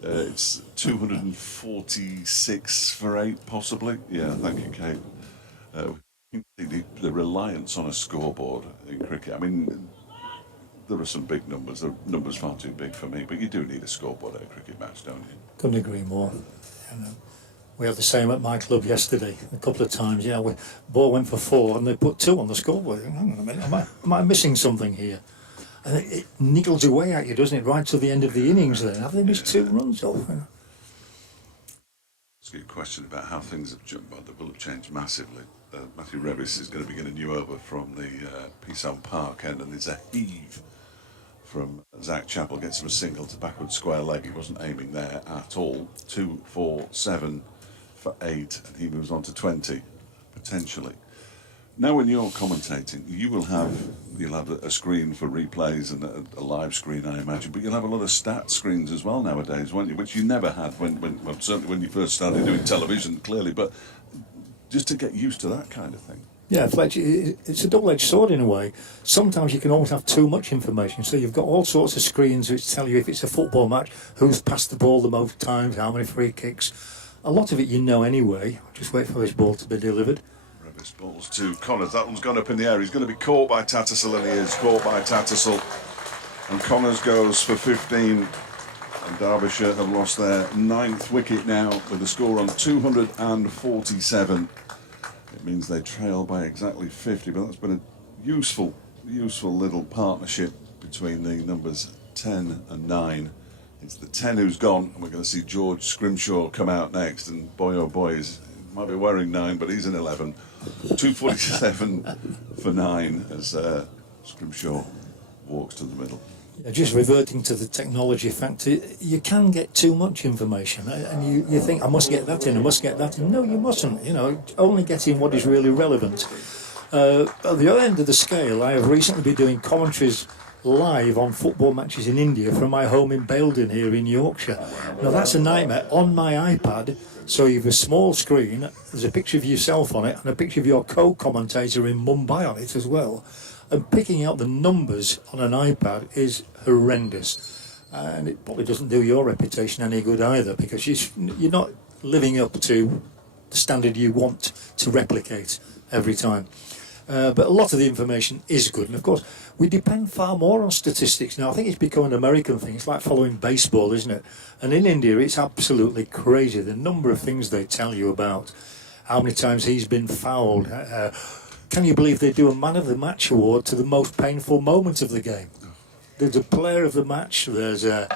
It's 246 for 8, possibly. Yeah, thank you, Kate. The reliance on a scoreboard in cricket. I mean, there are some big numbers. The numbers far too big for me, but you do need a scoreboard at a cricket match, don't you? Couldn't agree more. You know, we had the same at my club yesterday. A couple of times, ball went for 4 and they put 2 on the scoreboard. Hang on a minute, am I missing something here? And it niggles away at you, doesn't it, right to the end of the innings then? Have they missed 2 runs off? Ask you a question about how things have jumped, but they will have changed massively. Matthew Revis is going to be getting a new over from the Peaceout Park end, and there's a heave from Zach Chappell. Gets him a single to backward square leg. He wasn't aiming there at all. 2-4-7 for 8, and he moves on to 20, potentially. Now when you're commentating, you'll have a screen for replays and a live screen, I imagine, but you'll have a lot of stat screens as well nowadays, won't you? Which you never had well, certainly when you first started doing television, clearly, but just to get used to that kind of thing. Yeah, Fletch, it's a double-edged sword in a way. Sometimes you can almost have too much information, so you've got all sorts of screens which tell you if it's a football match, who's passed the ball the most times, how many free kicks. A lot of it you know anyway. Just wait for this ball to be delivered. Revis balls to Connors. That one's gone up in the air. He's going to be caught by Tattersall, and he is caught by Tattersall. And Connors goes for 15. And Derbyshire have lost their 9th wicket now with a score on 247. It means they trail by exactly 50, but that's been a useful little partnership between the numbers 10 and 9. It's the 10 who's gone, and we're going to see George Scrimshaw come out next, and boy oh boy, is Might be wearing 9, but he's an 11. 2:47 for 9 as Scrimshaw walks to the middle. Just reverting to the technology factor, you can get too much information, and you think, I must get that in, I must get that in. No, you mustn't. You know, only get in what is really relevant. At the other end of the scale, I have recently been doing commentaries live on football matches in India from my home in Belden here in Yorkshire. Now that's a nightmare. On my iPad, so you have a small screen, there's a picture of yourself on it and a picture of your co-commentator in Mumbai on it as well. And picking out the numbers on an iPad is horrendous. And it probably doesn't do your reputation any good either, because you're not living up to the standard you want to replicate every time. But a lot of the information is good. And of course, we depend far more on statistics now. I think it's become an American thing. It's like following baseball, isn't it? And in India, it's absolutely crazy. The number of things they tell you about. How many times he's been fouled. Can you believe they do a Man of the Match award to the most painful moment of the game? There's a player of the match, there's the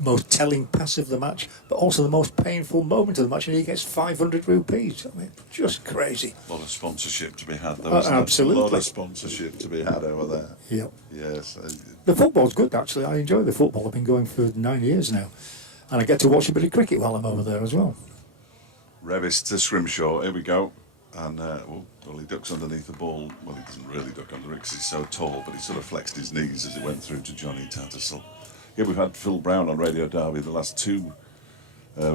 most telling pass of the match, but also the most painful moment of the match, and he gets 500 rupees. I mean, just crazy. A lot of sponsorship to be had, though, isn't absolutely. there? A lot of sponsorship to be had over there. Yep. Yes. The football's good, actually. I enjoy the football. I've been going for 9 years now. And I get to watch a bit of cricket while I'm over there as well. Revis to Scrimshaw, here we go. And, well, he ducks underneath the ball. Well, he doesn't really duck under it because he's so tall, but he sort of flexed his knees as he went through to Johnny Tattersall. Here we've had Phil Brown on Radio Derby the last 2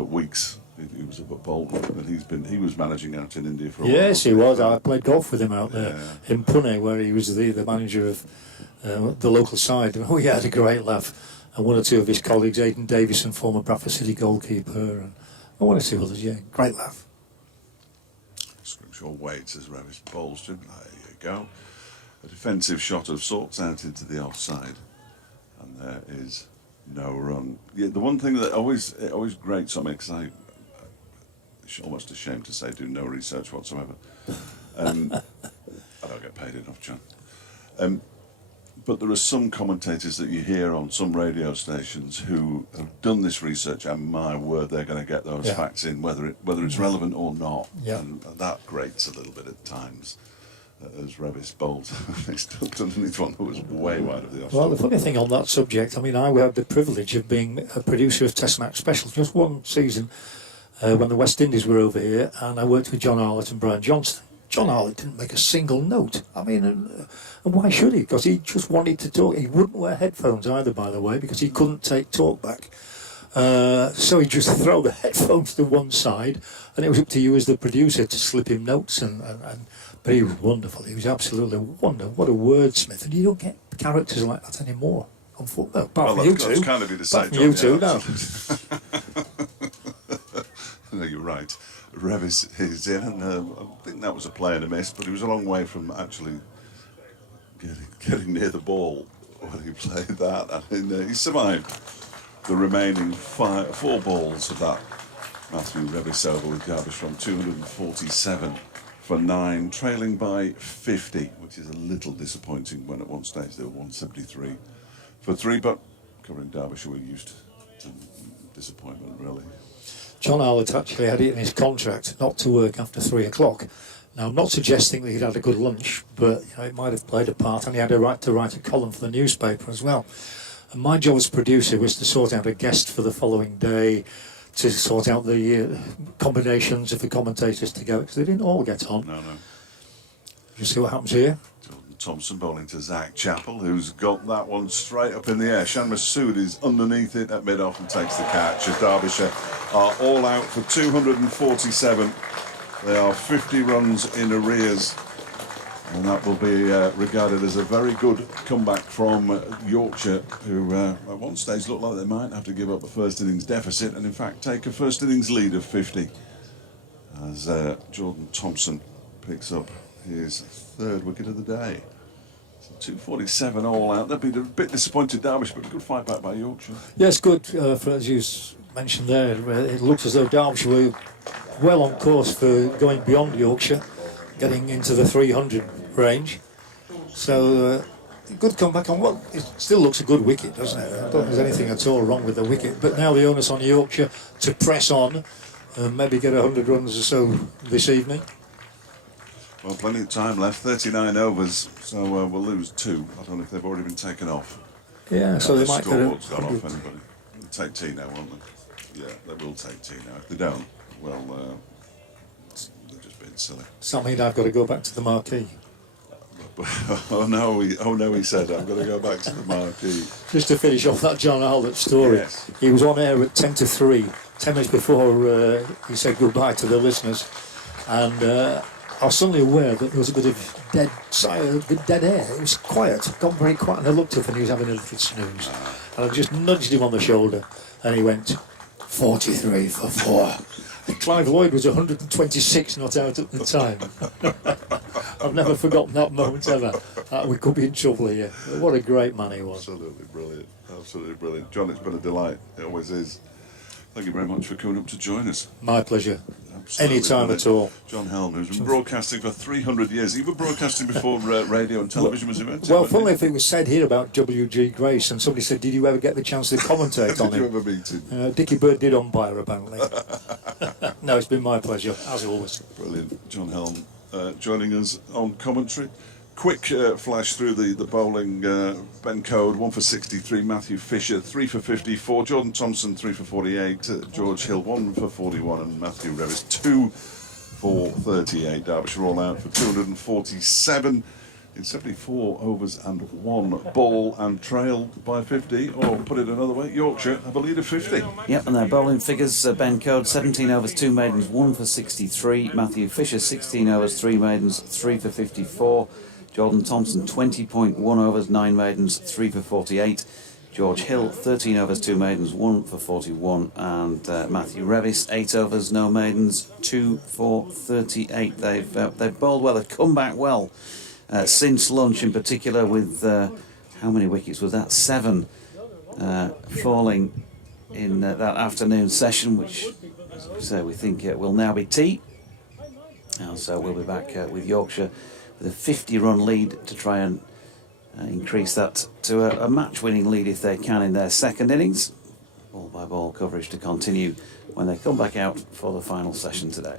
weeks. He was up at Bolton, but he was managing out in India for a while. Yes, he was. I played golf with him out there in Pune, where he was the manager of the local side. We had a great laugh. And 1 or 2 of his colleagues, Aidan Davison, former Bradford City goalkeeper, and 1 or 2 others, great laugh. Scrimshaw waits as Revis bowls to him. There you go. A defensive shot of sorts out into the offside. And there is no run. Yeah, the one thing that always grates on me, because I'm almost ashamed to say do no research whatsoever. I don't get paid enough, John. But there are some commentators that you hear on some radio stations who have done this research, and my word, they're going to get those facts in, whether it's relevant or not. Yeah. And that grates a little bit at times. As Revis bowled, he stuck underneath one that was way wide of the off. Well, the funny thing on that subject, I mean, I had the privilege of being a producer of Test Match Specials just one season when the West Indies were over here, and I worked with John Arlott and Brian Johnston. John Arlott didn't make a single note. I mean, and why should he? Because he just wanted to talk. He wouldn't wear headphones either, by the way, because he couldn't take talk back. So he'd just throw the headphones to one side, and it was up to you as the producer to slip him notes. But he was wonderful. He was absolutely wonderful. What a wordsmith. And you don't get characters like that anymore on football. Apart from you two. That's kind of to say, apart from you two, no. No, you're right. Revis is in, and I think that was a play and a miss, but he was a long way from actually getting near the ball when he played that. And he survived the remaining 4 balls of that Matthew Revis over with Derbyshire from 247 for 9, trailing by 50, which is a little disappointing when at one stage they were 173 for 3, but covering Derbyshire, we're used to disappointment, really. John Arlott actually had it in his contract not to work after 3 o'clock. Now, I'm not suggesting that he'd had a good lunch, but it might have played a part, and he had a right to write a column for the newspaper as well. And my job as producer was to sort out a guest for the following day, to sort out the combinations of the commentators to go, because they didn't all get on. No. You see what happens here? Jordan Thompson bowling to Zach Chappell, who's got that one straight up in the air. Shan Masood is underneath it at mid-off and takes the catch. As Derbyshire are all out for 247. They are 50 runs in arrears, and that will be regarded as a very good comeback from Yorkshire, who at one stage looked like they might have to give up a first innings deficit and in fact take a first innings lead of 50 as Jordan Thompson picks up his 3rd wicket of the day. So 247 all out. They'd be a bit disappointed, Derbyshire, but a good fight back by Yorkshire. Yes, good. As you mentioned there, it looks as though Derbyshire were well on course for going beyond Yorkshire, getting into the 300 range. So good comeback on what it still looks a good wicket, doesn't it? I don't think there's anything at all wrong with the wicket, but now the onus on Yorkshire to press on and maybe get 100 runs or so this evening. Well, plenty of time left, 39 overs, so we'll lose 2. I don't know if they've already been taken off. Yeah, so they The might get scoreboard's gone off 100. anybody. They'll take tea now, won't they? Yeah, they will take tea now. If they don't, well, they're just being silly. Does that mean I've got to go back to the marquee? Oh no, he said, I'm going to go back to the marquee. Just to finish off that John Albert story, Yes. he was on air at 10 to 3, 10 minutes before he said goodbye to the listeners, and I was suddenly aware that there was a bit of dead air. It was quiet, gone very quiet, and I looked up and he was having a little snooze. And I just nudged him on the shoulder, and he went, 43 for 4. Clive Lloyd was 126 not out at the time. I've never forgotten that moment ever. We could be in trouble here. What a great man he was. Absolutely brilliant. Absolutely brilliant. John, it's been a delight. It always is. Thank you very much for coming up to join us. My pleasure. Absolutely Anytime brilliant. at all. John Helm, who's been broadcasting for 300 years. He was broadcasting before radio and television was invented. Well, wasn't funnily, if it was said here about W.G. Grace, and somebody said, did you ever get the chance to commentate he? on Did you him? ever meet him? Dickie Bird did umpire, apparently. No, it's been my pleasure, as always. Brilliant. John Helm joining us on commentary. Quick flash through the bowling. Ben Code, 1 for 63. Matthew Fisher, 3 for 54. Jordan Thompson, 3 for 48. George Hill, 1 for 41. And Matthew Revis, 2 for 38. Derbyshire all out for 247 in 74 overs and 1 ball, and trailed by 50. Or put it another way, Yorkshire have a lead of 50. Yep, and their bowling figures, Ben Code, 17 overs, 2 maidens, 1 for 63. Matthew Fisher, 16 overs, 3 maidens, 3 for 54. Jordan Thompson, 20.1 overs, 9 maidens, 3 for 48. George Hill, 13 overs, 2 maidens, 1 for 41. And Matthew Revis, 8 overs, no maidens, 2 for 38. They've bowled well, they've come back well since lunch, in particular with, how many wickets was that? 7 falling in that afternoon session, which, as we say, we think will now be tea. And so we'll be back with Yorkshire with a 50-run lead to try and increase that to a match-winning lead if they can in their second innings. Ball-by-ball coverage to continue when they come back out for the final session today.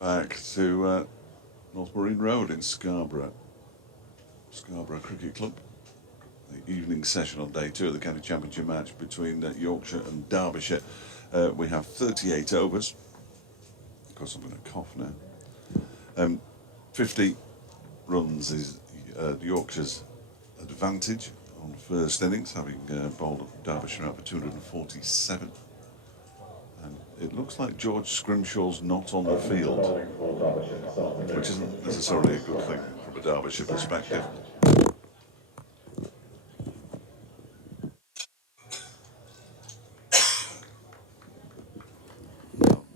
Back to North Marine Road in Scarborough Cricket Club. The evening session on day 2 of the county championship match between Yorkshire and Derbyshire. We have 38 overs. Of course, I'm going to cough now. 50 runs is Yorkshire's advantage on first innings, having bowled Derbyshire out for 247. And it looks like George Scrimshaw's not on the field, which isn't necessarily a good thing from a Derbyshire perspective.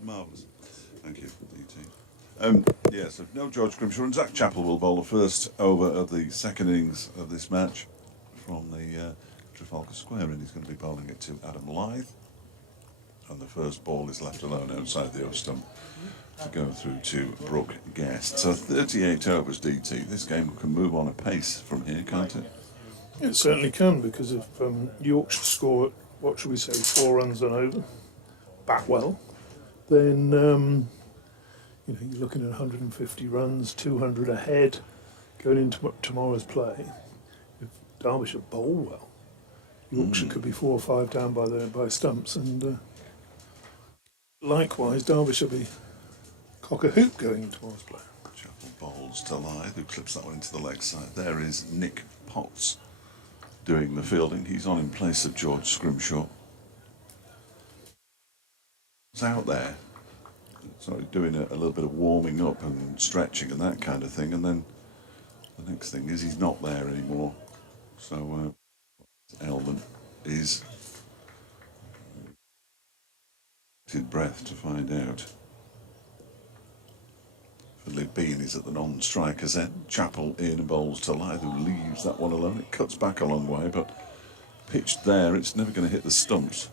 Marvellous. Thank you, DT. Yeah, so no George Scrimshaw, and Zach Chappell will bowl the first over of the second innings of this match from the Trafalgar Square, and he's going to be bowling it to Adam Lyth. And the first ball is left alone outside the off stump to go through to Brooke Guest. So 38 overs, DT. This game can move on apace from here, can't it? It certainly can, because if Yorkshire score, what should we say, 4 runs and over, bat well, then you're looking at 150 runs, 200 ahead going into tomorrow's play. If Derbyshire bowl well, Yorkshire could be 4 or 5 down by stumps, and likewise Derbyshire be cock a hoop going into tomorrow's play. Chappell bowls to Lyth, who clips that one into the leg side. There is Nick Potts doing the fielding. He's on in place of George Scrimshaw. He's out there, doing a little bit of warming up and stretching and that kind of thing, and then the next thing is he's not there anymore. So ailment is breath to find out. Philip Bean is at the non-striker's end. Chappell in and bowls to Lyth, who leaves that one alone. It cuts back a long way, but pitched there, it's never going to hit the stumps.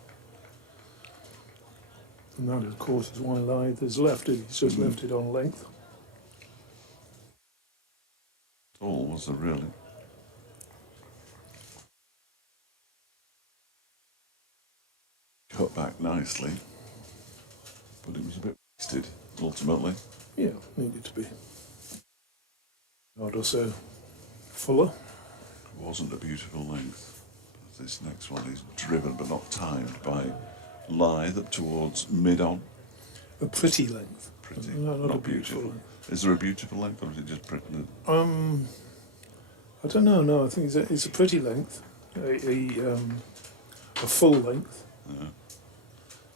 And that, of course, is why Lyth has left it. He's just left it on length. All was there really? Cut back nicely, but it was a bit wasted ultimately. Yeah, needed to be. Yard or so fuller. It wasn't a beautiful length. This next one is driven but not timed by Lyth up towards mid-on. A pretty length. Pretty, No, not a beautiful. length. Is there a beautiful length, or is it just pretty? I don't know. No, I think it's a pretty length, a full length,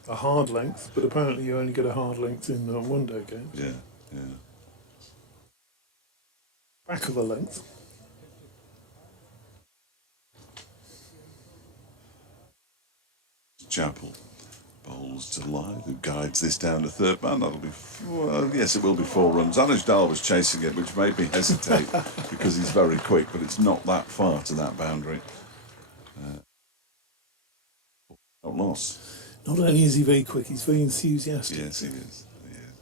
a hard length. But apparently, you only get a hard length in one-day games. Yeah, yeah. Back of a length. Chappell bowls to Lyth, who guides this down to third man. That'll be, well, yes, it will be 4 runs. Anujdal was chasing it, which made me hesitate because he's very quick, but it's not that far to that boundary. No loss. Not only is he very quick, he's very enthusiastic. Yes, he is. He is.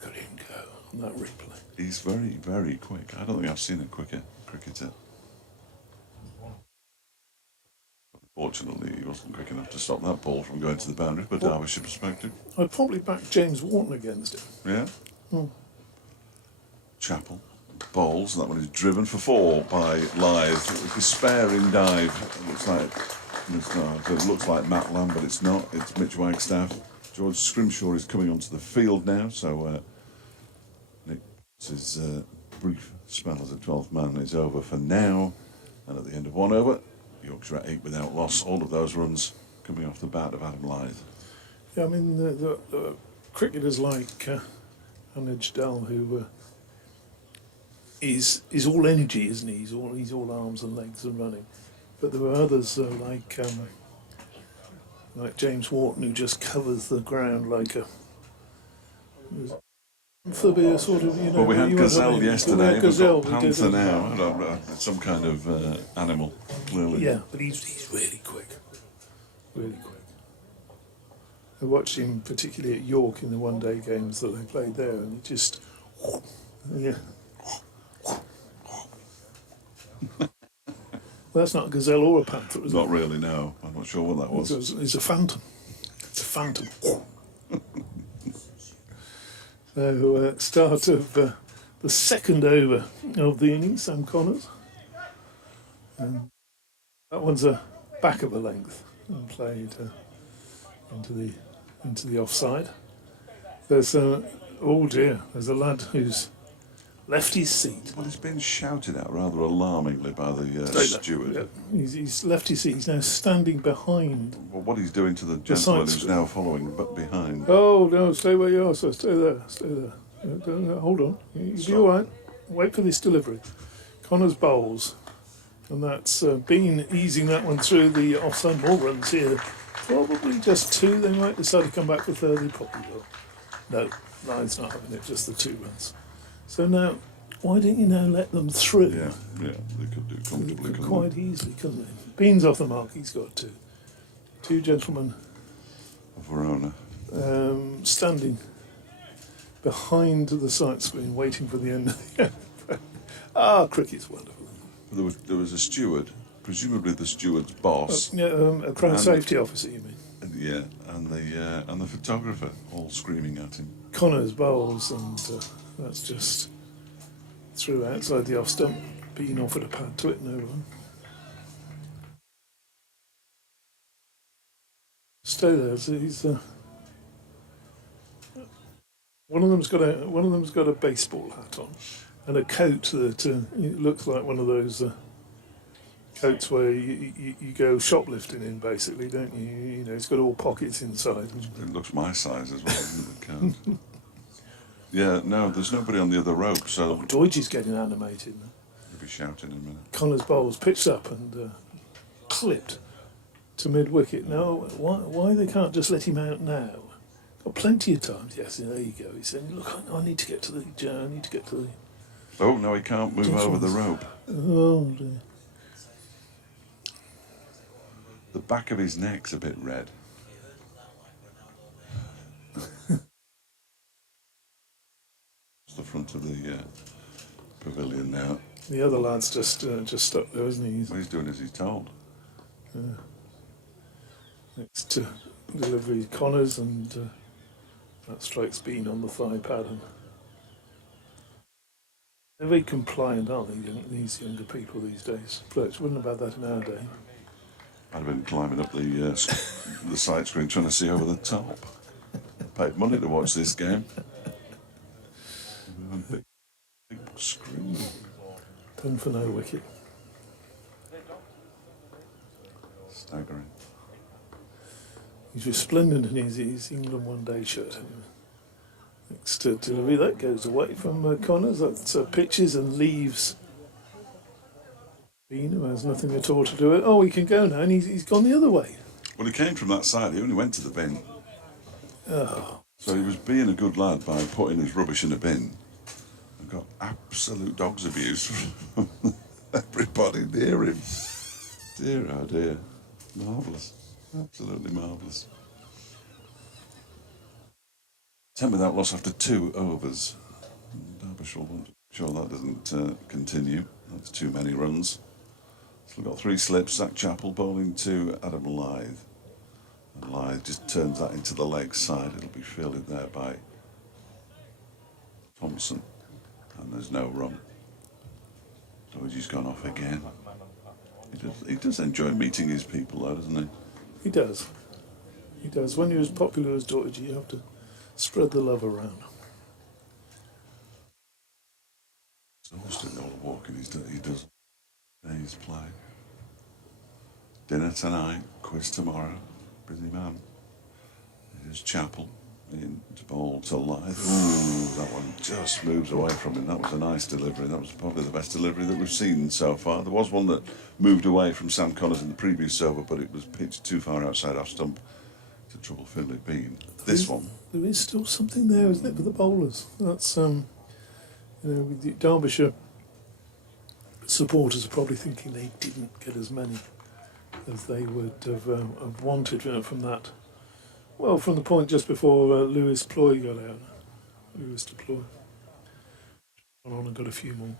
Look at him go on that replay. He's very, very quick. I don't think I've seen a quicker cricketer. Fortunately, he wasn't quick enough to stop that ball from going to the boundary, but Derbyshire perspective. I'd probably back James Wharton against him. Yeah. Chappell bowls. That one is driven for 4 by Lyth. Despairing dive. It looks like Matt Lamb, but it's not. It's Mitch Wagstaff. George Scrimshaw is coming onto the field now, so Nick's brief spell as a 12th man is over for now. And at the end of 1 over, Yorkshire at 8 without loss. All of those runs coming off the bat of Adam Lyth. Yeah, I mean, the cricketers like Anujdal, who is all energy, isn't he? He's all arms and legs and running. But there are others like James Wharton, who just covers the ground like a amphibia sort of, Well, we had gazelle yesterday. We've Gazelle, got panther now. I don't know, some kind of animal, clearly. Yeah, but he's really quick. Really quick. I watched him particularly at York in the one-day games that they played there, and he just, yeah. Well, that's not a gazelle or a panther, is it? Not really, no. I'm not sure what that was. It's a phantom. It's a phantom. So start of the second over of the innings, Sam Connors. And that one's a back of a length and played into the offside. There's oh dear, there's a lad who's left his seat. Well, he's been shouted at rather alarmingly by the steward. Yeah, he's left his seat. He's now standing behind. Well, what he's doing to the gentleman who's screen. now following but behind. Oh no, stay where you are, sir. Stay there. Stay there. Hold on. You'll be all right. Wait for this delivery. Connors bowls, and that's been easing that one through the offside. More runs here. Probably just two. They might decide to come back for third. They probably will. No, it's not having it. Just the 2 runs. So now, why don't you now let them through? Yeah, they could do comfortably. couldn't Quite easily, couldn't they? Bean's off the mark. He's got two. Two gentlemen they? Verona. standing behind the sight screen, waiting for the end of the cricket's wonderful. There was a steward, presumably the steward's boss. A crowd safety officer, you mean? Yeah, and the photographer all screaming at him. Connors bowls, and that's just through outside the off stump. Bean offered a pad to it, no one. Stay there. So he's one of them's got a baseball hat on and a coat that it looks like one of those coats where you go shoplifting in, basically, don't you? You know, it's got all pockets inside. It looks my size as well, doesn't it? Yeah, no, there's nobody on the other rope, so Deutsch is getting animated now. he'll be shouting in a minute. Connors bowls pitched up and clipped to mid wicket. No, why they can't just let him out now? Got plenty of times. Yes, there you go. He's saying, "Look, I need to get to the. I need to get to the." Oh no, he can't move over the rope. Oh dear. The back of his neck's a bit red. It's the front of the pavilion now. The other lad's just stuck there, isn't he? What he's doing as he's told. Next to delivery, Connors, and that strikes Bean on the thigh pad. And they're very compliant, aren't they, these younger people these days? Fletch wouldn't have had that in our day. I'd have been climbing up the sight screen trying to see over the top. Paid money to watch this game. Big screen. Done for no wicket. Staggering. He's resplendent in his England One Day shirt. Anyway. Next to delivery, that goes away from Connors. That's pitches and leaves Bean, who has nothing at all to do with it. Oh, he can go now, and he's gone the other way. Well, he came from that side. He only went to the bin. Oh. So he was being a good lad by putting his rubbish in a bin and got absolute dog's abuse from everybody near him. Dear, oh dear. Marvellous. Absolutely marvellous. 10 without loss after 2 overs. Derbyshire will want to make sure that doesn't continue. That's too many runs. So we've got 3 slips. Zach Chappell bowling to Adam Lythe. And Lythe just turns that into the leg side. It'll be fielded there by Thompson. And there's no run. Georgie's gone off again. He does enjoy meeting his people though, doesn't he? He does. He does. When you're as popular as Doherty, you have to spread the love around. Exhausted all the walking he does. Day's play. Dinner tonight, quiz tomorrow. Busy man. Here's Chappell in to bowl to Lythe. Ooh, that one just moves away from him. That was a nice delivery. That was probably the best delivery that we've seen so far. There was one that moved away from Sam Connors in the previous over, but it was pitched too far outside our stump to trouble Finley Bean. This one. There is still something there, isn't it, for the bowlers? That's, with the Derbyshire supporters are probably thinking they didn't get as many as they would have wanted from that. Well, from the point just before Lewis Ploy got out. Lewis to Ploy. Gone on and got a few more.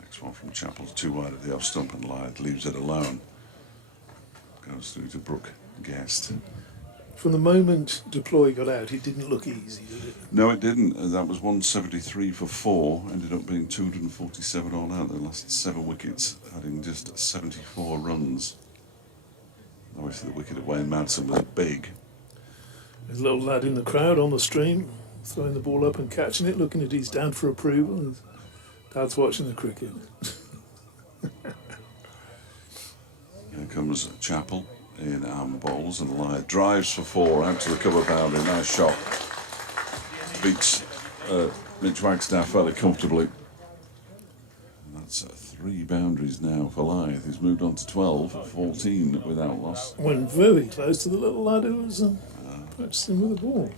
Next one from Chappell's too wide of the off stump and Lythe leaves it alone. Goes through to Brooke Guest. From the moment Deploy got out, it didn't look easy, did it? No, it didn't. That was 173 for 4. Ended up being 247 all out. The last 7 wickets, adding just 74 runs. Obviously, the wicket at Wayne Madsen was big. There's a little lad in the crowd on the stream, throwing the ball up and catching it, looking at his dad for approval. And Dad's watching the cricket. Here comes Chappell in arm bowls and Lyre drives for 4 out to the cover boundary. Nice shot. Beats Mitch Wagstaff fairly comfortably. And that's 3 boundaries now for Lythe. He's moved on to 12, 14 without loss. Went very close to the little lad who was practicing with the ball.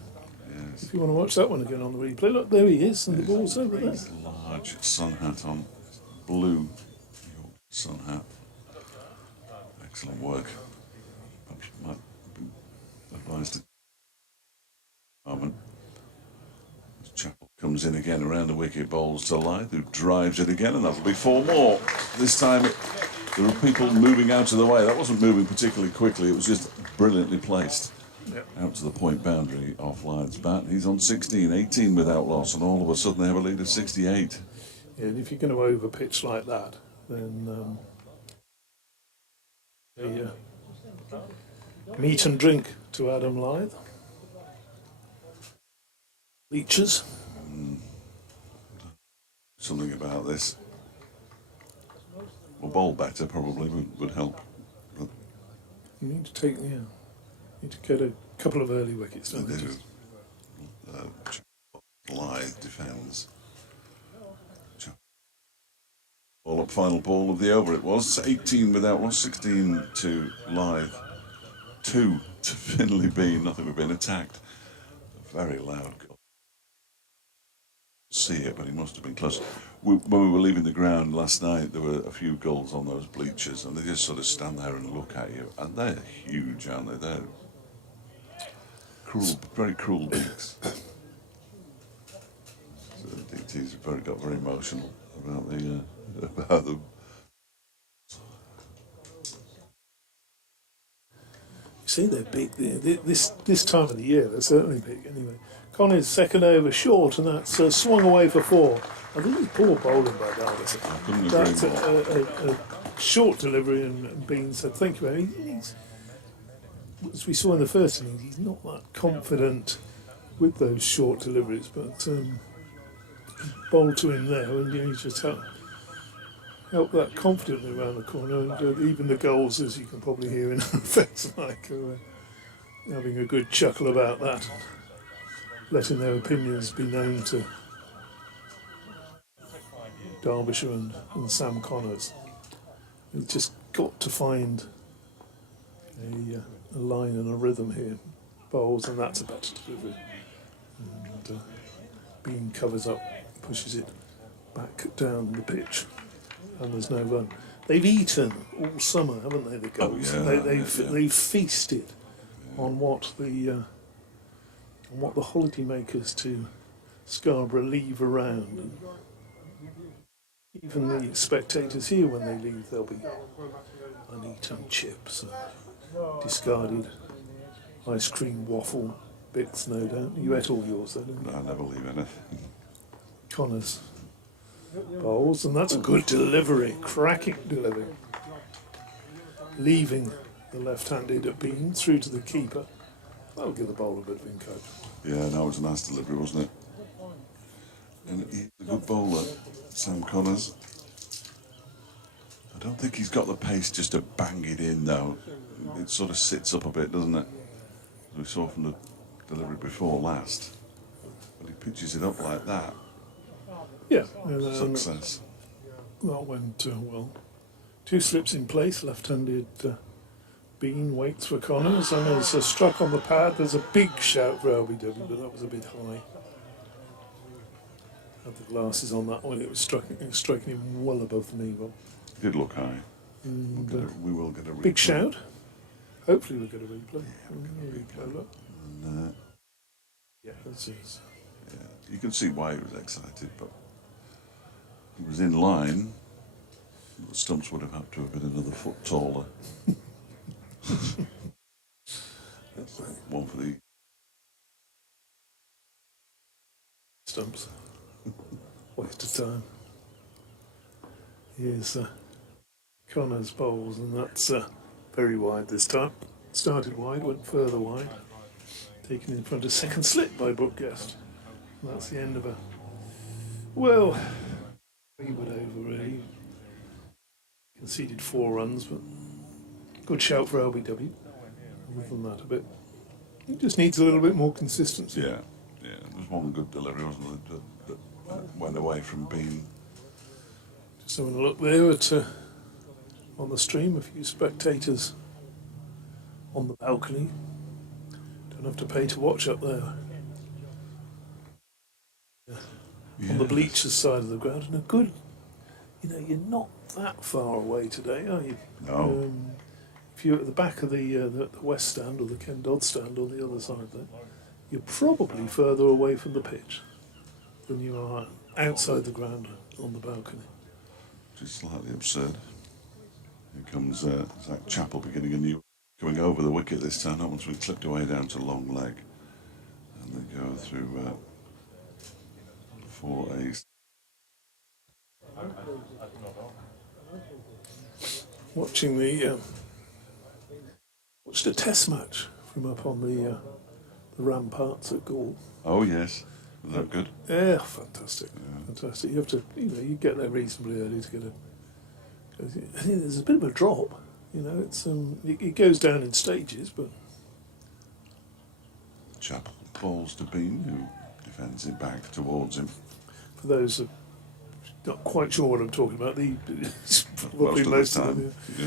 Yes. If you want to watch that one again on the replay, look, there he is, and the ball's over there. Large sun hat on. Blue sun hat. Excellent work. Perhaps might be advised to moment. As Chappell comes in again around the wicket, bowls to Lythe, who drives it again, and that'll be 4 more. This time there were people moving out of the way. That wasn't moving particularly quickly, it was just brilliantly placed. Yep. Out to the point boundary off Lythe's bat. He's on 16, 18 without loss, and all of a sudden they have a lead of 68. Yeah, and if you're going to over pitch like that, then meat and drink to Adam Lythe. Leeches. Something about this. Well, bowl better probably would help. But You need to take, need to get a couple of early wickets, don't they you? do. Lythe defends. Ball up, final ball of the over it was. 18 without loss, 16 to Lythe. 2 to Finlay Bean. Nothing we've been attacked. A very loud goal. See it, but he must have been close. When we were leaving the ground last night, there were a few gulls on those bleachers, and they just sort of stand there and look at you, and they're huge, aren't they? They're cruel, very cruel beaks. So the DT's got very emotional about them. You see, they're big. This time of the year, they're certainly big. Anyway, Connor's second over short, and that's swung away for 4. I think it's poor bowling by Derbyshire. I couldn't agree That's more. a short delivery, and Bean said, "Thank you, Harry." As we saw in the first innings, he's not that confident with those short deliveries, but bowled to him there, and he just helped that confidently around the corner, and even the goals, as you can probably hear in our effects, like having a good chuckle about that, letting their opinions be known to Derbyshire and Sam Connors. We've just got to find a line and a rhythm here. Bowls, and that's a better delivery. And Bean covers up, pushes it back down the pitch, and there's no run. They've eaten all summer, haven't they, the Gulls? They've feasted on what the holidaymakers to Scarborough leave around. And even the spectators here, when they leave, there'll be uneaten chips and discarded ice cream waffle bits, no doubt. You ate all yours, though, didn't you? I never leave anything. Connors bowls, and that's a good delivery, cracking delivery. Leaving the left-handed Bean through to the keeper. That'll give the bowler a bit of encouragement. Yeah, no, it was a nice delivery, wasn't it? And he's a good bowler, Sam Connors. I don't think he's got the pace just to bang it in, though. It sort of sits up a bit, doesn't it? As we saw from the delivery before last. But he pitches it up like that. Yeah, Success. that went well. 2 slips in place, left-handed Bean waits for Connors, and as struck on the pad, there's a big shout for LBW, but that was a bit high. Had the glasses on that one, it was striking him well above the knee ball. It did look high. And, We will get a replay. big shout. Hopefully we'll get a replay. Replay, look. And, Yeah, that's it. yeah, you can see why he was excited, but he was in line. The stumps would have had to have been another foot taller. 1 for waste of time. Here's Connor's bowls, and that's very wide this time. Started wide, went further wide. Taken in front of second slip by Brookguest. That's the end of a, well, he would over really. Conceded 4 runs, but good shout for LBW. Other than that, a bit. He just needs a little bit more consistency. Yeah. There's one good delivery, wasn't there, that went away from Bean. Just having a look there at on the stream, a few spectators on the balcony. Don't have to pay to watch up there. On the bleachers side of the ground, and a good, you're not that far away today, are you? No. If you're at the back of the West Stand or the Ken Dodd Stand on the other side there, you're probably further away from the pitch than you are outside the ground on the balcony. Just slightly absurd. Here comes Zach Chappell beginning a new, coming over the wicket this time, not once we clipped away down to long leg. And they go through 4 A's. Watching watched a test match from up on the ramparts at Gaul. Oh yes, was that good? Yeah, fantastic, fantastic. You have to, you get there reasonably early to get I think there's a bit of a drop. It's it goes down in stages, but Chappell balls to Bean, who defends it back towards him. for those who are not quite sure what I'm talking about, probably most of them. Yeah.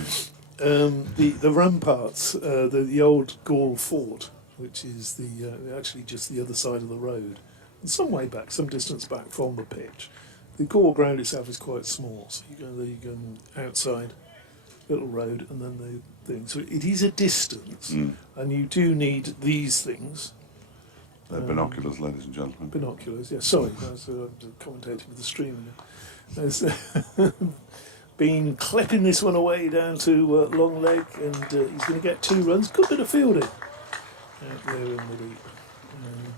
The ramparts, the old Gaul fort, which is actually just the other side of the road, and some way back, some distance back from the pitch. The Gaul ground itself is quite small, so you go outside, little road, and then the thing. So it is a distance, and you do need these things. They're binoculars, ladies and gentlemen. Binoculars, yeah. Sorry, I was commentating with the stream. There's been clipping this one away down to long leg, and he's going to get 2 runs. Good bit of fielding out there in the deep,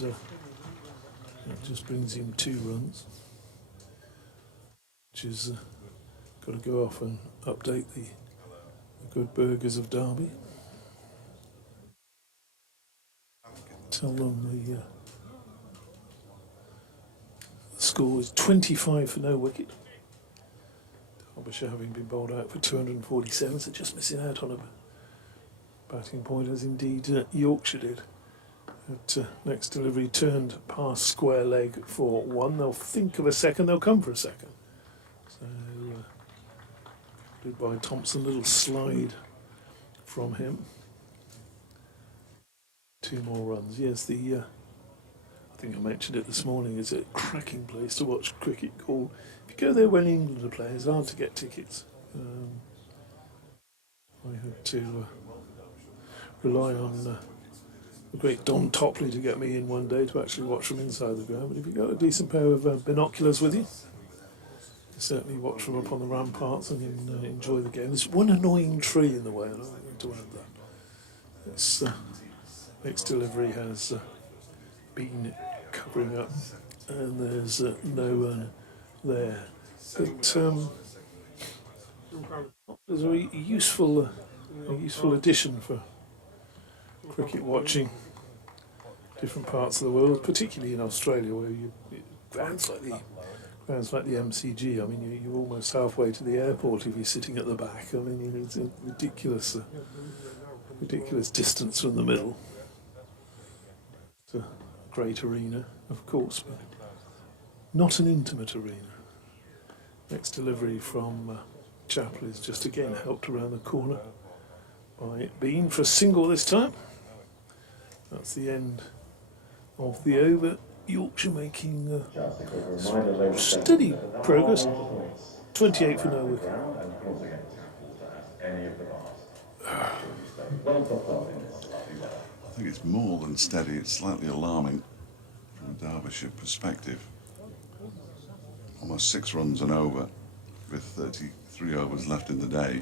and that just brings him 2 runs, which is got to go off and update the good burgers of Derby. Tell them the score is 25 for no wicket. Derbyshire having been bowled out for 247, so just missing out on a batting point, as indeed Yorkshire did. Next delivery turned past square leg for 1. They'll think of a second, they'll come for a second. So, did by Thompson, little slide from him. 2 more runs. Yes, I think I mentioned it this morning, it's a cracking place to watch cricket. Gaul. If you go there when England are playing, it's hard to get tickets. I had to rely on the great Don Topley to get me in one day to actually watch from inside the ground. But if you've got a decent pair of binoculars with you, certainly watch from up on the ramparts and enjoy the game. There's one annoying tree in the way, and I don't need to add that. It's next delivery has been covering up, and there's no one there. But there's a useful addition for cricket watching different parts of the world, particularly in Australia, where grounds like the MCG. I mean, you're almost halfway to the airport if you're sitting at the back. I mean, it's a ridiculous distance from the middle. It's a great arena, of course, but not an intimate arena. Next delivery from Chappell is just again helped around the corner by Bean for a single this time. That's the end of the over. Yorkshire making steady progress. 28 for no wicket. I think it's more than steady, it's slightly alarming from a Derbyshire perspective. Almost 6 runs and over with 33 overs left in the day.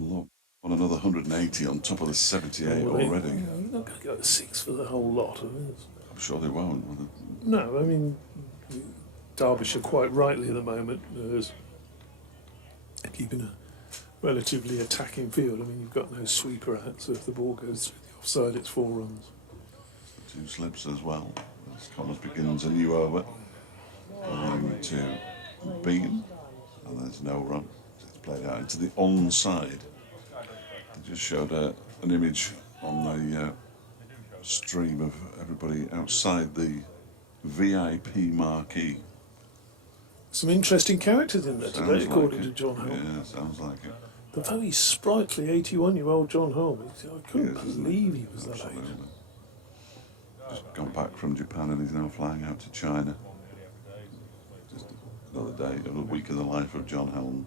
On another 180 on top of the 78 already. You're not going to go to 6 for the whole lot. I'm sure they won't. No, I mean, Derbyshire quite rightly at the moment is keeping a relatively attacking field. I mean, you've got no sweeper out, so if the ball goes through the offside, it's 4 runs. 2 slips as well. As Connors begins a new over. Going to Bean, and there's no run. It's played out into the onside. They just showed an image on the stream of everybody outside the VIP marquee. Some interesting characters in there today, according to John Holm. Yeah, sounds like it. The very sprightly 81-year-old John Holm. I couldn't believe he was that age. Absolutely. Just gone back from Japan and he's now flying out to China. Just another day, another week in the life of John Helm.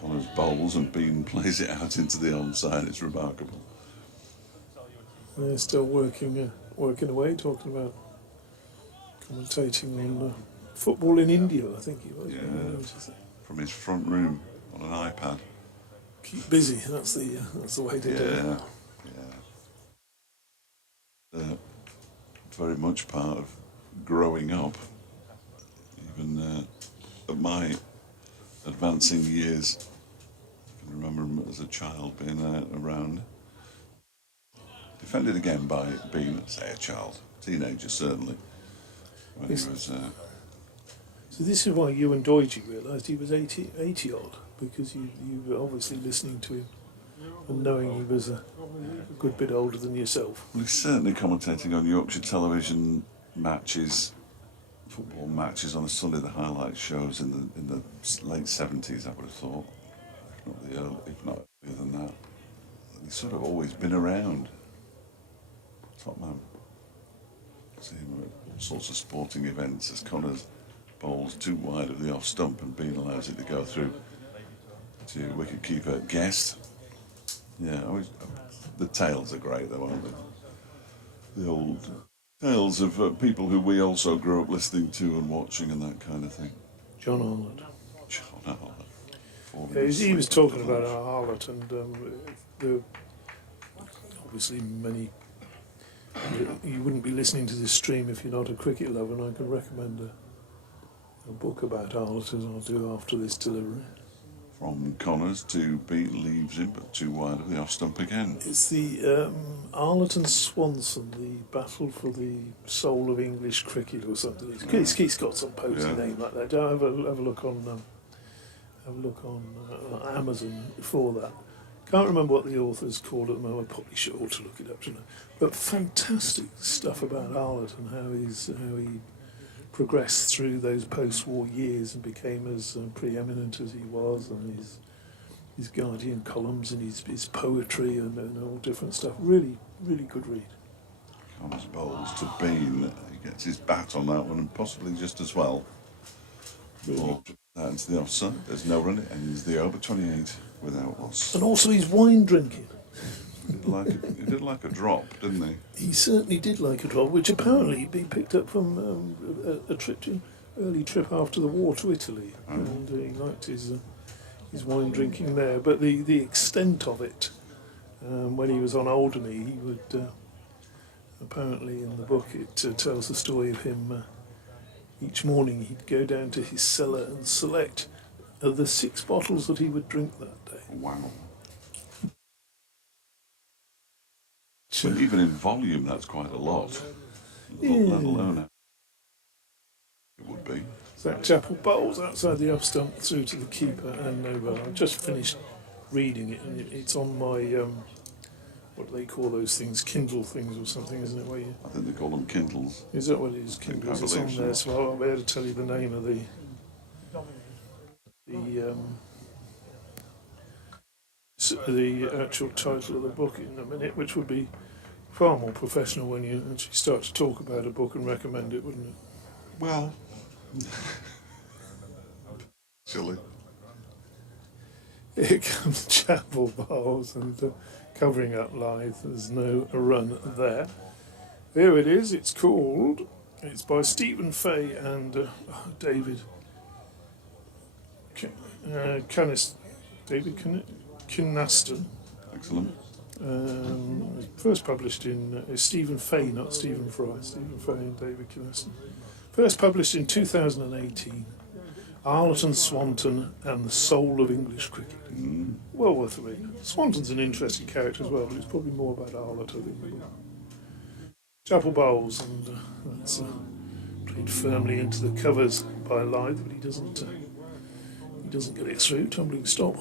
Connors bowls and Bean plays it out into the onside. It's remarkable. They're still working away, talking about commentating on football in India, I think he was. Yeah, from his front room on an iPad. Keep busy, that's the way to do it. Yeah. Very much part of growing up. Even at my advancing years, I can remember him as a child being around. Defended again by being, say, a child, teenager certainly, when he was... So this is why you and Doidge realised he was 80 odd, because you were obviously listening to him and knowing he was a good bit older than yourself. Well, he's certainly commentating on Yorkshire television matches, football matches on a Sunday, the highlight shows in the late 70s, I would have thought, if not earlier than that. He's sort of always been around. Top man. See him at all sorts of sporting events as Connors bowls too wide of the off stump and Bean allows it to go through to wicketkeeper Guest. Yeah, the tales are great though, aren't they? The old tales of people who we also grew up listening to and watching and that kind of thing. John Arlott. John Arlott. Yeah, he was talking about Arlott and the obviously many. You wouldn't be listening to this stream if you're not a cricket lover, and I can recommend a book about Arlott, as I'll do after this delivery. From Connors to Bean, leaves him, but too wide of the off stump again. It's the Arlott and Swanson, the battle for the soul of English cricket or something. He's got some posy name like that. Have a look on Amazon for that. Can't remember what the author's called at the moment. I probably should ought to look it up tonight. But fantastic stuff about Arlott and how he progressed through those post-war years and became as preeminent as he was, and his Guardian columns and his poetry and all different stuff. Really, really good read. Connors bowls to Bean. He gets his bat on that one and possibly just as well. Ball out into the offside. There's no run. It ends the over 28 without loss. And also his wine drinking. He did like a drop, didn't he? He certainly did like a drop, which apparently he picked up from early trip after the war to Italy, and he liked his wine drinking there. But the extent of it, when he was on Alderney, he would apparently in the book it tells the story of him. Each morning he'd go down to his cellar and select the 6 bottles that he would drink that day. Wow. But even in volume, that's quite a lot. Let alone it would be. Zach Chappell bowls outside the off stump through to the keeper and no run. I've just finished reading it, and it's on my what do they call those things? Kindle things or something, isn't it? Where you... I think they call them Kindles. Is that what it is? Kindles. It's on there, so I'll be able to tell you the name of the actual title of the book in a minute, which would be far more professional when you actually start to talk about a book and recommend it, wouldn't it? Well, silly. Here comes Chapel Bowls and covering up live. There's no run there. There it is. It's called. It's by Stephen Fay and David Kynaston. Excellent. First published in Stephen Fay, not Stephen Fry. Stephen Fay and David Kynaston. First published in 2018. Arlott & Swanton and the Soul of English Cricket. Well worth a read. Swanton's an interesting character as well, but it's probably more about Arlott, I think. Chapel Bowls, and that's played firmly into the covers by Lythe, but he doesn't get it through. Tumbling stop.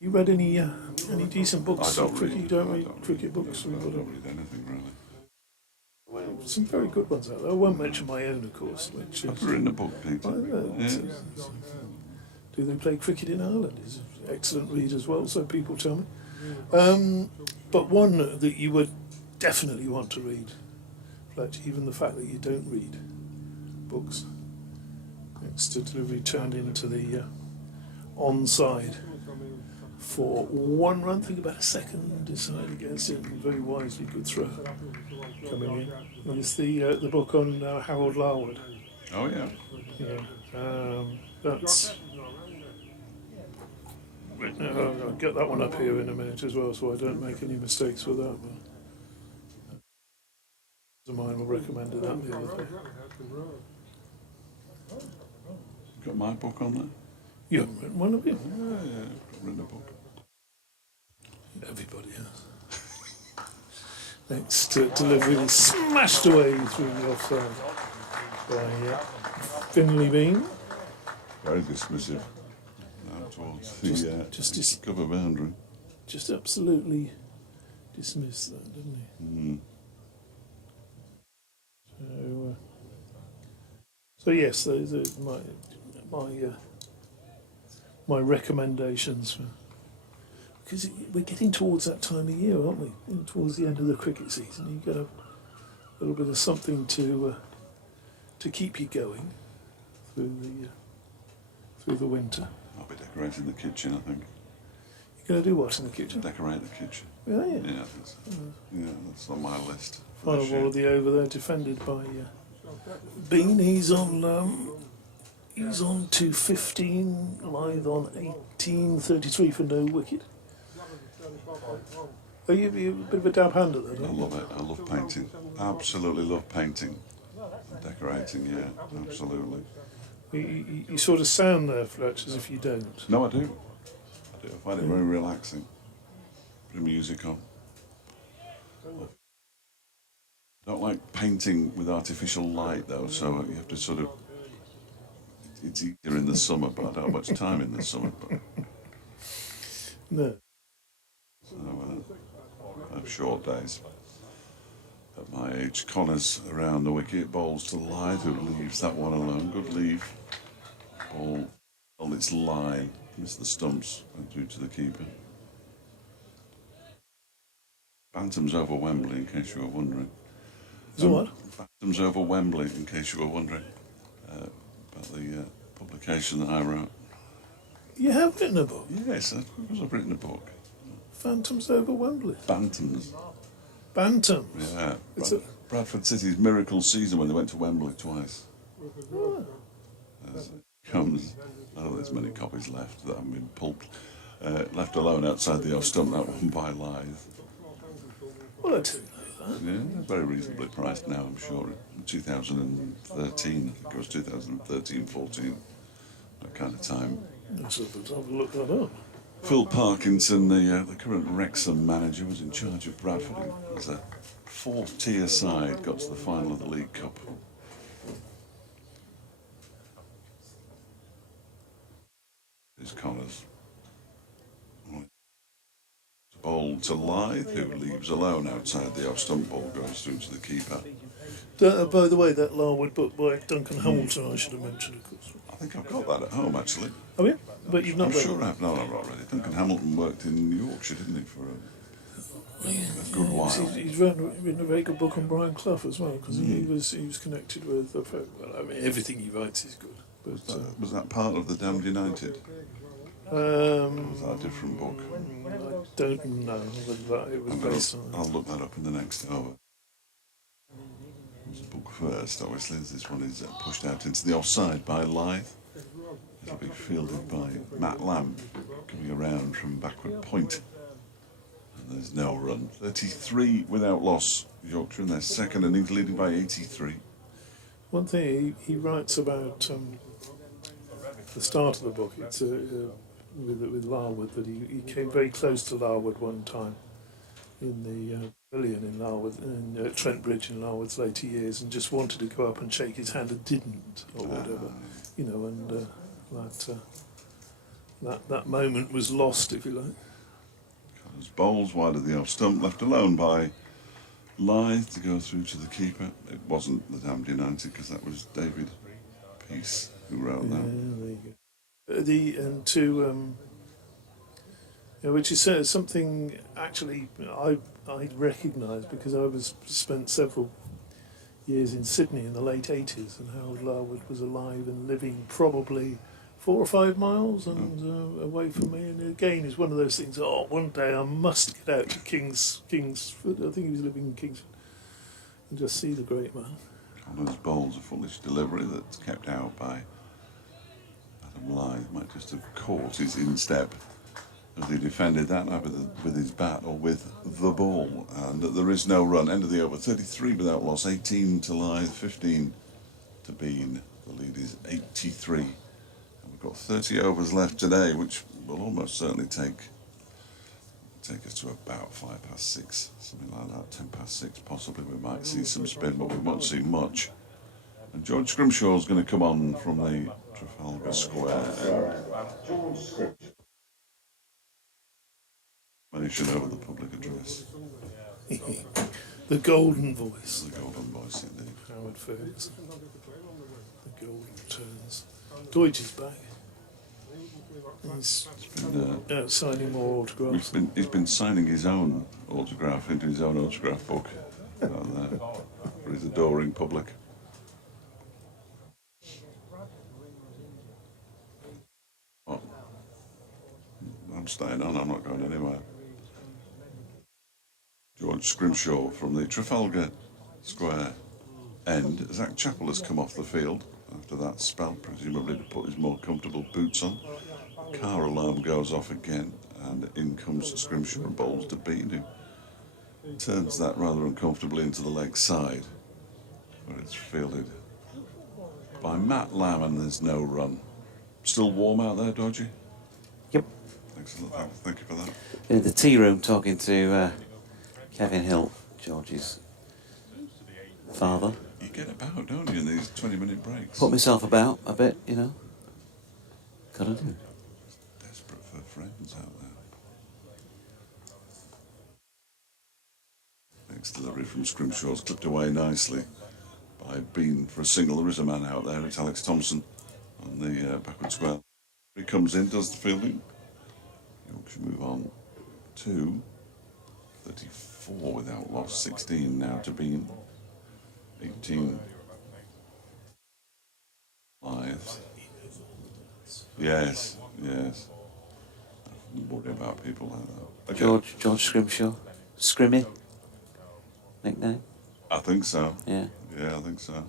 You read any decent books? I don't cricket? read. You don't I read don't cricket read. books? I don't read anything really. Well, some very good ones out there. I won't mention my own, of course. Which I've is, written a book, Peter. yeah. Do they play cricket in Ireland? He's an excellent read as well, so people tell me. But one that you would definitely want to read, Fletch, even the fact that you don't read books, it's to delivery turned into the onside for one run. Think about a second, decide against it, very wisely, good throw coming in. And it's the book on Harold Larwood. Oh yeah. Yeah, that's. I'll get that one up here in a minute as well, so I don't make any mistakes with that. But mine will recommend that the other day. Got my book on there? You haven't written one, have you? Yeah, I've written a book. Everybody has. Next delivery is smashed away through the offside by Finley Bean. Very dismissive now towards Just the cover boundary. Just absolutely dismissed that, didn't he? So yes, those are my recommendations for, because we're getting towards that time of year, aren't we? Towards the end of the cricket season, you get a little bit of something to keep you going through the winter. I'll be decorating the kitchen, I think. You're going to do what in the kitchen? Decorate the kitchen. Yeah. Yeah, I think so. Yeah, that's on my list. for Final this ball year. of the over there, defended by Bean. He's on 215, Lythe on 1833 for no wicket. Are you a bit of a dab hand at that? I love it. I love painting. Absolutely love painting. Decorating, yeah, absolutely. You sort of sound there, Fletch, as if you don't. No, I do. I find it very relaxing. Put music on. I don't like painting with artificial light though, so you have to sort of. It's easier in the summer, but I don't have much time in the summer. But, No. so, I have short days. At my age, Connor's around the wicket, bowls to Lythe, who leaves that one alone. Good leave. Ball on its line, missed the stumps, went through to the keeper. Bantam's over Wembley, in case you were wondering. Is it what? Bantam's over Wembley, in case you were wondering about the publication that I wrote. You have written a book? Yes, I've written a book. Phantoms over Wembley. Bantams. Bantams? Yeah. It's Bradford City's miracle season when they went to Wembley twice. As it comes, I don't know there's many copies left that haven't been pulped. Left alone outside the off stump, that one by Lythe. Well, I didn't know that. Yeah, very reasonably priced now, I'm sure. In 2013, I think it was 2013, 14, that kind of time. Let's have a look that up. Phil Parkinson, the current Wrexham manager, was in charge of Bradford. As a fourth-tier side, got to the final of the League Cup. Here's Connors. Ball to Lythe, who leaves alone outside the off-stump. Ball goes through to the keeper. By the way, that Larwood book by Duncan Hamilton, I should have mentioned, of course. I think I've got that at home, actually. Oh, yeah? But you've not I'm read sure it? I've. No, I've not read it. Duncan Hamilton worked in Yorkshire, didn't he, for a good while. He's written a very good book on Brian Clough as well, because he was connected with. Well, I mean, everything he writes is good. But Was that part of the Damned United? um, Was that a different book? I don't know whether it was based on. I'll look that up in the next hour. There's a book first, obviously. This one is pushed out into the offside by Lythe. It'll be fielded by Matt Lamb coming around from backward point. And there's There's no run. 33 without loss. Yorkshire in their second, and he's leading by 83. One thing he writes about the start of the book, it's with Larwood, that he came very close to Larwood one time in the pavilion in Larwood, in Trent Bridge in Larwood's later years, and just wanted to go up and shake his hand and didn't, or whatever, you know, and that moment was lost, if you like. Connors bowls wide of the off stump, left alone by Lythe to go through to the keeper. It wasn't the Damned United, because that was David Peace who wrote that. There you go. Which is something actually I recognise, because I spent several years in Sydney in the late 80s, and Harold Larwood was alive and living probably 4 or 5 miles away from me. And again, it's one of those things. Oh, one day I must get out to Kingsford. I think he was living in Kingsford, and just see the great man. Connors bowls a foolish delivery that's kept out by Adam Lythe. Might just have caught his instep as he defended that, either with his bat or with the ball. And there is no run. End of the over. 33 without loss. 18 to Lythe, 15 to Bean. The lead is 83. And we've got 30 overs left today, which will almost certainly take us to about 6:05, something like that. 6:10, possibly. We might see some spin, but we won't see much. And George Scrimshaw's going to come on from the Trafalgar Square. Mention over the public address. The golden voice. The golden voice, indeed. Howard Ferguson. The golden returns. Deutsch is back. He's been, signing more autographs. He's been signing his own autograph into his own autograph book for his adoring public. Oh, I'm staying on, I'm not going anywhere. George Scrimshaw from the Trafalgar Square end. Zach Chappell has come off the field after that spell, presumably to put his more comfortable boots on. Car alarm goes off again, and in comes Scrimshaw and bowls to Bean, who turns that rather uncomfortably into the leg side, where it's fielded by Matt Lamb, and there's no run. Still warm out there, Dodgy? Yep. Excellent, thank you for that. In the tea room talking to Kevin Hill, George's father. You get about, don't you, in these 20-minute breaks? Put myself about a bit, you know. Gotta do. Desperate for friends out there. Next delivery from Scrimshaw's clipped away nicely by Bean for a single. There is a man out there. It's Alex Thompson on the backward square. He comes in, does the fielding. Yorkshire move on to 34 without loss. 16 now to Bean. 18 Lythe. Yes. I don't worry about people like that. Okay. George Scrimshaw. Scrimmy? Nickname? I think so. Yeah. Yeah, I think so.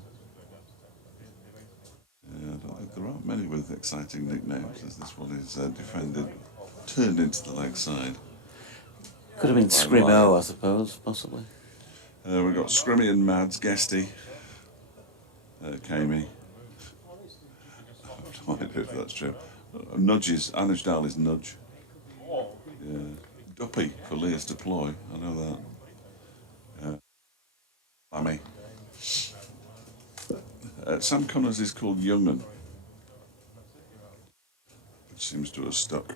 Yeah, I don't think there aren't many with exciting nicknames, as this one is defended, turned into the leg side. Could have been Scrimmo, I suppose, possibly. We've got Scrimmy and Mads, Guesty, Kamey. I have no idea if that's true. Nudges, Anishdal is Nudge. Yeah. Duppy for Leah's deploy, I know that. Lammy. Sam Connors is called Youngman, which seems to have stuck,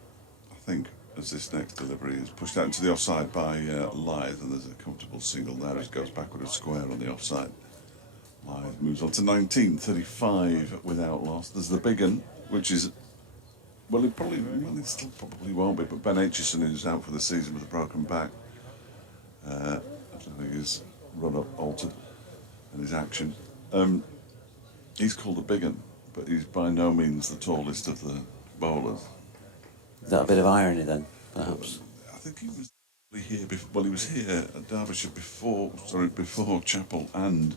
I think, as this next delivery is pushed out into the offside by Lythe, and there's a comfortable single there as it goes backward a square on the offside. Lythe moves on to 19, 35 without loss. There's the big one, which is, it still probably won't be, but Ben Aitchison, who's out for the season with a broken back, I think his run-up altered and his action. He's called the big one, but he's by no means the tallest of the bowlers. Is that a bit of irony then, perhaps? I think he was here before. Well, he was here at Derbyshire before Chappell and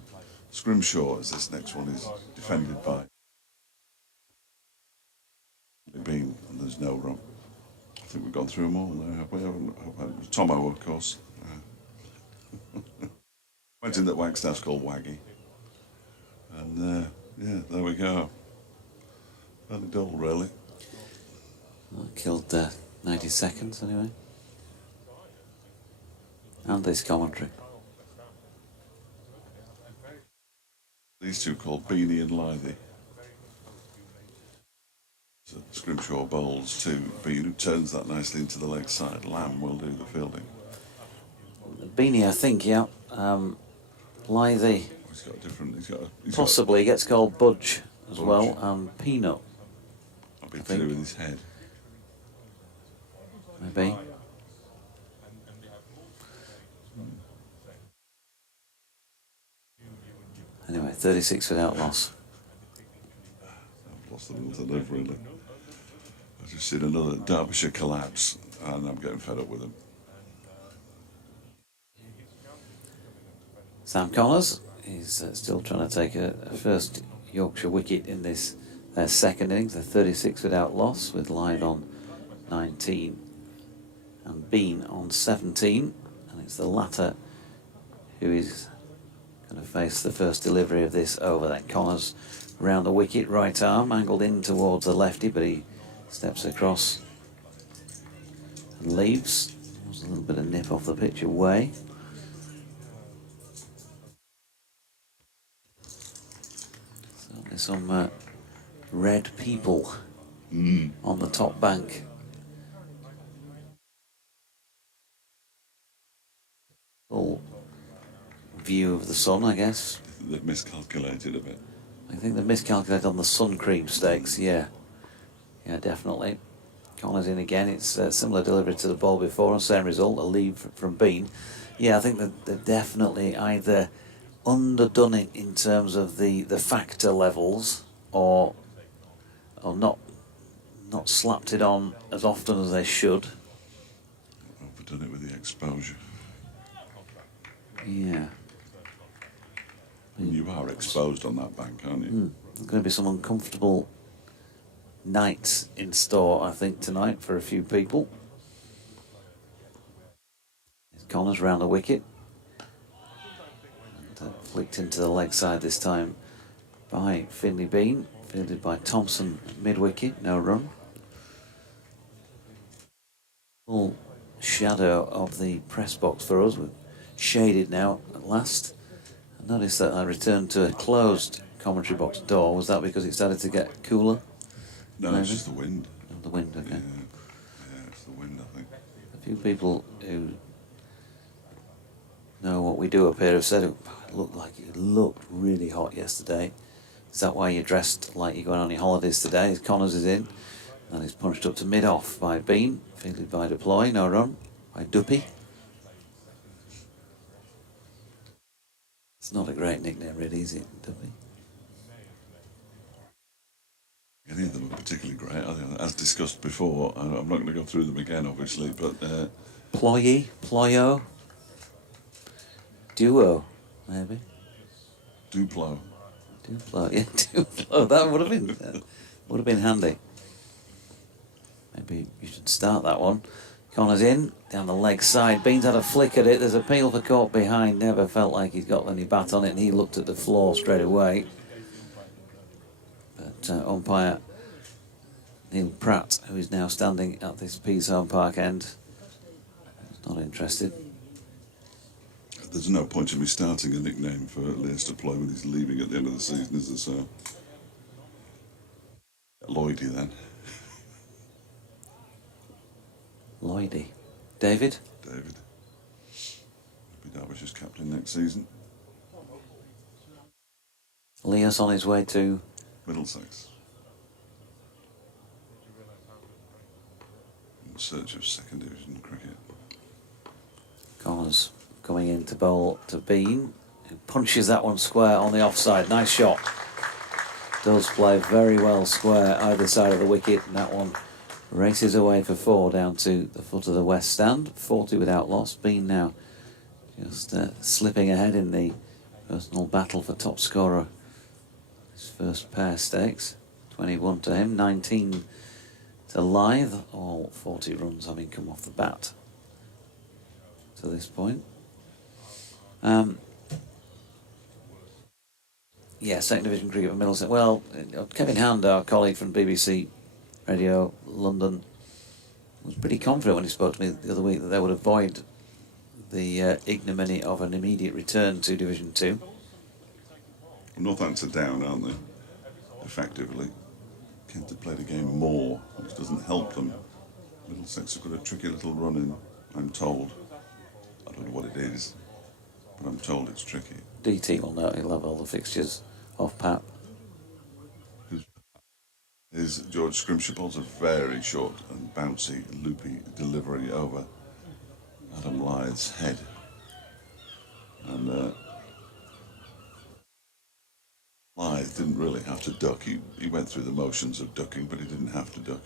Scrimshaw, as this next one is defended by Bean, and there's no run. I think we've gone through them all now, have we? It was Tomo, of course. Imagine that Wagstaff's called Waggy. And yeah, there we go. Fairly dull, really. Well, killed 90 seconds anyway. And this commentary. These two called Beanie and Lythy. So Scrimshaw bowls to Bean, who turns that nicely into the leg side. Lamb will do the fielding. Beanie, I think, yeah. Lythy. He's got a different. He's Possibly gets called Budge as Budge. well, and Peanut, Got a bit to do with his head. maybe. Anyway, 36 without loss. I've lost the will to live, really. I've just seen another Derbyshire collapse, and I'm getting fed up with him. Sam Connors is still trying to take a first Yorkshire wicket in this second innings. They're 36 without loss, with Lythe on 19 and Bean on 17, and it's the latter who is going to face the first delivery of this over. Then Connors round the wicket, right arm angled in towards the lefty, but he steps across and leaves. There's a little bit of nip off the pitch away. There's some red people on the top bank. Full view of the sun, I guess. They've miscalculated a bit. I think they miscalculated on the sun cream stakes, yeah. Yeah, definitely. Connors in again. It's a similar delivery to the ball before, same result, a lead from Bean. Yeah, I think that they've definitely either underdone it in terms of the factor levels, or not slapped it on as often as they should. Overdone it with the exposure. Yeah. You are exposed on that bank, aren't you? There's going to be some uncomfortable nights in store, I think, tonight for a few people. Connors round the wicket. And, flicked into the leg side this time by Finley Bean. Fielded by Thompson mid-wicket, no run. Full shadow of the press box for us. We're shaded now at last. I noticed that I returned to a closed commentary box door. Was that because it started to get cooler? No, Maybe? it's just the wind. Oh, the wind, okay. Yeah, it's the wind, I think. A few people who know what we do up here have said it looked really hot yesterday. Is that why you're dressed like you're going on your holidays today? Connors is in, and he's punched up to mid-off by Bean, fielded by Deploy, no run, by Duppy. It's not a great nickname, really, is it, Duppy? Any of them are particularly great. I think, as discussed before, I'm not going to go through them again, obviously, but Ployy, Ployo, Duo, maybe. Duplo. Duplo, yeah, Duplo. That would have been handy. Maybe you should start that one. Connors in, down the leg side. Bean's had a flick at it. There's a peel for caught behind. Never felt like he's got any bat on it, and he looked at the floor straight away. But umpire Neil Pratt, who is now standing at this Peasholm Park end, is not interested. There's no point in me starting a nickname for Leicester Ploy when he's leaving at the end of the season, is there? So, Lloydie then. Lloydie. David? David. He'll be Derbyshire's captain next season. Leos on his way to Middlesex. In search of second division cricket. Connors coming in to bowl to Bean, who punches that one square on the offside. Nice shot. Does play very well square either side of the wicket, and that one races away for 4 down to the foot of the west stand. 40 without loss. Bean now just slipping ahead in the personal battle for top scorer. His first pair stakes. 21 to him, 19 to Lythe. All 40 runs having come off the bat. to this point. Yeah, second division cricket for Middlesex. Well, Kevin Hand, our colleague from BBC Radio London, was pretty confident when he spoke to me the other week that they would avoid the ignominy of an immediate return to Division 2. Northampton are down, aren't they? Effectively. Kent have played a game more, which doesn't help them. Middlesex have got a tricky little run in, I'm told. I don't know what it is, but I'm told it's tricky. DT will know, he'll have all the fixtures off pat. Is George Scrimshire bowls a very short and bouncy, loopy delivery over Adam Lythe's head. And Lythe didn't really have to duck. He went through the motions of ducking, but he didn't have to duck.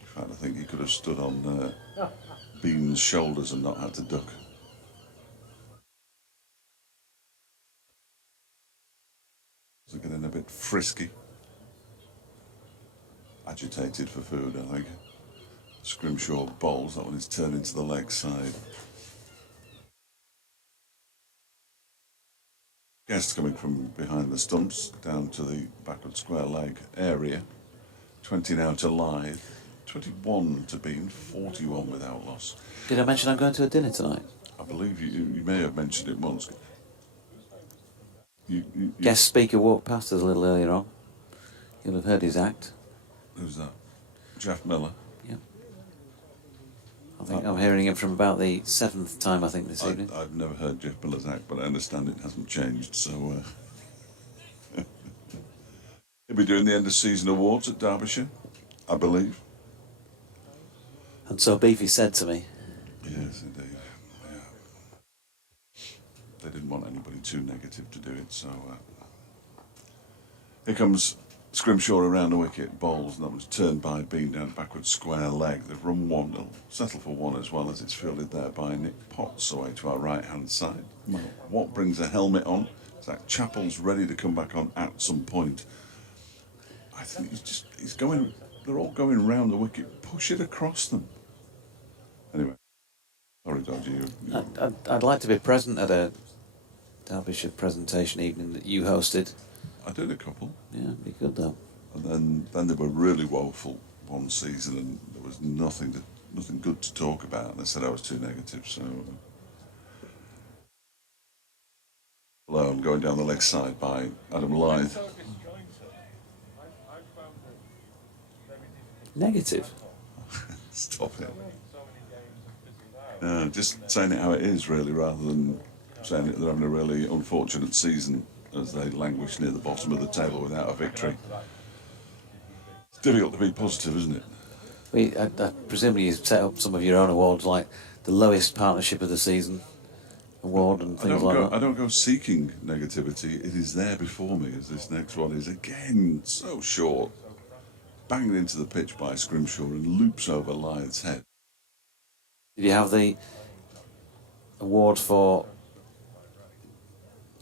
In fact, I think he could have stood on Bean's shoulders and not had to duck. They're getting a bit frisky. Agitated for food, I think. Scrimshaw bowls, that one is turning to the leg side. Guest coming from behind the stumps down to the backward square leg area. 20 now to Lythe, 21 to Bean, 41 without loss. Did I mention I'm going to a dinner tonight? I believe you may have mentioned it once. Guest speaker walked past us a little earlier on. You'll have heard his act. Who's that? Jeff Miller. Yeah. I think I'm hearing him from about the 7th time, I think, this evening. I've never heard Jeff Miller's act, but I understand it hasn't changed, so... He'll be doing the end of season awards at Derbyshire, I believe. And so Beefy said to me. Yes, indeed. Yeah. They didn't want anybody too negative to do it, so... Here comes Scrimshaw around the wicket, bowls, and that was turned by Bean down backward square leg. They've run one, they'll settle for one as well as it's fielded there by Nick Potts away to our right-hand side. What brings a helmet on? Zach Chappell's ready to come back on at some point. I think he's going, they're all going round the wicket, push it across them. Anyway, sorry, Dodgy. I'd like to be present at a Derbyshire presentation evening that you hosted. I did a couple. Yeah, it'd be good though. And then they were really woeful one season, and there was nothing good to talk about. And they said I was too negative. So, alone going down the leg side by Adam Lythe. Negative. Stop it. Just saying it how it is, really, rather than saying that they're having a really unfortunate season as they languish near the bottom of the table without a victory. It's difficult to be positive, isn't it? I presumably you set up some of your own awards, like the lowest partnership of the season award and things like that. I don't go seeking negativity. It is there before me, as this next one is again so short. Banged into the pitch by Scrimshaw and loops over Lythe's head. Did you have the award for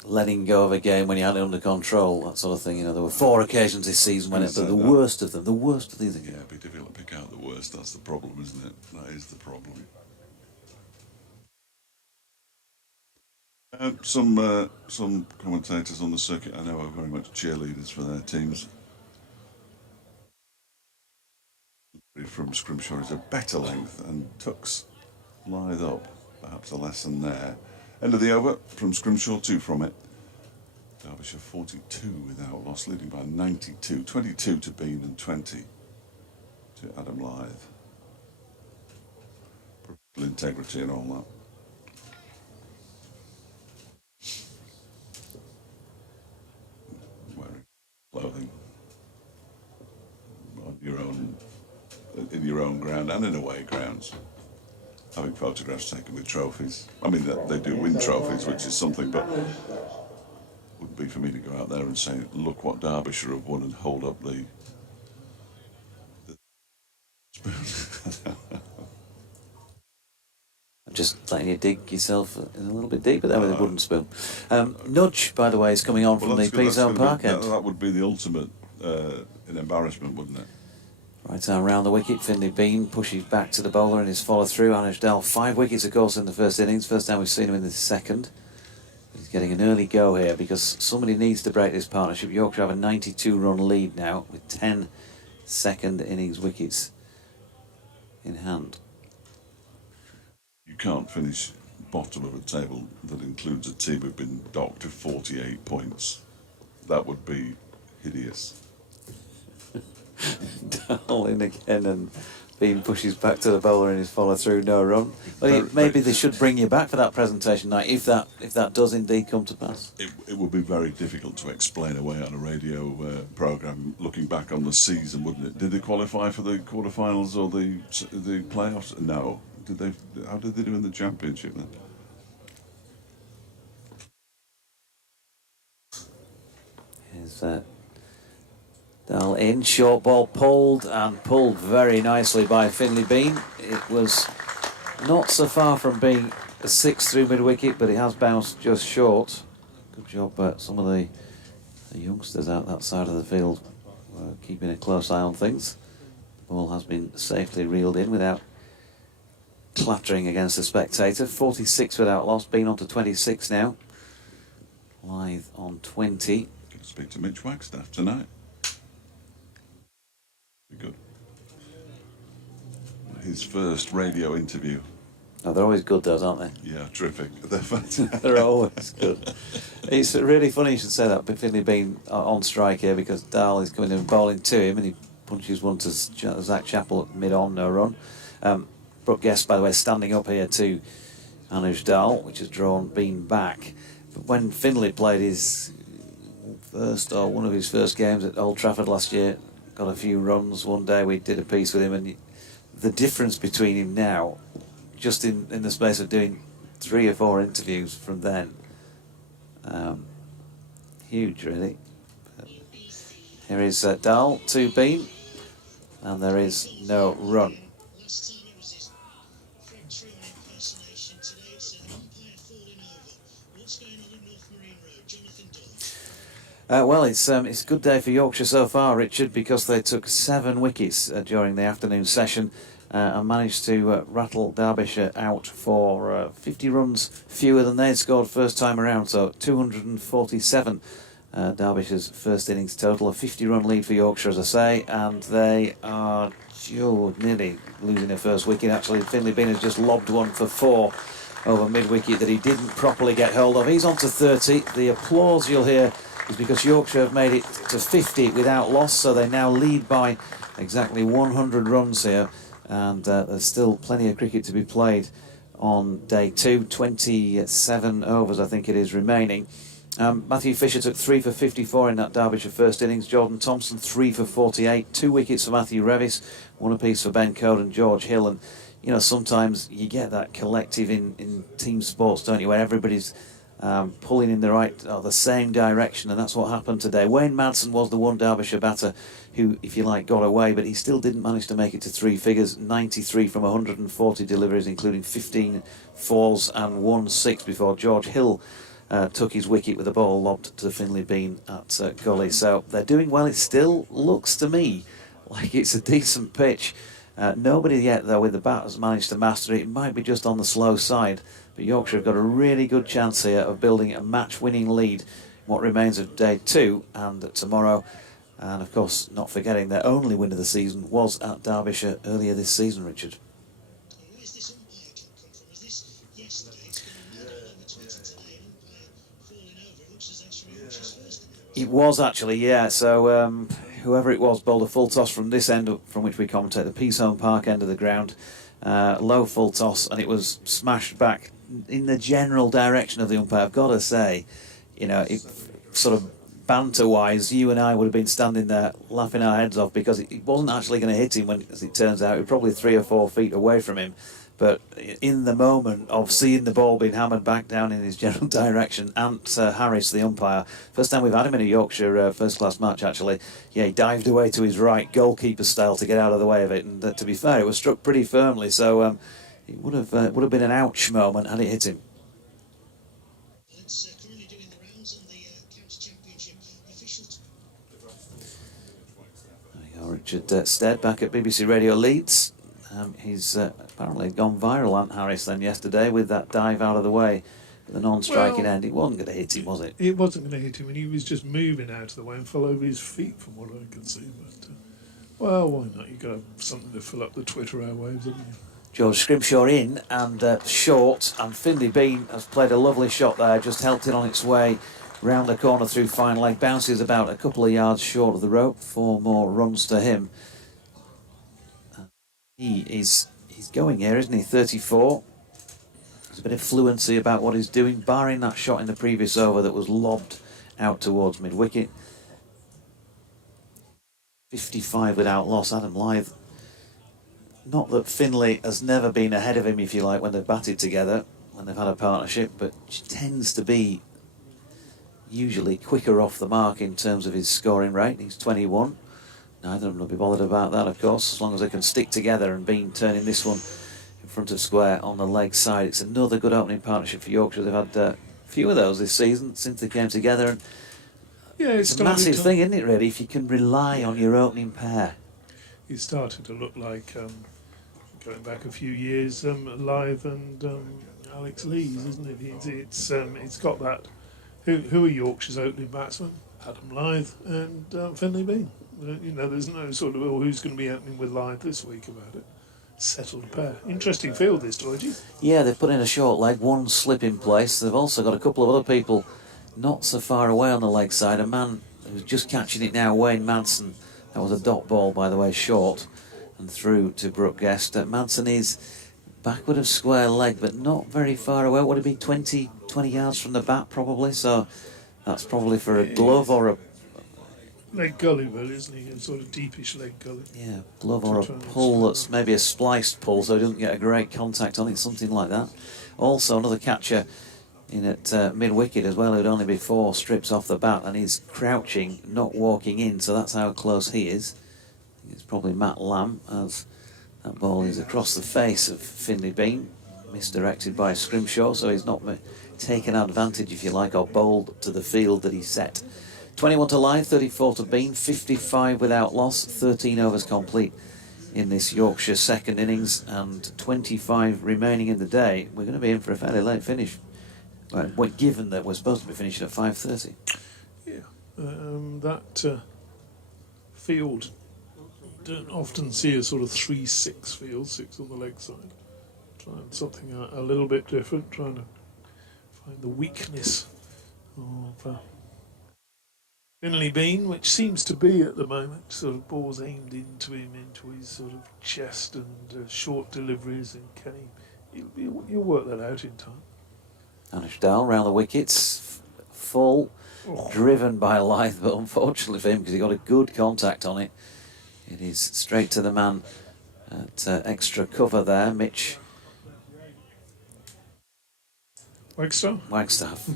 letting go of a game when you had it under control, that sort of thing? You know, there were 4 occasions this season when the worst of them, the worst of these. Yeah, it'd be difficult to pick out the worst. That's the problem, isn't it? That is the problem. Some commentators on the circuit I know are very much cheerleaders for their teams. From Scrimshaw is a better length and tucks Lythe up. Perhaps a lesson there. End of the over from Scrimshaw, 2 from it. Derbyshire 42 without loss, leading by 92. 22 to Bean and 20 to Adam Lythe. Professional integrity and all that. Wearing clothing on your own, in your own ground and in away grounds. Having photographs taken with trophies. I mean, they do win trophies, which is something, but it wouldn't be for me to go out there and say, look what Derbyshire have won and hold up the spoon. I'm just letting you dig yourself in a little bit deeper there with a wooden spoon. Nudge, by the way, is coming on from the P-Zone park end. That would be the ultimate in embarrassment, wouldn't it? Right arm round the wicket, Finley Bean pushes back to the bowler in his follow-through. Anish Dal, 5 wickets, of course, in the first innings. First time we've seen him in the second. He's getting an early go here because somebody needs to break this partnership. Yorkshire have a 92-run lead now with 10 second innings wickets in hand. You can't finish bottom of a table that includes a team who've been docked to 48 points. That would be hideous. Dal in again, and Bean pushes back to the bowler in his follow-through, no run. Well, maybe they should bring you back for that presentation night if that does indeed come to pass. It would be very difficult to explain away on a radio programme looking back on the season, wouldn't it? Did they qualify for the quarterfinals or the playoffs? No. Did they? How did they do in the championship then? Here's Dal in, short ball pulled very nicely by Finley Bean. It was not so far from being a 6 through mid-wicket, but it has bounced just short. Good job some of the youngsters out that side of the field were keeping a close eye on things. The ball has been safely reeled in without clattering against the spectator. 46 without loss, Bean on to 26 now. Lythe on 20. Going to speak to Mitch Wagstaff tonight. Be good. His first radio interview. Oh, they're always good, those, aren't they? Yeah, terrific. They're fantastic. They're always good. It's really funny you should say that, but Finley Bean on strike here because Dal is coming in and bowling to him, and he punches one to Zach Chappell at mid-on, no run. Brooke Guest, by the way, standing up here to Anuj Dal, which has drawn Bean back. But when Finley played his one of his first games at Old Trafford last year, got a few runs. One day we did a piece with him, and the difference between him now, just in the space of doing 3 or 4 interviews from then, huge really. But here is Dal to Bean, and there is no run. Well, it's a good day for Yorkshire so far, Richard, because they took 7 wickets during the afternoon session and managed to rattle Derbyshire out for 50 runs fewer than they'd scored first time around, so 247 Derbyshire's first innings total, a 50-run lead for Yorkshire, as I say, and they are nearly losing their first wicket. Actually, Finley Bean has just lobbed one for 4 over mid-wicket that he didn't properly get hold of. He's on to 30. The applause you'll hear is because Yorkshire have made it to 50 without loss, so they now lead by exactly 100 runs here, and there's still plenty of cricket to be played on day 2. 27 overs, I think it is, remaining. Matthew Fisher took 3 for 54 in that Derbyshire first innings. Jordan Thompson 3 for 48. 2 wickets for Matthew Revis, 1 apiece for Ben Code and George Hill. And you know, sometimes you get that collective in team sports, don't you, where everybody's pulling in the same direction, and that's what happened today. Wayne Madsen was the one Derbyshire batter who, if you like, got away, but he still didn't manage to make it to 3 figures. 93 from 140 deliveries, including 15 fours and 1 6 before George Hill took his wicket with a ball lobbed to Finley Bean at Gully. So they're doing well. It still looks to me like it's a decent pitch. Nobody yet, though, with the bat has managed to master it. It might be just on the slow side, but Yorkshire have got a really good chance here of building a match-winning lead in what remains of day 2 and tomorrow. And, of course, not forgetting their only win of the season was at Derbyshire earlier this season, Richard. Where's this umpire come from? Is this yesterday? It's been a tweeted today, an umpire falling over. It looks as though it's from Yorkshire's first. It was actually, yeah. So whoever it was bowled a full toss from this end from which we commentate, the Peace Home Park end of the ground. Low full toss, and it was smashed back in the general direction of the umpire. I've got to say, you know, it sort of banter-wise, you and I would have been standing there laughing our heads off because it wasn't actually going to hit him when, as it turns out, it was probably 3 or 4 feet away from him. But in the moment of seeing the ball being hammered back down in his general direction, Ant Harris, the umpire, first time we've had him in a Yorkshire first-class match, actually, yeah, he dived away to his right, goalkeeper style, to get out of the way of it. And to be fair, it was struck pretty firmly, so it would have been an ouch moment had it hit him. It's currently doing the rounds on the county championship official. There you go, Richard Stead back at BBC Radio Leeds. He's apparently gone viral, Ant Harris, then yesterday with that dive out of the way with a non-striking end. It wasn't going to hit him, was it? It wasn't going to hit him, and he was just moving out of the way and fell over his feet, from what I could see. But well, why not? You got to have something to fill up the Twitter airwaves, haven't you? George Scrimshaw in and short, and Finley Bean has played a lovely shot there, just helped it on its way round the corner through fine leg, bounces about a couple of yards short of the rope. 4 more runs to him. He's going here, isn't he? 34. There's a bit of fluency about what he's doing, barring that shot in the previous over that was lobbed out towards mid-wicket. 55 without loss, Adam Lyth. Not that Finley has never been ahead of him, if you like, when they've batted together, when they've had a partnership, but she tends to be usually quicker off the mark in terms of his scoring rate. He's 21. Neither of them will be bothered about that, of course, as long as they can stick together, and Bean turning this one in front of square on the leg side. It's another good opening partnership for Yorkshire. They've had a few of those this season since they came together, and yeah, it's a massive thing, isn't it, really, if you can rely on your opening pair. He's starting to look like, going back a few years, Lyth and Alex Lees, isn't it? It's got that. Who are Yorkshire's opening batsmen? Adam Lyth and Finley Bean. There's no sort of, who's going to be opening with Lyth this week about it. Settled pair. Interesting field this, Georgie. Yeah, they've put in a short leg, one slip in place. They've also got a couple of other people not so far away on the leg side. A man who's just catching it now, Wayne Manson. That was a dot ball, by the way, short and through to Brooke Guest. Manson is backward of square leg, but not very far away. Would it be 20 yards from the bat, probably? So that's probably for a glove or a leg gully, really, isn't he? A sort of deepish leg gully. Yeah, glove or a pull that's maybe a spliced pull, so he doesn't get a great contact on it, something like that. Also, another catcher in at mid-wicket as well, who'd only be 4 strips off the bat, and he's crouching, not walking in, so that's how close he is. I think it's probably Matt Lamb, as that ball is across the face of Finley Bean, misdirected by Scrimshaw, so he's not taken advantage, if you like, or bowled to the field that he set. 21 to Lyth, 34 to Bean, 55 without loss, 13 overs complete in this Yorkshire second innings, and 25 remaining in the day. We're going to be in for a fairly late finish, given that we're supposed to be finishing at 5:30. Yeah, that field, don't often see a sort of 3-6 field, 6 on the leg side. Trying something a little bit different, trying to find the weakness of Finley Bean, which seems to be at the moment sort of balls aimed into him, into his sort of chest, and short deliveries, and can you'll work that out in time. Anish Dal round the wickets, full, driven by Lyth, but unfortunately for him, because he got a good contact on it, it is straight to the man at extra cover there, Mitch Wagstaff.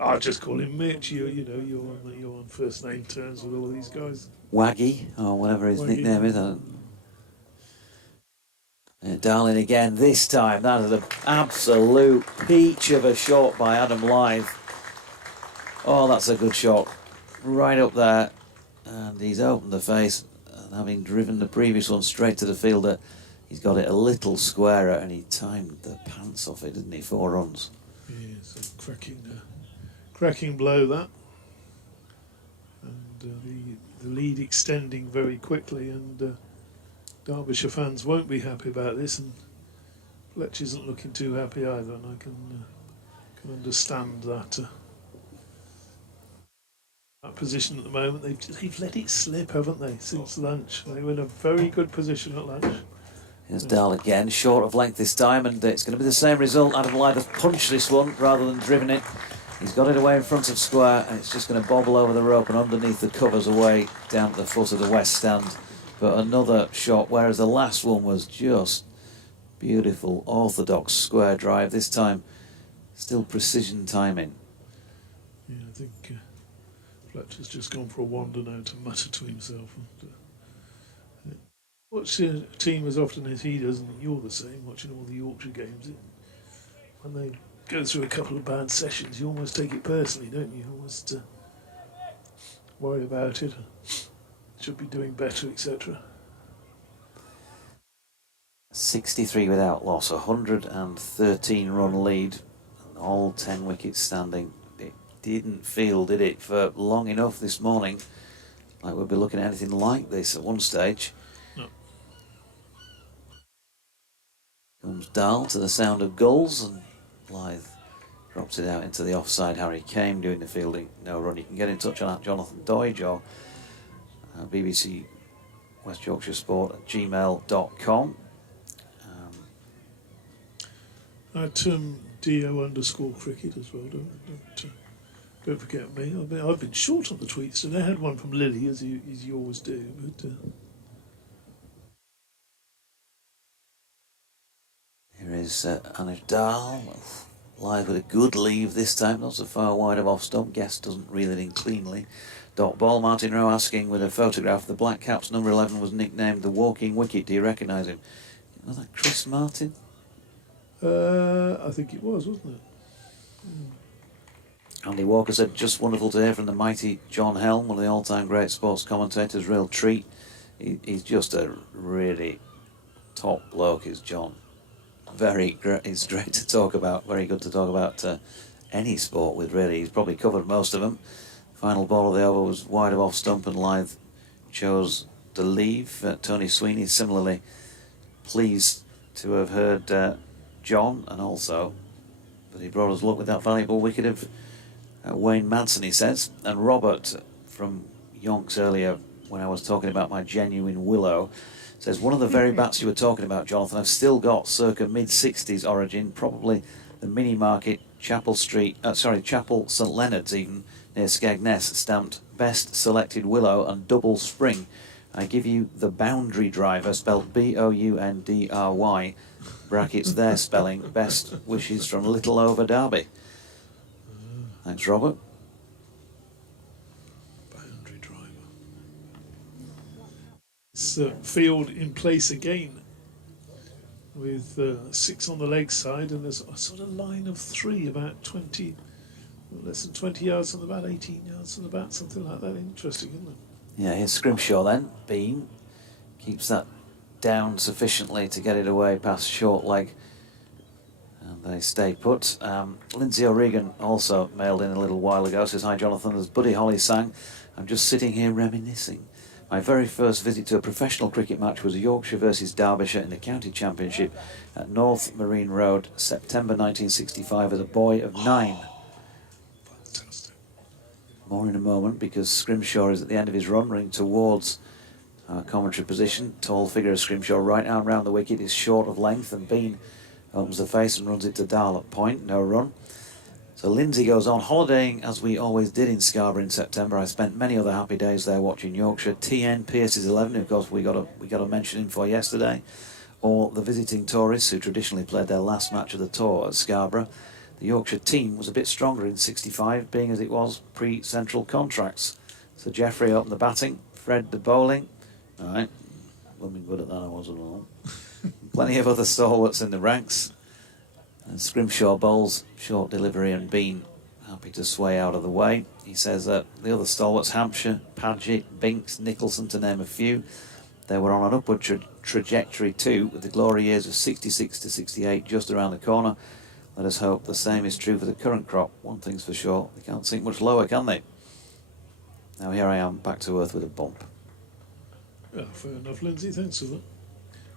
I'll just call him Mitch. You're on first name terms with all these guys. Waggy, or whatever his nickname is. Darling again this time. That is an absolute peach of a shot by Adam Lyth. Oh, that's a good shot. Right up there. And he's opened the face. And having driven the previous one straight to the fielder, he's got it a little squarer, and he timed the pants off it, didn't he? 4 runs. Yeah, so cracking blow that. And the lead extending very quickly, and Derbyshire fans won't be happy about this, and Fletch isn't looking too happy either, and I can understand that. That position at the moment, they've let it slip, haven't they, since lunch? They were in a very good position at lunch. Here's Dahl again, short of length this time, and it's going to be the same result. Adam Lyth has punched this one rather than driven it. He's got it away in front of square, and it's just going to bobble over the rope and underneath the covers away down at the foot of the west stand. But another shot, whereas the last one was just beautiful, orthodox square drive. This time, still precision timing. Yeah, I think Fletcher's just gone for a wander now to mutter to himself. And, watching a team as often as he does, and you're the same, watching all the Yorkshire games, when they go through a couple of bad sessions, you almost take it personally, don't you? You almost worry about it. should be doing better, etc. 63 without loss, 113 run lead, and all 10 wickets standing. It didn't feel, did it, for long enough this morning like we'll be looking at anything like this at one stage. No. Comes Dahl to the sound of gulls, and Blythe drops it out into the offside. Harry Kane doing the fielding, no run. You can get in touch on that Jonathan Doidge or BBC West Yorkshire Sport at gmail.com. At DO_cricket as well. Don't forget me. I've been short on the tweets today. I had one from Lily, as you always do. But here is Anish Dahl. Live with a good leave this time, not so far wide of off stump. Guest doesn't reel it in cleanly. Dot ball. Martin Rowe asking with a photograph. The Black Caps number 11 was nicknamed the Walking Wicket. Do you recognise him? Was that Chris Martin? I think it was, wasn't it? Andy Walker said, just wonderful to hear from the mighty John Helm, one of the all-time great sports commentators. Real treat. He's just a really top bloke, is John. He's great to talk about. Very good to talk about any sport with, really. He's probably covered most of them. Final ball of the over was wide of off stump, and Blythe chose to leave. Tony Sweeney similarly pleased to have heard John, and also that he brought us luck with that valuable wicket of Wayne Madsen, he says. And Robert from Yonks earlier, when I was talking about my genuine willow, says, one of the very bats you were talking about, Jonathan, I've still got circa mid-60s origin, probably the mini market Chapel St Leonard's even, near Skegness, stamped best selected willow and double spring. I give you the boundary driver, spelled Boundry, brackets their spelling, best wishes from Little Over Derby. Thanks, Robert. Boundary driver. It's field in place again, with 6 on the leg side, and there's a sort of line of 3, about 20, less than 20 yards on the bat, 18 yards on the bat, something like that. Interesting, isn't it? Yeah, here's Scrimshaw then. Bean keeps that down sufficiently to get it away past short leg, and they stay put. Lindsay O'Regan also mailed in a little while ago, says, hi Jonathan, as Buddy Holly sang, I'm just sitting here reminiscing. My very first visit to a professional cricket match was Yorkshire versus Derbyshire in the county championship at North Marine Road, September 1965, as a boy of 9. Fantastic. More in a moment, because Scrimshaw is at the end of his run, running towards our commentary position. Tall figure of Scrimshaw, right arm round the wicket, is short of length, and Bean opens the face and runs it to Dahl at point. No run. So Lindsay goes on, holidaying as we always did in Scarborough in September. I spent many other happy days there watching Yorkshire. TN Pierce's 11, of course, we got a mention in for yesterday, or the visiting tourists who traditionally played their last match of the tour at Scarborough. The Yorkshire team was a bit stronger in 65, being as it was pre-central contracts. So Jeffrey opened the batting, Fred the bowling. All right, blooming good at that, I wasn't all. Plenty of other stalwarts in the ranks. And Scrimshaw bowls, short delivery, and Bean happy to sway out of the way. He says that the other stalwarts, Hampshire, Paget, Binks, Nicholson, to name a few, they were on an upward trajectory too, with the glory years of 66 to 68 just around the corner. Let us hope the same is true for the current crop. One thing's for sure, they can't sink much lower, can they? Now here I am, back to earth with a bump. Yeah, fair enough, Lindsay. Thanks for that.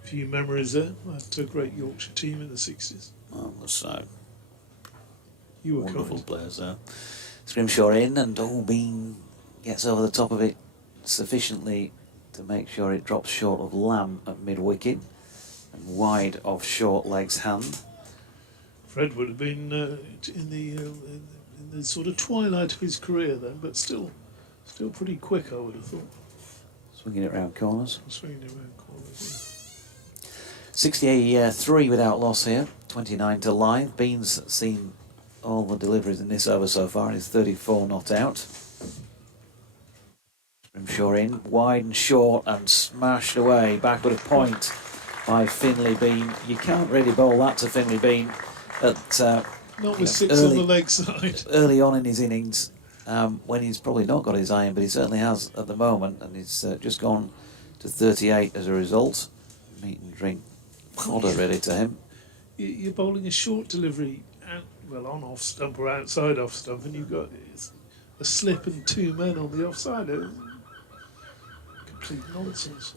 A few memories there. That great Yorkshire team in the 60s. Oh, so You were wonderful kind. players there. Scrimshaw in, and Bean gets over the top of it sufficiently to make sure it drops short of Lamb at mid-wicket and wide of short leg's hand. Fred would have been in the sort of twilight of his career then, but still pretty quick, I would have thought. Swinging it round corners. Swinging around corners. 63 without loss here, 29 to live. Bean's seen all the deliveries in this over so far, and is 34 not out. Scrimshaw in, wide and short, and smashed away, backward of point by Finlay Bean. You can't really bowl that to Finlay Bean at Not with 6 on the leg side. early on in his innings. when he's probably not got his iron, but he certainly has at the moment, and he's just gone to 38 as a result. Meat and drink fodder ready to him. You're bowling a short delivery, on off stump or outside off stump, and you've got a slip and two men on the offside. Complete nonsense.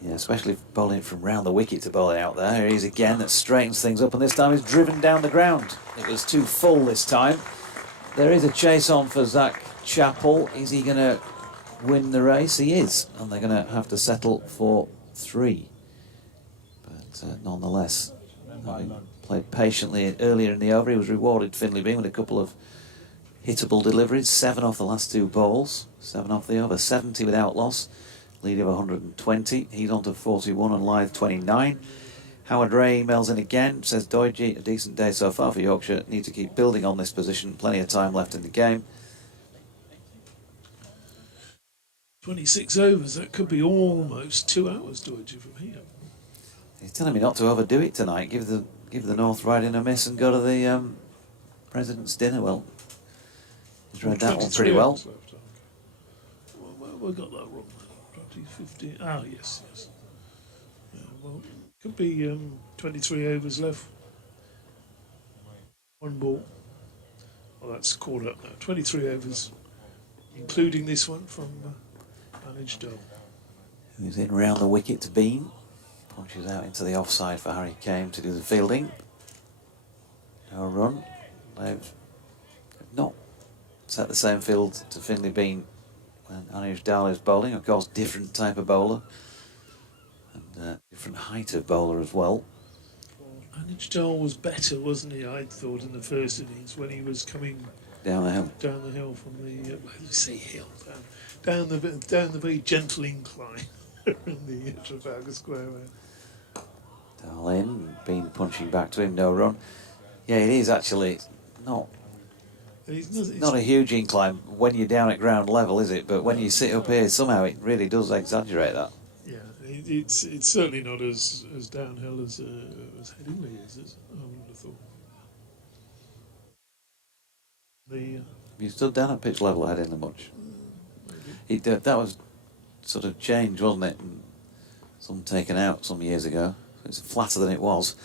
Yeah, especially bowling from round the wicket to bowl it out there. Here he is again, that straightens things up, and this time he's driven down the ground. It was too full this time. There is a chase on for Zach Chappell. Is he going to win the race? He is, and they're going to have to settle for 3. But nonetheless, having played patiently earlier in the over, he was rewarded, Finlay Bean, with a couple of hittable deliveries. 7 off the last 2 balls, 7 off the over, 70 without loss. Lead of 120. He's on to 41 and Lyth 29. Howard Ray emails in again, says Doidge, a decent day so far for Yorkshire. Need to keep building on this position. Plenty of time left in the game. 26 overs, that could be almost 2 hours, Doidge, from here. He's telling me not to overdo it tonight. Give the North Riding a miss and go to the President's dinner. Well, he's read that one pretty well. We got that wrong. 20, 15. Ah, yes. Yeah, well, could be 23 overs left. 1 ball. Well, that's caught up now. 23 overs, including this one from Managed Dole. Who's in round the wicket to Bean. Punches out into the offside for Harry Kane to do the fielding. No run. They've not set the same field to Finlay Bean when Anish Dal is bowling. Of course, different type of bowler and different height of bowler as well. Anish Dal was better, wasn't he? I thought in the first innings when he was coming down the hill from the down the very gentle incline in the Trafalgar Square. Dal in, Bean punching back to him, no run. Yeah, it is actually not a huge incline when you're down at ground level, is it? But when you sit up here, somehow it really does exaggerate that. Yeah, it's certainly not as downhill as Headingley is. I would have thought. You stood down at pitch level at Headingley much? That was sort of changed, wasn't it? And some taken out some years ago. It's flatter than it was.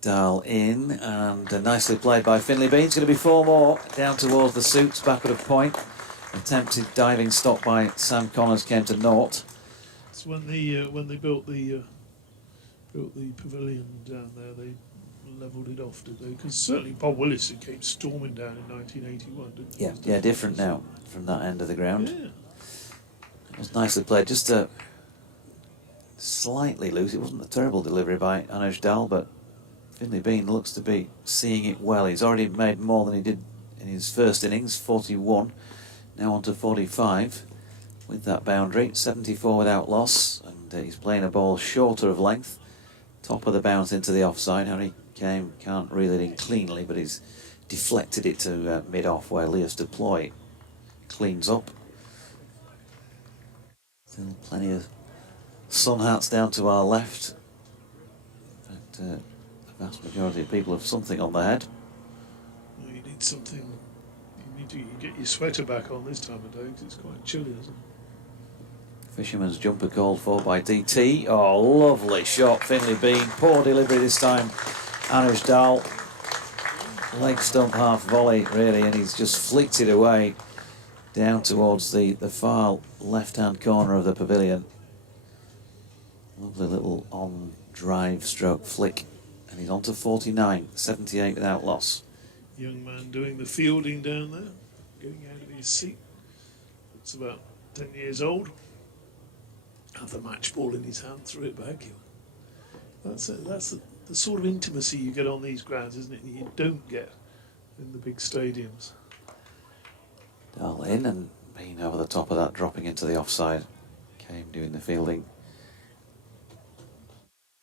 Dal in, and nicely played by Finlay Bean. It's going to be 4 more down towards the suits, backward of point. Attempted diving stop by Sam Connors came to naught. It's when they built the pavilion down there, they levelled it off, did they? Because certainly Bob Willison came storming down in 1981, didn't he? Yeah, different now from that end of the ground. Yeah. It was nicely played, just slightly loose. It wasn't a terrible delivery by Anuj Dal, but Finlay Bean looks to be seeing it well. He's already made more than he did in his first innings, 41, now on to 45 with that boundary, 74 without loss, and he's playing a ball shorter of length, top of the bounce into the offside. Harry Kane can't reel it in cleanly, but he's deflected it to mid-off where Leos Deploy cleans up. Still plenty of sun hats down to our left, but the vast majority of people have something on their head. Well, you need something. You need to get your sweater back on this time of day because it's quite chilly, isn't it? Fisherman's jumper called for by DT. Oh, lovely shot, Finlay Bean. Poor delivery this time. Anuj Dal, leg stump half volley really, and he's just flicked it away down towards the far left-hand corner of the pavilion. Lovely little on drive stroke flick, and he's on to 49, 78 without loss. Young man doing the fielding down there, getting out of his seat. It's about 10 years old. Had the match ball in his hand, threw it back. That's the sort of intimacy you get on these grounds, isn't it? That you don't get in the big stadiums. Dal in and Bean over the top of that, dropping into the offside. Came doing the fielding.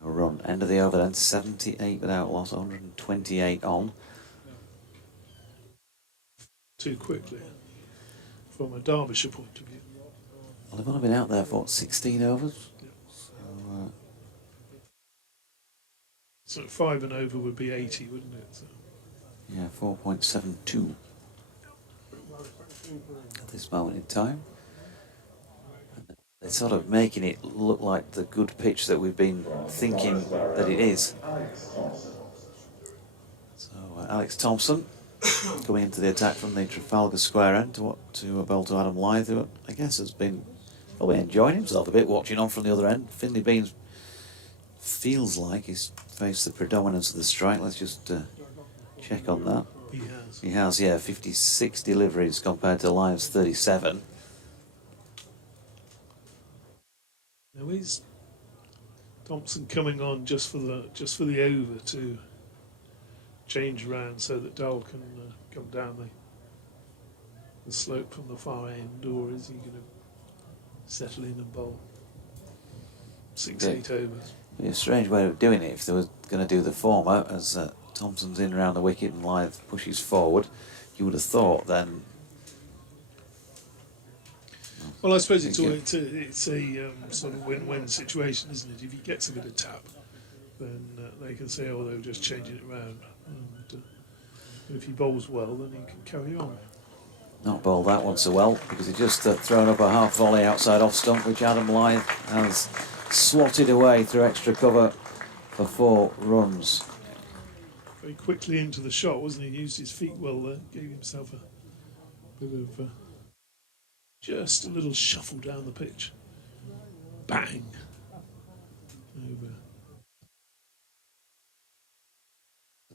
A run. End of the over then, 78 without loss, 128 on. Too quickly, from a Derbyshire point of view. Well, they've only been out there for, 16 overs? Yeah. So 5 and over would be 80, wouldn't it? So. Yeah, 4.72. at this moment in time. They're sort of making it look like the good pitch that we've been thinking that it is. So Alex Thompson coming into the attack from the Trafalgar Square end to bowl to Adam Lyth, who I guess has been probably enjoying himself a bit watching on from the other end. Finley Beans feels like he's faced the predominance of the strike. Let's just check on that. He has. He has, yeah, 56 deliveries compared to Lyth's 37. Now is Thompson coming on just for the over to change around so that Dole can come down the slope from the far end, or is he going to settle in and bowl 6-8 overs? It'd be a strange way of doing it if they were going to do the former, as Thompson's in around the wicket and Lyth pushes forward. You would have thought then. Well, I suppose it's a sort of win-win situation, isn't it? If he gets a bit of tap, then they can say, oh, they were just changing it around. And if he bowls well, then he can carry on. Not bowled that one so well, because he just thrown up a half volley outside off stump, which Adam Lyth has swatted away through extra cover for 4 runs. Very quickly into the shot, wasn't he? He used his feet well there, gave himself a bit of just a little shuffle down the pitch. Bang! Over.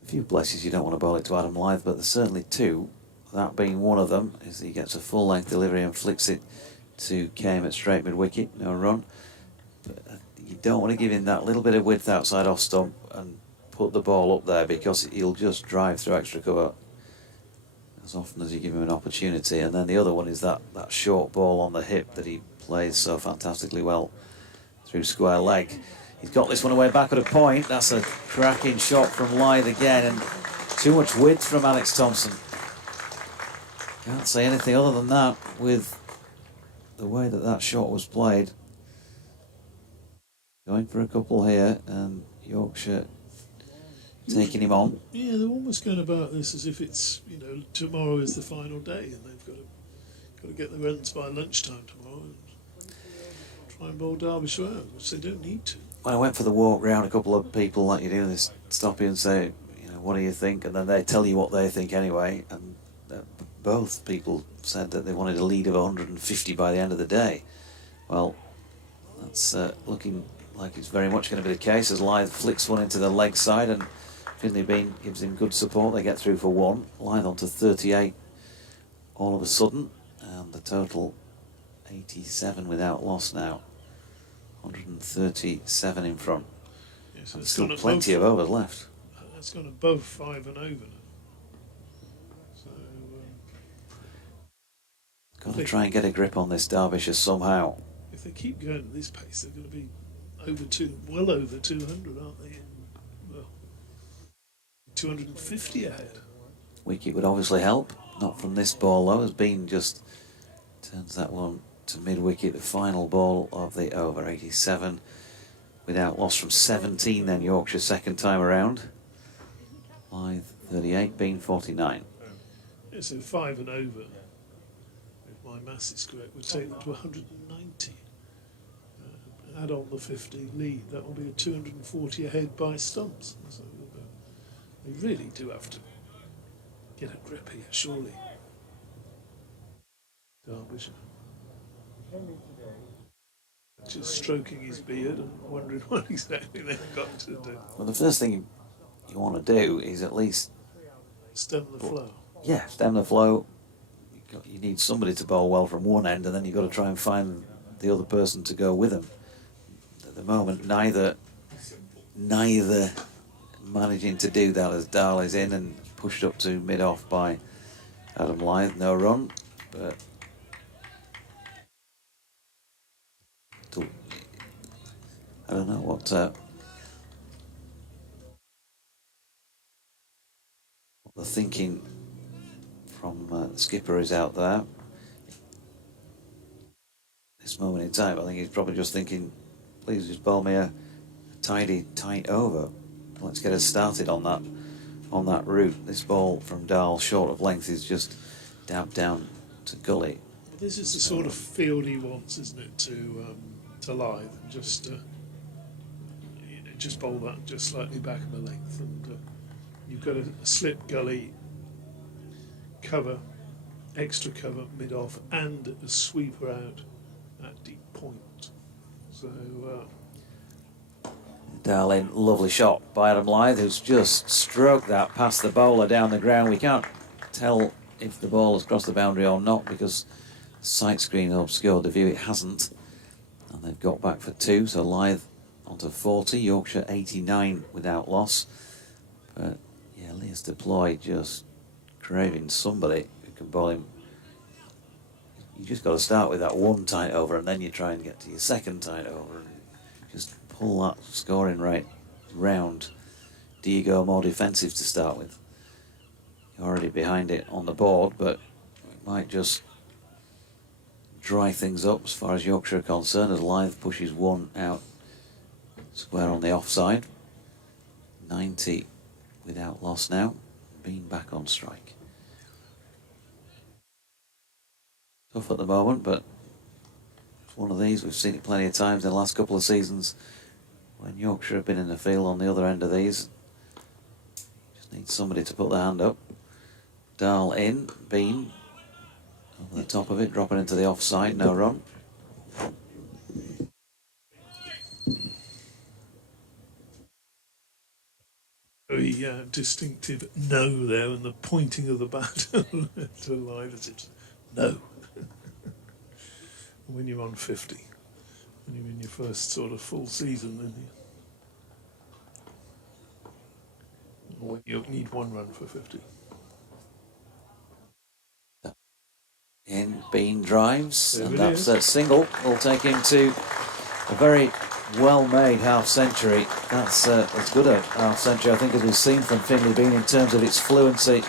A few blesses you don't want to bowl it to Adam Lyth, but there's certainly 2. That being one of them, is he gets a full length delivery and flicks it to Kame at straight mid wicket, no run. But you don't want to give him that little bit of width outside off stump and put the ball up there, because he'll just drive through extra cover as often as you give him an opportunity. And then the other one is that short ball on the hip that he plays so fantastically well through square leg. He's got this one away back at a point. That's a cracking shot from Lyth again, and too much width from Alex Thompson. Can't say anything other than that with the way that shot was played. Going for a couple here, and Yorkshire taking him on. Yeah, they're almost going about this as if it's, tomorrow is the final day, and they've got to get the runs by lunchtime tomorrow and try and bowl Derbyshire out, which they don't need to. When I went for the walk round, a couple of people like you do this stop you and say, what do you think? And then they tell you what they think anyway. And both people said that they wanted a lead of 150 by the end of the day. Well, that's looking like it's very much going to be the case, as Lyth flicks one into the leg side and Finley Bean gives him good support. They get through for 1. Lyth on to 38 all of a sudden, and the total 87 without loss now. 137 in front. Yeah, so and still plenty of overs left. It's gone above 5 and over now. So got to try and get a grip on this Derbyshire somehow. If they keep going at this pace, they're going to be well over 200, aren't they? Well, 250 ahead. Wicket would obviously help. Not from this ball though, as Bean just turns that one to mid-wicket. The final ball of the over, 87 without loss from 17 then, Yorkshire second time around. Lyth 38, Bean 49. Yeah, so 5 and over, if my maths is correct, would take them to 190. Add on the 50 lead, that will be a 240 ahead by stumps. So they really do have to get a grip here, surely. Derbyshire. Just stroking his beard and wondering what exactly they've got to do. Well, the first thing you want to do is at least Stem the flow. Yeah, stem the flow. You need somebody to bowl well from one end, and then you've got to try and find the other person to go with them. At the moment, neither managing to do that, as Dahl is in and pushed up to mid-off by Adam Lyth. No run, but I don't know what the thinking from the skipper is out there. This moment in time, I think he's probably just thinking, please just bowl me a tidy, tight over. Let's get us started on that route. This ball from Dahl, short of length, is just dabbed down to gully. Well, this is the sort of field he wants, isn't it, to Lythe, and just bowl that just slightly back of the length, and you've got a slip gully cover, extra cover mid off, and a sweeper out at deep point. So Darling, lovely shot by Adam Lythe, who's just stroked that past the bowler down the ground. We can't tell if the ball has crossed the boundary or not because the sight screen obscured the view. It hasn't, and they've got back for 2. So Lythe onto 40, Yorkshire 89 without loss. But yeah, Leas Deploy just craving somebody who can bowl him. You just got to start with that one tight over, and then you try and get to your second tight over, and just pull that scoring rate round. Do you go more defensive to start with? You're already behind it on the board, but it might just dry things up as far as Yorkshire are concerned as Lythe pushes 1 out square on the offside. 90 without loss now, being back on strike. Tough at the moment, but it's one of these. We've seen it plenty of times in the last couple of seasons when Yorkshire have been in the field on the other end of these. Just need somebody to put their hand up. Dahl in, Bean over the top of it, dropping into the offside, no run. very distinctive no there, and the pointing of the bat to Lythe as it's no. When you're on 50, when you're in your first sort of full season, then you need 1 run for 50. In Bean drives, There and it that's is. a single. Will take him to a very well-made half-century. That's as good a half-century, I think, as we've seen from Finley Bean in terms of its fluency.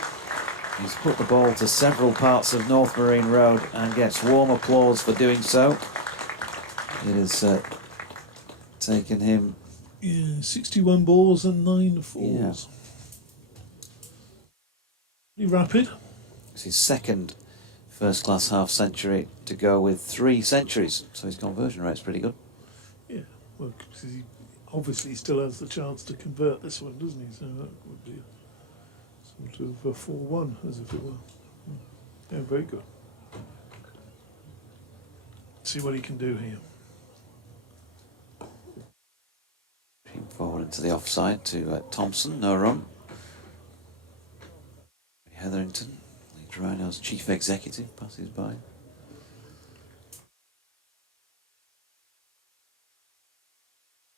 He's put the ball to several parts of North Marine Road and gets warm applause for doing so. It has taken him... 61 balls and 9 fours. Pretty rapid. It's his second first-class half-century to go with 3 centuries, so his conversion rate's pretty good. Yeah, well, 'cause he obviously still has the chance to convert this one, doesn't he? So that would be sort of a 4-1, as if it were. Yeah, very good. See what he can do here. Forward into the offside to Thompson, no run. Hetherington, Leeds Rhinos chief executive, passes by.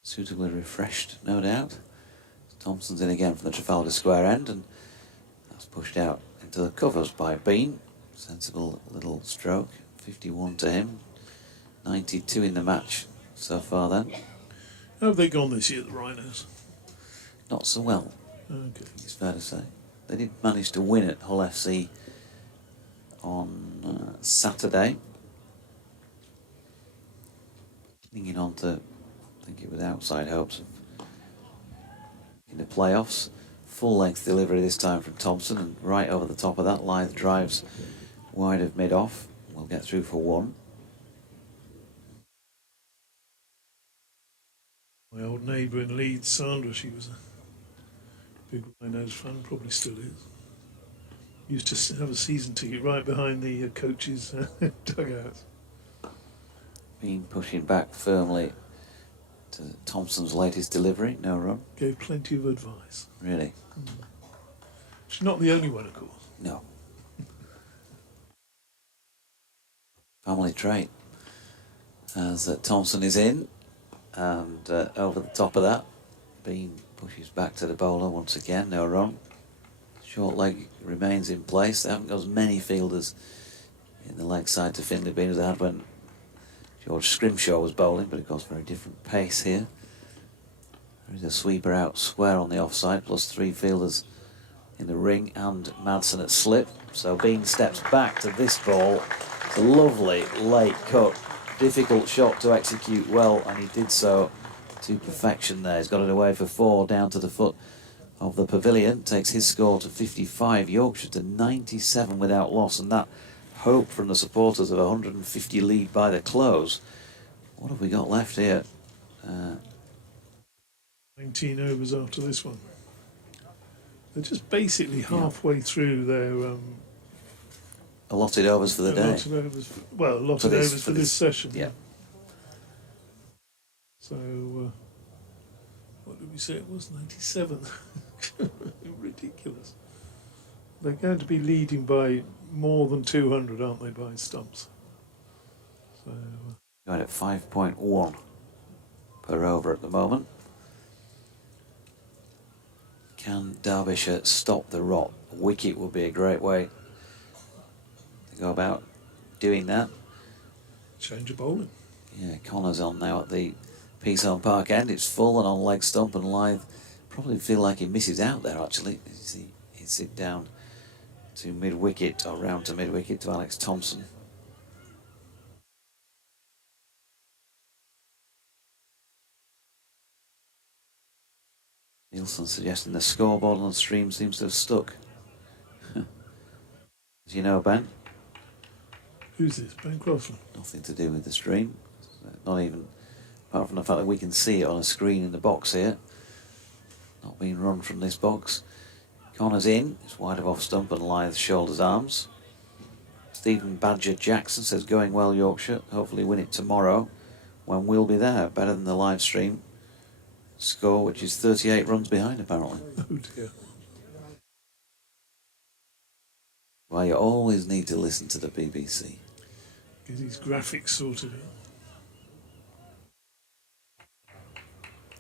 Suitably refreshed, no doubt. Thompson's in again from the Trafalgar Square end, and that's pushed out into the covers by Bean. Sensible little stroke, 51 to him, 92 in the match so far then. How have they gone this year, the Rhinos? Not so well, Okay. it's fair to say. They did manage to win at Hull FC on Saturday. Clinging on to, I think it was outside hopes of in the playoffs. Full length delivery this time from Thompson, and right over the top of that, Lythe drives wide of mid-off. We'll get through for 1. My old neighbour in Leeds, Sandra, she was a big Rhinos fan, probably still is. Used to have a season ticket right behind the coach's dugouts. Bean pushing back firmly to Thompson's latest delivery, no run. Gave plenty of advice. Really? She's not the only one, of course. No. Family trait. As Thompson is in, and over the top of that, Bean pushes back to the bowler once again, no run. Short leg remains in place. They haven't got as many fielders in the leg side to Finley Bean as they had when George Scrimshaw was bowling, but of course very different pace here. There is a sweeper out square on the offside, plus 3 fielders in the ring and Madsen at slip. So Bean steps back to this ball. It's a lovely late cut, difficult shot to execute well, and he did so to perfection there. He's got it away for 4 down to the foot of the pavilion, takes his score to 55, Yorkshire to 97 without loss, and that hope from the supporters of a 150 lead by the close. What have we got left here? 19 overs after this one. They're just basically halfway through their Allotted overs for the day. allotted overs. Allotted overs for this session. Yeah. So, what did we say it was? 97. Ridiculous. They're going to be leading by more than 200, aren't they, by stumps? So, Going at 5.1 per over at the moment. Can Derbyshire stop the rot? A wicket would be a great way to go about doing that. change of bowling. Yeah, Connor's on now at the Peaceown Park end. It's full and on leg stump, and Lyth probably feel like he misses out there actually. He hits it down to mid-wicket, or round to mid-wicket to Alex Thompson. Nielsen suggesting the scoreboard on the stream seems to have stuck. As you know, Ben. Who's this? Ben Crossland? Nothing to do with the stream. Not even, apart from the fact that we can see it on a screen in the box here. Not being run from this box. Connor's in. It's wide of off stump and Lyth shoulders arms. Stephen Badger Jackson says, going well Yorkshire. Hopefully win it tomorrow when we'll be there. Better than the live stream score, which is 38 runs behind apparently. Oh dear. Well, you always need to listen to the BBC. Get these graphics sorted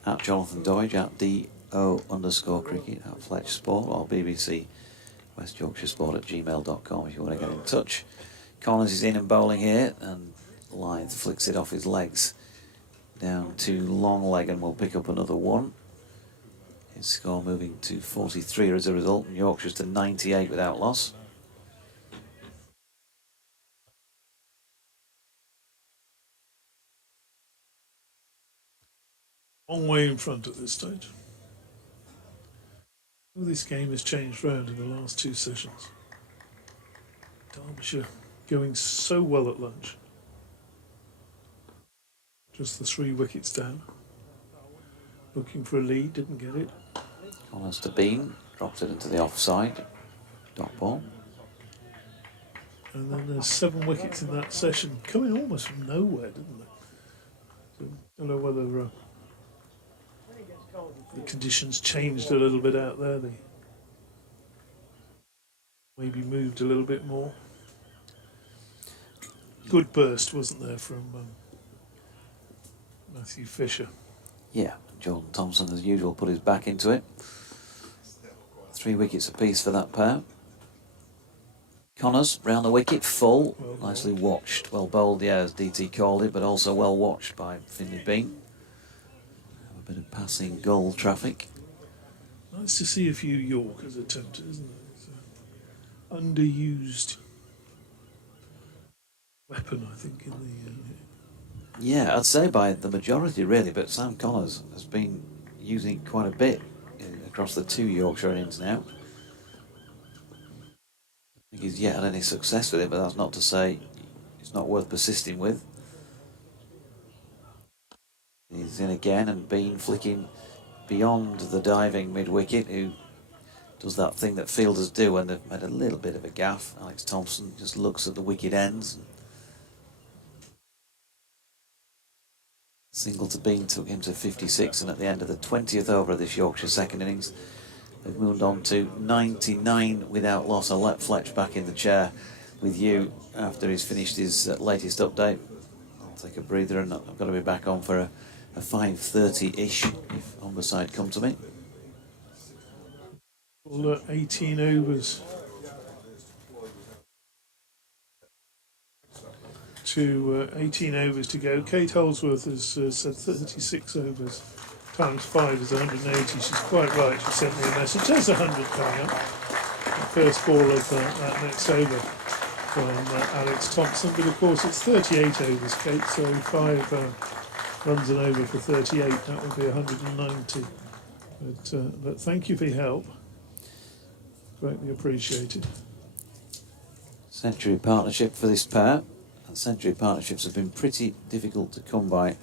out. At Jonathan Doidge, at DO_cricket, at Fletch Sport, or BBC West Yorkshire Sport at gmail.com if you want to get in touch. Connors is in and bowling here, and Lyth flicks it off his legs down to long leg and will pick up another one. His score moving to 43 as a result, and Yorkshire's to 98 without loss. Long way in front at this stage. Well, this game has changed round in the last two sessions. Derbyshire going so well at lunch. Just the 3 wickets down. Looking for a lead, didn't get it. Connors to Bean, dropped it into the offside. Dot ball. And then there's 7 wickets in that session, coming almost from nowhere, didn't they? So, I don't know whether the conditions changed a little bit out there. They maybe moved a little bit more. Good burst, wasn't there, from Matthew Fisher. Yeah, Jordan Thompson, as usual, put his back into it. 3 wickets apiece for that pair. Connors, round the wicket, full. Well Nicely watched. Well bowled, yeah, as DT called it, but also well watched by Finley Bean. A bit of passing goal traffic. Nice to see a few Yorkers attempted, isn't it? It's an underused weapon, I think, in the... Yeah, I'd say by the majority, really, but Sam Connors has been using it quite a bit across the 2 Yorkshire innings now. I think he's yet had any success with it, but that's not to say it's not worth persisting with. He's in again, and Bean flicking beyond the diving mid-wicket, who does that thing that fielders do when they've made a little bit of a gaff. Alex Thompson just looks at the wicket ends. Single to Bean took him to 56, and at the end of the 20th over of this Yorkshire second innings, they've moved on to 99 without loss. I'll let Fletch back in the chair with you after he's finished his latest update. I'll take a breather, and I've got to be back on for a 5:30-ish if Humberside come to me. Well, 18 overs to 18 overs to go. Kate Holdsworth has said 36 overs times 5 is 180. She's quite right. She sent me a message. There's 100 coming up. The first ball of that next over from Alex Thompson. But of course it's 38 overs, Kate. So 5 runs an over for 38. That would be 190. But thank you for your help. Greatly appreciated. Century partnership for this pair. And century partnerships have been pretty difficult to come by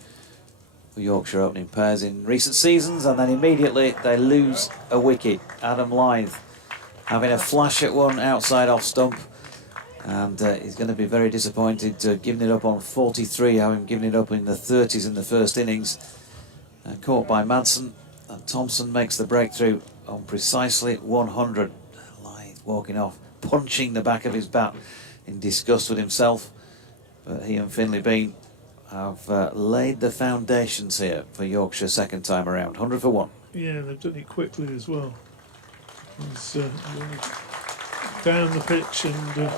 for Yorkshire opening pairs in recent seasons, and then immediately they lose a wicket. Adam Lythe having a flash at one outside off stump, and he's going to be very disappointed giving it up on 43, having given it up in the 30s in the first innings. Caught by Madsen, and Thompson makes the breakthrough on precisely 100. Lythe walking off, punching the back of his bat in disgust with himself, but he and Finlay Bean have laid the foundations here for Yorkshire second time around. 100 for 1. Yeah, they've done it quickly as well. He's down the pitch, and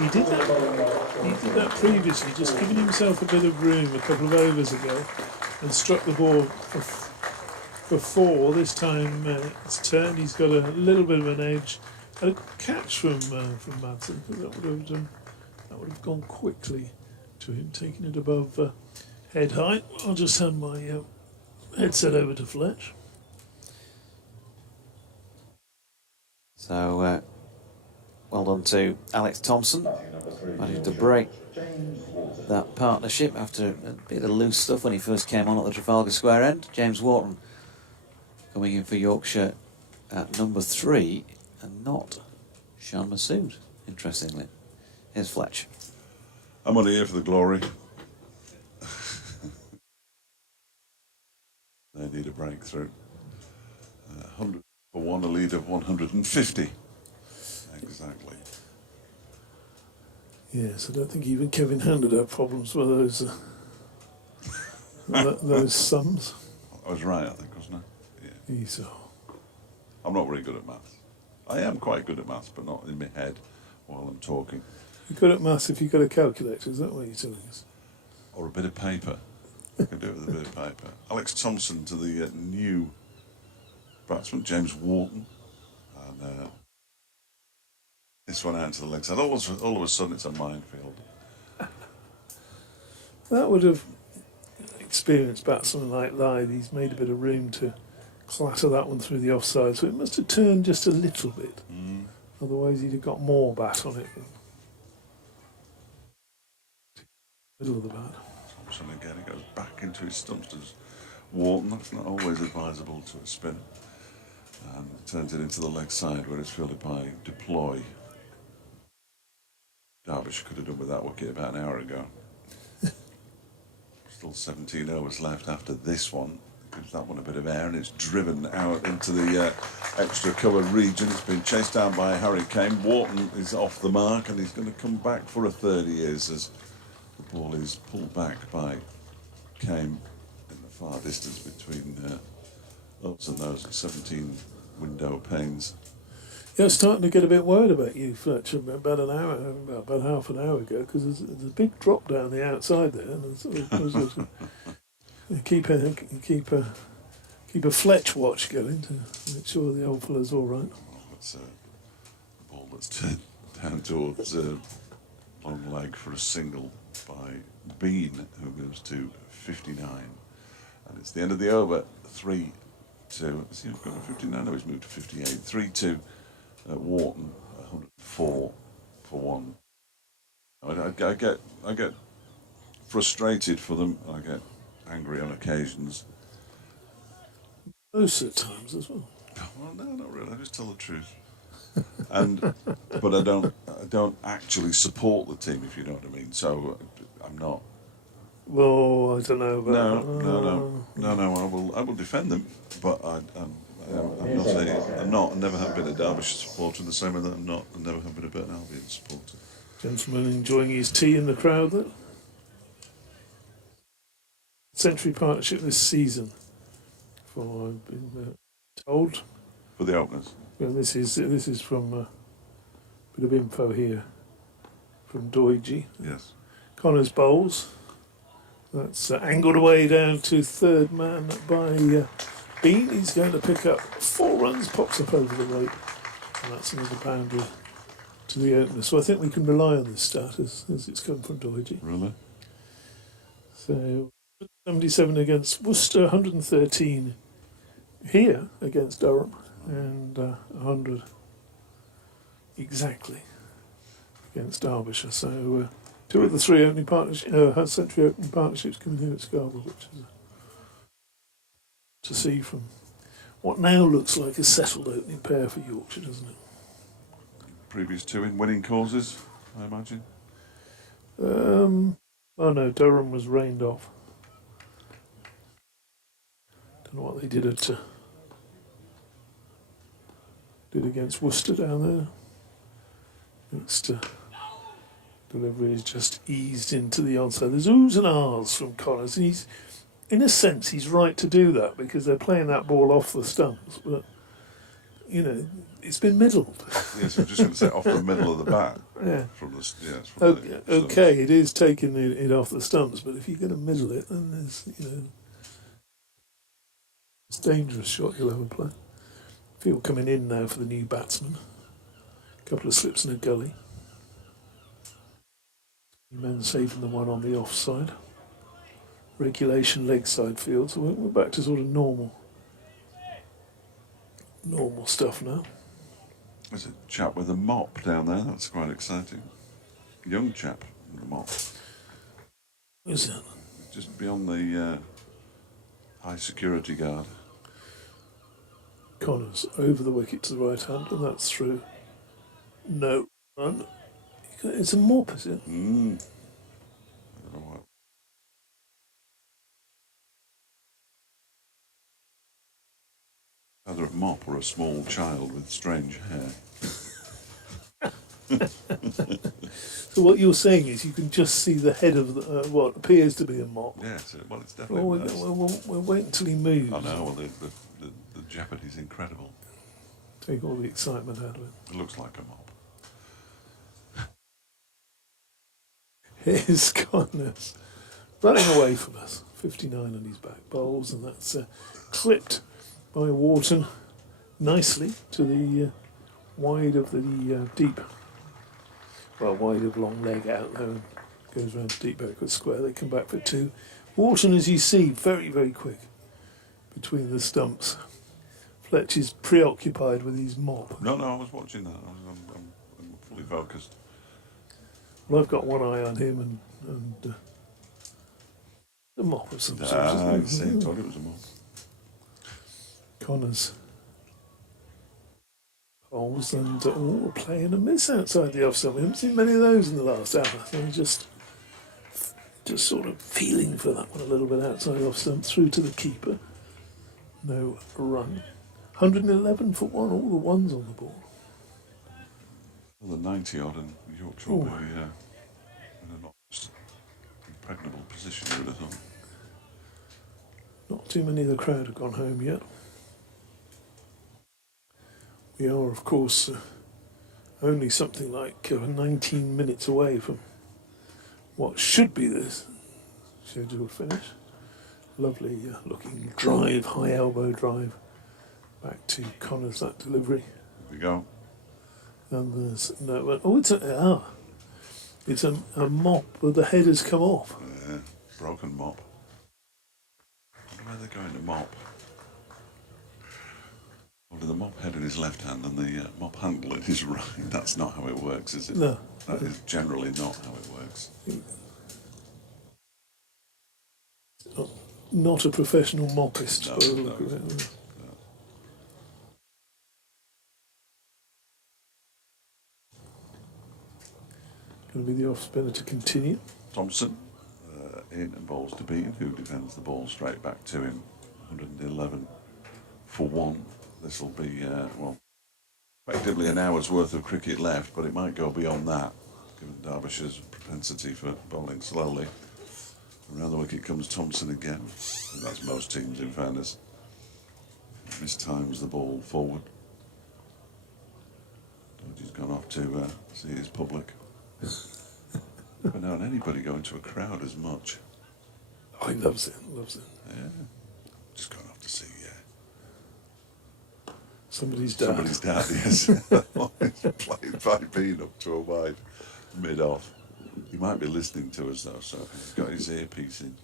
he did that previously, just giving himself a bit of room a couple of overs ago, and struck the ball for 4. This time it's turned. He's got a little bit of an edge. Had a catch from Madsen. That would have gone quickly to him, taking it above head height. I'll just hand my headset over to Fletch. So, well done to Alex Thompson. Managed to break that partnership after a bit of loose stuff when he first came on at the Trafalgar Square end. James Wharton coming in for Yorkshire at number 3, and not Shan Masood, interestingly. Here's Fletch. I'm only here for the glory. They need a breakthrough. 100 for 1, a lead of 150. Exactly. Yes, I don't think even Kevin Hand had problems with those those sums. I was right, I think, wasn't I? Yeah. So. I'm not very good at maths. I am quite good at maths, but not in my head while I'm talking. You're good at maths if you've got a calculator, is that what you're telling us? Or a bit of paper. I can do it with a bit of paper. Alex Thompson to the new batsman, James Wharton. And this one out to the leg side. All of a sudden, it's a minefield. That would have experienced batsman like Lythe. He's made a bit of room to clatter that one through the offside, so it must have turned just a little bit. Otherwise, he'd have got more bat on it. Middle of the bat. Thompson again, he goes back into his stumps to Wharton. That's not always advisable to a spinner. And turns it into the leg side where it's fielded by Deploy. Derbyshire could have done with that wicket about an hour ago. Still 17 overs left after this one. Gives that one a bit of air, and it's driven out into the extra cover region. It's been chased down by Harry Kane. Wharton is off the mark, and he's going to come back for a third. He is, as the ball is pulled back by Kane in the far distance between us and those 17 window panes. Yeah, I was starting to get a bit worried about you, Fletcher, about half an hour ago, because there's a big drop down the outside there, and keep a Fletch watch going to make sure the old fella's all right. Well, that's the ball that's turned down towards long leg for a single by Bean, who goes to 59, and it's the end of the over. 3-2. Has he got a 59? No, he's moved to 58. 3-2. Wharton, 104 for 1. I get frustrated for them. I get angry on occasions. Most at times as well. Well, no, not really. I just tell the truth. But I don't actually support the team, if you know what I mean. So I'm not. Well, I don't know. No. I will defend them, but I'm not, and never have been a Derbyshire supporter, the same way that I'm not, and never have been a Burton Albion supporter. Gentleman enjoying his tea in the crowd there. Century partnership this season, for I've been told. For the openers. Well, this is from a bit of info here from Doige. Yes. Connors bowls. That's angled away down to third man by Bean. He's going to pick up 4 runs, pops up over the rope, and that's another boundary to the opener. So I think we can rely on this start as it's come from Doige. Really? So 77 against Worcester, 113 here against Durham, and 100 exactly against Derbyshire. So 2 of the 3 opening century opening partnerships coming here at Scarborough, which is to see from what now looks like a settled opening pair for Yorkshire, doesn't it? Previous 2 in winning causes, I imagine. Oh no, Durham was rained off. Don't know what they did against Worcester down there. Next delivery is just eased into the onside. There's oohs and ahs from Connors, and he's, in a sense, he's right to do that because they're playing that ball off the stumps, but you know, it's been middled. Yes, I'm just going to say off the middle of the bat. Yeah. From the yes. From Okay, the stumps. okay, it is taking it off the stumps, but if you're going to middle it, then there's, it's a dangerous shot you'll ever play. Field coming in now for the new batsman. A couple of slips in a gully. Men saving the one on the offside. Regulation leg side field, so we're back to sort of normal stuff now. There's a chap with a mop down there. That's quite exciting. Young chap with a mop. Is it? Just beyond the high security guard. Connors over the wicket to the right hand, and that's through. No run. It's a mop, is it? I don't know what. Either a mop or a small child with strange hair. So what you're saying is you can just see the head of what appears to be a mop. Yes, well, it's definitely. We'll wait until he moves. I know. Well, the jeopardy's incredible. Take all the excitement out of it. It looks like a mop. Here's Connors running away from us. 59 on his back bowls, and that's clipped by Wharton nicely to the wide of the deep. Well, wide of long leg out there and goes round to deep backward square. They come back for 2. Wharton, as you see, very, very quick between the stumps. Fletch is preoccupied with his mop. No, I was watching that. I'm fully focused. Well, I've got one eye on him and the mop of some sort. I see. I thought it was a mop. Connors holes and a play and a miss outside the off stump. We haven't seen many of those in the last hour. They're just sort of feeling for that one a little bit outside off stump through to the keeper. No run. 111 for 1, all the ones on the ball. Well, the 90 odd and Yorkshire will be in a not impregnable position, you would have thought. Not too many of the crowd have gone home yet. We are, of course, only something like 19 minutes away from what should be the scheduled finish. Lovely looking drive, high elbow drive. Back to Connors, that delivery. Here we go. And there's no. Oh, it's a mop, but the head has come off. Yeah, broken mop. I wonder where they're going to mop. Well, the mop head in his left hand and the mop handle in his right. That's not how it works, is it? No. That is generally not how it works. Not a professional mopist. No, by the look of it. Going to be the off spinner to continue. Thompson in and bowls to Bean, who defends the ball straight back to him. 111 for 1. This will be, effectively an hour's worth of cricket left, but it might go beyond that, given Derbyshire's propensity for bowling slowly. Around the wicket comes Thompson again. And that's most teams, in fairness. Mistimes the ball forward. He's gone off to see his public. Never known anybody go into a crowd as much. Oh, he loves it. Yeah. Just gone off to see, Somebody's dad. somebody's dad, yes. He's played by Bean up to a wide mid-off. He might be listening to us though, so he's got his earpiece in.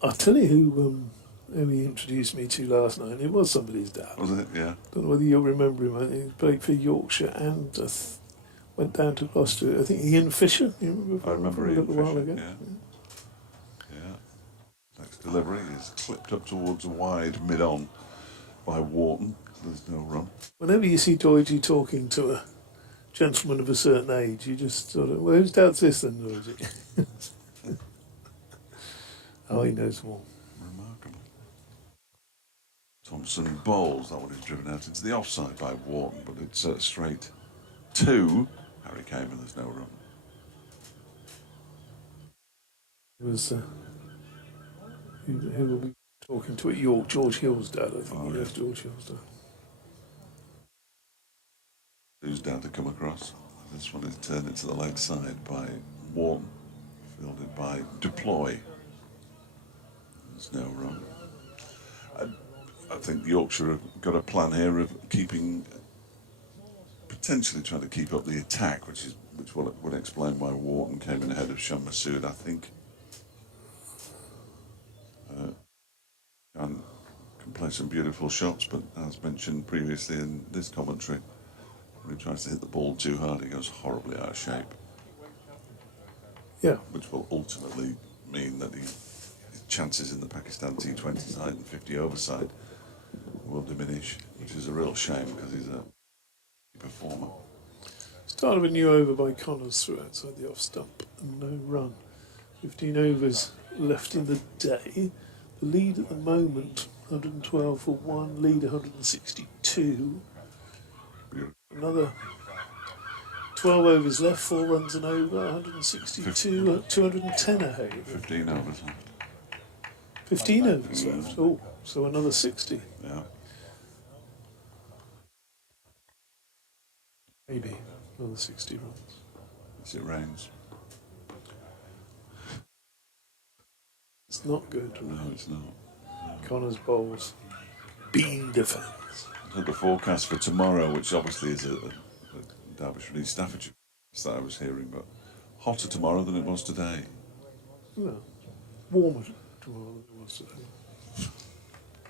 I'll tell you who he introduced me to last night. It was somebody's dad. Was it? Yeah. Don't know whether you'll remember him. He played for Yorkshire and went down to Gloucester. I think Ian Fisher. You remember? I remember from a Ian little while Fisher, ago. yeah. Next delivery is clipped up towards a wide mid-on by Wharton. There's no run. Whenever you see Doidgy talking to a gentleman of a certain age, you just sort of, well, whose dad's this then, Doidgy? Oh, he knows more. Remarkable. Thompson bowls. That one is driven out into the offside by Wharton, but it's straight to Harry Kane and there's no run. It was who will be talking to at York? George Hill's dad, I think. Oh, He knows yeah. George Hill's dad. Who's down to come across? This one is turned into the leg side by Wharton, fielded by Deploy. There's no run. I think Yorkshire have got a plan here of potentially trying to keep up the attack, which would explain why Wharton came in ahead of Shan Masood, I think. And can play some beautiful shots, but as mentioned previously in this commentary, when he tries to hit the ball too hard, he goes horribly out of shape, Yeah. which will ultimately mean that his chances in the Pakistan T20 side and 50 over side will diminish, which is a real shame because he's a performer. Start of a new over by Connors through outside the off stump and no run. 15 overs left in the day. The lead at the moment, 112 for 1, lead 162. Beautiful. Another 12 overs left, 4 runs and over, 162, 210 ahead. 15 overs left. 15 overs left, oh, so another 60. Yeah. Maybe another 60 runs. As it rains. It's not good. No, it's not. Connors bowls. Bean defence. Had the forecast for tomorrow, which obviously is a Derbyshire and Staffordshire that I was hearing, but hotter tomorrow than it was today. Well, warmer tomorrow than it was today.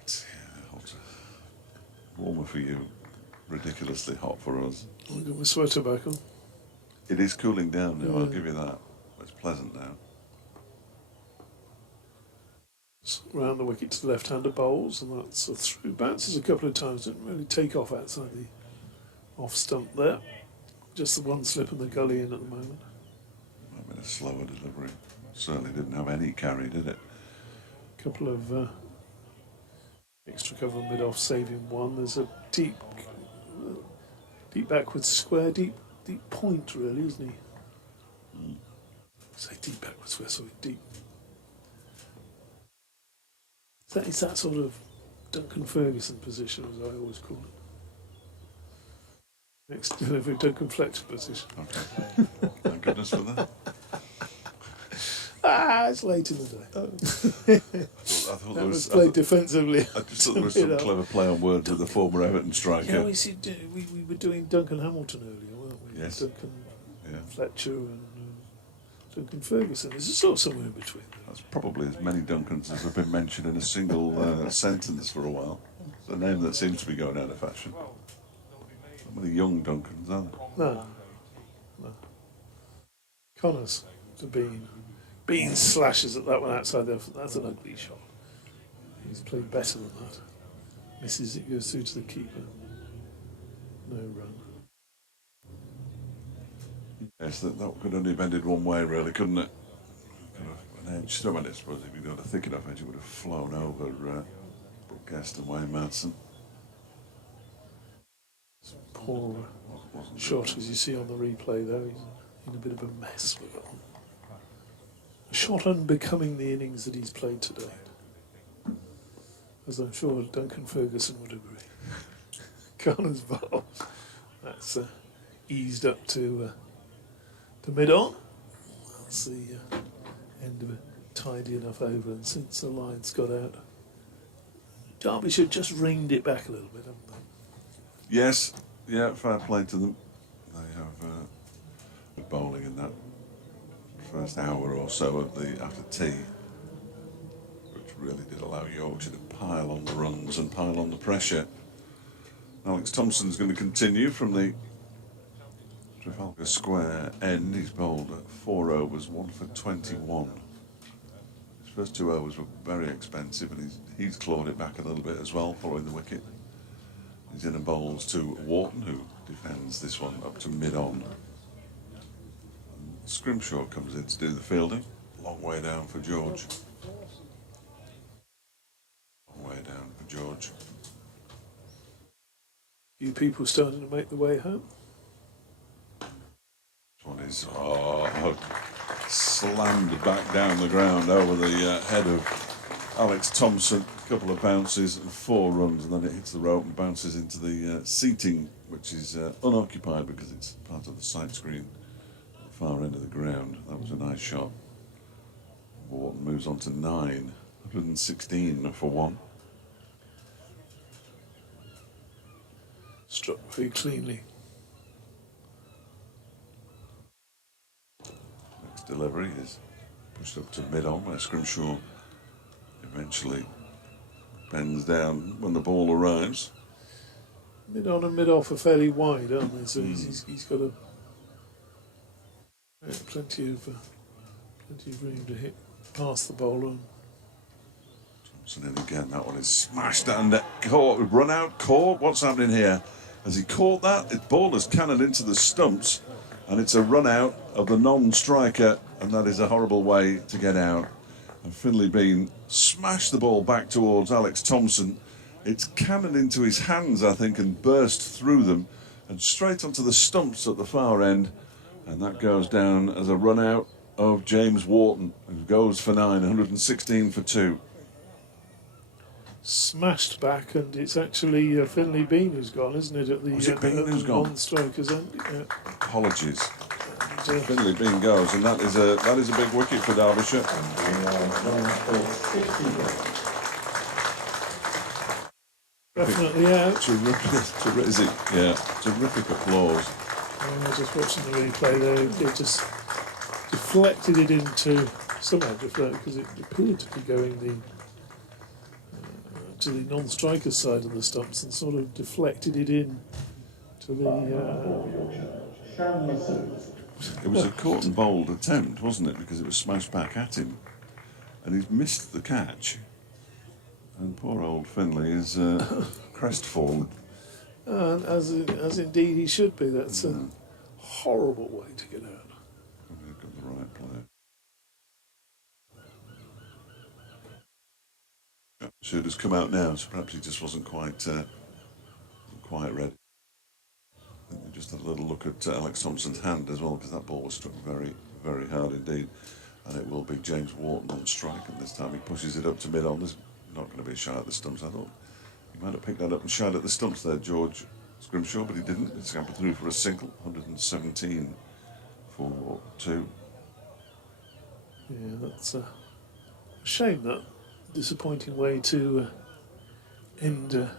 Yeah, hotter. Warmer for you, ridiculously hot for us. I've got my sweater back on. It is cooling down now, I'll Yeah. give you that. It's pleasant now. Round the wicket to the left-hander bowls, and that's a through. Bounces a couple of times, didn't really take off outside the off stump there. Just the one slip and the gully in at the moment. Might have been a slower delivery. Certainly didn't have any carry, did it? Couple of extra cover mid-off saving one. There's a deep backwards square, deep point really, isn't he? Say deep backwards square, sorry, deep. Is that sort of Duncan Ferguson position, as I always call it? Next delivery, Duncan Fletcher position. Okay. Thank goodness for that. It's late in the day. I thought That there was was. played defensively. I just thought there was some clever play on words with the former Everton striker. Yeah, we were doing Duncan Hamilton earlier, weren't we? Yes. Duncan Yeah. Fletcher and Duncan Ferguson. There's a sort of somewhere in between. That's probably as many Duncans as have been mentioned in a single sentence for a while. It's a name that seems to be going out of fashion. Not many young Duncans, are there? No. Connors to Bean slashes at that one outside there. That's an ugly shot. He's played better than that. Misses it, goes through to the keeper. No run. Yes, that could only have ended one way, really, couldn't it? Could have an edge. I suppose if you'd got a thick enough edge, it would have flown over Brooke Guest and Wayne Madsen. Poor Wasn't good. shot, as you see on the replay, though. He's in a bit of a mess with it. A shot unbecoming the innings that he's played today. As I'm sure Duncan Ferguson would agree. Connors bowl. That's eased up to mid-on. That's the end of a tidy enough over, and since the line's got out, Derbyshire just ringed it back a little bit, haven't they? Yes, yeah, fair play to them. They have good bowling in that first hour or so of the after tea, which really did allow Yorkshire to pile on the runs and pile on the pressure. Alex Thompson's going to continue from the Trafalgar Square end. He's bowled 4 overs, 1 for 21. His first 2 overs were very expensive, and he's clawed it back a little bit as well, following the wicket. He's in and bowls to Wharton, who defends this one up to mid-on. Scrimshaw comes in to do the fielding. Long way down for George. Long way down for George. Few people starting to make the way home. This one is slammed back down the ground over the head of Alex Thompson. A couple of bounces and 4 runs, and then it hits the rope and bounces into the seating, which is unoccupied because it's part of the sight screen at the far end of the ground. That was a nice shot. Wharton moves on to 9, 116 for 1. Struck very cleanly. Next delivery is pushed up to mid-on, where Scrimshaw eventually bends down when the ball arrives. Mid-on and mid-off are fairly wide, aren't they? So he's got plenty of room to hit past the bowler. Thompson in again. That one is smashed and caught. Run out, caught. What's happening here? Has he caught that? The ball has cannoned into the stumps, and it's a run out of the non-striker, and that is a horrible way to get out. And Finlay Bean smashed the ball back towards Alex Thompson. It's cannoned into his hands, I think, and burst through them and straight onto the stumps at the far end, and that goes down as a run out of James Wharton, who goes for 9, 116 for 2. Smashed back, and it's actually Finlay Bean who's gone, isn't it? At the Was it Bean who's gone? non-strikers end. Yeah. Apologies. And, Finlay Bean goes, and that is a big wicket for Derbyshire. definitely out. Terrific applause. I was just watching the replay there. It just deflected it into somehow deflected because it appeared to be going to the non-striker side of the stumps and sort of deflected it in to the. It was a caught and bowled attempt, wasn't it? Because it was smashed back at him, and he's missed the catch. And poor old Finlay is crestfallen. As indeed he should be. That's a horrible way to get out. Probably got the right player. Should has come out now, so perhaps he just wasn't quite ready. I think we just had a little look at Alex Thompson's hand as well, because that ball was struck very, very hard indeed. And it will be James Wharton on strike, and this time he pushes it up to mid-on. There's not going to be a shot at the stumps. I thought he might have picked that up and shot at the stumps there, George Scrimshaw, but he didn't. It scampered through for a single, 117 for 2. Yeah, that's a shame. That disappointing way to end a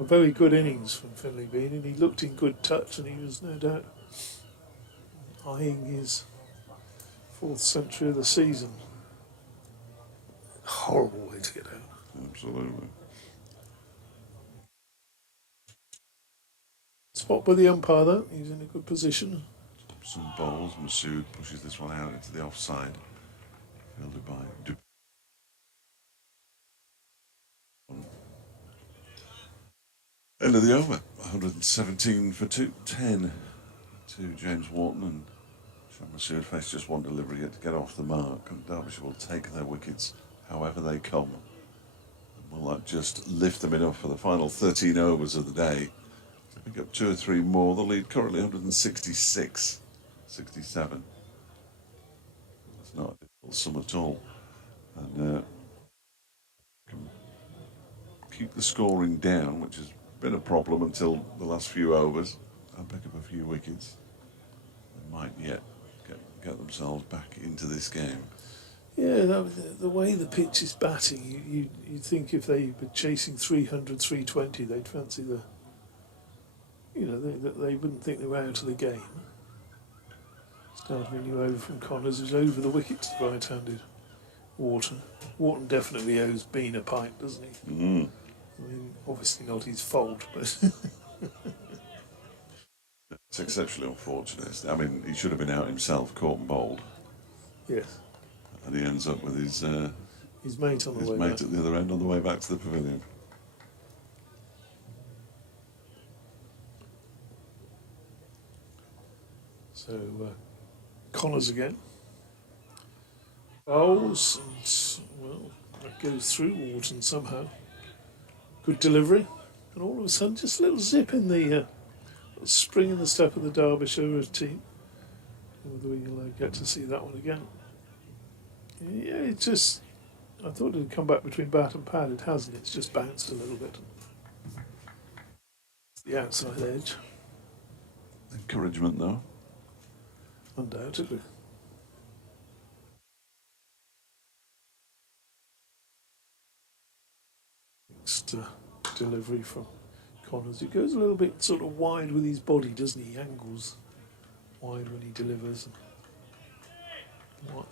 very good innings from Finlay Bean, and he looked in good touch, and he was no doubt eyeing his 4th century of the season. Horrible way to get out. Absolutely. Spot by the umpire, though. He's in a good position. Some bowls. Masood pushes this one out into the offside. Fielded by Dup. End of the over. 117 for 2. 10 to James Wharton, and Masood faced just one delivery yet to get off the mark, and Derbyshire will take their wickets however they come. And will that just lift them enough for the final 13 overs of the day to pick up 2 or 3 more? The lead currently 166, 67. That's not a difficult sum at all. And can keep the scoring down, which has been a problem until the last few overs, and pick up a few wickets. They might yet get themselves back into this game. Yeah, the way the pitch is batting, you'd think if they were chasing 300, 320, they'd fancy they wouldn't think they were out of the game. Starting a new over from Connors, who's over the wicket to the right-handed Wharton. Wharton definitely owes Bean a pint, doesn't he? I mean, obviously not his fault, but... It's exceptionally unfortunate. I mean, he should have been out himself, caught and bowled, Yes, and he ends up with his mate on the way mate back. at the other end on the way back to the pavilion. So Connors again. Bowls, and well, that goes through Wharton somehow. Good delivery, and all of a sudden, just a little zip in the spring in the step of the Derbyshire team. Whether we'll get to see that one again. Yeah, it just. I thought it had come back between bat and pad. It hasn't. It's just bounced a little bit. The outside edge, Encouragement, though. undoubtedly. Next delivery from Connors. He goes a little bit sort of wide with his body, doesn't he? He angles wide when he delivers. What?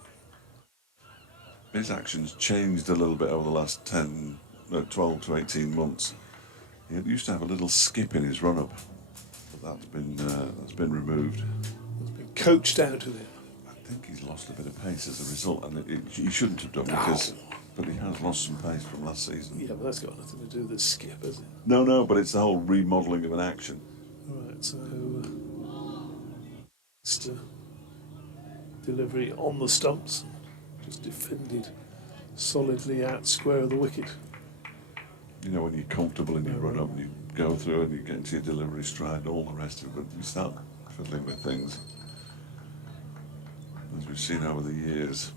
His actions changed a little bit over the last 12 to 18 months. He used to have a little skip in his run-up, but that's been removed. It's been coached out of it. I think he's lost a bit of pace as a result, and he shouldn't have done because, but he has lost some pace from last season. Yeah, but that's got nothing to do with the skip, has it? No, but it's the whole remodelling of an action. Right, so next delivery on the stumps, just defended solidly out square of the wicket. You know, when you're comfortable and you run up and you go through and you get into your delivery stride and all the rest of it, but you start fiddling with things, as we've seen over the years.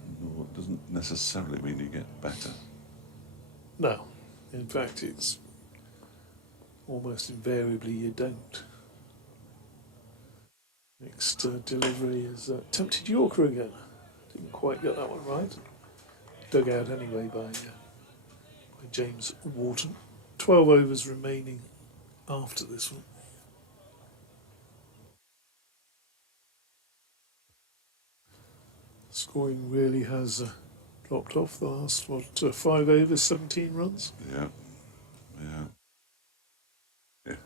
It doesn't necessarily mean you get better. No, in fact, it's almost invariably you don't. Next delivery is attempted Yorker again. Didn't quite get that one right. Dug out anyway by James Wharton. 12 overs remaining after this one. Scoring really has dropped off the last 5 overs, 17 runs. Yeah.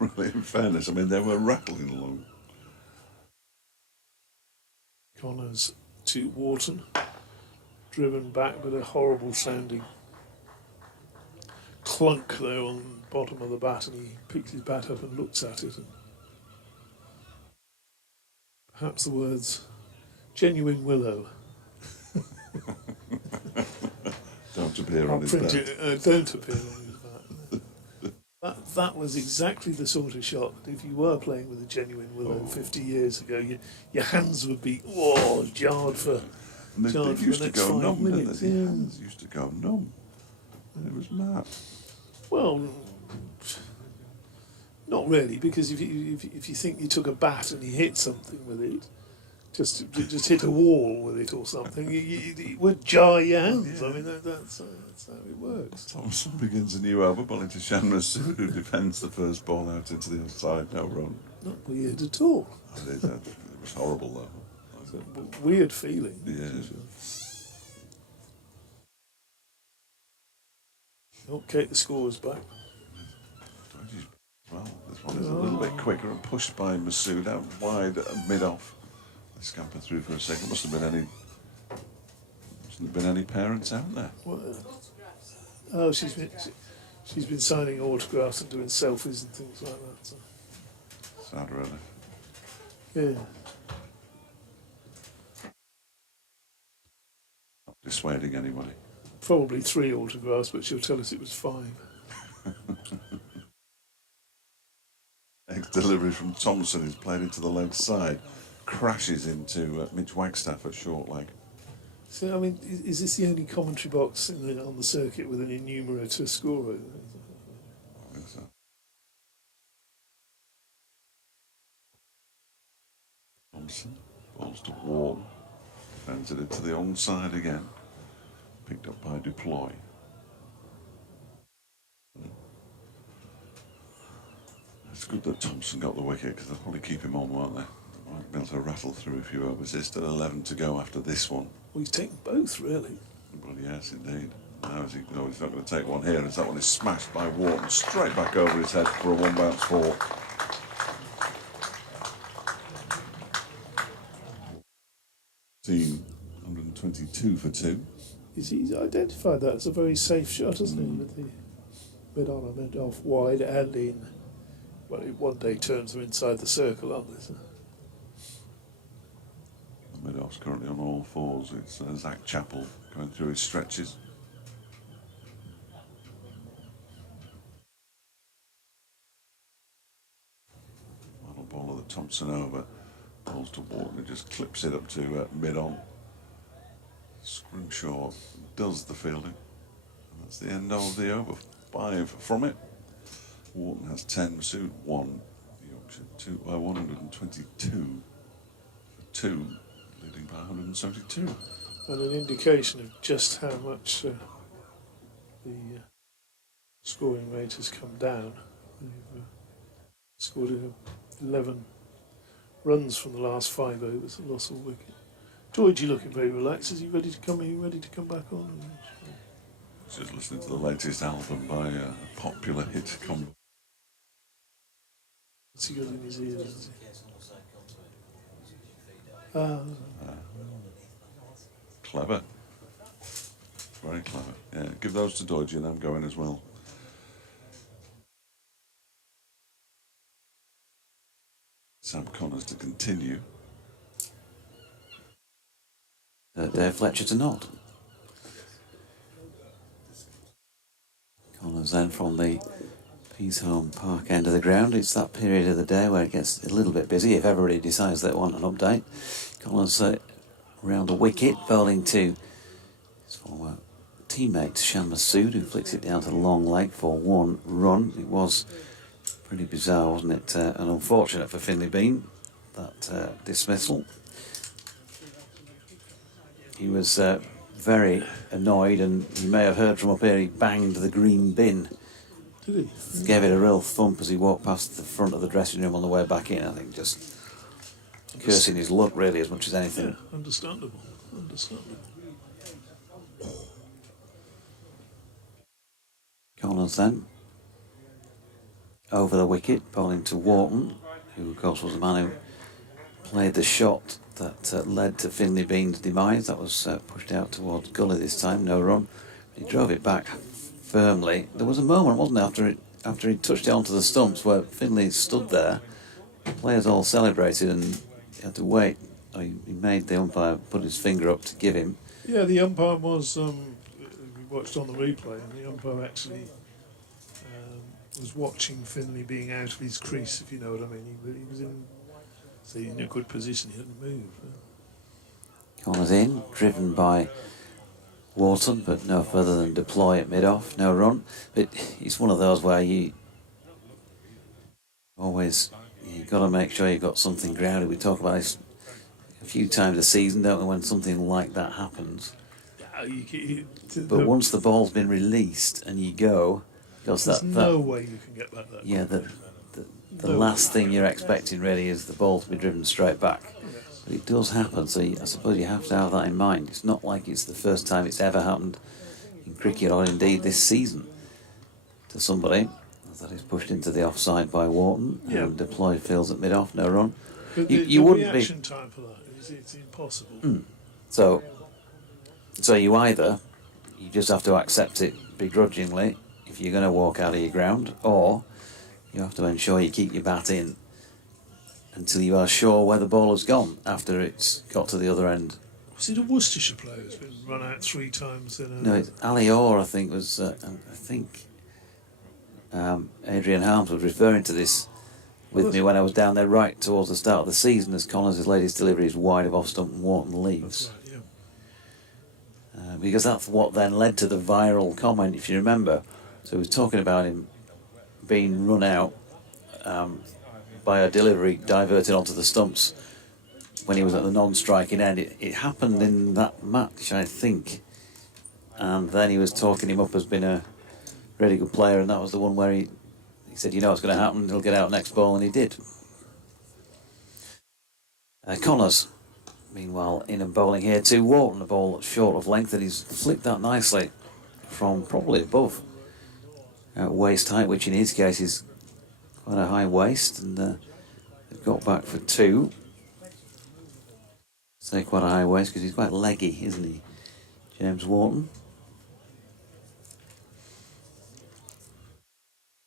Really, in fairness, I mean, they were rattling along. Connors to Wharton. Driven back with a horrible sounding clunk there on the bottom of the bat, and he picks his bat up and looks at it. And perhaps the words "genuine willow" Don't appear on his bat. don't appear on his bat. That was exactly the sort of shot that if you were playing with a genuine willow 50 years ago, your hands would be jarred for. And they used to go numb, didn't they? Yeah. The hands used to go numb. And it was mad. Well, not really, because if you think you took a bat and you hit something with it, just hit a wall with it or something, it would jar your hands. Yeah. I mean, that's how it works. Thompson begins a new over, bowling to Shanmu's, who defends the first ball out into the outside. No run. Not weird at all. It was horrible, though. It's a weird feeling. Yeah. Okay, the score's back. Well, this one is a little bit quicker and pushed by Masood out wide mid-off. They scamper through for a second. Mustn't have been any parents out there. What? Oh, she's been signing autographs and doing selfies and things like that. So. Sad, really. Yeah. Not dissuading anybody. Probably 3 autographs, but she'll tell us it was 5. Next delivery from Thompson is played into the leg side. Crashes into Mitch Wagstaff at short leg. So, I mean, is this the only commentary box on the circuit with an enumerator scorer? I think so. Thompson balls to Wall. Fans it into the onside again. Picked up by Duploy. It's good that Thompson got the wicket because they'll probably keep him on, won't they? Might be able to rattle through a few overs. There's still 11 to go after this one. Well, he's taken both, really. Well, yes, indeed. Now is he, no, he's not going to take one here, as that one is smashed by Wharton straight back over his head for a one bounce four. Team 122 for two. He's identified that as a very safe shot, hasn't he? With the mid on and mid off wide and in. Well, it one day turns them inside the circle, aren't they? The mid-off's currently on all fours. It's Zach Chappell going through his stretches. Final ball of the Thompson over. Balls to Wharton, it just clips it up to mid-on. Scrimshaw does the fielding. And that's the end of the over. 5 from it. Wharton has 10, Masood 1. Yorkshire 2 by 122 for 2, leading by 172. And an indication of just how much the scoring rate has come down. They've scored 11 runs from the last 5 overs and lost all wicket. Georgie looking very relaxed. Is he ready to come? Are you ready to come back on? Just listening to the latest album by a popular hit combo. What's he got in his ears? Clever. Very clever. Yeah, give those to Dodgy and I'm going as well. Sam Connors to continue. Dave Fletcher to nod. Connors then from the Peasholm Park end of the ground. It's that period of the day where it gets a little bit busy if everybody decides they want an update. Connors round the wicket, bowling to his former teammate Shan Masood, who flicks it down to the long leg for 1 run. It was pretty bizarre, wasn't it? And unfortunate for Finlay Bean, that dismissal. He was very annoyed, and you may have heard from up here he banged the green bin. Did he? Gave it a real thump as he walked past the front of the dressing room on the way back in. I think just cursing his luck really as much as anything. Yeah, understandable. Connors then over the wicket, bowling to Wharton, who of course was the man who played the shot that led to Finlay Bean's demise. That was pushed out towards Gully this time, no run. He drove it back firmly. There was a moment, wasn't there, after he touched it onto the stumps where Finlay stood there. The players all celebrated and he had to wait. He made the umpire put his finger up to give him. Yeah, the umpire was, we watched on the replay, and the umpire actually was watching Finlay being out of his crease, if you know what I mean. He was in a good position, he hadn't moved. Connors in, driven by Wharton, but no further than deploy at mid-off, no run. But it's one of those where you've got to make sure you've got something grounded. We talk about this a few times a season, don't we, when something like that happens. But once the ball's been released and you go, there's no way you can get back that. Yeah, the last thing you're expecting really is the ball to be driven straight back. Yes. But it does happen, so I suppose you have to have that in mind. It's not like it's the first time it's ever happened in cricket, or indeed this season, to somebody that is pushed into the offside by Wharton and deployed fields at mid-off, no run. But you wouldn't be. reaction time for that it's impossible. So you just have to accept it begrudgingly if you're going to walk out of your ground, or you have to ensure you keep your bat in until you are sure where the ball has gone after it's got to the other end. Was it a Worcestershire player who's been run out 3 times in a... No, it's Ali Orr, I think, was... Adrian Harms was referring to this with me when I was down there right towards the start of the season, as Collins' latest delivery is wide of off-stump and Wharton leaves. That's right, yeah. Because that's what then led to the viral comment, if you remember. So he was talking about him being run out by a delivery diverted onto the stumps when he was at the non-striking end. It happened in that match, I think. And then he was talking him up as being a really good player, and that was the one where he said, you know what's going to happen, he'll get out next ball, and he did. Connors, meanwhile, in and bowling here to Wharton, a ball short of length, and he's flicked that nicely from probably above waist height, which in his case is quite a high waist, and they've got back for 2. Say quite a high waist because he's quite leggy, isn't he, James Wharton?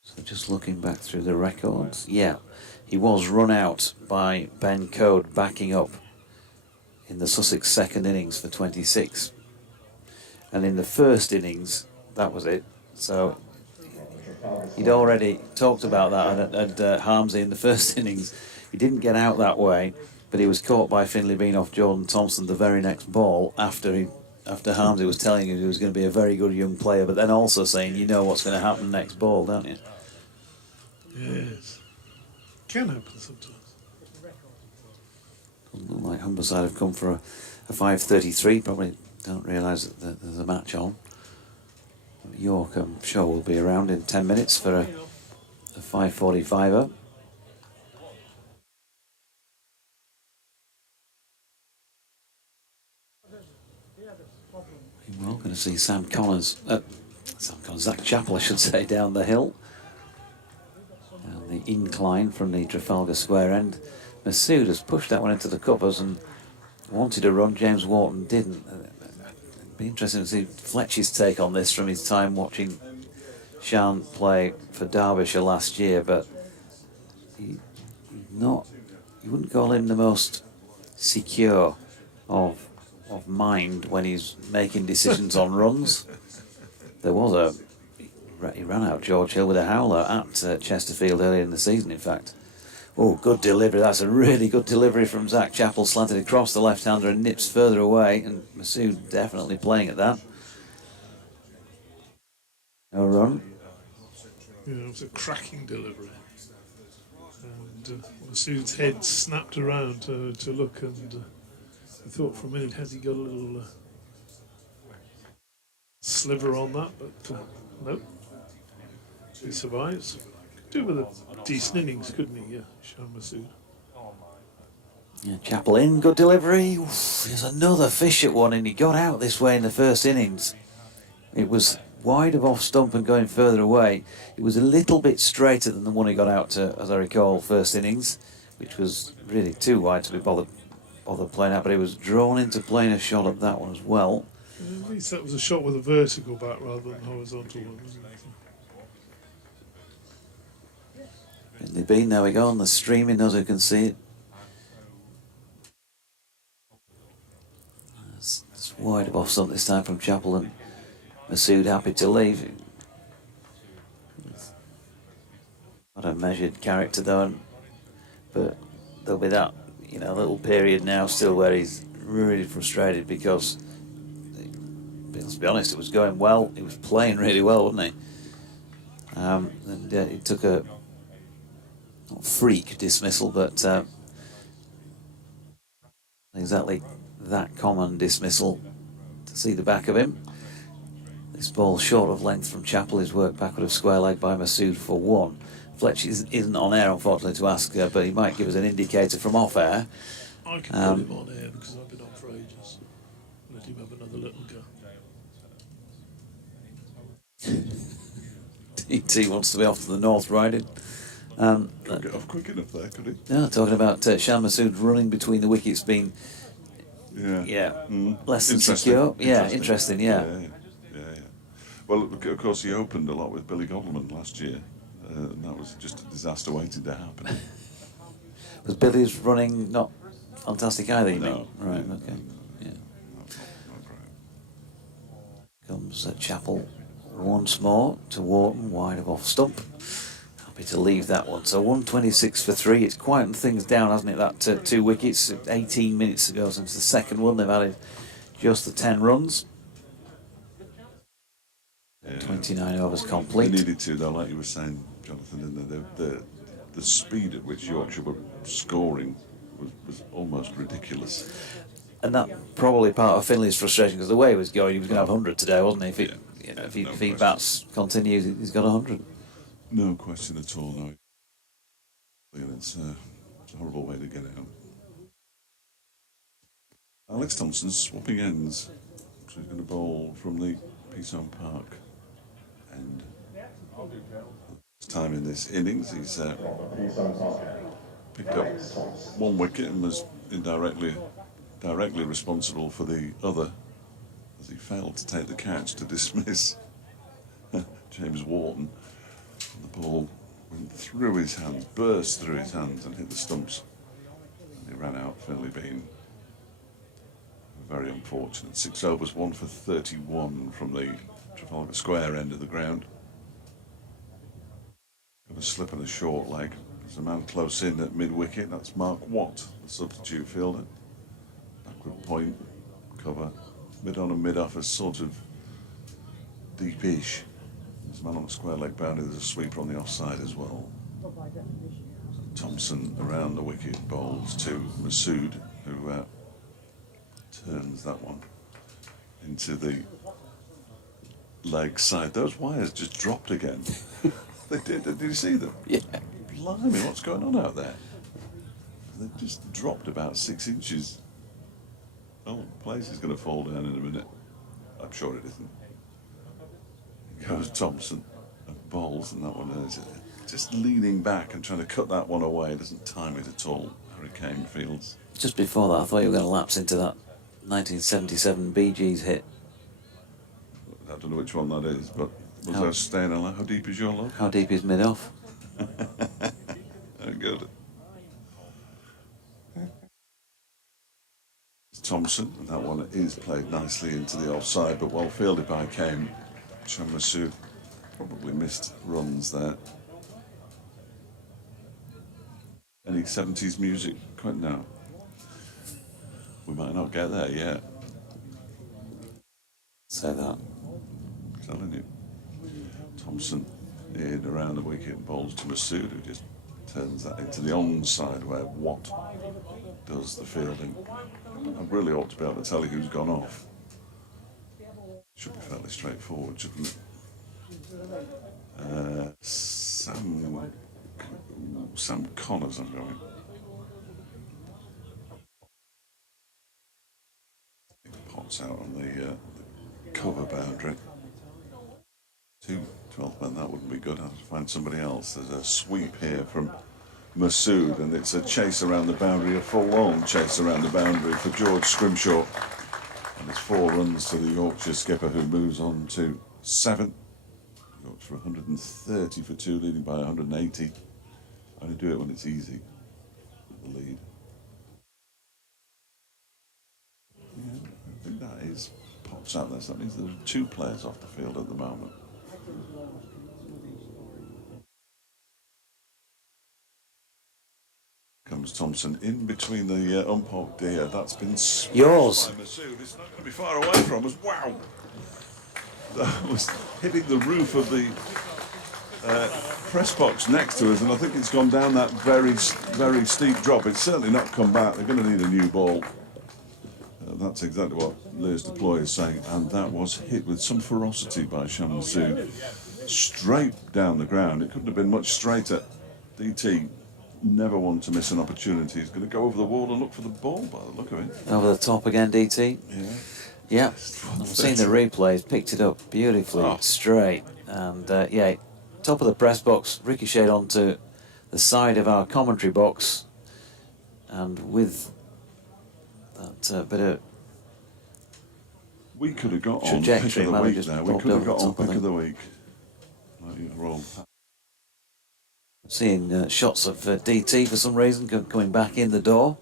So just looking back through the records, yeah, he was run out by Ben Code backing up in the Sussex second innings for 26, and in the first innings that was it. So he'd already talked about that at Harmsey in the first innings. He didn't get out that way, but he was caught by Finlay Bean off Jordan Thompson the very next ball after Harmsey was telling him he was going to be a very good young player, but then also saying, you know what's going to happen next ball, don't you? Yes. Can happen sometimes. Doesn't look like Humberside have come for a 5:33. Probably don't realise that there's a match on. York, I'm sure, will be around in 10 minutes for a 5:45er. We're all going to see Zach Chappell, I should say, down the hill. Down the incline from the Trafalgar Square end. Masood has pushed that one into the covers and wanted to run. James Wharton didn't. It'd be interesting to see Fletcher's take on this from his time watching Shan play for Derbyshire last year, but you wouldn't call him the most secure of mind when he's making decisions on runs. There was he ran out George Hill with a howler at Chesterfield earlier in the season, in fact. Oh, good delivery. That's a really good delivery from Zach Chappell, slanted across the left-hander and nips further away, and Masood definitely playing at that. No run. Yeah, it was a cracking delivery. And Masood's head snapped around to look, and I thought for a minute, has he got a little sliver on that? But nope. He survives. Could do with a decent innings, couldn't he? Yeah, Sean Masood. Yeah, Chappell in, good delivery. Oof, there's another fish at one, and he got out this way in the first innings. It was wide of off stump and going further away. It was a little bit straighter than the one he got out to, as I recall, first innings, which was really too wide to be bothered playing out, but he was drawn into playing a shot at that one as well. At least that was a shot with a vertical back rather than horizontal one, wasn't it? Finlay Bean, there we go, on the streaming, those who can see it. It's wide of off stump this time from Chappell, and Masood happy to leave. Not a measured character though, but there'll be that little period now still where he's really frustrated because, let's be honest, it was going well. He was playing really well, wasn't he? And he took a not freak dismissal, but exactly that common dismissal to see the back of him. This ball short of length from Chappell is worked backward of square leg by Masood for 1. Fletch isn't on air, unfortunately, to ask, but he might give us an indicator from off air. I can put him on air because I've been on for ages. Let him have another little go. TT wants to be off to the North Riding. Couldn't get off quick enough there, could he? No, talking about Shan Masood running between the wickets being less than secure. Yeah, interesting, yeah. Well, of course, he opened a lot with Billy Godleman last year, and that was just a disaster waiting to happen. Was Billy's running not fantastic either, you mean? Right, okay. Yeah. Not great. Comes Chappell once more to Wharton, wide of off stump. Happy to leave that one. So 126 for 3. It's quietened things down, hasn't it? That 2 wickets 18 minutes ago since the second one. They've added just the 10 runs. 29 overs complete. They needed to, though, like you were saying, Jonathan, and the speed at which Yorkshire were scoring was almost ridiculous. And that probably part of Finlay's frustration, because the way he was going, he was going to have 100 today, wasn't he? If he bats continues, he's got 100. No question at all, no. It's a horrible way to get out. Alex Thompson swapping ends. So he's going to bowl from the Peason Park. And time in this innings, he's picked up one wicket and was directly responsible for the other, as he failed to take the catch to dismiss James Wharton. And the ball went through his hands, burst through his hands and hit the stumps. And he ran out, Finlay Bean. Very unfortunate. 6 overs, 1 for 31 from the Trafalgar Square end of the ground. Got a slip and a short leg. There's a man close in at mid-wicket. That's Mark Watt, the substitute fielder. Backward point, cover, mid-on and mid-off is sort of deepish. There's a man on the square leg boundary. There's a sweeper on the offside as well. Thompson around the wicket, bowls to Masood, who turns that one into the leg side. Those wires just dropped again. They did. Did you see them? Yeah. Blimey, what's going on out there? They just dropped about 6 inches. Oh, the place is going to fall down in a minute. I'm sure it isn't. Goes Thompson and bowls, and that one is just leaning back and trying to cut that one away. Doesn't time it at all. Hurricane Fields. Just before that, I thought you were going to lapse into that 1977 Bee Gees hit. I don't know which one that is, but was that staying alive? How deep is your love? How deep is mid-off? Very good. Thompson, and that one is played nicely into the offside, but well fielded by Kane. Masood probably missed runs there. Any 70s music quite now? We might not get there yet. Say that. I'm telling you. Thompson in around the wicket and bowls to Masood, who just turns that into the onside where Watt does the fielding. I really ought to be able to tell you who's gone off. Should be fairly straightforward, shouldn't it? Sam Connors, I'm going. Pots out on the cover boundary. 12 men, that wouldn't be good. I'll have to find somebody else. There's a sweep here from Masood, and it's a chase around the boundary, a full-on chase around the boundary for George Scrimshaw. And it's 4 runs to the Yorkshire skipper, who moves on to 7. Yorkshire 130 for 2, leading by 180. I only do it when it's easy, the lead. Yeah, I think that is pops out there, so that means there are 2 players off the field at the moment. Comes Thompson in between the umpire deer. That's been yours. By Masood. It's not going to be far away from us. Wow! That was hitting the roof of the press box next to us, and I think it's gone down that very steep drop. It's certainly not come back. They're going to need a new ball. That's exactly what Liz Deploy is saying, and that was hit with some ferocity by Sham Masood. Straight down the ground. It couldn't have been much straighter. DT never one to miss an opportunity. He's going to go over the wall and look for the ball by the look of it. Over the top again, DT. Yeah. Yeah. I've seen the replays. Picked it up beautifully, straight. And, yeah, top of the press box, ricocheted onto the side of our commentary box. And with that bit of we could have got on trajectory, pick of the week now. We could have got on top, pick of the week. Roll. Seeing shots of DT for some reason coming back in the door.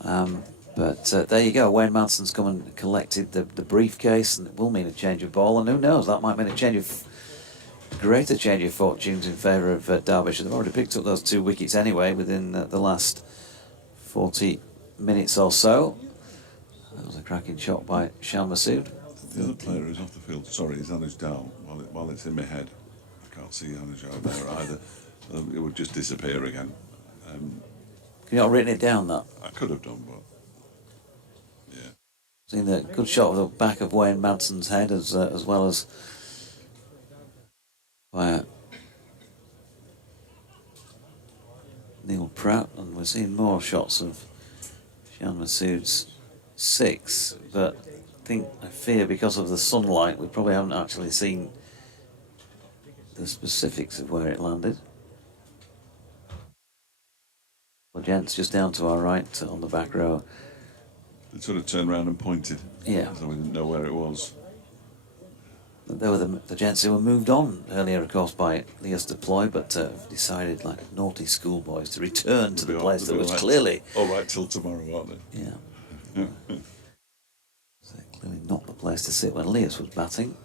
But there you go. Wayne Manson's come and collected the briefcase, and it will mean a change of ball. And who knows, that might mean a greater change of fortunes in favour of Derbyshire. They've already picked up those 2 wickets anyway within the last 40 minutes or so. That was a cracking shot by Sham Masood. The other player who's off the field, sorry, is Anuj Dal. While it's in my head, I can't see Anuj out there either. It would just disappear again. Can you not written it down, that? I could have done, but yeah. Seen the good shot of the back of Wayne Manson's head as well as by Neil Pratt, and we're seeing more shots of Sham Masood's 6, but I fear because of the sunlight, we probably haven't actually seen the specifics of where it landed. The gents just down to our right on the back row. They sort of turned around and pointed. Yeah. So we didn't know where it was. They were the gents who were moved on earlier, of course, by Leos deploy, but decided, like naughty schoolboys, to return to the place that was clearly... All right till tomorrow, aren't they? Yeah. So clearly not the place to sit when Leos was batting.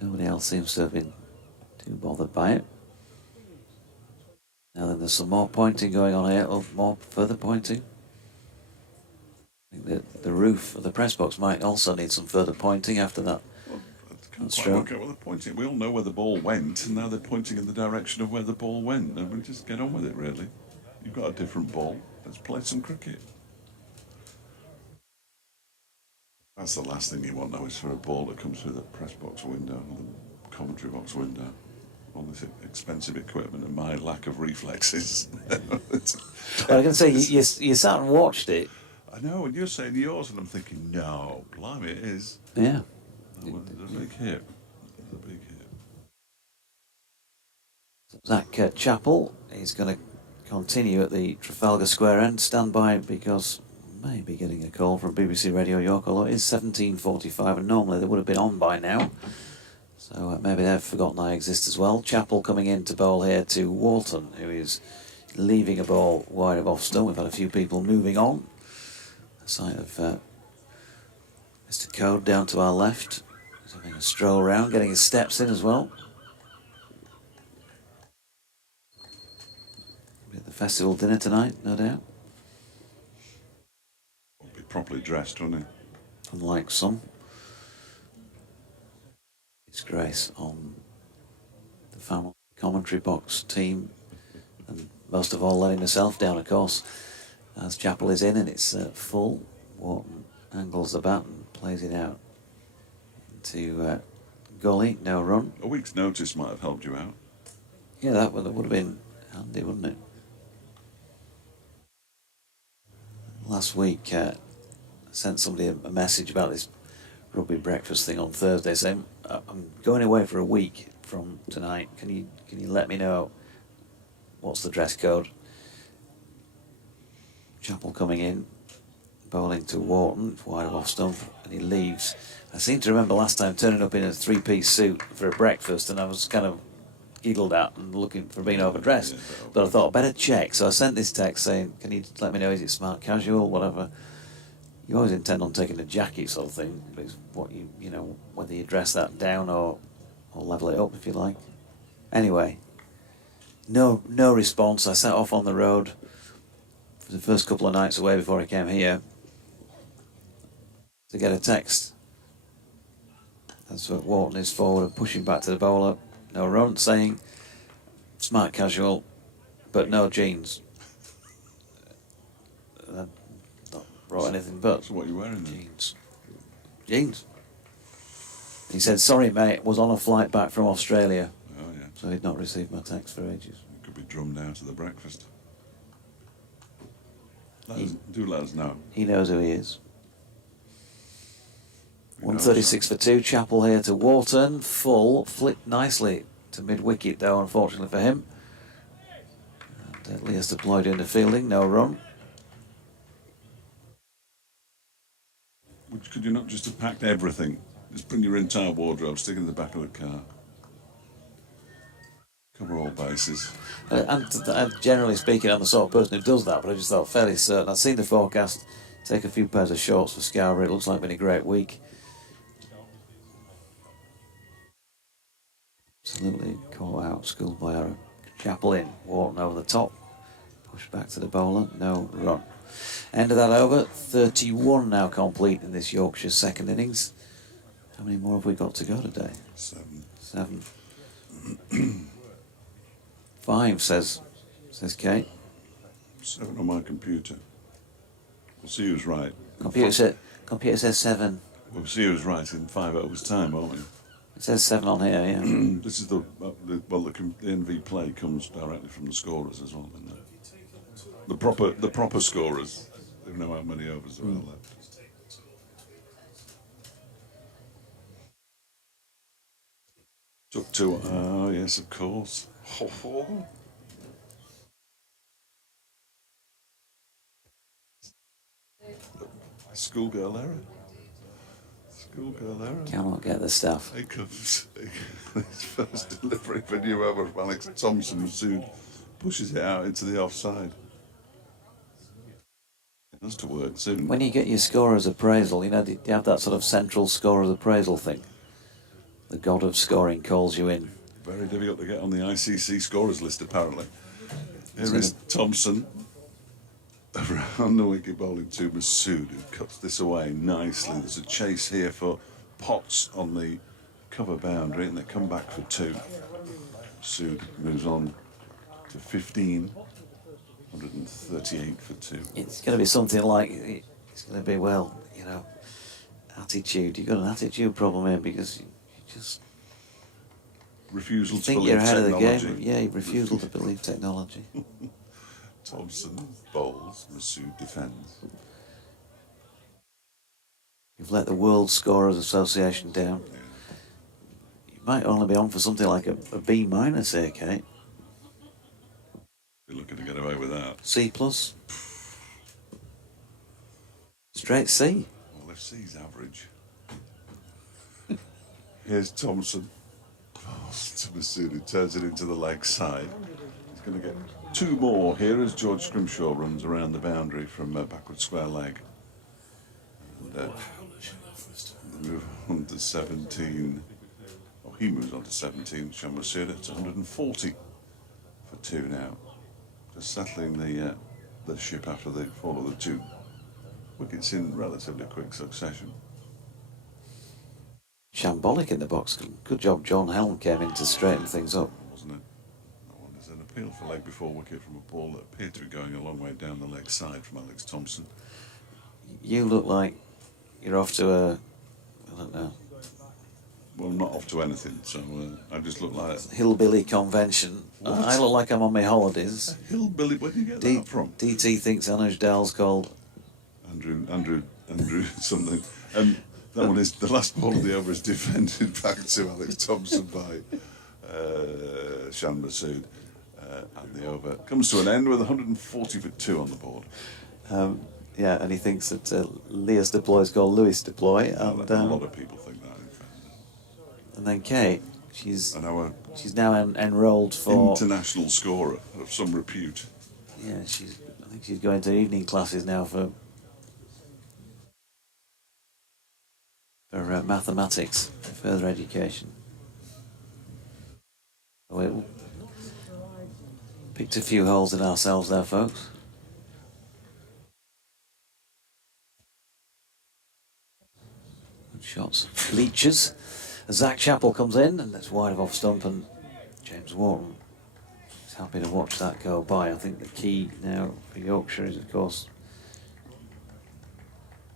Nobody else seems to have been too bothered by it. Now then, there's some more pointing going on here, or more further pointing. I think that the roof of the press box might also need some further pointing after that. Well, I can't quite work out where they're pointing. We all know where the ball went, and now they're pointing in the direction of where the ball went. And we just get on with it, really. You've got a different ball. Let's play some cricket. That's the last thing you want now, is for a ball to come through the press box window or the commentary box window. All this expensive equipment and my lack of reflexes. Well, I can say you sat and watched it. I know, and you're saying yours, and I'm thinking, no, blimey, it is. Yeah. It's a big hit. It's a big hit. Zach Chappell, he's going to continue at the Trafalgar Square end. Stand by because maybe getting a call from BBC Radio York, although it is 17:45 and normally they would have been on by now. So maybe they've forgotten I exist as well. Chappell coming in to bowl here to Walton, who is leaving a ball wide of off stump. We've had a few people moving on. A sight of Mr. Code down to our left. He's having a stroll around, getting his steps in as well. Be at the festival dinner tonight, no doubt. Will be properly dressed, won't he? Unlike some. His Grace on the family commentary box team, and most of all letting herself down, of course, as Chappell is in and it's full. Wharton angles the bat and plays it out to Gully, no run. A week's notice might have helped you out. Yeah, that would have been handy, wouldn't it? Last week I sent somebody a message about this rugby breakfast thing on Thursday saying, I'm going away for a week from tonight. Can you let me know what's the dress code? Chappell coming in, bowling to Wharton, wide of off stump, and he leaves. I seem to remember last time turning up in a three-piece suit for a breakfast, and I was kind of giggled at and looking for being overdressed. But I thought I'd better check, so I sent this text saying, can you let me know, is it smart casual, whatever. You always intend on taking a jacket sort of thing, but it's what you know, whether you dress that down or level it up if you like. Anyway, no response. I set off on the road for the first couple of nights away before I came here to get a text. That's what Wharton is forward and pushing back to the bowler. No run, saying smart casual, but no jeans. Brought anything but So what are you wearing then? jeans. He said, sorry mate, was on a flight back from Australia. Oh, yeah. So he'd not received my text for ages. Could be drummed out to the breakfast. Do let us know. He knows who he is. We know 136 for 2, Chappell here to Wharton, full, flipped nicely to mid-wicket though, unfortunately for him. And Leos deployed into fielding, no run. Could you not just have packed everything? Just bring your entire wardrobe, stick it in the back of the car. Cover all bases. And generally speaking, I'm the sort of person who does that, but I just thought fairly certain. I've seen the forecast, take a few pairs of shorts for Scarborough. It looks like it's been a great week. Absolutely caught out, schoolboy error. Chappell in, Wharton over the top. Push back to the bowler, no run. End of that over, 31 now complete in this Yorkshire second innings. How many more have we got to go today? 7. 5, says Kate. 7 on my computer. We'll see who's right. Computer says 7. We'll see who's right in 5 hours' time, won't we? It says 7 on here, yeah. This is the NV play comes directly from the scorers as well, isn't it? The proper scorers. They know how many overs there are left. Took two. Oh, yes, of course. Schoolgirl error. Schoolgirl error. Cannot get the stuff. Here comes his first delivery for new over from Alex Thompson. Soon pushes it out into the offside. It has to work soon. When you get your scorer's appraisal, you know, do you have that sort of central scorer's appraisal thing? The god of scoring calls you in. Very difficult to get on the ICC scorers list, apparently. Here is Thompson around the wicket, bowling to Masood, who cuts this away nicely. There's a chase here for Potts on the cover boundary, and they come back for two. Masood moves on to 15, 138 for two. It's going to be something like, it's going to be, well, you know, attitude. You've got an attitude problem here because you just Refusal to think believe you're ahead technology. of the game. Yeah, refusal to believe technology. Thompson bowls, Masood defends. You've let the World Scorers Association down. You might only be on for something like a B minus here, Kate. You're looking to get away with that. C plus. Straight C. Well, if C's average. Here's Thompson. Bowls to Masood, who turns it into the leg side. He's going to get two more here as George Scrimshaw runs around the boundary from backward square leg. And move on to 17. Oh, he moves on to 17. Sean Masood, it's 140 for two now. Just settling the ship after the fall of the two wickets in relatively quick succession. Shambolic in the box. Good job John Helm came in to straighten things up. Wasn't it? That one is an appeal for leg before wicket from a ball that appeared to be going a long way down the leg side from Alex Thompson. You look like you're off to a, I don't know, Well, I'm not off to anything, so I just look like hillbilly convention. I look like I'm on my holidays. a hillbilly. Where do you get that from? DT thinks Anuj Dal's called. Andrew something. That one is the last ball of the over is defended back to Alex Thompson by Shan Masood. And the over comes to an end with 140 for two on the board. Yeah, and he thinks that Leah's deploy is called Lewis deploy. And, A lot of people think that, in fact. and then Kate, she's And our now enrolled for. international scorer of some repute. Yeah, I think she's going to evening classes now for mathematics, further education. So we picked a few holes in ourselves there, folks. Good shots. Bleachers. Zach Chappell comes in, and that's wide of off stump, and James Wharton is happy to watch that go by. I think the key now for Yorkshire is, of course,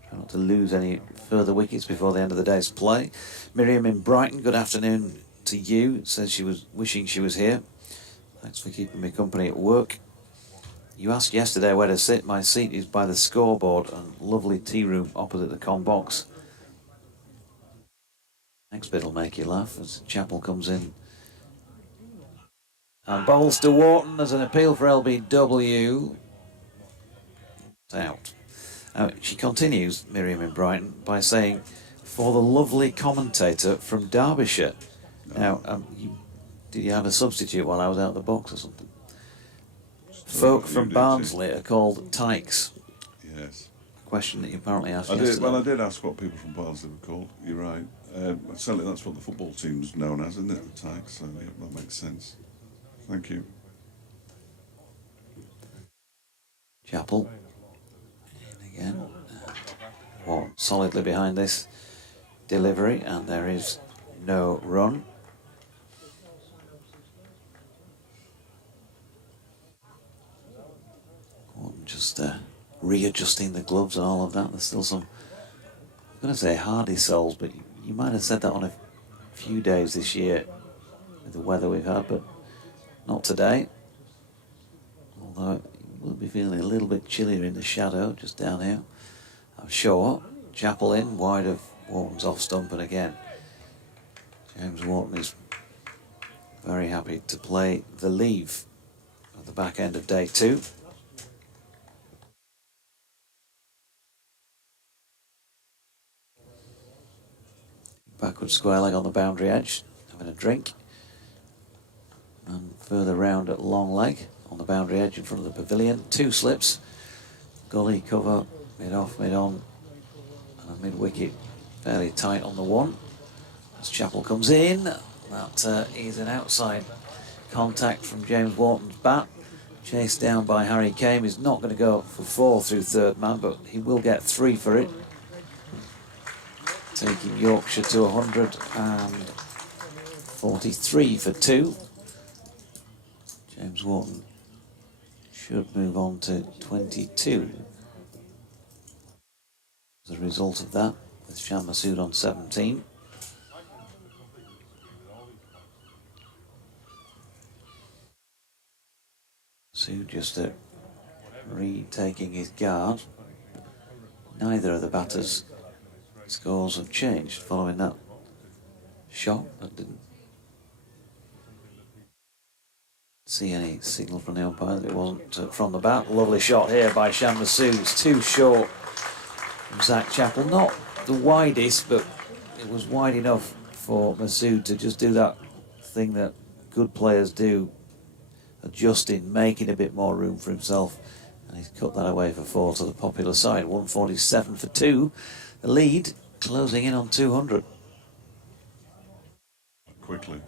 try not to lose any further wickets before the end of the day's play. Miriam in Brighton, good afternoon to you. Says she was wishing she was here. Thanks for keeping me company at work. You asked yesterday where to sit. My seat is by the scoreboard and lovely tea room opposite the con box. Next bit will make you laugh as Chappell comes in. And bowls to Wharton as an appeal for LBW. It's out. She continues, Miriam in Brighton, by saying, for the lovely commentator from Derbyshire. Now, did you have a substitute while I was out of the box or something? Folk from Barnsley are called tykes. Yes. A question that you apparently asked I yesterday. did ask what people from Barnsley were called. You're right. Certainly that's what the football team's known as, isn't it? The Tigers. So yeah, that makes sense. Thank you. Chappell. In again. Wharton solidly behind this delivery, and there is no run. Wharton just readjusting the gloves and all of that. There's still some, I'm going to say hardy souls, but you might have said that on a few days this year with the weather we've had, but not today. Although it will be feeling a little bit chillier in the shadow just down here, I'm sure. Chappell in, wide of Wharton's off stump, and again James Wharton is very happy to play the leave at the back end of day 2. Backward square leg on the boundary edge, having a drink. And further round at long leg on the boundary edge in front of the pavilion. 2 slips, gully cover, mid off, mid on, and a mid wicket fairly tight on the one. As Chappell comes in, that is an outside contact from James Wharton's bat. Chased down by Harry Kame. He's not going to go for 4 through third man, but he will get 3 for it. Taking Yorkshire to 143 for 2. James Wharton should move on to 22 as a result of that, with Shan Masood on 17. Masood just retaking his guard. Neither of the batters' scores have changed following that shot. I didn't see any signal from the umpire that it wasn't from the bat. Lovely shot here by Shan Masood. It's too short from Zach Chappell. Not the widest, but it was wide enough for Masood to just do that thing that good players do, adjusting, making a bit more room for himself, and he's cut that away for 4 to the popular side. 147 for 2. The lead closing in on 200. Quickly.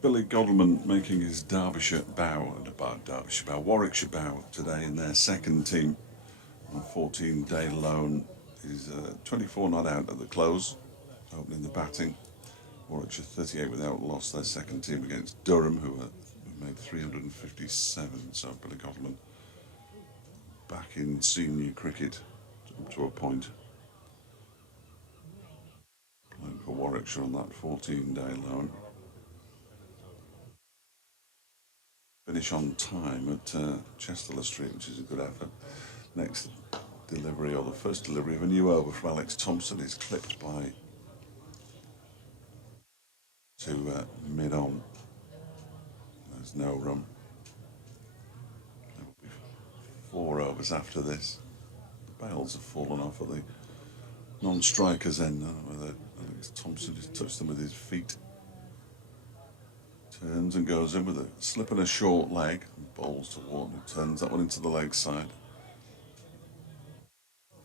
Billy Godalming making his Derbyshire bow, Warwickshire bow today in their second team on a 14-day loan. He's 24 not out at the close, opening the batting. Warwickshire 38 without loss, their second team against Durham, who made 357. So Billy Godalming back in senior cricket up to a point. Playing for Warwickshire on that 14-day loan. Finish on time at Chesterler Street, which is a good effort. Next delivery, or the first delivery of a new over from Alex Thompson, is clipped by to mid-on. There's no run. There will be 4 overs after this. The bails have fallen off at the non-strikers end, where Alex Thompson just touched them with his feet. Turns and goes in with a slip and a short leg, and bowls to Wharton, who turns that one into the leg side.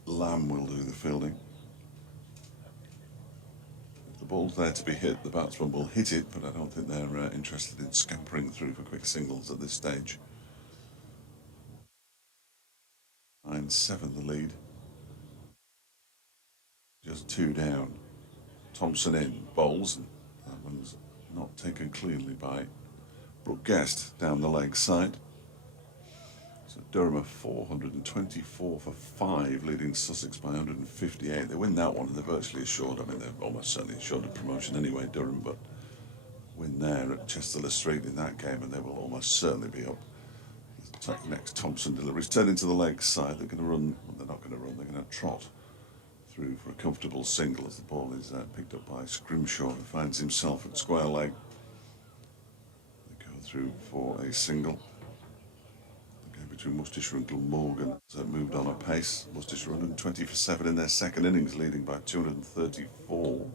Lamb will do the fielding. If the ball's there to be hit, the batsman will hit it, but I don't think they're interested in scampering through for quick singles at this stage. 9-7 the lead. Just 2 down. Thompson in, bowls, and that one's not taken cleanly by Brooke Guest down the leg side. So Durham are 424 for 5, leading Sussex by 158. They win that one and they're virtually assured. I mean, they're almost certainly assured of promotion anyway, Durham, but win there at Chesterler Street in that game and they will almost certainly be up. Next Thompson deliveries turn into the leg side. They're going to run, well, they're not going to run, they're going to trot through for a comfortable single as the ball is picked up by Scrimshaw, who finds himself at square leg. They go through for a single. The game between Worcestershire and Glamorgan has moved on apace. Worcestershire 120 for 7 in their second innings, leading by 234.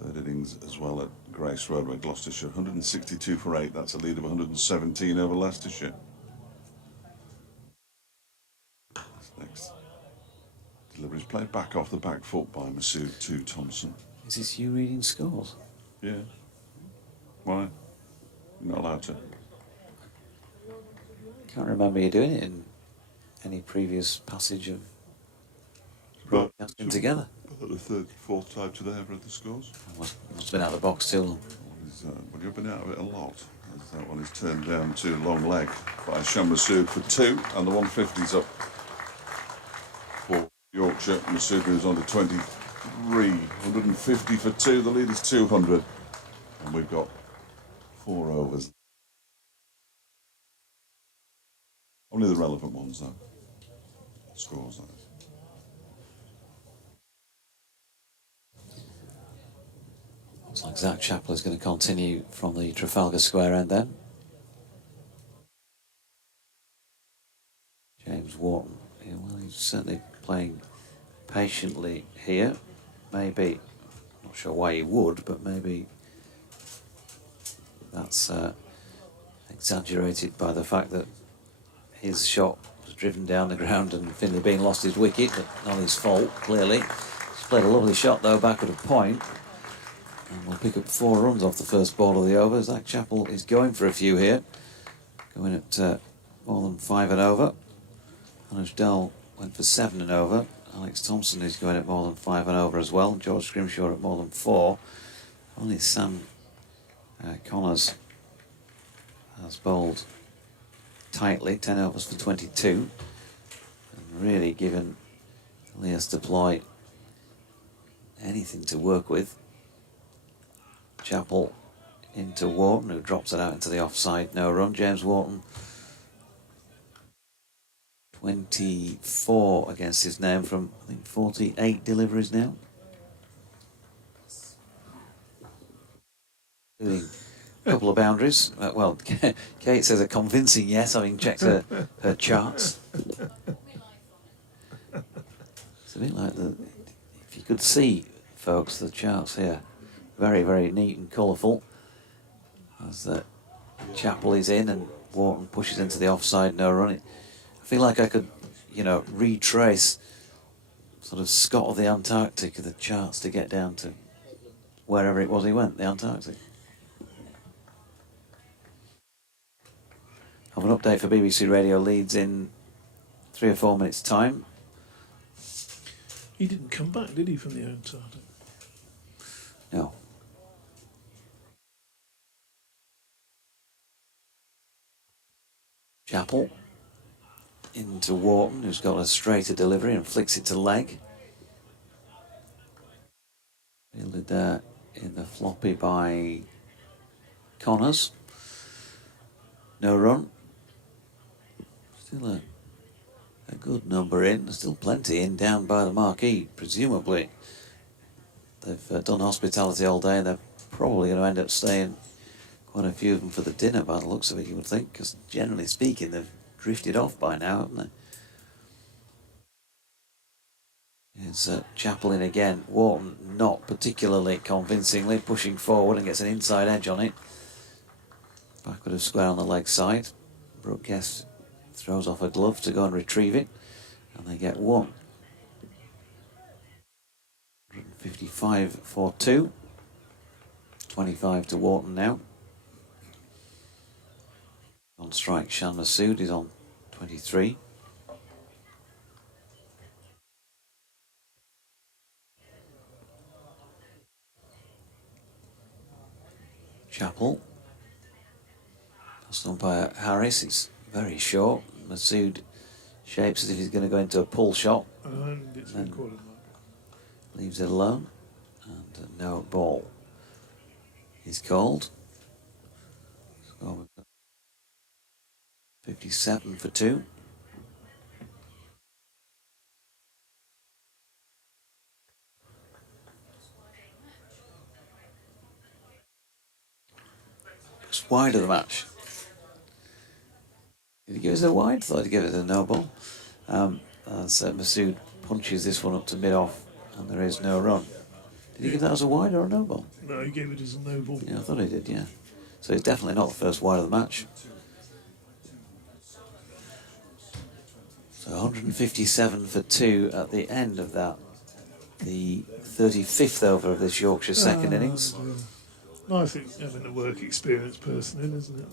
Third innings as well at Grace Road, where Gloucestershire 162 for 8. That's a lead of 117 over Leicestershire. Next delivery is played back off the back foot by Masood to Thompson. Is this you reading scores? Yeah. Why? You're not allowed to. Can't remember you doing it in any previous passage of broadcasting together. About the third, fourth time today I've read the scores. Must have been out of the box too long. Well, you've been out of it a lot. As that one is turned down to long leg by Shan Masood for 2, and the 150's up for Yorkshire. Masood moves on to 23, 150 for 2. The lead is 200, and we've got 4 overs. Only the relevant ones, though. Scores, that is. Looks like Zach Chappell is going to continue from the Trafalgar Square end then. James Wharton, yeah, well, he's certainly playing patiently here. Maybe, not sure why he would, but maybe that's exaggerated by the fact that his shot was driven down the ground and Finlay Bean lost his wicket, but not his fault, clearly. He's played a lovely shot, though, back at a point. And we'll pick up 4 runs off the first ball of the over. Zach Chappell is going for a few here. Going at more than 5 and over. Anuj Dal went for 7 and over. Alex Thompson is going at more than 5 and over as well. George Scrimshaw at more than 4. Only Sam Connors has bowled tightly, 10 overs for 22. And really given Elias Deploy anything to work with. Chappell into Wharton, who drops it out into the offside, no run. James Wharton, 24 against his name from, I think, 48 deliveries now. Doing a couple of boundaries. Well, Kate says a convincing yes, having checked her charts. It's a bit like if you could see, folks, the charts here. Very, very neat and colourful. As Chappell is in and Wharton pushes into the offside, no run. I feel like I could, retrace sort of Scott of the Antarctic of the charts to get down to wherever it was he went, the Antarctic. Have an update for BBC Radio Leeds in 3 or 4 minutes' time. He didn't come back, did he, from the Antarctic? No. Chappell into Wharton, who's got a straighter delivery and flicks it to leg. Fielded there in the floppy by Connors. No run. Still a good number in. Still plenty in down by the marquee, presumably. They've done hospitality all day and they're probably going to end up staying, quite a few of them, for the dinner by the looks of it, you would think, because generally speaking they've drifted off by now, haven't they? It's Chappell in again. Wharton not particularly convincingly pushing forward and gets an inside edge on it. Backward of square on the leg side. Brooke Guest throws off a glove to go and retrieve it, and they get 1. 155 for 2. 25 to Wharton now. On strike, Shan Masood is on 23. Chappell. Last umpire Harris is very short. Masood shapes as if he's going to go into a pull shot. And it's recorded, Mark. Leaves it alone. And no ball is called. So 57 for 2. Just wide of the match. Did he give us a wide? Thought he'd give it a no ball. As Masood punches this one up to mid-off, and there is no run. Did he give that as a wide or a no ball? No, he gave it as a no ball. Yeah, I thought he did, yeah. So it's definitely not the first wide of the match. So 157 for 2 at the end of that. The 35th over of this Yorkshire second innings. Yeah. I think having a work experience person in, isn't it?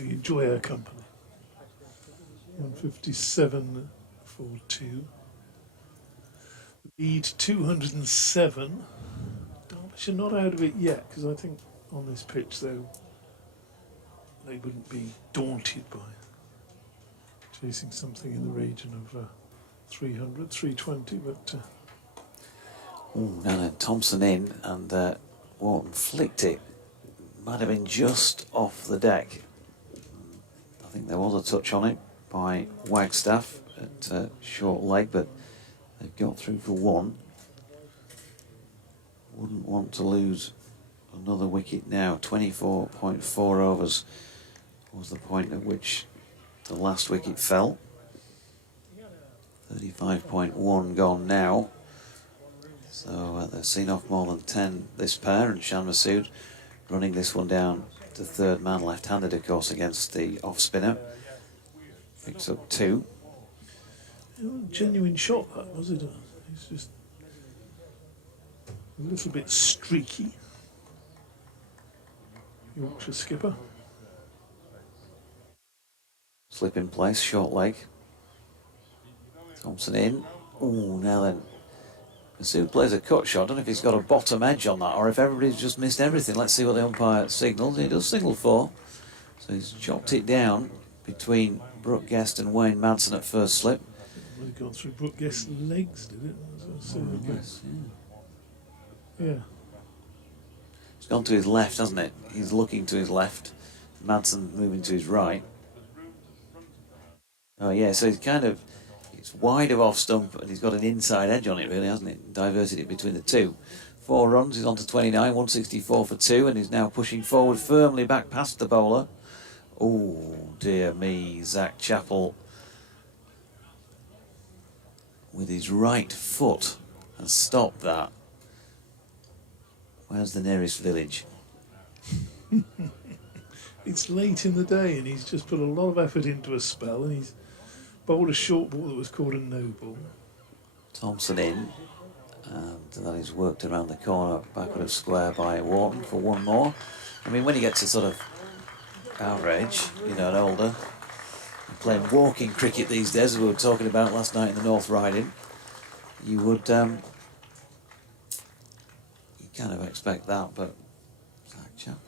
We enjoy our company. 157 for 2. Lead 207. Derbyshire not out of it yet, because I think on this pitch, though, they wouldn't be daunted by chasing something in the region of 300, 320, but... And then Thompson in, and Wharton flicked it. Might have been just off the deck. I think there was a touch on it by Wagstaff at short leg, but they've got through for 1. Wouldn't want to lose another wicket now. 24.4 overs was the point at which the last wicket fell. 35.1 gone now. So they've seen off more than 10 this pair, and Shan Masood running this one down to third man, left-handed of course, against the off-spinner. Picks up 2. Genuine shot, that was it? It's just a little bit streaky. Yorkshire skipper. Slip in place, short leg. Thompson in. Oh, now then. Masood plays a cut shot. I don't know if he's got a bottom edge on that or if everybody's just missed everything. Let's see what the umpire signals. He does signal 4. So he's chopped it down between Brooke Guest and Wayne Madsen at first slip. Well, it gone through Brooke Guest's legs, did it? Yes, Yeah. It's gone to his left, hasn't it? He's looking to his left. Madsen moving to his right. Oh yeah, so he's kind of, it's wide of off stump and he's got an inside edge on it really, hasn't it? Diverted it between the two. 4 runs, he's on to 29, 164 for 2, and he's now pushing forward firmly back past the bowler. Oh dear me, Zach Chappell with his right foot has stopped that. Where's the nearest village? It's late in the day and he's just put a lot of effort into a spell and he's bowled a short ball that was called a no ball. Thompson in, and that is worked around the corner backward of square by Wharton for 1 more. I mean, when you get to sort of our age, you know, and older, playing walking cricket these days, as we were talking about last night in the North Riding, you would you kind of expect that, but Zach Chappell.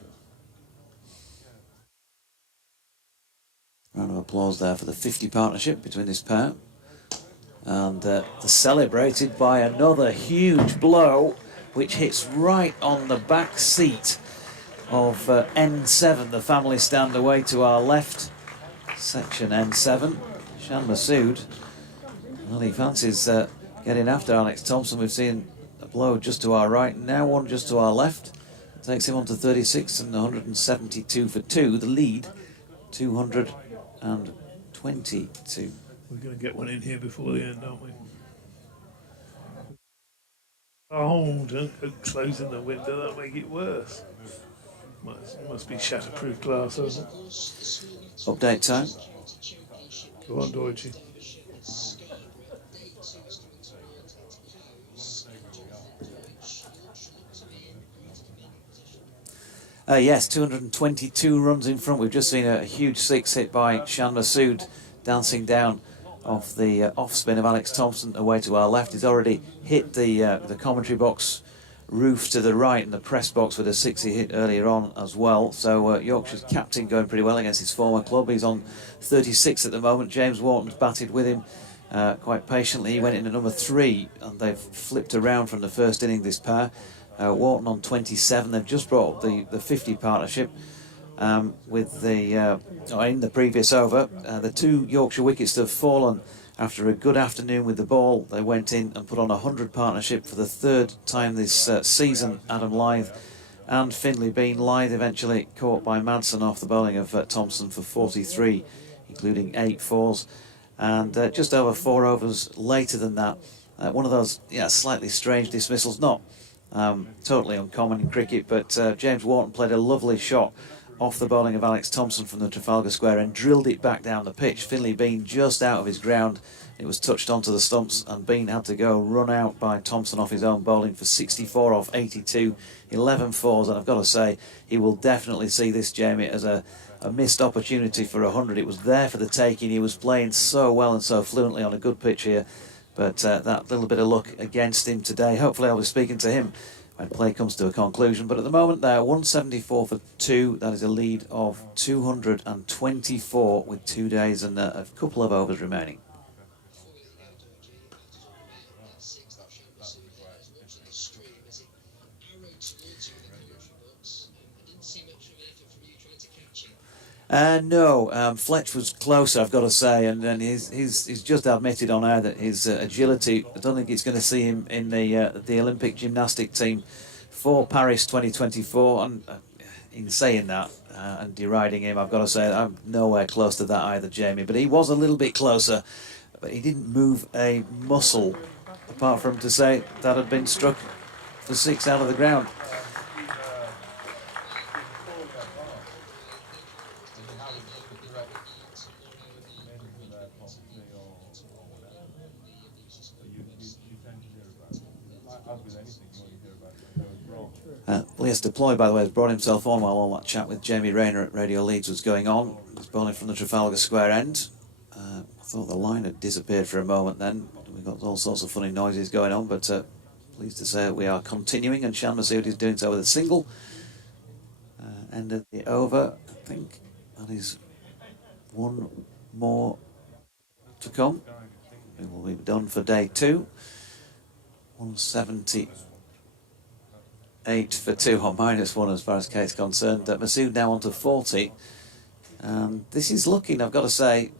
Round of applause there for the 50 partnership between this pair. And they're celebrated by another huge blow, which hits right on the back seat of N7, the family stand away to our left, section N7. Shan Masood, well, he fancies getting after Alex Thompson. We've seen a blow just to our right, now one just to our left. It takes him on to 36 and 172 for 2. The lead, 222. We're going to get one in here before the end, aren't we? Oh, don't go closing the window, that'll make it worse. Must be shatterproof glass, hasn't it? Update time. Go on, Deutsche. Yes, 222 runs in front. We've just seen a huge 6 hit by Shan Masood, dancing down off the off spin of Alex Thompson away to our left. He's already hit the commentary box roof to the right and the press box with a 6 he hit earlier on as well. So Yorkshire's captain going pretty well against his former club. He's on 36 at the moment. James Wharton's batted with him quite patiently. He went in at number 3 and they've flipped around from the first inning, this pair. Wharton on 27. They've just brought up the 50 partnership with the in the previous over. The 2 Yorkshire wickets that have fallen after a good afternoon with the ball. They went in and put on a 100 partnership for the 3rd time this season. Adam Lythe and Finlay Bean. Lythe eventually caught by Madsen off the bowling of Thompson for 43, including 8 fours. And just over 4 overs later than that, one of those slightly strange dismissals, not totally uncommon in cricket, but James Wharton played a lovely shot off the bowling of Alex Thompson from the Trafalgar Square and drilled it back down the pitch. Finlay Bean just out of his ground. It was touched onto the stumps and Bean had to go run out by Thompson off his own bowling for 64 off 82, 11 fours, and I've got to say he will definitely see this, Jamie, as a missed opportunity for 100. It was there for the taking. He was playing so well and so fluently on a good pitch here, but that little bit of luck against him today. Hopefully I'll be speaking to him when play comes to a conclusion, but at the moment they're 174 for 2. That is a lead of 224 with 2 days and a couple of overs remaining. No, Fletch was closer, I've got to say, and he's just admitted on air that his agility, I don't think it's going to see him in the Olympic gymnastic team for Paris 2024. And in saying that and deriding him, I've got to say I'm nowhere close to that either, Jamie. But he was a little bit closer, but he didn't move a muscle, apart from to say that had been struck for 6 out of the ground. Elias Deploy, by the way, has brought himself on while all that chat with Jamie Rayner at Radio Leeds was going on. He's bowling from the Trafalgar Square end. I thought the line had disappeared for a moment then. We got all sorts of funny noises going on, but pleased to say we are continuing, and Shan Masood is doing so with a single. End of the over, I think that is one more to come. It will be done for day 2. 178 for 2, or -1 as far as Kate's concerned. Masood now on to 40. This is looking, I've got to say,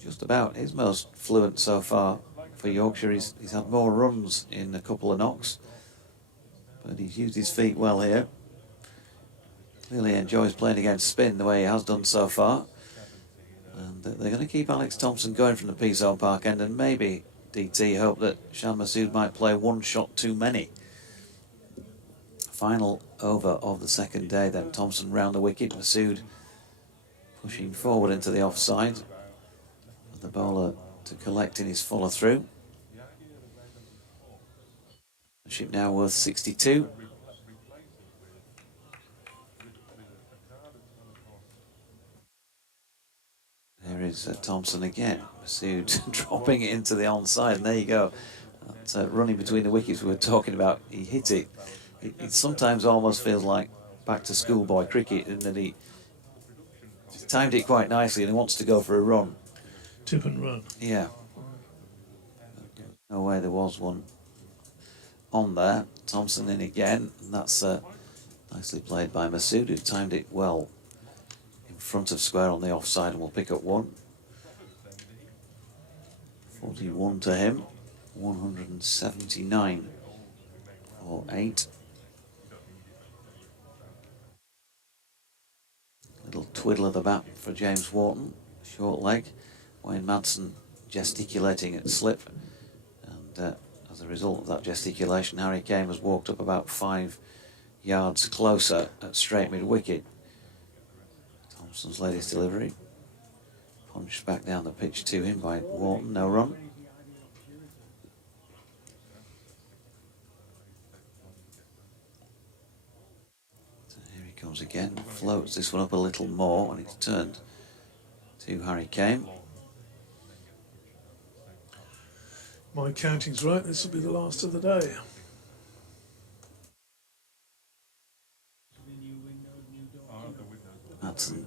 just about his most fluent so far for Yorkshire. He's had more runs in a couple of knocks, but he's used his feet well here. Clearly enjoys playing against spin the way he has done so far. And they're going to keep Alex Thompson going from the Peasole Park end, and maybe DT hope that Shan Masood might play one shot too many. Final over of the second day then. Thompson round the wicket, Masood pushing forward into the offside. The bowler to collect in his follow through. The ship now worth 62. There is Thompson again. Masood dropping it into the onside, and there you go. That running between the wickets we were talking about, he hit it. It sometimes almost feels like back to schoolboy cricket, in that he timed it quite nicely and he wants to go for a run. Tip and run. Yeah. No way there was one on there. Thompson in again, and that's nicely played by Masood, who timed it well in front of square on the offside, and will pick up 1. 41 to him, 179 for 8. Little twiddle of the bat for James Wharton, short leg. Wayne Madsen gesticulating at slip, and as a result of that gesticulation, Harry Kane has walked up about 5 yards closer at straight mid-wicket. Thompson's latest delivery, punched back down the pitch to him by Wharton, no run. So here he comes again, floats this one up a little more, and it's turned to Harry Kane. My counting's right, this will be the last of the day. Madsen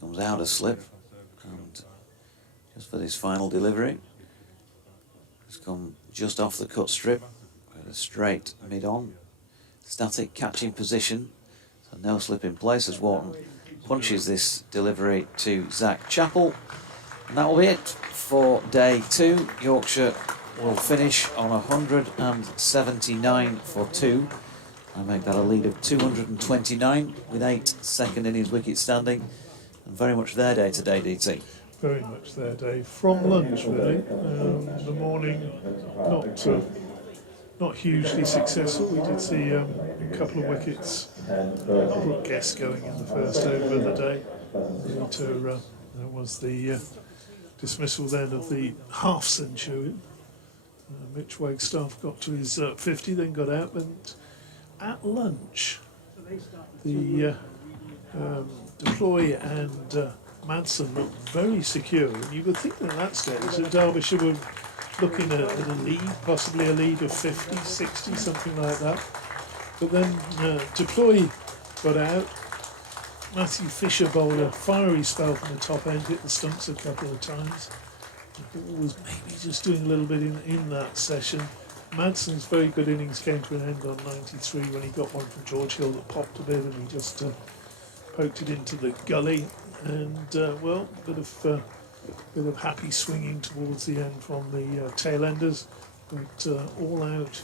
comes out of slip, and just for his final delivery, has come just off the cut strip with a straight mid-on, static catching position, so no slip in place as Wharton punches this delivery to Zach Chappell. And that will be it for day 2. Yorkshire will finish on 179 for 2 and make that a lead of 229 with 8 second innings wicket standing, and very much their day today, DT. Very much their day. From lunch, really. The morning, not hugely successful. We did see a couple of wickets. Brooke Guest going in the first over of the day. There was the dismissal then of the half-century. Mitch Wagstaff got to his 50, then got out, and at lunch, the Deploy and Madsen looked very secure, and you would think that at that stage that Derbyshire were looking at a lead, possibly a lead of 50, 60, something like that. But then Deploy got out. Matthew Fisher bowled a fiery spell from the top end, hit the stumps a couple of times. The ball was maybe just doing a little bit in that session. Madsen's very good innings came to an end on 93 when he got one from George Hill that popped a bit, and he just poked it into the gully. And well, bit of happy swinging towards the end from the tail enders, but all out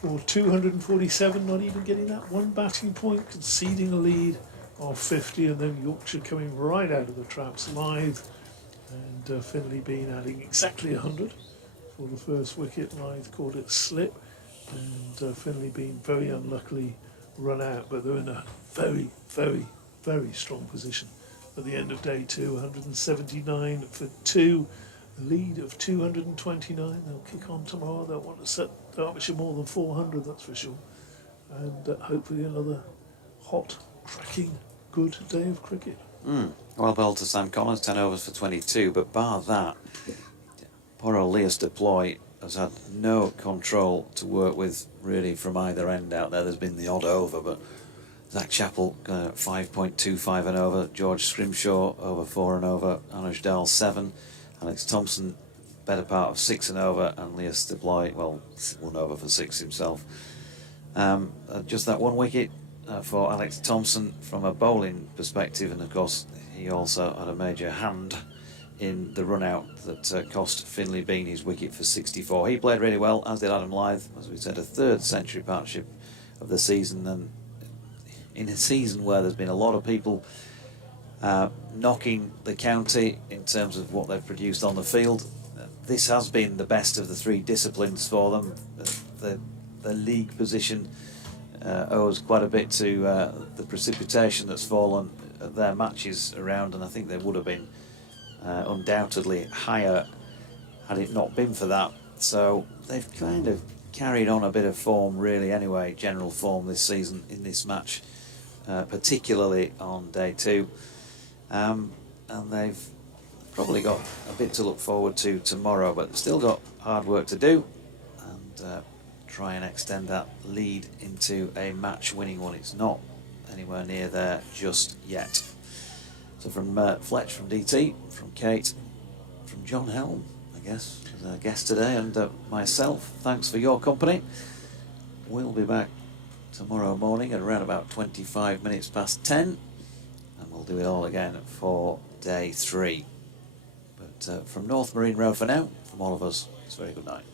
for 247, not even getting that one batting point, conceding a lead of 50, and then Yorkshire coming right out of the traps live, and Finley Bean adding exactly 100 for the first wicket. Lyth called it slip, and Finley Bean very unluckily run out, but they're in a very, very, very strong position at the end of day 2. 179 for 2, a lead of 229. They'll kick on tomorrow. They'll want to set Derbyshire more than 400, that's for sure, and hopefully another hot, cracking, good day of cricket. Well bowled to Sam Collins, 10 overs for 22, but bar that, poor old Leas Deploy has had no control to work with really from either end out there. There's been the odd over, but Zach Chappell 5.25 and over, George Scrimshaw over 4 and over, Anuj Dal 7, Alex Thompson better part of 6 and over, and Leas Deploy, well, 1 over for 6 himself. Just that 1 wicket for Alex Thompson from a bowling perspective, and of course he also had a major hand in the run out that cost Finley Bean his wicket for 64. He played really well, as did Adam Lyth, as we said, a 3rd century partnership of the season, and in a season where there's been a lot of people knocking the county in terms of what they've produced on the field, this has been the best of the 3 disciplines for them. The league position owes quite a bit to the precipitation that's fallen at their matches around, and I think they would have been undoubtedly higher had it not been for that. So they've kind of carried on a bit of form really anyway, general form this season in this match, particularly on day 2, and they've probably got a bit to look forward to tomorrow, but they've still got hard work to do, and try and extend that lead into a match winning one. It's not anywhere near there just yet. So from Fletch, from DT, from Kate, from John Helm, I guess, as our guest today, and myself, thanks for your company. We'll be back tomorrow morning at around about 25 minutes past 10, and we'll do it all again for day 3. But from North Marine Road for now, from all of us, it's a very good night.